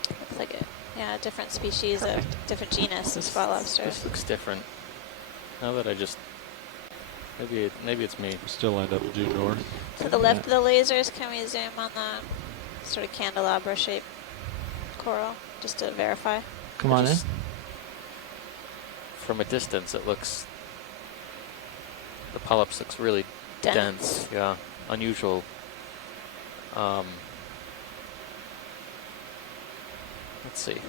Looks like a different species of different genus of spot lobster. This looks different. Now that I just maybe it's me. Still end up due north. To the left of the lasers, can we zoom on the sort of candelabra shaped coral just to verify? Come on in. From a distance, it looks. The polyps looks really dense. Yeah, unusual. Let's see.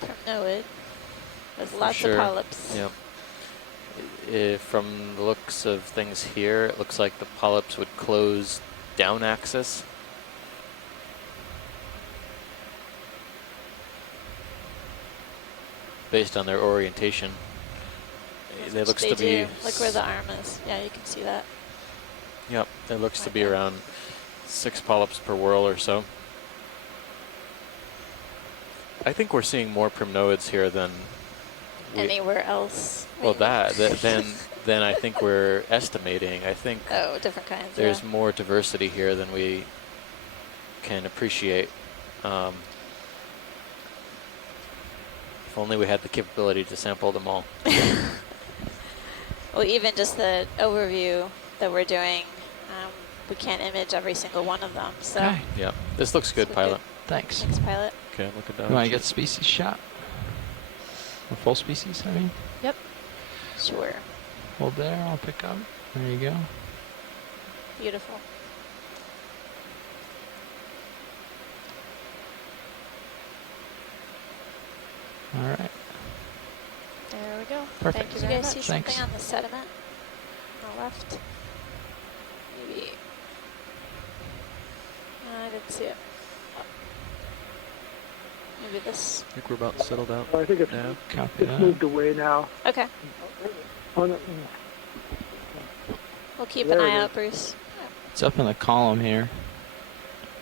Primnoid. There's lots of polyps. Yep. From the looks of things here, it looks like the polyps would close down axis. Based on their orientation. It looks to be. Look where the arm is. Yeah, you can see that. Yep, it looks to be around 6 polyps per whirl or so. I think we're seeing more primnoids here than anywhere else. Well, then I think we're estimating. I think different kinds. There's more diversity here than we can appreciate. If only we had the capability to sample them all. Well, even just the overview that we're doing, we can't image every single one of them. So. Okay. Yeah, this looks good, pilot. Thanks. Thanks, pilot. Okay, look at that. You want to get species shot? Or full species, I mean? Yep. Sure. Hold there, I'll pick up. There you go. Beautiful. All right. There we go. Perfect. Thank you very much. See Thanks. something on the sediment on the left? Maybe. I didn't see it. Maybe this. I think we're about settled out. I think it's moved away now. Okay. Oh, no. We'll keep There an it eye is. out, Bruce. It's up in the column here.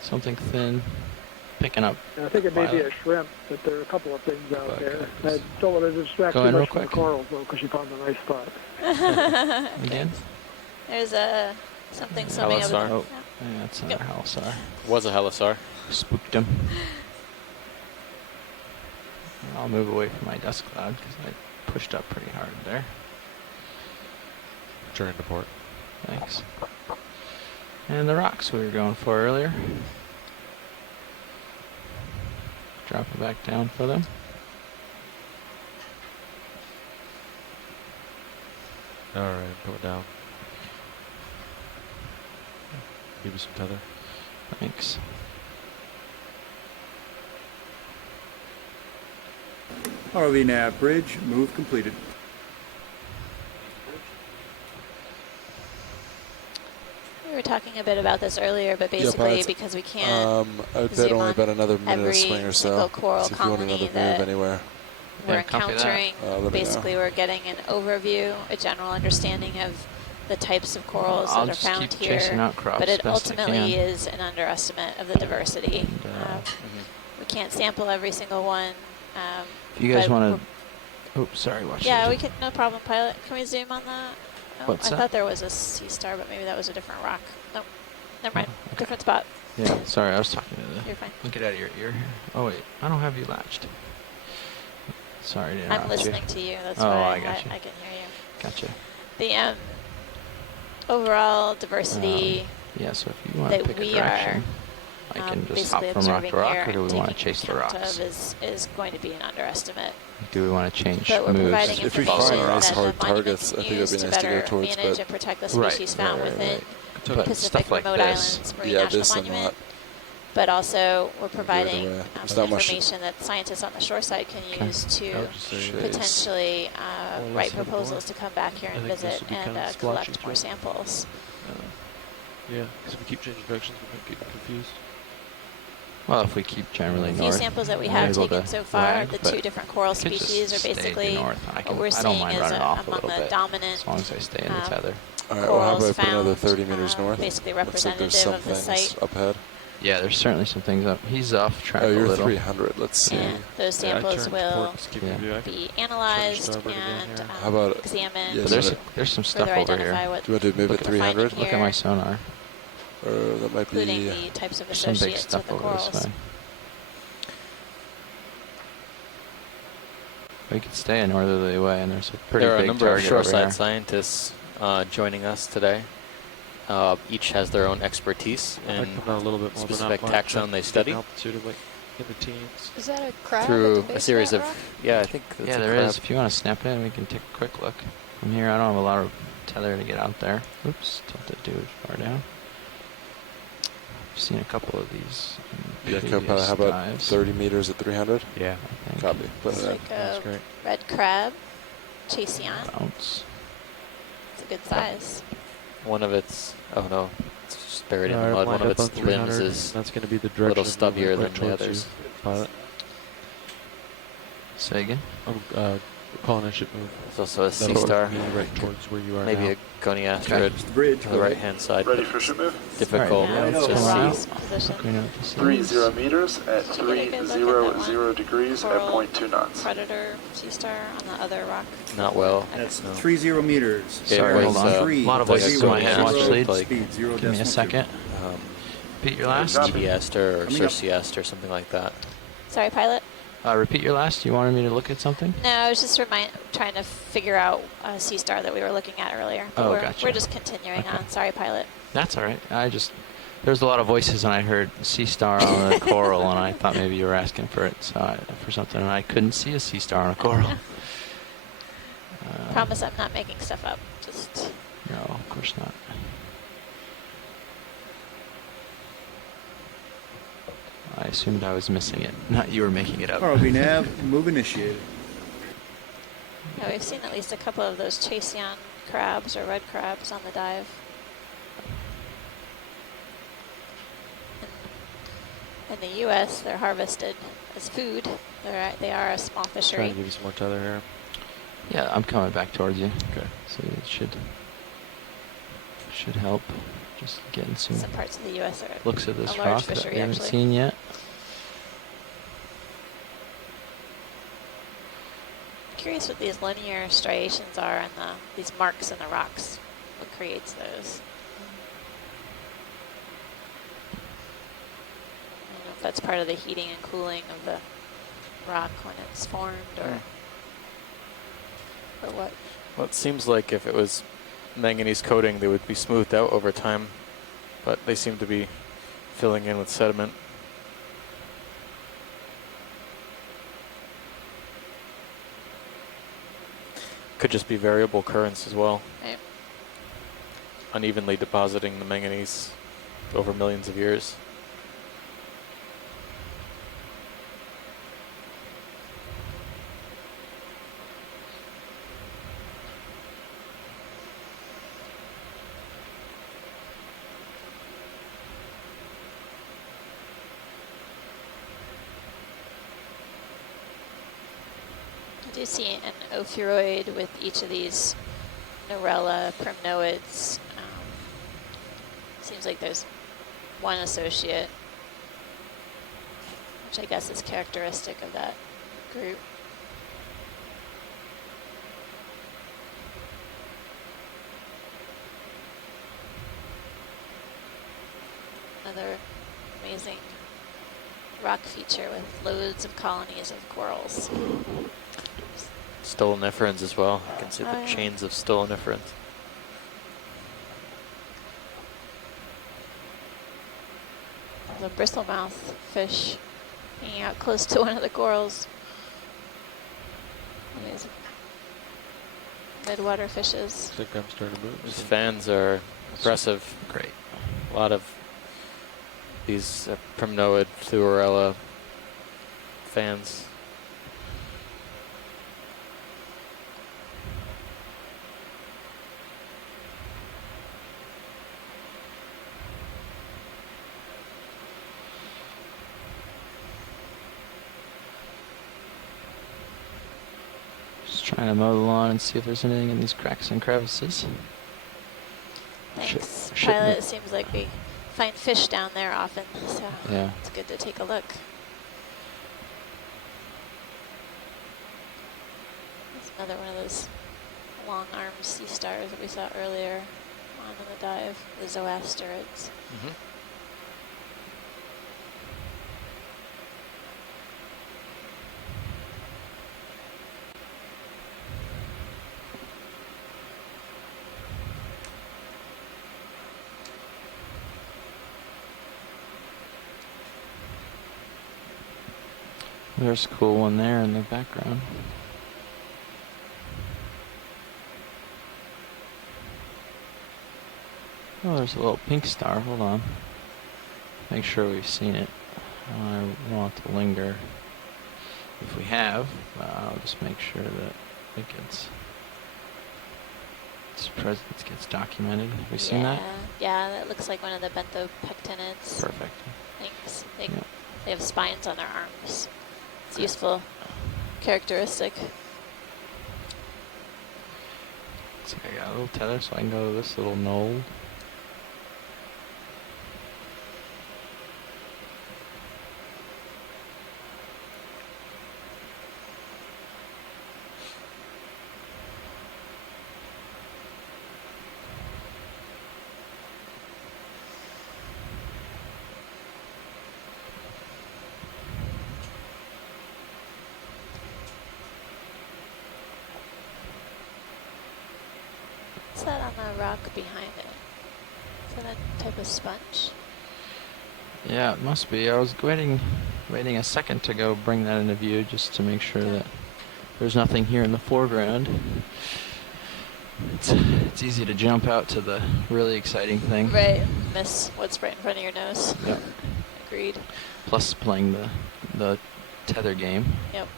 Something thin. Picking up. I think it may be a shrimp, but there are a couple of things out there. I don't want to distract Go too in real much from the quick. corals, though, because you found a nice spot. Again? There's something swimming over Halasar. there. Oh, yeah, that's not a halasar. Was a halasar. Spooked him. I'll move away from my dust cloud because I pushed up pretty hard there. Turn to port. Thanks. And the rocks we were going for earlier. Drop it back down for them. Alright, go down. Give me some tether. Thanks. RV nav bridge, move completed. We were talking a bit about this earlier, but basically yeah, because we can't I bet zoom only on about another minute every of swing or single so. coral So if you want colony another that move anywhere. we're Yeah, copy that. encountering, basically we're getting an overview, a general understanding of the types of corals I'll that are just found keep here, chasing out crops but it best I ultimately can. is an underestimate of the diversity. We can't sample every single one. If you guys but want we're- to... Oops, sorry, watch Yeah, it. we could, no problem, pilot. Can we zoom on that? Oh, What's I that? thought there was a sea star, but maybe that was a different rock. Nope, never mind. Different spot. Yeah, sorry, I was talking to the... You're fine. Get out of your ear here. Oh, wait, I don't have you latched. Sorry to interrupt I'm listening to you. That's oh, why I got you. I can hear you. Gotcha. The overall diversity Yeah, so if you want to that pick a we direction, are I can just hop basically from rock to observing rock, here or do and we want to taking chase the account rocks? of is going to be an underestimate. Do we want to change But we're moves? providing If we information find nice that hard the monument targets, can I think use that'd be to nice to go better towards, manage but- and protect the Right, species found right, within But Pacific stuff like Remote this. Islands Marine Yeah, National this and Monument. that. But also, we're providing away. There's not much- information that scientists on the shore side can Okay. use to I'll just say- potentially Well, write let's head proposals more. to come back here I and think this visit would be and kind of collect splotchy more as well. samples. Yeah, because if we keep changing directions, we might get confused. Well, if we keep generally The few north, samples that we we're have able taken to so far, lag, the but two different coral we could just species are stay due basically north. what we're I don't seeing mind is running off a among little the bit, dominant as long as I stay in the tether. Alright, well, how about I corals put another found, 30 meters north? basically Looks like there's representative some of the things site. up ahead. Yeah, there's certainly some things up. He's off track Oh, a you're little. 300. Let's see. And those Yeah, I samples turned to will port, just keep Yeah. be analyzed starboard again and here. How about- examined. yeah, But there's some stuff further over identify here. what Do you want to move we're at 300? finding Look at here, my sonar. That might be... including the types of There's some big associates with stuff the over corals. this way. We could stay a northerly way, and there's a pretty There are a big number of target over shoreside here. scientists joining us today. Each has their own expertise I in come down a little bit more, but not specific much. taxon they Big study. altitude of like in the teens. Is that a crab? Through at the a base series that of, rock? yeah, I think that's Yeah, a there crab. is. If you want to snap in, we can take a quick look. From here, I don't have a lot of tether to get out there. Oops, tilted dude far down. I've seen a couple of these. Yeah, previous how about dives. 30 meters at 300? Yeah. I think. Copy. Put It's it in. like That's a great. red crab, Chaseon. Bounce. It's a good size. One of its, oh no, it's just buried in the Alright, mud. One wind of up its on 300. limbs is That's going to be the a direction little of movement stubbier right than the towards others. you, pilot. Say again? I'm calling a ship move. There's also a sea That'll star, be right towards where you are maybe now. a goniasterid to the right hand side. Ready but for ship move? difficult All right, to yeah. see. Position. We know what this is. 30 meters at Did you get a good look at that 300 degrees at coral 0.2 knots. Predator sea star on the other rock. Not well. That's No. 30 meters. Okay, Sorry, hold on. a lot of voices in my head. Watch lead. like Speed, 0 Give me a decimal second. um, Repeat your last. Mediaster or Coming up. Circeaster or something like that. Sorry, pilot. Repeat your last. You wanted me to look at something? No, I was just trying to figure out a sea star that we were looking at earlier. But Oh, we're, gotcha. we're just continuing Okay. on. Sorry, pilot. That's all right. There's a lot of voices, and I heard sea star on a coral, and I thought maybe you were asking for it, for something, and I couldn't see a sea star on a coral. Promise I'm not making stuff up. Just No, of course not. I assumed I was missing it, not you were making it up. ROV nav, move initiated. yeah, we've seen at least a couple of those Chaseon crabs or red crabs on the dive. In the U.S., they're harvested as food. They are a small Trying fishery. to give you some more tether here. Yeah, I'm coming back towards you. Okay. So it should help. Just getting some Some parts of the U.S. are looks at this a large rock that fishery, we haven't actually. seen yet. Curious what these linear striations are and these marks in the rocks. What creates those? I don't know if that's part of the heating and cooling of the rock when it's formed or what. Well, it seems like if it was manganese coating, they would be smoothed out over time, but they seem to be filling in with sediment. Could just be variable currents as well. Right. Unevenly depositing the manganese over millions of years. I do see an ophiuroid with each of these Norella primnoids. Seems like there's one associate, which I guess is characteristic of that group. Another amazing rock feature with loads of colonies of corals. Stoloniferans as well. You can see the chains of stoloniferans. The bristlemouth fish hanging out close to one of the corals. These midwater fishes. Looks like I'm starting to move. These fans are aggressive. Great. A lot of these primnoid fluorella fans. Just trying to mow the lawn and see if there's anything in these cracks and crevices. Thanks, Pilot. It seems like we find fish down there often, so yeah, it's good to take a look. It's another one of those long-armed sea stars that we saw earlier on in the dive, the zooasteroids. Mm-hmm. There's a cool one there in the background. Oh, there's a little pink star. Hold on. Make sure we've seen it. I want it to linger. If we have, I'll just make sure that it gets its presence gets documented. Have we seen that? Yeah, that looks like one of the benthopectinids. Perfect. Thanks. They have spines on their arms. It's a useful characteristic. Looks like I got a little tether so I can go to this little knoll. What's that on the rock behind it? Is that a type of sponge? Yeah, it must be. I was waiting a second to go bring that into view just to make sure that there's nothing here in the foreground. It's easy to jump out to the really exciting thing. Right, miss what's right in front of your nose. Yep. Agreed. Plus playing the tether game. Yep.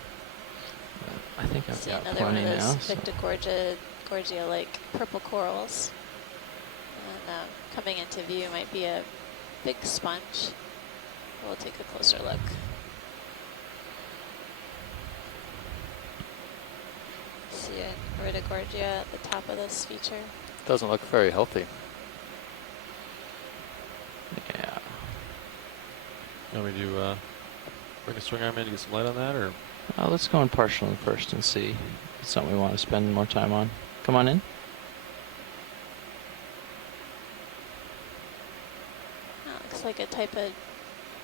I think I've got another plenty one of those now. Victigorgia-like purple corals. And coming into view might be a big sponge. We'll take a closer look. See a Iridigorgia at the top of this feature. Doesn't look very healthy. Yeah. You want me to bring a swing arm in to get some light on that, or? Let's go in partial first and see if it's something we want to spend more time on. Come on in. That looks like a type of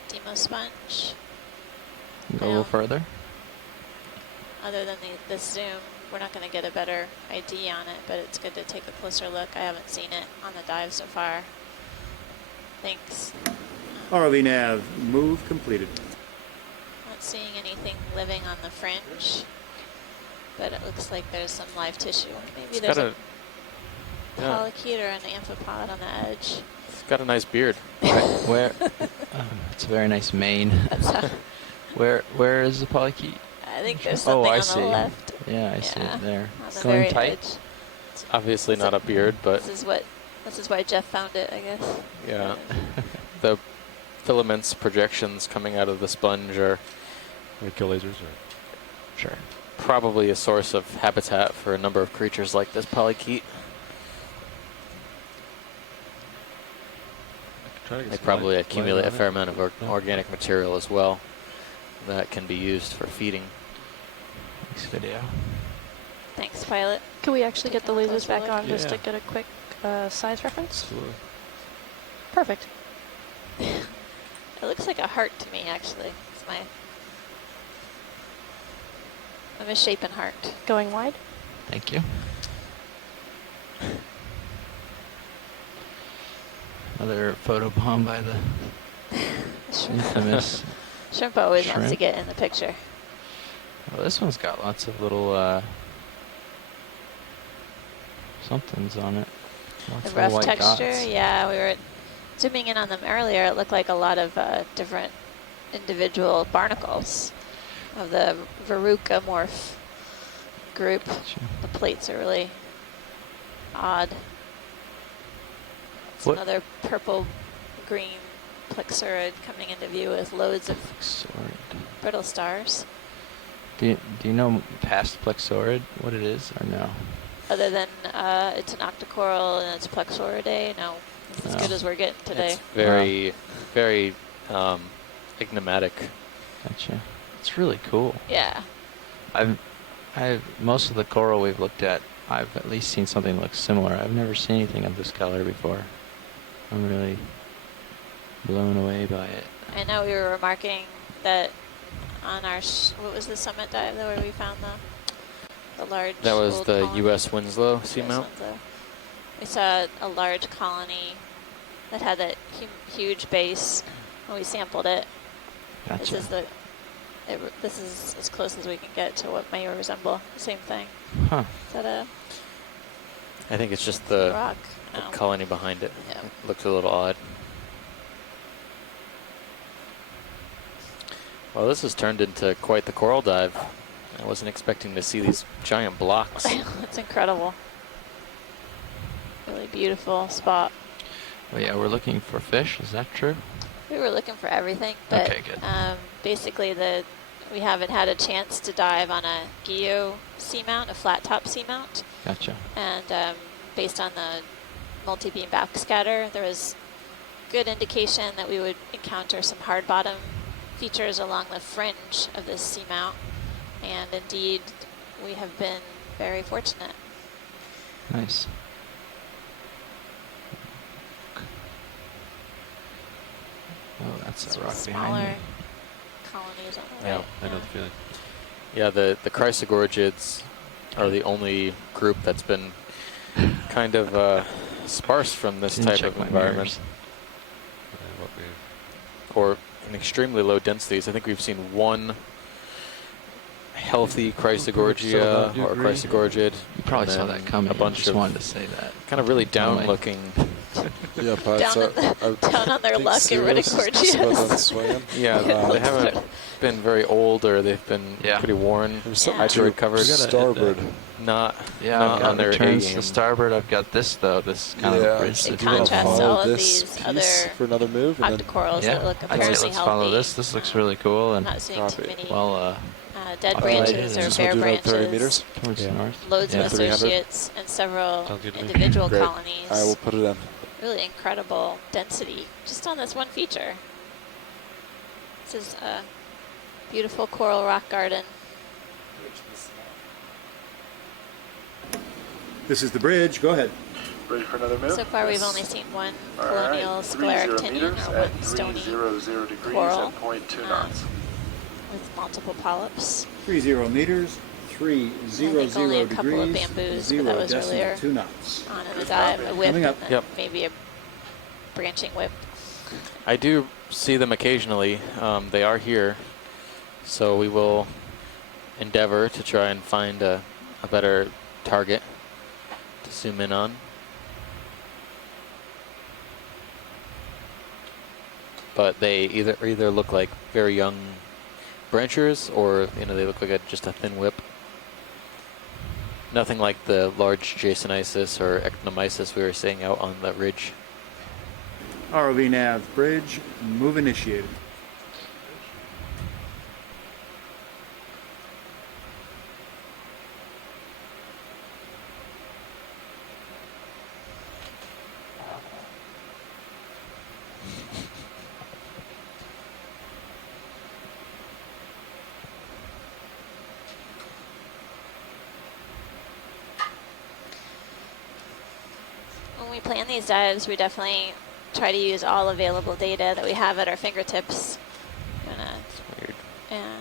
demosponge. Go a little further. Other than the zoom, we're not going to get a better ID on it, but it's good to take a closer look. I haven't seen it on the dive so far. Thanks. ROV nav, move completed. Not seeing anything living on the fringe, but it looks like there's some live tissue. Maybe It's there's got a polychaete or an amphipod on the edge. It's got a nice beard. Where? It's a very nice mane. Where is the polychaete? I think there's something on the left. Yeah, I see it there. On the Going very tight. edge. It's obviously not a beard, but This is why Jeff found it, I guess. yeah, the filaments projections coming out of the sponge are kill lasers, or sure probably a source of habitat for a number of creatures like this polychaete. They probably accumulate a fair amount of organic material as well that can be used for feeding. Thanks, video. Thanks, pilot. Can we actually get the lasers back on just Yeah. to get a quick size reference? Absolutely. Perfect. It looks like a heart to me, actually. It's my misshapen heart. Going wide? Thank you. Another photo bomb by the infamous Shrimp always wants to shrimp. get in the picture. Well, this one's got lots of little somethings on it. Lots The of rough white texture, dots. yeah, we were zooming in on them earlier. It looked like a lot of different individual barnacles of the Veruca morph group. The plates are really odd. It's What- another purple-green plexurid coming into view with loads of brittle stars. Do you know past plexaurid what it is or no? Other than it's an octocoral and it's plexauridae, no. It's as good as we're getting today. It's very, very enigmatic. Gotcha. It's really cool. Yeah. I've most of the coral we've looked at, I've at least seen something that looks similar. I've never seen anything of this color before. I'm really blown away by it. I know we were remarking that on our, what was the summit dive where we found the large That was old the colony? U.S. Winslow US Seamount. Winslow. We saw a large colony that had that huge base when we sampled it. Gotcha. This is as close as we can get to what may resemble the same thing. Huh. Is that a I think it's just the rock? No. colony behind it. Yeah. It looks a little odd. Well, this has turned into quite the coral dive. I wasn't expecting to see these giant blocks. It's incredible. Really beautiful spot. Well, yeah, we're looking for fish. Is that true? We were looking for everything, but Okay, good. basically we haven't had a chance to dive on a geo seamount, a flat top seamount. Gotcha. And based on the multi-beam backscatter, there was good indication that we would encounter some hard bottom features along the fringe of this seamount. And indeed, we have been very fortunate. Nice. Oh, that's a rock Smaller behind me. colonies on the Yeah, right. I know the feeling. Yeah, the chrysogorgids are the only group that's been kind of sparse from this Didn't type check of my environment. mirrors. Or in extremely low densities. I think we've seen one healthy chrysogorgia or chrysogorgid. You probably and saw then that coming. A bunch I just of wanted to say that. kind of really Tell me. down-looking. Yeah, but Down on their luck in Riddicordias. Yeah, they haven't been very old, or they've been pretty worn. Asteroid covered. Starboard. Not I've got on their turns A to game. starboard. I've got this though. This kind of bridge. In that contrast to follow all of this these piece other for another move, and then octocorals that look I'd say apparently let's healthy. follow this. This looks really cool and Not seeing too many well dead highlighted branches and or just bare wanna do about 30 branches. meters? towards the north. Loads Yeah. of 300. associates and several Sounds good to me. individual Great. colonies. I will put it in. Really incredible density just on this one feature. This is a beautiful coral rock garden. This is the bridge. Go ahead. Ready for another move? So far we've Yes. only seen one All colonial right, scleric 30 tinian meters or at one stony 300 degrees coral at 0.2 knots. with multiple polyps. 30 meters, EX1703 a couple of degrees, bamboos, but that was earlier 0.2 knots. on in the dive, a whip, Coming up. and then maybe a branching whip. I do see them occasionally. They are here, so we will endeavor to try and find a better target to zoom in on. But they either look like very young branchers, or they look like just a thin whip. Nothing like the large Jasonisis or Ectonomyces we were seeing out on the ridge. ROV nav bridge, move initiated. When we plan these dives, we definitely try to use all available data that we have at our fingertips. Weird. Yeah.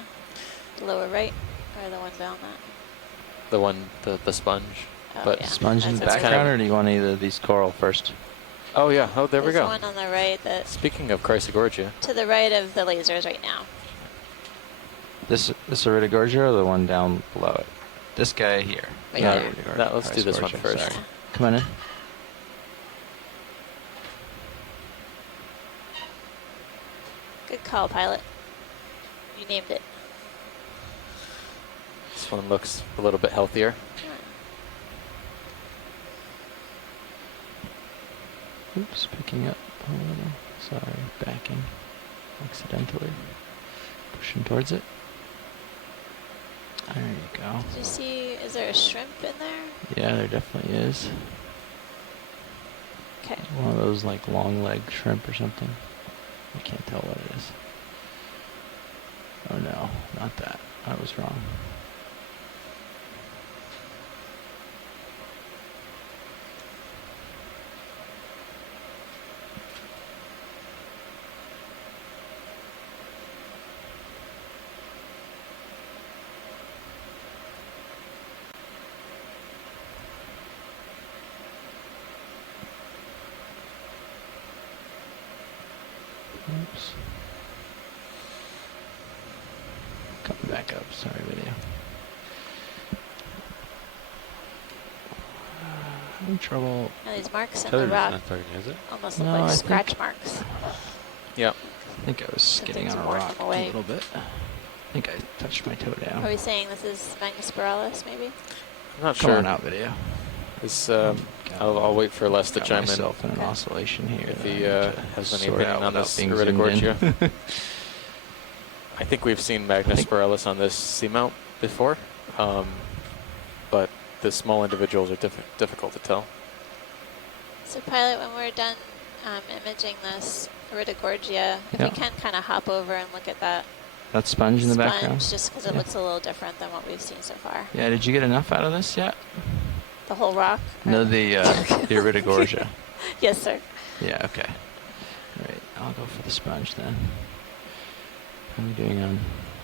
The lower right, or the one down that? The sponge. Oh, but yeah. Sponge in the That's background, or do you want either of these coral first? Oh yeah. Oh, there we There's go. one on the right that. Speaking of Chrysogorgia. To the right of the lasers right now. This Iridogorgia or the one down below it? This guy here. Right Yeah, there. Let's do this one first. Sorry. Come on in. Good call, pilot. You named it. This one looks a little bit healthier. Oops, picking up a little. Sorry, backing accidentally. Pushing towards it. There you go. Did you see, is there a shrimp in there? Yeah, there definitely is. Okay. One of those like long leg shrimp or something. I can't tell what it is. Oh no, not that. I was wrong. Oops. Coming back up. Sorry, video. Having trouble. Now these marks in the rock almost look like scratch marks. Yep. I think I was skidding on a rock a little bit. I think I touched my toe down. Are we saying this is Magnospiralis, maybe? I'm not Come sure. on out, video. This, I'll wait for Les to chime in. Myself in an oscillation here. If he has any opinion on this being Iridogorgia. I think we've seen Magnospiralis on this seamount before, but the small individuals are difficult to tell. So, pilot, when we're done imaging this Iridogorgia, if we can kind of hop over and look at that. That sponge in the background? Just because it looks a little different than what we've seen so far. Yeah, did you get enough out of this yet? The whole rock? No, the Iridogorgia. Yes, sir. Yeah, okay. All right, I'll go for the sponge then. How are we doing on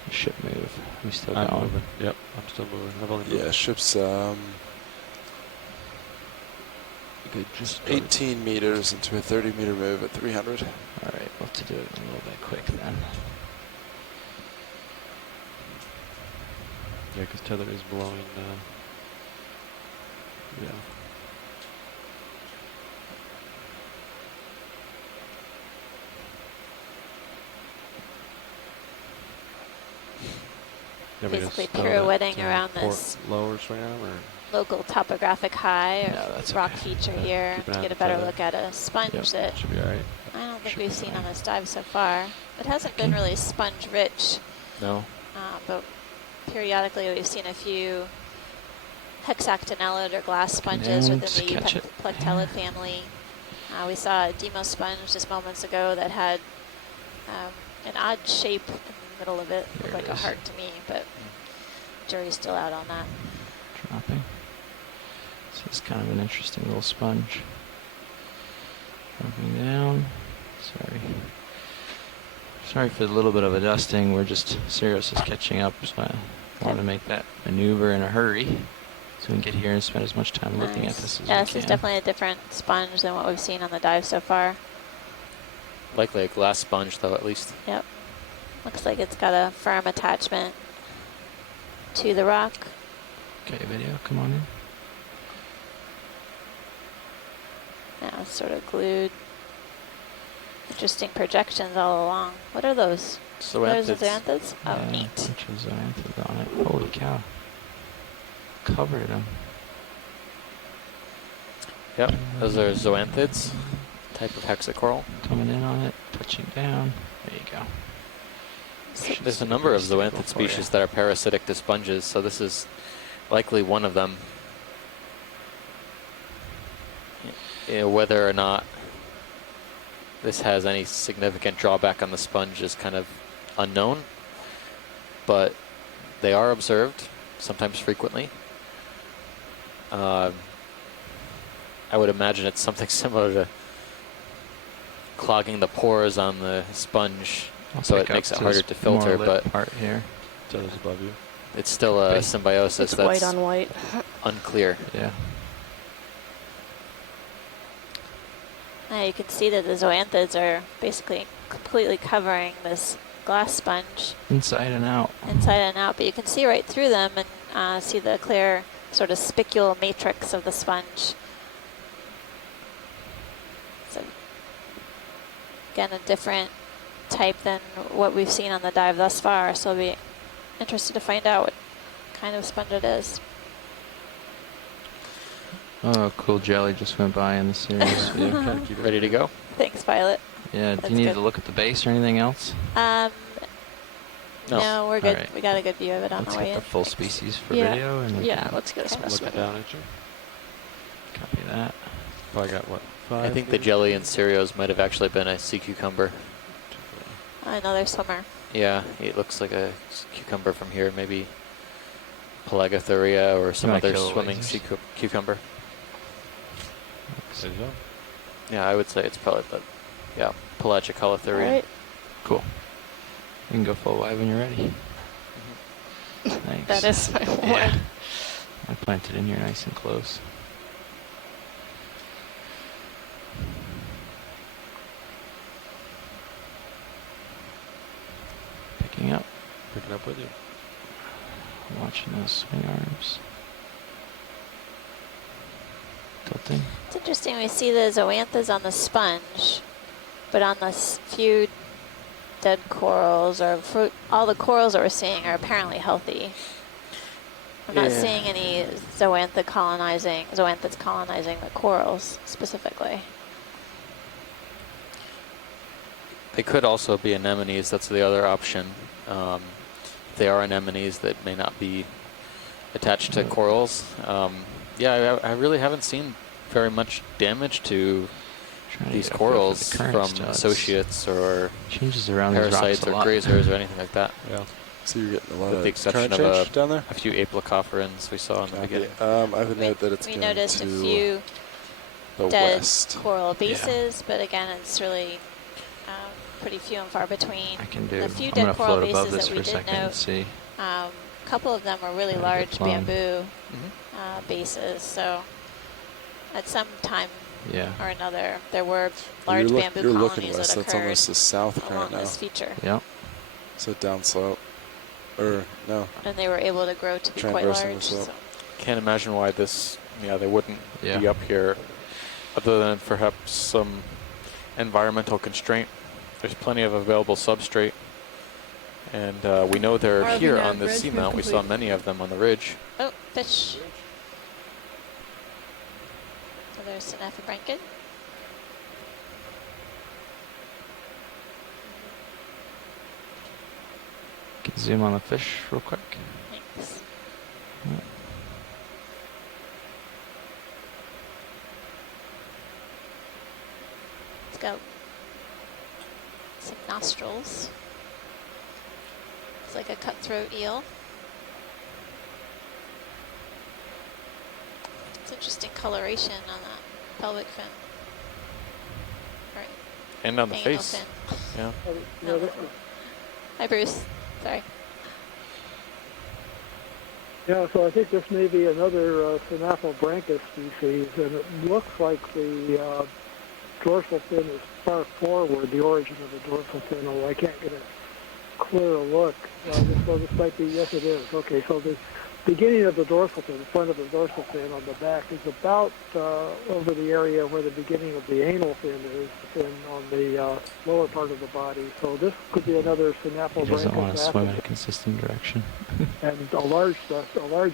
the ship move? Are we still going? Moving. Yep, I'm still moving. I've only moved. Yeah, ship's just 18 meters into a 30-meter move at 300. All right, we'll have to do it a little bit quick then. Yeah, because tether is blowing. Yeah. Basically pirouetting around this lowers right now, or local topographic high or rock feature here to get a better look at a sponge that should be all right. I don't think we've seen on this dive so far. It hasn't been really sponge rich. No. But periodically we've seen a few hexactinellid or glass sponges within the Euplectellid family. We saw a demo sponge just moments ago that had an odd shape in the middle of it. Looked like a heart to me, but jury's still out on that. Dropping. This is kind of an interesting little sponge. Dropping down. Sorry for a little bit of a dusting. We're just, Sirius is catching up, so I want to make that maneuver in a hurry so we can get here and spend as much time looking at this as we can. This is definitely a different sponge than what we've seen on the dive so far. Likely a glass sponge, though, at least. Yep. Looks like it's got a firm attachment to the rock. Okay, video, come on in. Now it's sort of glued. Interesting projections all along. What are those? Zoanthids. Those are zoanthids? Oh, Yeah, neat. bunch of zoanthids on it. Holy cow. Covered them. Yep, those are zoanthids, type of hexacoral. Coming in on it, touching down. There you go. There's a number of zoanthid species that are parasitic to sponges, so this is likely one of them. Whether or not this has any significant drawback on the sponge is kind of unknown, but they are observed, sometimes frequently. I would imagine it's something similar to clogging the pores on the sponge, so it makes it harder to filter, but part here. Does above you. it's still a symbiosis It's that's white on white. unclear. Yeah. Now you can see that the zoanthids are basically completely covering this glass sponge Inside and out. inside and out, but you can see right through them and see the clear sort of spicule matrix of the sponge. So again, a different type than what we've seen on the dive thus far, so I'll be interested to find out what kind of sponge it is. Oh, cool jelly just went by in the series. Yeah. Ready to go? Thanks, Violet. Yeah, That's do you need good. to look at the base or anything else? No, we're good. All right. We got a good view of it on Let's the way get in. the full species for Yeah. video. And we Yeah, can let's get a specimen. Look down at you. Copy that. Probably got what? I think the jelly in cereals might have actually been a sea cucumber. Another swimmer. Yeah, it looks like a cucumber from here, maybe Pelagothuria or some Might other kill swimming lasers. sea cucumber. There you go. Yeah, I would say it's probably the, yeah, Pelagicolothurian. All right. Cool. You can go full wide when you're ready. Thanks. That is my one. Yeah. I planted in here nice and close. Picking up. Picking up with you. Watching those swing arms. Tilting. It's interesting. We see the zoanthids on the sponge, but on the few dead corals or fruit, all the corals that we're seeing are apparently healthy. I'm not Yeah. seeing any zoanthids colonizing the corals specifically. They could also be anemones. That's the other option. They are anemones that may not be attached to corals. Yeah, I really haven't seen very much damage to these corals from associates or changes around these rocks parasites a or lot. grazers or anything like that. Yeah. So you're getting a lot With of the exception current of change down there? a few apelacopherans we saw in the beginning. I would note that it's We going noticed to a few the dead west. coral bases, but again, it's really pretty few and far between. I can do. The few I'm dead gonna coral float above bases this that for we a did second and note, see. a couple of them were really Gotta large get plumb. bamboo bases, so at some time Yeah. or another, there were large bamboo You're looking colonies west. that That's occurred almost the south along current now. this feature. Yep. So downslope. Or, no. And they were able to grow to be quite Transversing large. the slope. So. Can't imagine why this, they wouldn't Yeah. be up here other than perhaps some environmental constraint. There's plenty of available substrate. And we know they're RV here nav on the bridge, seamount. We saw many of them on the ridge. Oh, fish. So there's Synaphabranchid. Can zoom on the fish real quick. Thanks. Yeah. It's got some nostrils. It's like a cutthroat eel. It's interesting coloration on that pelvic fin. Right. And on the Anal face. fin. Yeah. No. Hi, Bruce. Sorry. Yeah, so I think this may be another Synapobranchus species, and it looks like the dorsal fin is far forward, the origin of the dorsal fin, although I can't get a clear look. So this might be, yes it is. Okay, so the beginning of the dorsal fin, the front of the dorsal fin on the back, is about over the area where the beginning of the anal fin is, the fin on the lower part of the body. So this could be another Synapobranchus. He doesn't want to swim in a consistent direction. And a large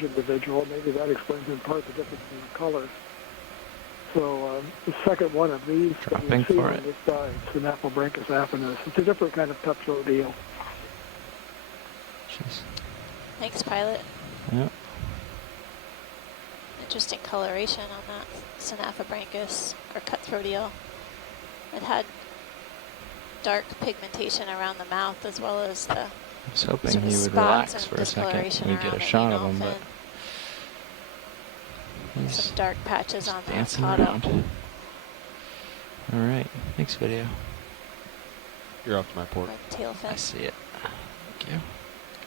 individual, maybe that explains in part the difference in the color. So the second one of these that we see on this side, Synapobranchus affinis, it's a different kind of cutthroat eel. Jeez. Thanks, pilot. Yeah. Interesting coloration on that Synapobranchus, or cutthroat eel. It had dark pigmentation around the mouth as well as the I was hoping he would relax for a second and we get a shot of him, but he's some dark patches on the dancing caudal. around. All right, next video. You're off to my port. Tail fin. I see it. Thank you.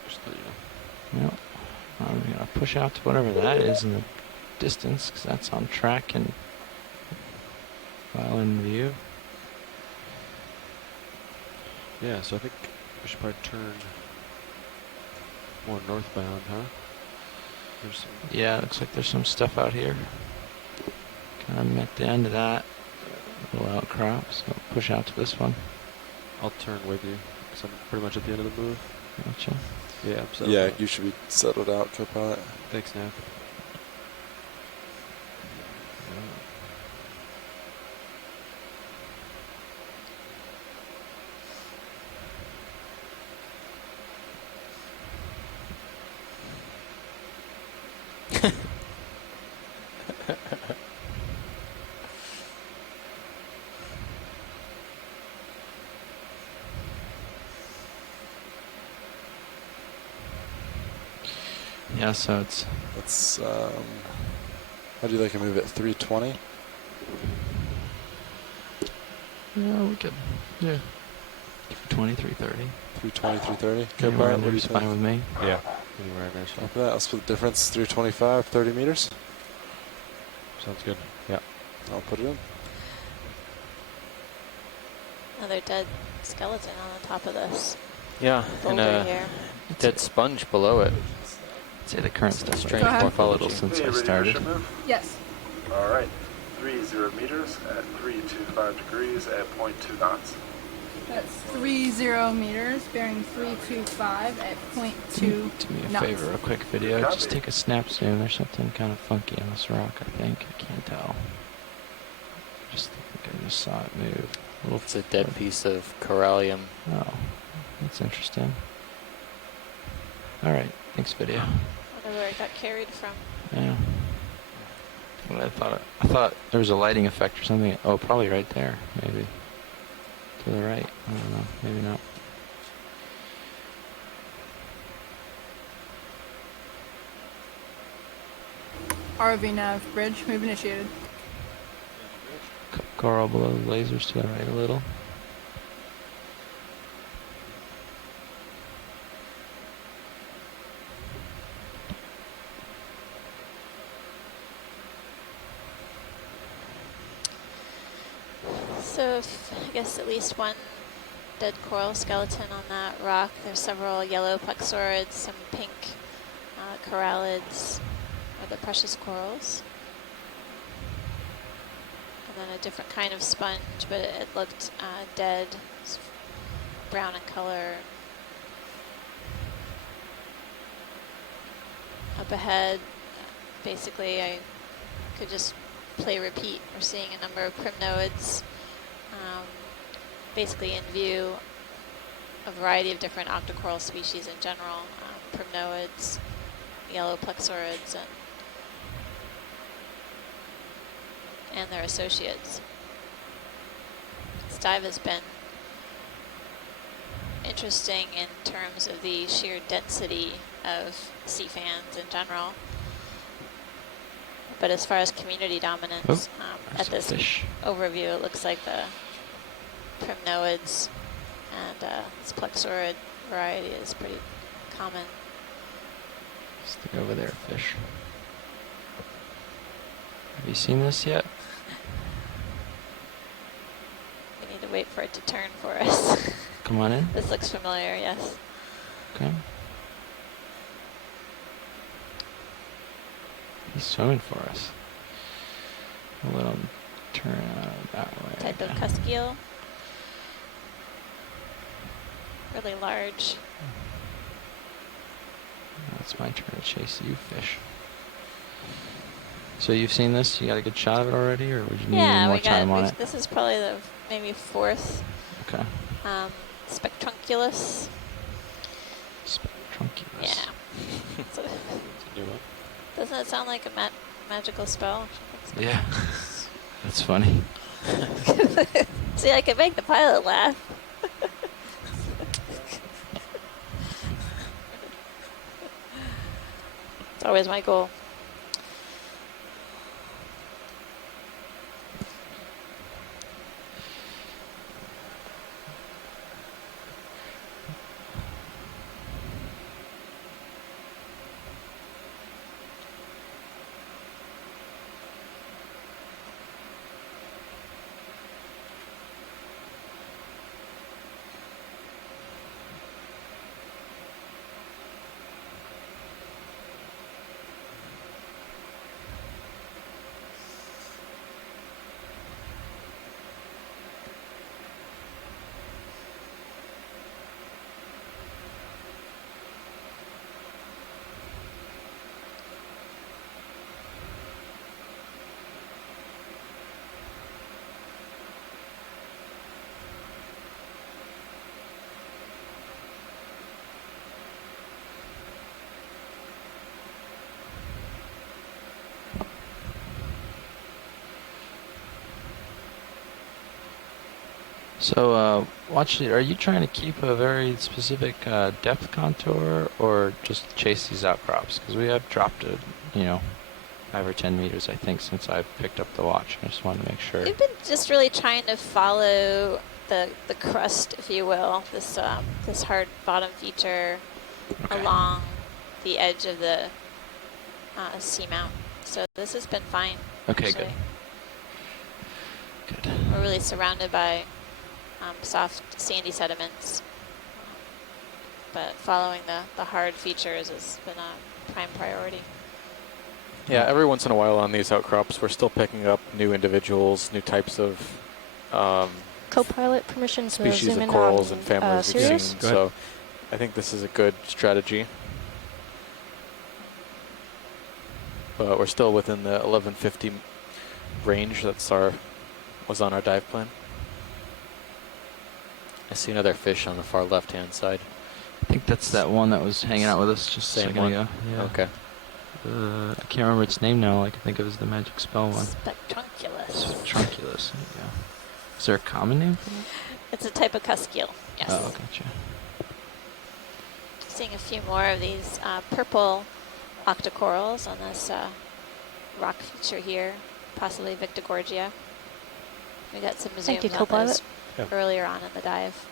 Just so you know. Yep. I'm going to push out to whatever that is in the distance, because that's on track and well in view. Yeah, so I think we should probably turn more northbound, huh? There's some Yeah, looks like there's some stuff out here. Kind of at the end of that little outcrop, so push out to this one. I'll turn with you, because I'm pretty much at the end of the move. Gotcha. Yeah, I'm settled Yeah, out. you should be settled out, co-pilot. Thanks, Nav. Yeah, so it's... Let's, how do you like to move it? 320? Yeah, we could. Yeah. 330. 320, 330? Anywhere in there is fine with me. Yeah. Anywhere in there. So. After that, I'll split the difference. 325, 30 meters. Sounds good. Yeah. I'll put it in. Another dead skeleton on the top of this. Yeah, and a dead sponge below it. I'd say the current stuff strange morphology since I started. Yes. All right. 30 meters at 325 degrees at 0.2 knots. That's 30 meters, bearing 325 at 0.2 Do me a knots. favor, a quick video. Just take a snap zoom. There's something kind of funky on this rock, I think. I can't tell. I think I just saw it move. It's a dead piece of corallium. Oh, that's interesting. All right, thanks, video. I wonder where it got carried from. Yeah. Well, I thought there was a lighting effect or something. Oh, probably right there, maybe. To the right. I don't know. Maybe not. ROV nav bridge, move initiated. Coral below the lasers to the right a little. So I guess at least one dead coral skeleton on that rock. There's several yellow plexaurids, some pink corallids, or the precious corals. And then a different kind of sponge, but it looked dead, brown in color. Up ahead, basically I could just play repeat. We're seeing a number of primnoids, basically in view, a variety of different octocoral species in general, primnoids, yellow plexaurids, and their associates. This dive has been interesting in terms of the sheer density of sea fans in general. But as far as community dominance, at this overview, it looks like the primnoids and this plexaurid variety is pretty common. Stick over there, fish. Have you seen this yet? We need to wait for it to turn for us. Come on in. This looks familiar, yes. Okay. He's swimming for us. We'll let him turn that way. Type of cusk eel. Really large. Now it's my turn to chase you, fish. So you've seen this? You got a good shot of it already, or would you need any more time on it? This is probably the maybe fourth. Okay. Spectrunculus. Spectrunculus. Yeah. Doesn't it sound like a magical spell? Yeah. That's funny. See, I can make the pilot laugh. It's always my goal. So, watch it. Are you trying to keep a very specific depth contour, or just chase these outcrops? Because we have dropped it, 5 or 10 meters, I think, since I've picked up the watch. I just wanted to make sure. We've been just really trying to follow the crust, if you will, this this hard bottom feature along the edge of the seamount. So this has been fine. Okay, actually. Good. We're really surrounded by soft, sandy sediments, but following the hard features has been a prime priority. Yeah, every once in a while on these outcrops, we're still picking up new individuals, new types of co-pilot permission to species zoom of in corals on, and families we've Sirius? seen. So I think this is a good strategy. But we're still within the 1150 range was on our dive plan. I see another fish on the far left-hand side. I think that's that one that was hanging out with us just a Same second one? ago. Yeah. Okay. I can't remember its name now. All I can think of is the magic spell one. Spectrunculus. Spectrunculus. There you go. Is there a common name for that? It's a type of cusk eel, yes. Oh, gotcha. Seeing a few more of these purple octocorals on this rock feature here, possibly Victigorgia. We got some Thank you, zooms on co-pilot. those earlier on in the dive.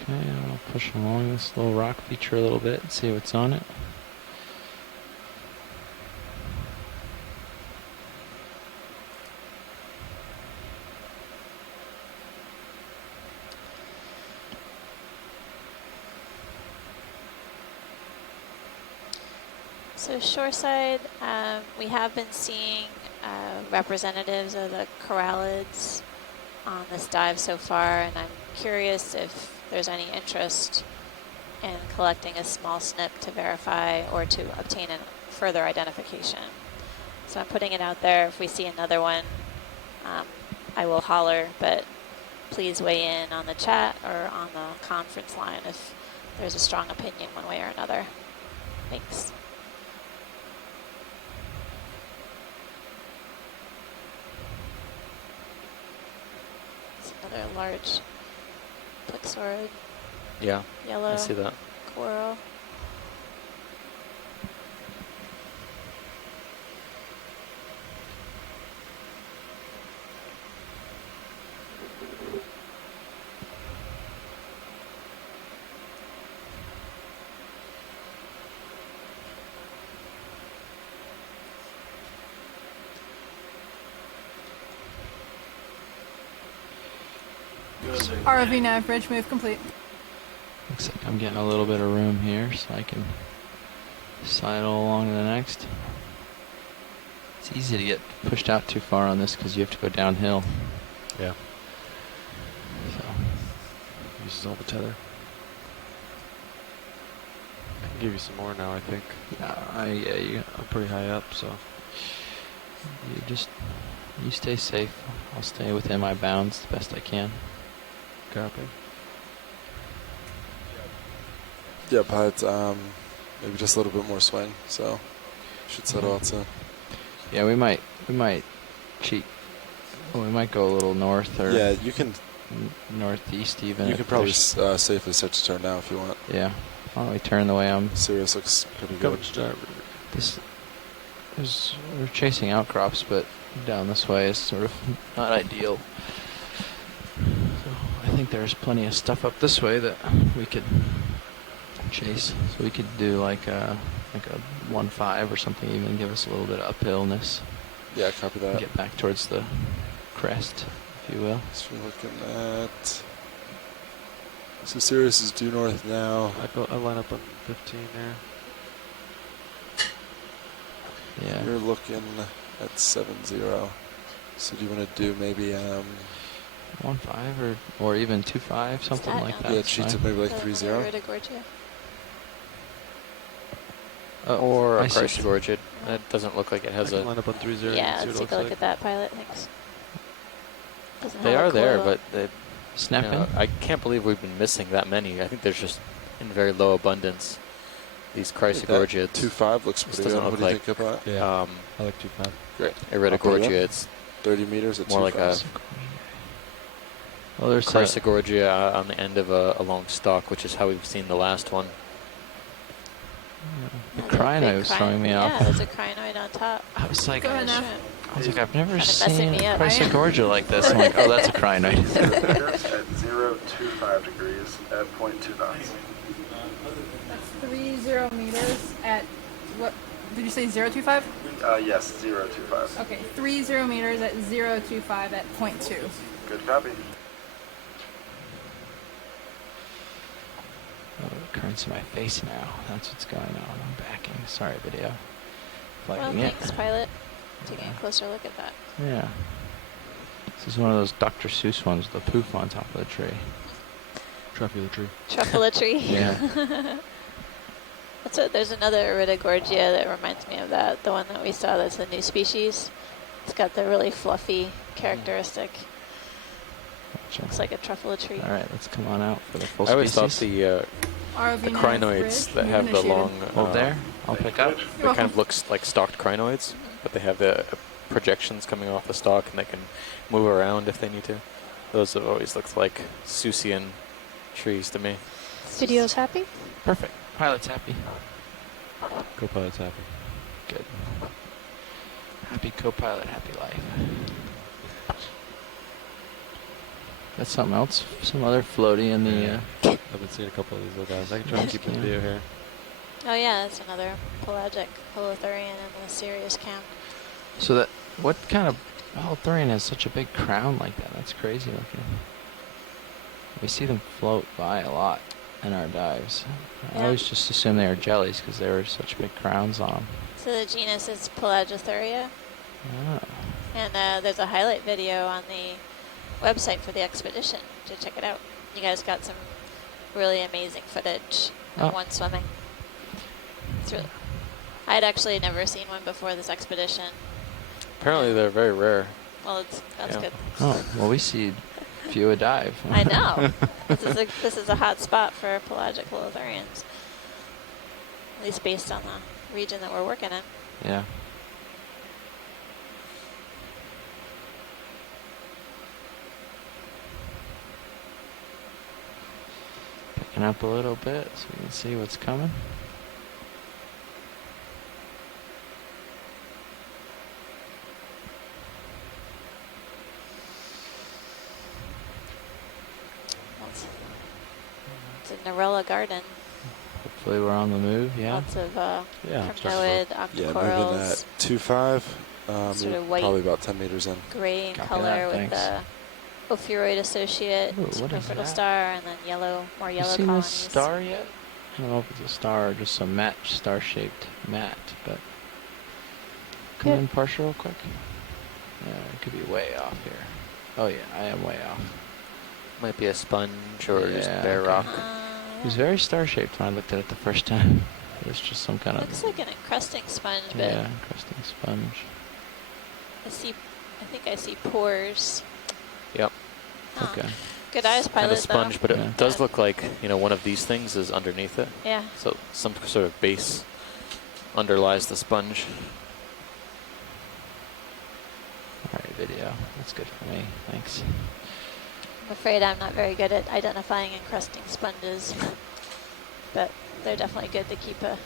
Okay, I'll push along this little rock feature a little bit and see what's on it. So shoreside, we have been seeing representatives of the corallids on this dive so far, and I'm curious if there's any interest in collecting a small snip to verify or to obtain a further identification. So I'm putting it out there. If we see another one, I will holler, but please weigh in on the chat or on the conference line if there's a strong opinion one way or another. Thanks. Another large plexaurid. Yeah, yellow I see that. coral. ROV nav bridge move complete. Looks like I'm getting a little bit of room here, so I can sidle along to the next. It's easy to get pushed out too far on this because you have to go downhill. Yeah. So. Uses all the tether. I can give you some more now, I think. Yeah, I'm pretty high up, so. You stay safe. I'll stay within my bounds the best I can. Copy. Yeah, but maybe just a little bit more swing, so should settle out soon. Yeah, we might cheat. Well, we might go a little north or yeah, you can northeast even. You can probably safely start to turn now if you want. Yeah, why don't we turn the way I'm? Sirius looks pretty good. We're chasing outcrops, but down this way is sort of not ideal. So I think there's plenty of stuff up this way that we could chase. So we could do like a 1.5 or something, even give us a little bit of uphillness. Yeah, copy that. Get back towards the crest, if you will. So we're looking at. So Sirius is due north now. I line up on 15 there. Yeah. You're looking at 7-0. So do you want to do maybe 1.5 or even 2.5, something like that? Yeah, cheat to maybe like 3-0. Or a Chrysogorgia. That doesn't look like it has a. Line up on 3-0. Yeah, let's take a look at that pilot. Thanks. They are there, but they snapping. I can't believe we've been missing that many. I think there's just in very low abundance. These Chrysogorgia. 2.5 looks pretty good. What do you think about? Yeah, I like 2.5. Great. Iridogorgia, it's 30 meters at more like a. Well, there's Chrysogorgia on the end of a long stalk, which is how we've seen the last one. The crinoid was throwing me off. Yeah, there's a crinoid on top. I was like, I've never Kinda seen messing me up. Chrysogorgia like this. I'm like, oh, that's a crinoid. At 0.25 degrees at 0.2 knots. That's 30 meters at what? Did you say 0.25? Yes, 0.25. Okay, 30 meters at 0.25 at 0.2. Good copy. Oh, the current's in my face now. That's what's going on. I'm backing. Sorry, video. Flagging Well, thanks, pilot. Taking a closer look at that. Yeah. This is one of those Dr. Seuss ones, the poof on top of the tree. Truffula tree. Truffula tree. Yeah. There's another Iridogorgia that reminds me of that. The one that we saw that's a new species. It's got the really fluffy characteristic. Gotcha. Looks like a truffula tree. All right, let's come on out for the full I always species. thought the crinoids that have the long. There, I'll pick up. It kind of looks like stalked crinoids, but they have the projections coming off the stalk, and they can move around if they need to. Those have always looked like Seussian trees to me. Studio's happy? Perfect. Pilot's happy. Co-pilot's happy. Good. Happy co-pilot, happy life. That's something else. Some other floaty in the. I've been seeing a couple of these little guys. I can try and keep the video here. Oh yeah, that's another pelagic holothurian in the Sirius cam. So that what kind of holothurian has such a big crown like that? That's crazy looking. We see them float by a lot in our dives. Yeah. I always just assumed they were jellies because they were such big crowns on them. So the genus is Pelagothuria. Oh. And there's a highlight video on the website for the expedition to check it out. You guys got some really amazing footage of one swimming. It's really, I had actually never seen one before this expedition. Apparently they're very rare. Well, that's good. Oh, well, we see few a dive. I know. This is a hot spot for pelagic holothurians, at least based on the region that we're working in. Yeah. Picking up a little bit so we can see what's coming. It's a Narella garden. Hopefully we're on the move, yeah. Lots of primnoid, Yeah, moving octocorals. at 2.5. Sort of white, probably about 10 meters in. Gray in Copy color that, with thanks. the ophiuroid associate, Ooh, what is fertile that? star, and then more yellow You seen colonies. this star yet? I don't know if it's a star or just some star-shaped mat, but come in partial real quick. Yeah, it could be way off here. Oh yeah, I am way off. Might be a sponge or just bare rock. It was very star-shaped when I looked at it the first time. It was just some kind Looks like an encrusting sponge, but yeah, encrusting sponge. I think I see pores. Yep. Oh. Okay. Good eyes, pilot. Kind of sponge, though. but it does look like, you know, one of these things is underneath it. Yeah. So some sort of base underlies the sponge. All right, video. That's good for me. Thanks. I'm afraid I'm not very good at identifying encrusting sponges, but they're definitely good to keep an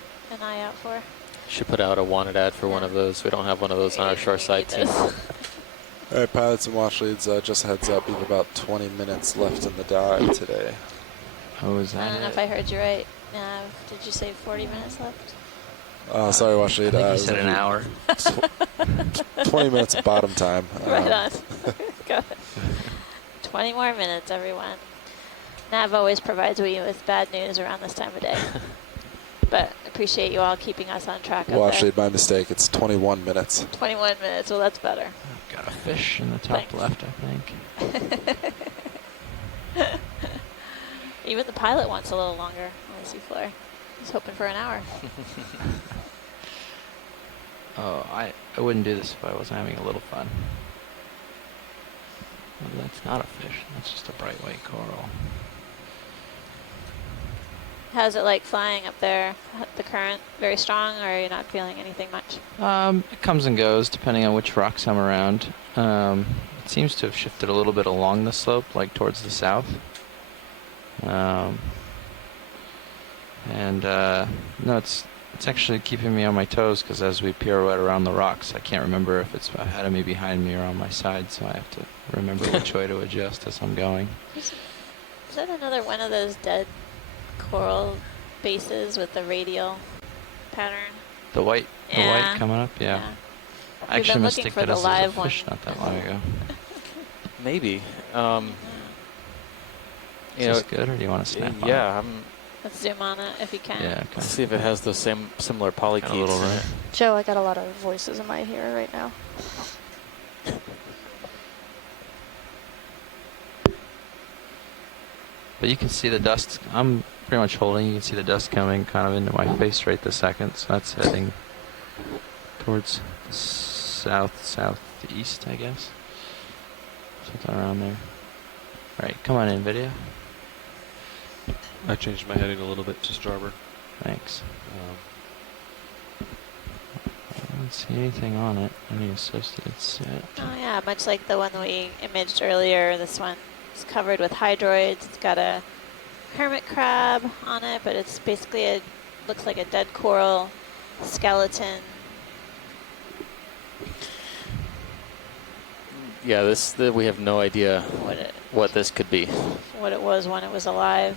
eye out for. Should put out a wanted ad for one of those. We don't have one of those on our shore side team. All right, pilots and watch leads, just a heads up, you have about 20 minutes left in the dive today. Oh, is I that don't know if I heard you right. Did you say 40 minutes left? Sorry, watch lead. I think you said an hour. 20 minutes of bottom time. Right on. Go. 20 more minutes, everyone. Nav always provides me with bad news around this time of day. But appreciate you all keeping us on track. Well, actually, my mistake. It's 21 minutes. 21 minutes. Well, that's better. Got a fish in the top left, I think. Even the pilot wants a little longer on the seafloor. He's hoping for an hour. Oh, I wouldn't do this if I wasn't having a little fun. Well, that's not a fish. That's just a bright white coral. How's it like flying up there? The current very strong, or are you not feeling anything much? It comes and goes depending on which rocks I'm around. It seems to have shifted a little bit along the slope, like towards the south. No, it's actually keeping me on my toes because as we pirouette around the rocks, I can't remember if it's ahead of me, behind me, or on my side, so I have to remember which way to adjust as I'm going. Is that another one of those dead coral bases with the radial pattern? The white coming up, yeah. I actually mistook it as a fish not that long ago. Maybe. Is this good, or do you want to snap on it? Yeah, Let's zoom on it if you can. Yeah, okay. Let's see if it has those similar polychaetes in it. Joe, I got a lot of voices in my ear right now. But you can see the dust. I'm pretty much holding. You can see the dust coming kind of into my face right this second. So that's heading towards the southeast, I guess. Something around there. All right, come on in, video. I changed my heading a little bit to starboard. Thanks. I don't see anything on it. Any associated set. Oh yeah, much like the one we imaged earlier, this one is covered with hydroids. It's got a hermit crab on it, but it's basically looks like a dead coral skeleton. Yeah, we have no idea what this could be. What it was when it was alive.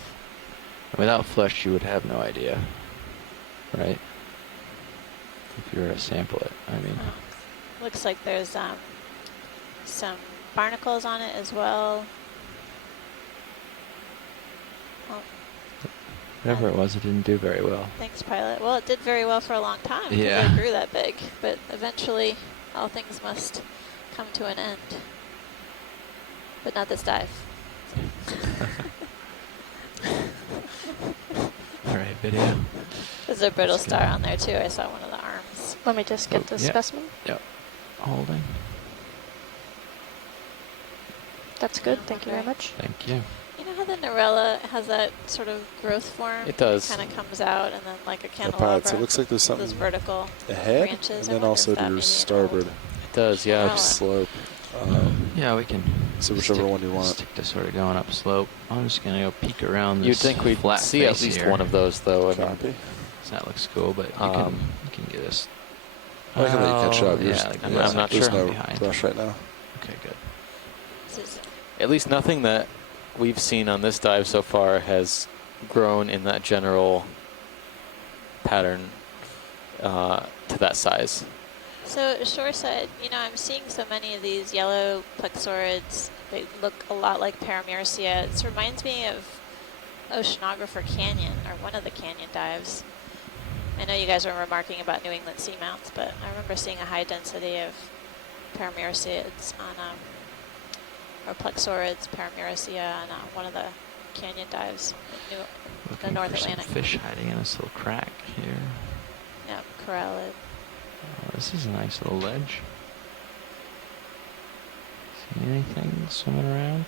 Without flesh, you would have no idea, right? If you were to sample it, I mean. Looks like there's some barnacles on it as well. Well, whatever it was, it didn't do very well. Thanks, pilot. Well, it did very well for a long time because Yeah. it grew that big, but eventually all things must come to an end. But not this dive. All right, video. There's a brittle star on there too. I saw one of the arms. Let me just get the specimen. Yep. Holding. That's good. Thank you very much. Thank you. You know how the Narella has that sort of growth form? It does. It kind of comes out and then like a Yeah, cantilever. pilots, it looks like there's something those vertical ahead, branches. and then also to your starboard. It does, yeah. Slope. Yeah, we can. So whichever one you want. Stick to sort of going up slope. I'm just gonna go peek around this. You'd think we'd flat see at face least here. one of those, though. Copy. So that looks cool, but you can get us. I can let you catch up. Yeah, I'm not there's sure. no rush right now. Okay, good. At least nothing that we've seen on this dive so far has grown in that general pattern to that size. So shoreside, you know, I'm seeing so many of these yellow plexaurids. They look a lot like Paramyresia. It reminds me of Oceanographer Canyon, or one of the canyon dives. I know you guys were remarking about New England seamounts, but I remember seeing a high density of Paramyresia on, or plexaurids, Paramyresia on one of the canyon dives in the North Atlantic. Fish hiding in this little crack here. Yep, corallid. Oh, this is a nice little ledge. See anything swimming around?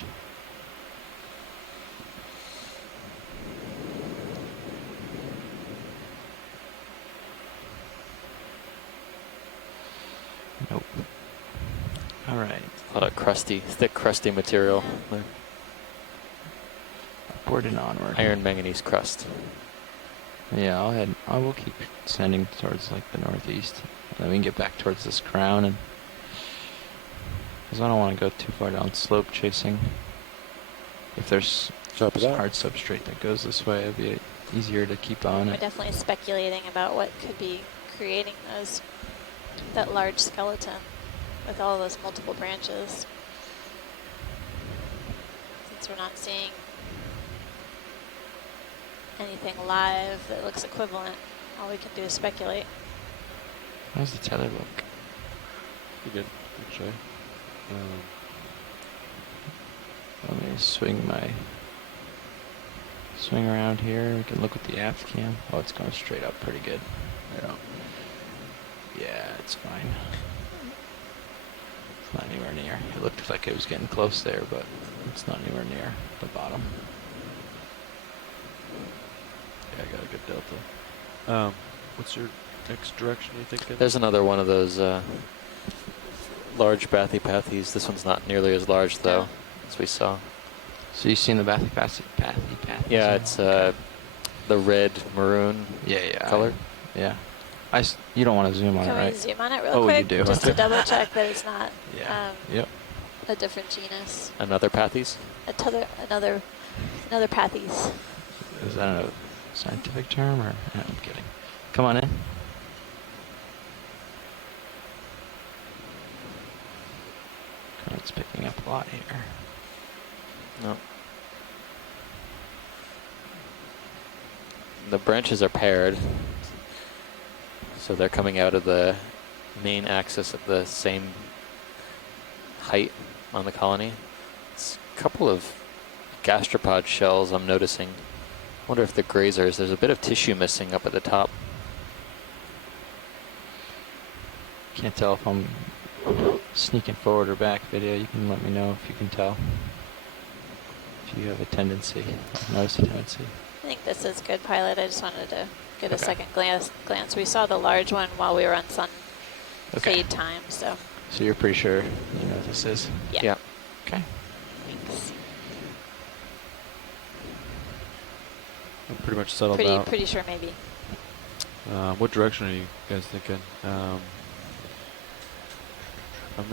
Nope. All right. A lot of crusty, thick, crusty material. There. Upward and onward. Iron manganese crust. Yeah, I will keep sending towards like the northeast. And then we can get back towards this crown, and because I don't want to go too far down slope chasing. If there's hard substrate that goes this way, it'd be easier to keep on We're it. definitely speculating about what could be creating that large skeleton with all those multiple branches. Since we're not seeing anything live that looks equivalent, all we can do is speculate. How's the tether look? Pretty good, actually. Let me swing around here. We can look at the aft cam. Oh, it's going straight up pretty good. Yeah. Yeah, it's fine. It's not anywhere near. It looked like it was getting close there, but it's not anywhere near the bottom. Yeah, I got a good delta. What's your next direction you thinking? There's another one of those large bathypathes. This one's not nearly as large, though, as we saw. So you've seen the bathypathes? Yeah, it's the red maroon color. Yeah. You don't want to zoom on Can it, right? we zoom on it real quick? You do. Just to double check that it's not Yep. a different genus. Another pathes? Another pathes. Is that a scientific term, or? No, I'm kidding. Come on in. Current's picking up a lot here. No. The branches are paired, so they're coming out of the main axis at the same height on the colony. It's a couple of gastropod shells I'm noticing. I wonder if they're grazers. There's a bit of tissue missing up at the top. Can't tell if I'm sneaking forward or back video. You can let me know if you can tell. If you have a tendency, notice a tendency. I think this is good, pilot. I just wanted to get a second glance. We saw the large one while we were on sun fade time, so. So you're pretty sure you know what this is? Yeah. Okay. Thanks. I'm pretty much settled out. Pretty sure maybe. What direction are you guys thinking? I'm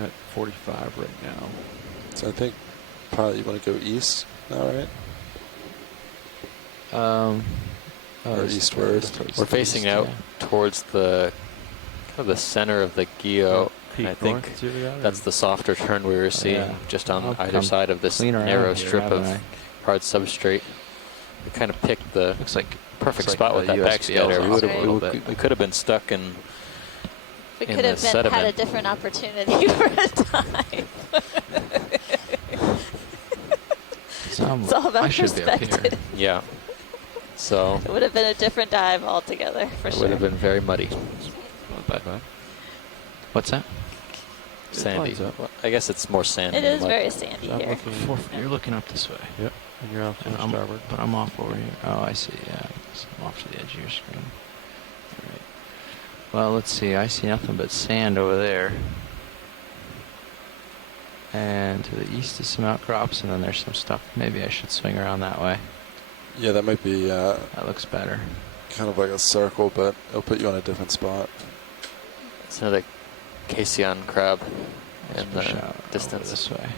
at 45 right now. So I think probably you want to go east now, right? Or eastward. We're facing out towards the kind of the center of the geo. I think that's the softer turn we were seeing just on either side of this narrow strip of hard substrate. We kind of picked the perfect spot with that backscatter. We could have been stuck in. We could have had a different opportunity for a dive. It's all about perspective. Yeah. So it would have been a different dive altogether, for sure. It would have been very muddy. What's that? Sandy. I guess it's more sandy. It is very sandy here. You're looking up this way. Yep. And you're off to the starboard. But I'm off over here. Oh, I see. Yeah. So I'm off to the edge of your screen. All right. Well, let's see. I see nothing but sand over there. And to the east is some outcrops, and then there's some stuff. Maybe I should swing around that way. Yeah, that might be. That looks better. Kind of like a circle, but it'll put you on a different spot. It's another Casion crab in the distance. This way.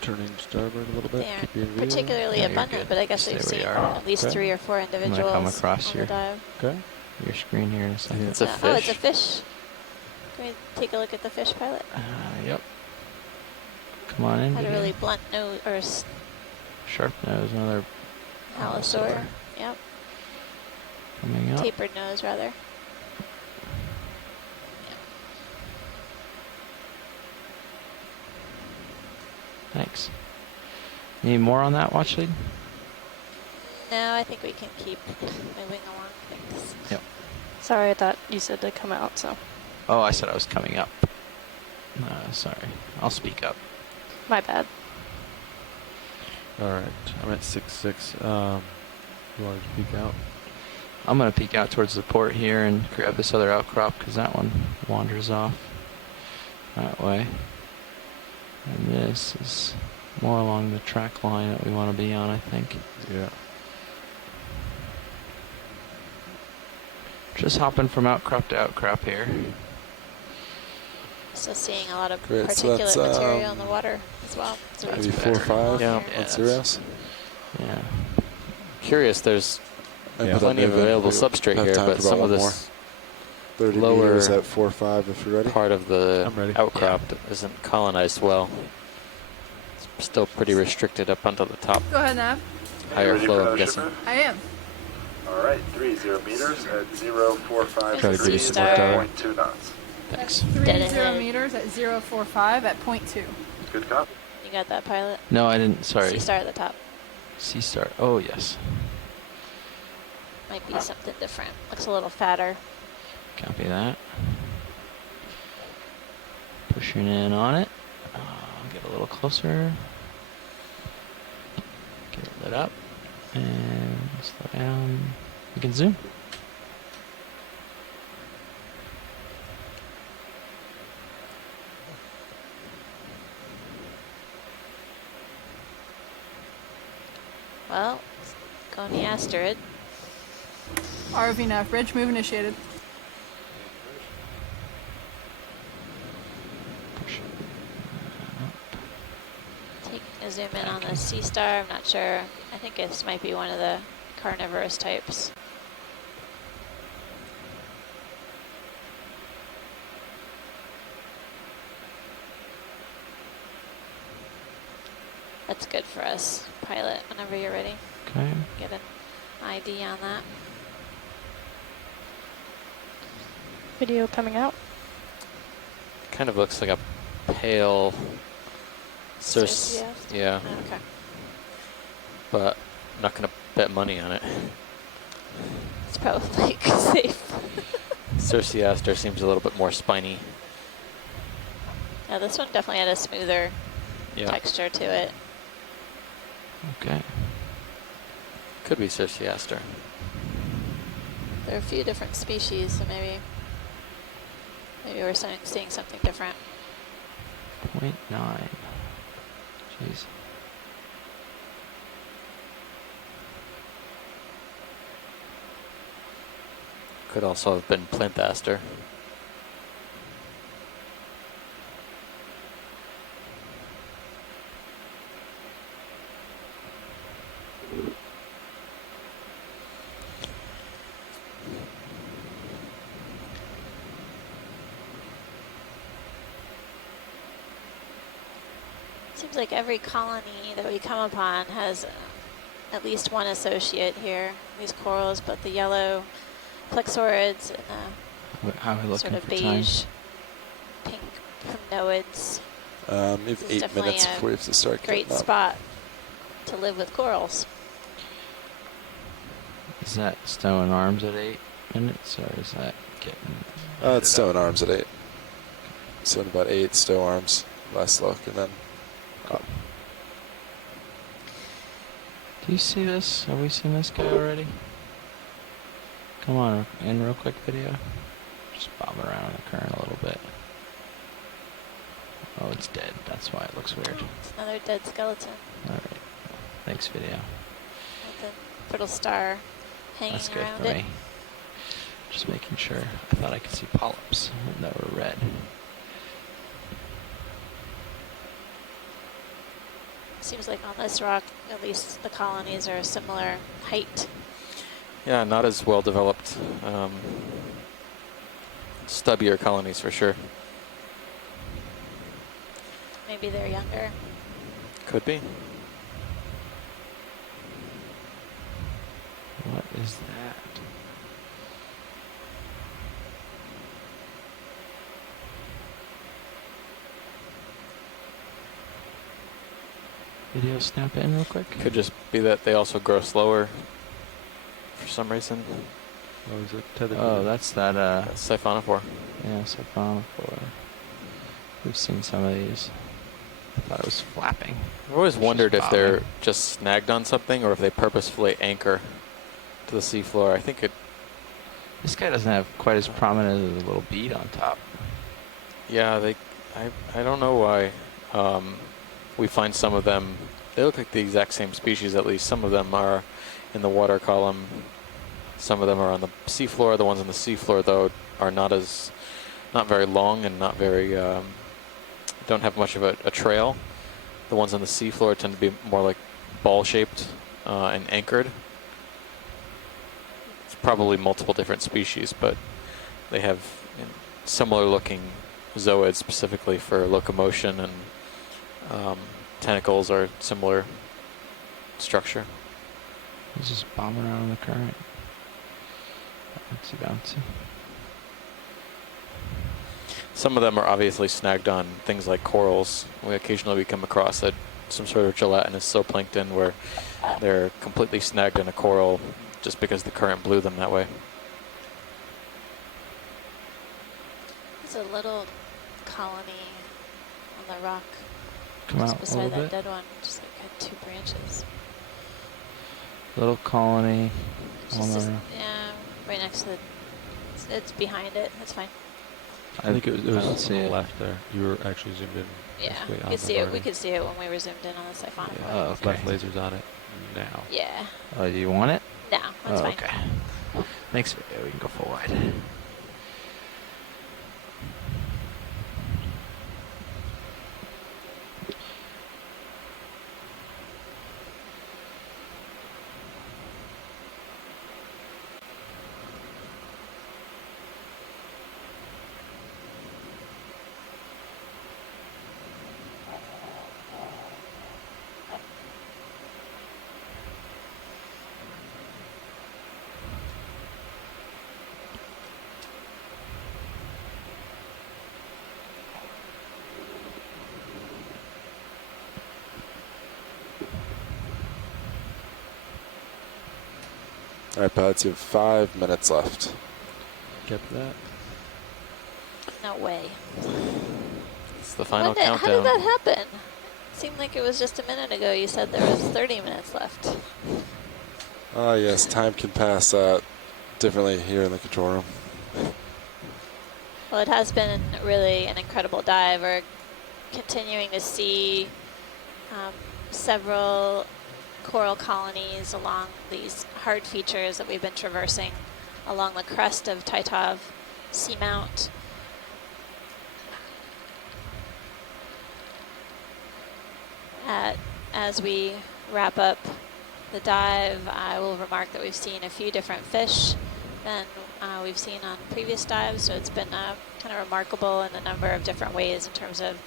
Turning starboard a little bit. They aren't particularly abundant, but I guess we've seen at least 3 or 4 individuals I'm gonna come across on here. the dive. Okay. your screen here in a second. It's a fish. Oh, it's a fish. Can we take a look at the fish, pilot? Yep. Come on in. Had a Video. really blunt nose, or Sharp nose, another allosaur. Yep. Coming up. Tapered nose, rather. Thanks. Need more on that watch lead? No, I think we can keep moving along. Thanks. Yep. Sorry, I thought you said to come out, so. Oh, I said I was coming up. Sorry. I'll speak up. My bad. All right, I'm at 6.6. You wanted to peek out? I'm going to peek out towards the port here and grab this other outcrop because that one wanders off that way. And this is more along the track line that we want to be on, I think. Yeah. Just hopping from outcrop to outcrop here. So seeing a lot of Great, so particulate that's, material in the water as well. So Maybe 4 or 5 Yeah. on Zeros. Yeah. Curious, there's I put plenty that of in. available We substrate have here, time but for some about of one this 30 lower meters at 4 or 5 if you're ready. part of the I'm ready. outcrop isn't colonized well. It's still pretty restricted up onto the top. Go ahead, Nav. Higher ready flow, for I'm that guessing. shipment? I am. All right, 30 meters at 045 Try to give you some more time. 0.2 knots. That's Thanks. 30 meters at 045 at 0.2. Good copy. You got that, pilot? No, I didn't. Sorry. Sea star at the top. Sea star. Oh, yes. Might be something different. Looks a little fatter. Copy that. Pushing in on it. Get a little closer. Get it lit up. And slow down. We can zoom. Well, going the asteroid. ROV nav, bridge move initiated. Taking a zoom in on the sea star. I'm not sure. I think this might be one of the carnivorous types. That's good for us, pilot, whenever you're ready. Okay. Get an ID on that. Video coming out. Kind of looks like a pale Circe? Yeah. Okay. But I'm not going to bet money on it. It's probably like safe. Circeaster seems a little bit more spiny. Yeah, this one definitely had a smoother texture to it. Okay. Could be Circeaster. There are a few different species, so maybe we're seeing something different. 0.9. Jeez. Could also have been Plinthaster. Seems like every colony that we come upon has at least one associate here. These corals, but the yellow plexaurids and How are we the sort looking of for time? beige pink primnoids. You have This is 8 definitely minutes a before you have to start great getting up. spot to live with corals. Is that stowing arms at 8 minutes, or is that getting... It's stowing arms at 8. So in about 8, stow arms, last look, and then up. Do you see this? Have we seen this guy already? Come on, in real quick video. Just bobbing around in the current a little bit. Oh, it's dead. That's why it looks weird. It's another dead skeleton Alright. Thanks, video. with a little star hanging That's good around for it. me. Just making sure. I thought I could see polyps that were red. Seems like on this rock, at least the colonies are a similar height. Yeah, not as well developed. Stubbier colonies for sure. Maybe they're younger. Could be. What is that? Video snap in real quick. Could just be that they also grow slower for some reason. Oh, is it tethered? Oh, that's that. That's siphonophore. Yeah, siphonophore. We've seen some of these. I thought it was flapping. I've always wondered if they're just snagged on something or if they purposefully anchor to the seafloor. I think it. This guy doesn't have quite as prominent as a little bead on top. Yeah, they. I don't know why. We find some of them. They look like the exact same species. At least some of them are in the water column. Some of them are on the seafloor. The ones on the seafloor, though, are not very long and not very. Don't have much of a trail. The ones on the seafloor tend to be more like ball-shaped and anchored. It's probably multiple different species, but they have similar-looking zooids specifically for locomotion, and tentacles are similar structure. He's just bombing around in the current. Bouncy, bouncy. Some of them are obviously snagged on things like corals. We come across some sort of gelatinous zooplankton where they're completely snagged in a coral just because the current blew them that way. There's a little colony on the rock Come just out a beside little that bit. dead one. Just like had 2 branches. Little colony. Yeah, right next to the. It's behind it. That's fine. I think it was don't see on the it. left there. You were actually zoomed in. Yeah, basically you on could the see it. We burning. could see it when we were zoomed in on the siphon. Yeah, Oh, okay. left laser's on it now. Yeah. Oh, do you want it? No, that's fine. Okay. Next video, we can go full wide. All right, pilots, you have 5 minutes left. Kept that. No way. It's the final How countdown. did that happen? It seemed like it was just a minute ago. You said there was 30 minutes left. Oh, yes, time can pass differently here in the control room. Well, it has been really an incredible dive. We're continuing to see several coral colonies along these hard features that we've been traversing along the crest of Titov Seamount. As we wrap up the dive, I will remark that we've seen a few different fish than we've seen on previous dives, so it's been kind of remarkable in a number of different ways in terms of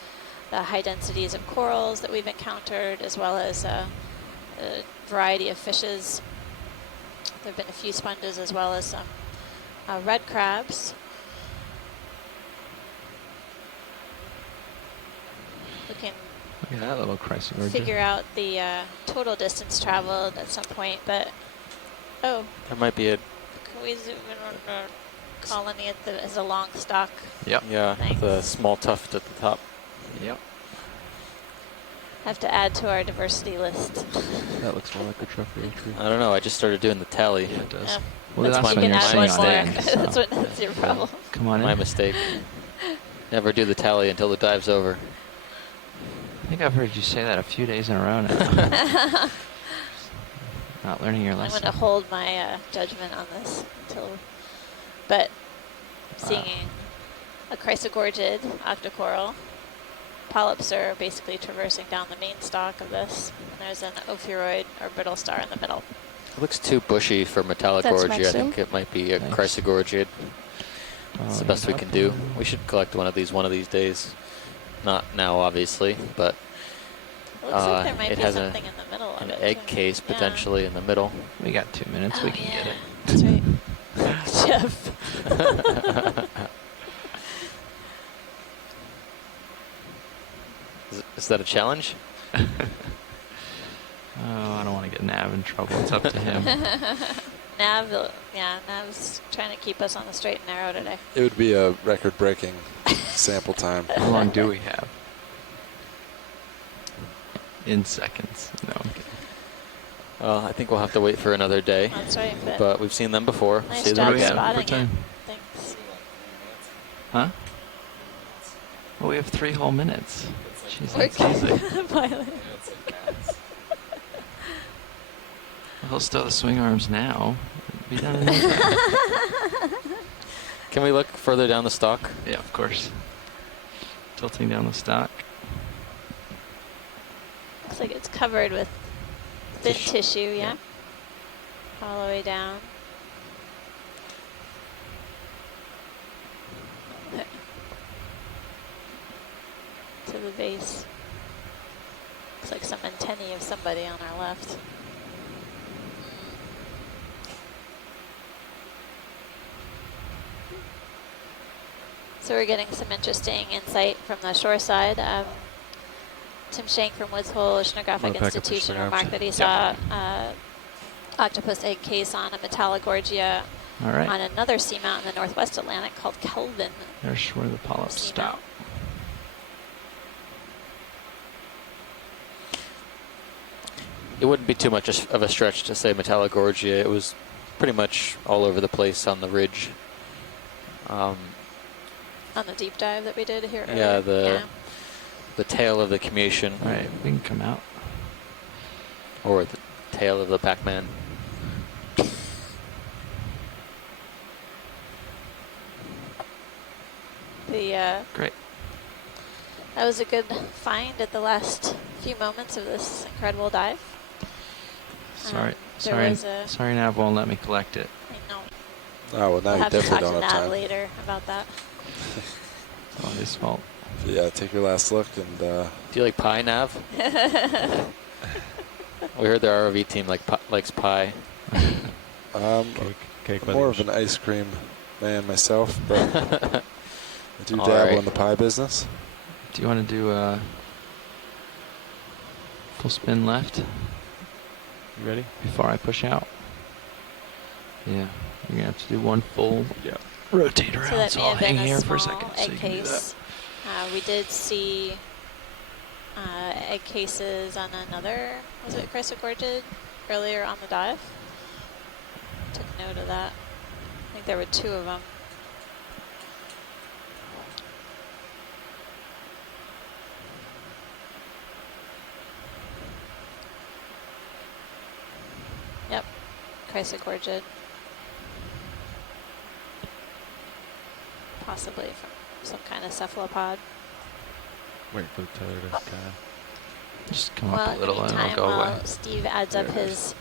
the high densities of corals that we've encountered, as well as a variety of fishes. There have been a few sponges as well as some red crabs. We can Look at that little chrysogorgia. figure out the total distance traveled at some point, but oh, There might be a. can we zoom in on the colony as a long stalk? Yep. Yeah, Thanks. the small tuft at the top. Yep. Have to add to our diversity list. That looks more like a truffle tree. I don't know. I just started doing the tally. Yeah, it does. Well, That's that's you when can you're add one seeing more. it. So. That's your problem. Come on My in. mistake. Never do the tally until the dive's over. I think I've heard you say that a few days in a row now. Not learning your I'm lesson. going to hold my judgment on this until. But seeing a chrysogorgid octocoral, polyps are basically traversing down the main stalk of this, and there's an ophiuroid or brittle star in the middle. It looks too bushy for Metallogorgia. I think it might be a Chrysogorgia. That's the best we can do. We should collect one of these days. Not now, obviously, but it looks like there might it be has something in the middle of an it, egg too. case potentially in the middle. We got 2 minutes. We can get it. That's right. Jeff. Is that a challenge? Oh, I don't want to get Nav in trouble. It's up to him. Nav's trying to keep us on the straight and narrow today. It would be a record-breaking sample time. How long do we have? In seconds. No, I'm kidding. Well, I think we'll have to wait for another day. That's right. But we've seen them before. Nice See job them again. spotting it. Thanks. Huh? Well, we have 3 whole minutes. Jeez, We're that's easy. Pilot. He'll stow the swing arms now. Be done in no time. Can we look further down the stock? Yeah, of course. Tilting down the stock. Looks like it's covered with thin tissue, yeah. All the way down. To the base. Looks like some antennae of somebody on our left. So we're getting some interesting insight from the shore side. Tim Shank from Woods Hole Oceanographic Institution remarked that he saw octopus egg case on a Metallogorgia on another seamount in the Northwest Atlantic called Kelvin. There's where the polyps stop. It wouldn't be too much of a stretch to say Metallogorgia. It was pretty much all over the place on the ridge. On the deep dive that we did here earlier. Yeah, the tail of the Commutation. Right, we can come out. Or the tail of the Pac-Man. Great. That was a good find at the last few moments of this incredible dive. Sorry, Nav won't let me collect it. I know. Oh, well, now you definitely don't have time. We'll have to talk to Nav later about that. It's all his fault. Yeah, take your last look and... Do you like pie, Nav? We heard their ROV team likes pie. Cake more of an ice cream man myself, but I do dabble in the pie business. Do you want to do a full spin left? You ready? Before I push out? Yeah, you're going to have to do one full rotate around. So I'll hang here for a second. So you can do that. We did see egg cases on another, was it Chrysogorgia, earlier on the dive? Took note of that. I think there were 2 of them. Yep, Chrysogorgia. Possibly from some kind of cephalopod. Wait for the tether to kind of just come up a little and it'll go away. Steve adds up his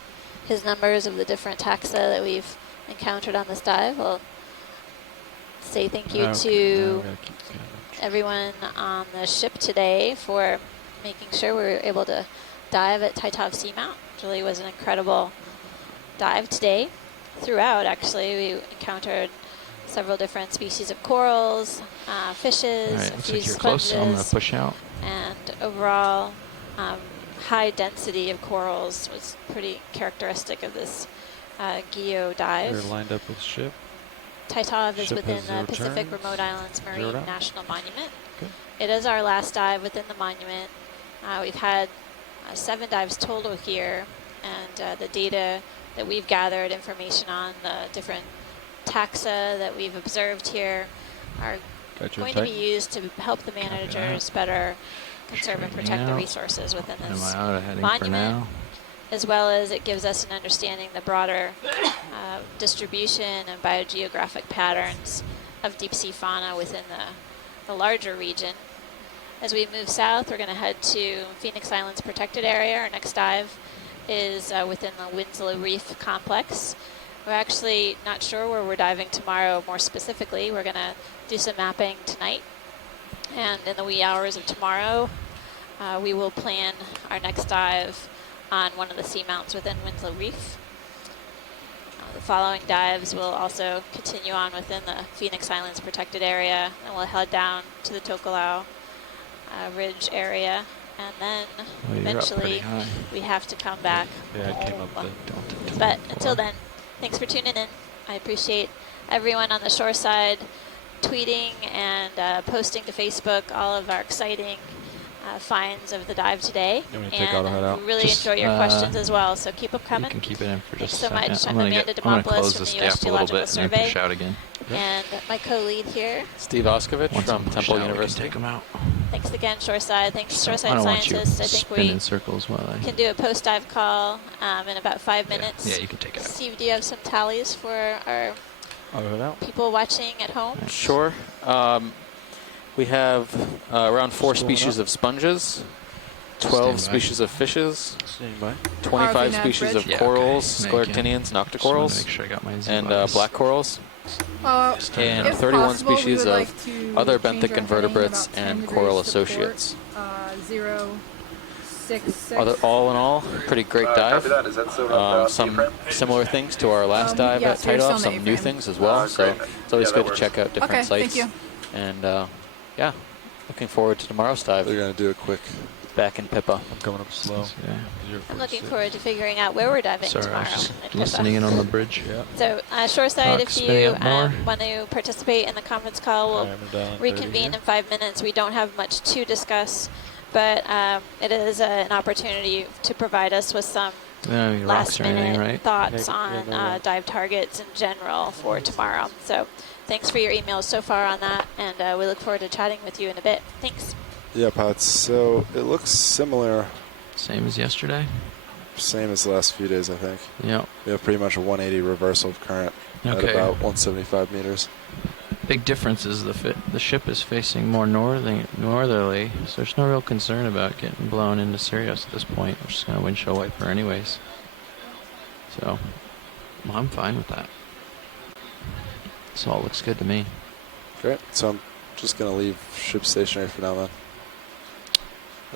numbers of the different taxa that we've encountered on this dive. We'll say thank you to everyone on the ship today for making sure we were able to dive at Titov Seamount. It really was an incredible dive today. Throughout, actually, we encountered several different species of corals, fishes, right, a looks few like you're sponges, close. I'm going to push out. And overall, high density of corals was pretty characteristic of this geo dive. We're lined up with ship. Titov is within the Pacific Remote Islands Marine National Monument. Good. It is our last dive within the monument. We've had 7 dives total here, and the data that we've gathered, information on the different taxa that we've observed here, are going to be used to help the managers better conserve and protect the resources within this monument, as well as it gives us an understanding the broader distribution and biogeographic patterns of deep sea fauna within the larger region. As we move south, we're going to head to Phoenix Islands Protected Area. Our next dive is within the Winslow Reef complex. We're actually not sure where we're diving tomorrow more specifically. We're going to do some mapping tonight. And in the wee hours of tomorrow, we will plan our next dive on one of the seamounts within Winslow Reef. The following dives will also continue on within the Phoenix Islands protected area, and we'll head down to the Tokelau Ridge area. And then eventually we have to come back home. But until then, thanks for tuning in. I appreciate everyone on the shore side tweeting and posting to Facebook all of our exciting finds of the dive today. And really enjoy your questions as well, so keep them coming. You can keep it in for Thanks just so a second. much. I'm Amanda Demopoulos from the U.S. Geological Survey. Push out again. And my co-lead here, Steve Oskovich from Temple University. Take them out. Thanks again, Shoreside. Thanks, Shoreside I don't Scientists. Want you I think spin we in circles while I can do a post-dive call in about 5 minutes. Yeah, you can take it out. Steve, do you have some tallies for our people watching at home? Sure. We have around 4 species of sponges, 12 species of fishes, 25 species of corals, scleractinians, noctocorals, make sure I got my and black corals, and 31 species of other benthic invertebrates and coral associates. 066. All in all, pretty great dive. Some similar things to our last dive at Titov, some new things as well. So it's always good to check out different sites. Thank you. And yeah, looking forward to tomorrow's dive. They're going to do a quick back in Pippa. I'm coming up slow. I'm looking forward to figuring out where we're diving tomorrow. I was just listening in on the bridge. Yeah. So, Shoreside, if you want to participate in the conference call, we'll reconvene in 5 minutes. We don't have much to discuss, but it is an opportunity to provide us with some last-minute thoughts on dive targets in general for tomorrow. So, thanks for your emails so far on that, and we look forward to chatting with you in a bit. Thanks. Yeah, Pat. So it looks similar. Same as yesterday? Same as the last few days, I think. Yep. We have pretty much a 180 reversal of current at about 175 meters. Big difference is the ship is facing more northerly, so there's no real concern about getting blown into Sirius at this point. We're just going to windshield wiper anyways. So, well, I'm fine with that. This all looks good to me. Great. So I'm just going to leave ship stationary for now then.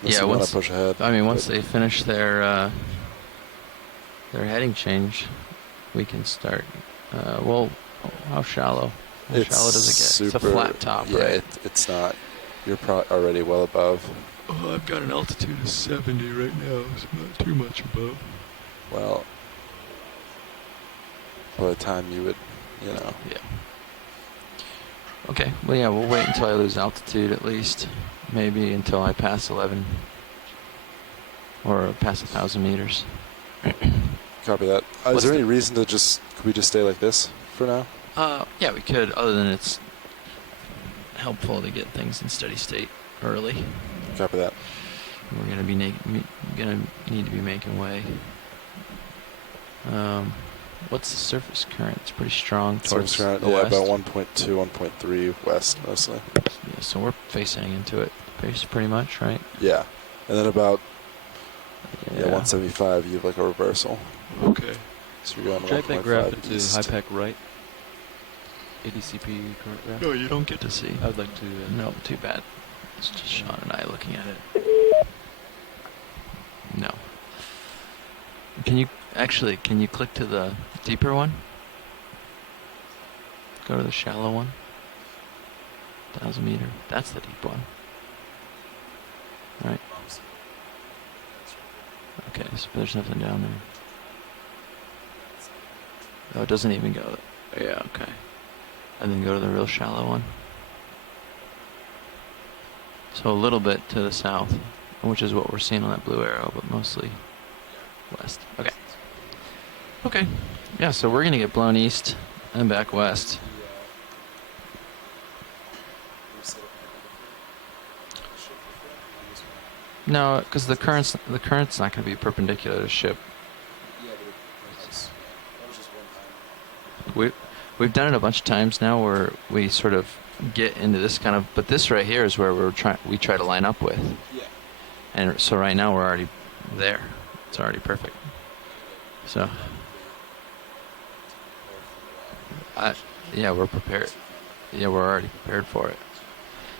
Yeah, once push ahead. I mean, once they finish their heading change, we can start. Well, how shallow? How shallow does it get? It's a flat top, right? It's not. You're already well above. Oh, I've got an altitude of 70 right now, so not too much above. Well, by the time you would, Yeah. Okay. Well, yeah, we'll wait until I lose altitude at least. Maybe until I pass 11 or pass 1,000 meters. Copy that. Is there any reason to could we just stay like this for now? Yeah, we could, other than it's helpful to get things in steady state early. Copy that. We're going to be need to be making way. What's the surface current? It's pretty strong towards the west. About 1.2, 1.3 west mostly. Yeah, so we're facing into it pretty much, right? Yeah. And then about 175, you have like a reversal. Okay. So you're going Try back graph into high pack right. ADCP current graph. No, you don't get to see. I would like to. No, too bad. It's just Sean and I looking at it. No. Can you click to the deeper one? Go to the shallow one. 1,000 meter. That's the deep one. Right. Okay, so there's nothing down there. Oh, it doesn't even go. Yeah, okay. And then go to the real shallow one. So a little bit to the south, which is what we're seeing on that blue arrow, but mostly west. Okay. Okay. Yeah, so we're going to get blown east and back west. No, because the current's not going to be perpendicular to ship. We've done it a bunch of times now where we sort of get into this kind of, but this right here is where we try to line up with. Yeah. And so right now we're already there. It's already perfect. So, yeah, we're prepared. Yeah, we're already prepared for it.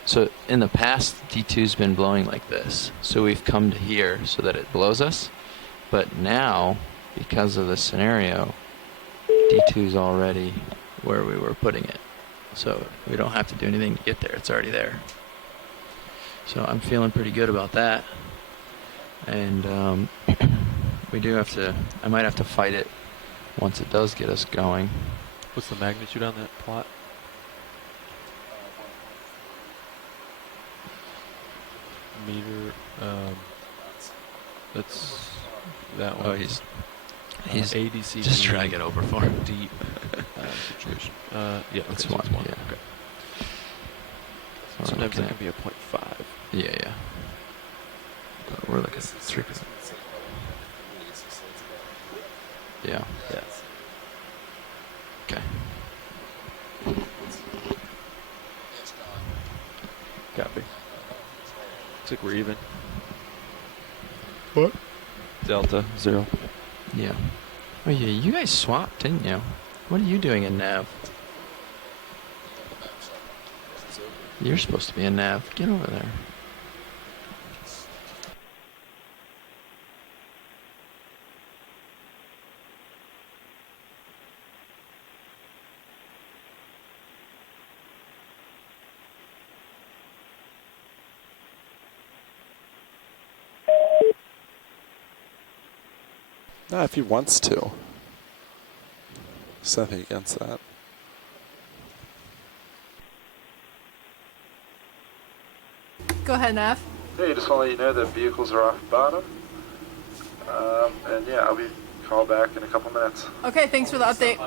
So in the past, D2's been blowing like this. So we've come to here so that it blows us. But now, because of this scenario, D2's already where we were putting it. So we don't have to do anything to get there. It's already there. So I'm feeling pretty good about that. And we do have to, I might have to fight it once it does get us going. What's the magnitude on that plot? Meter, that's that one. Oh, he's ADC. Just try to get over for him. Deep situation. Yeah, that's okay, one. So Yeah. Okay. Sometimes that can be a 0.5. Yeah. We're like a 3%. Yeah. Yes. Okay. Copy. Looks like we're even. What? Delta 0. Yeah. Oh yeah, you guys swapped, didn't you? What are you doing in nav? You're supposed to be in nav. Get over there. No, if he wants to. There's nothing against that. Go ahead, Nav. Hey, just want to let you know that vehicles are off bottom. And yeah, I'll be called back in a couple minutes. Okay, thanks for the update.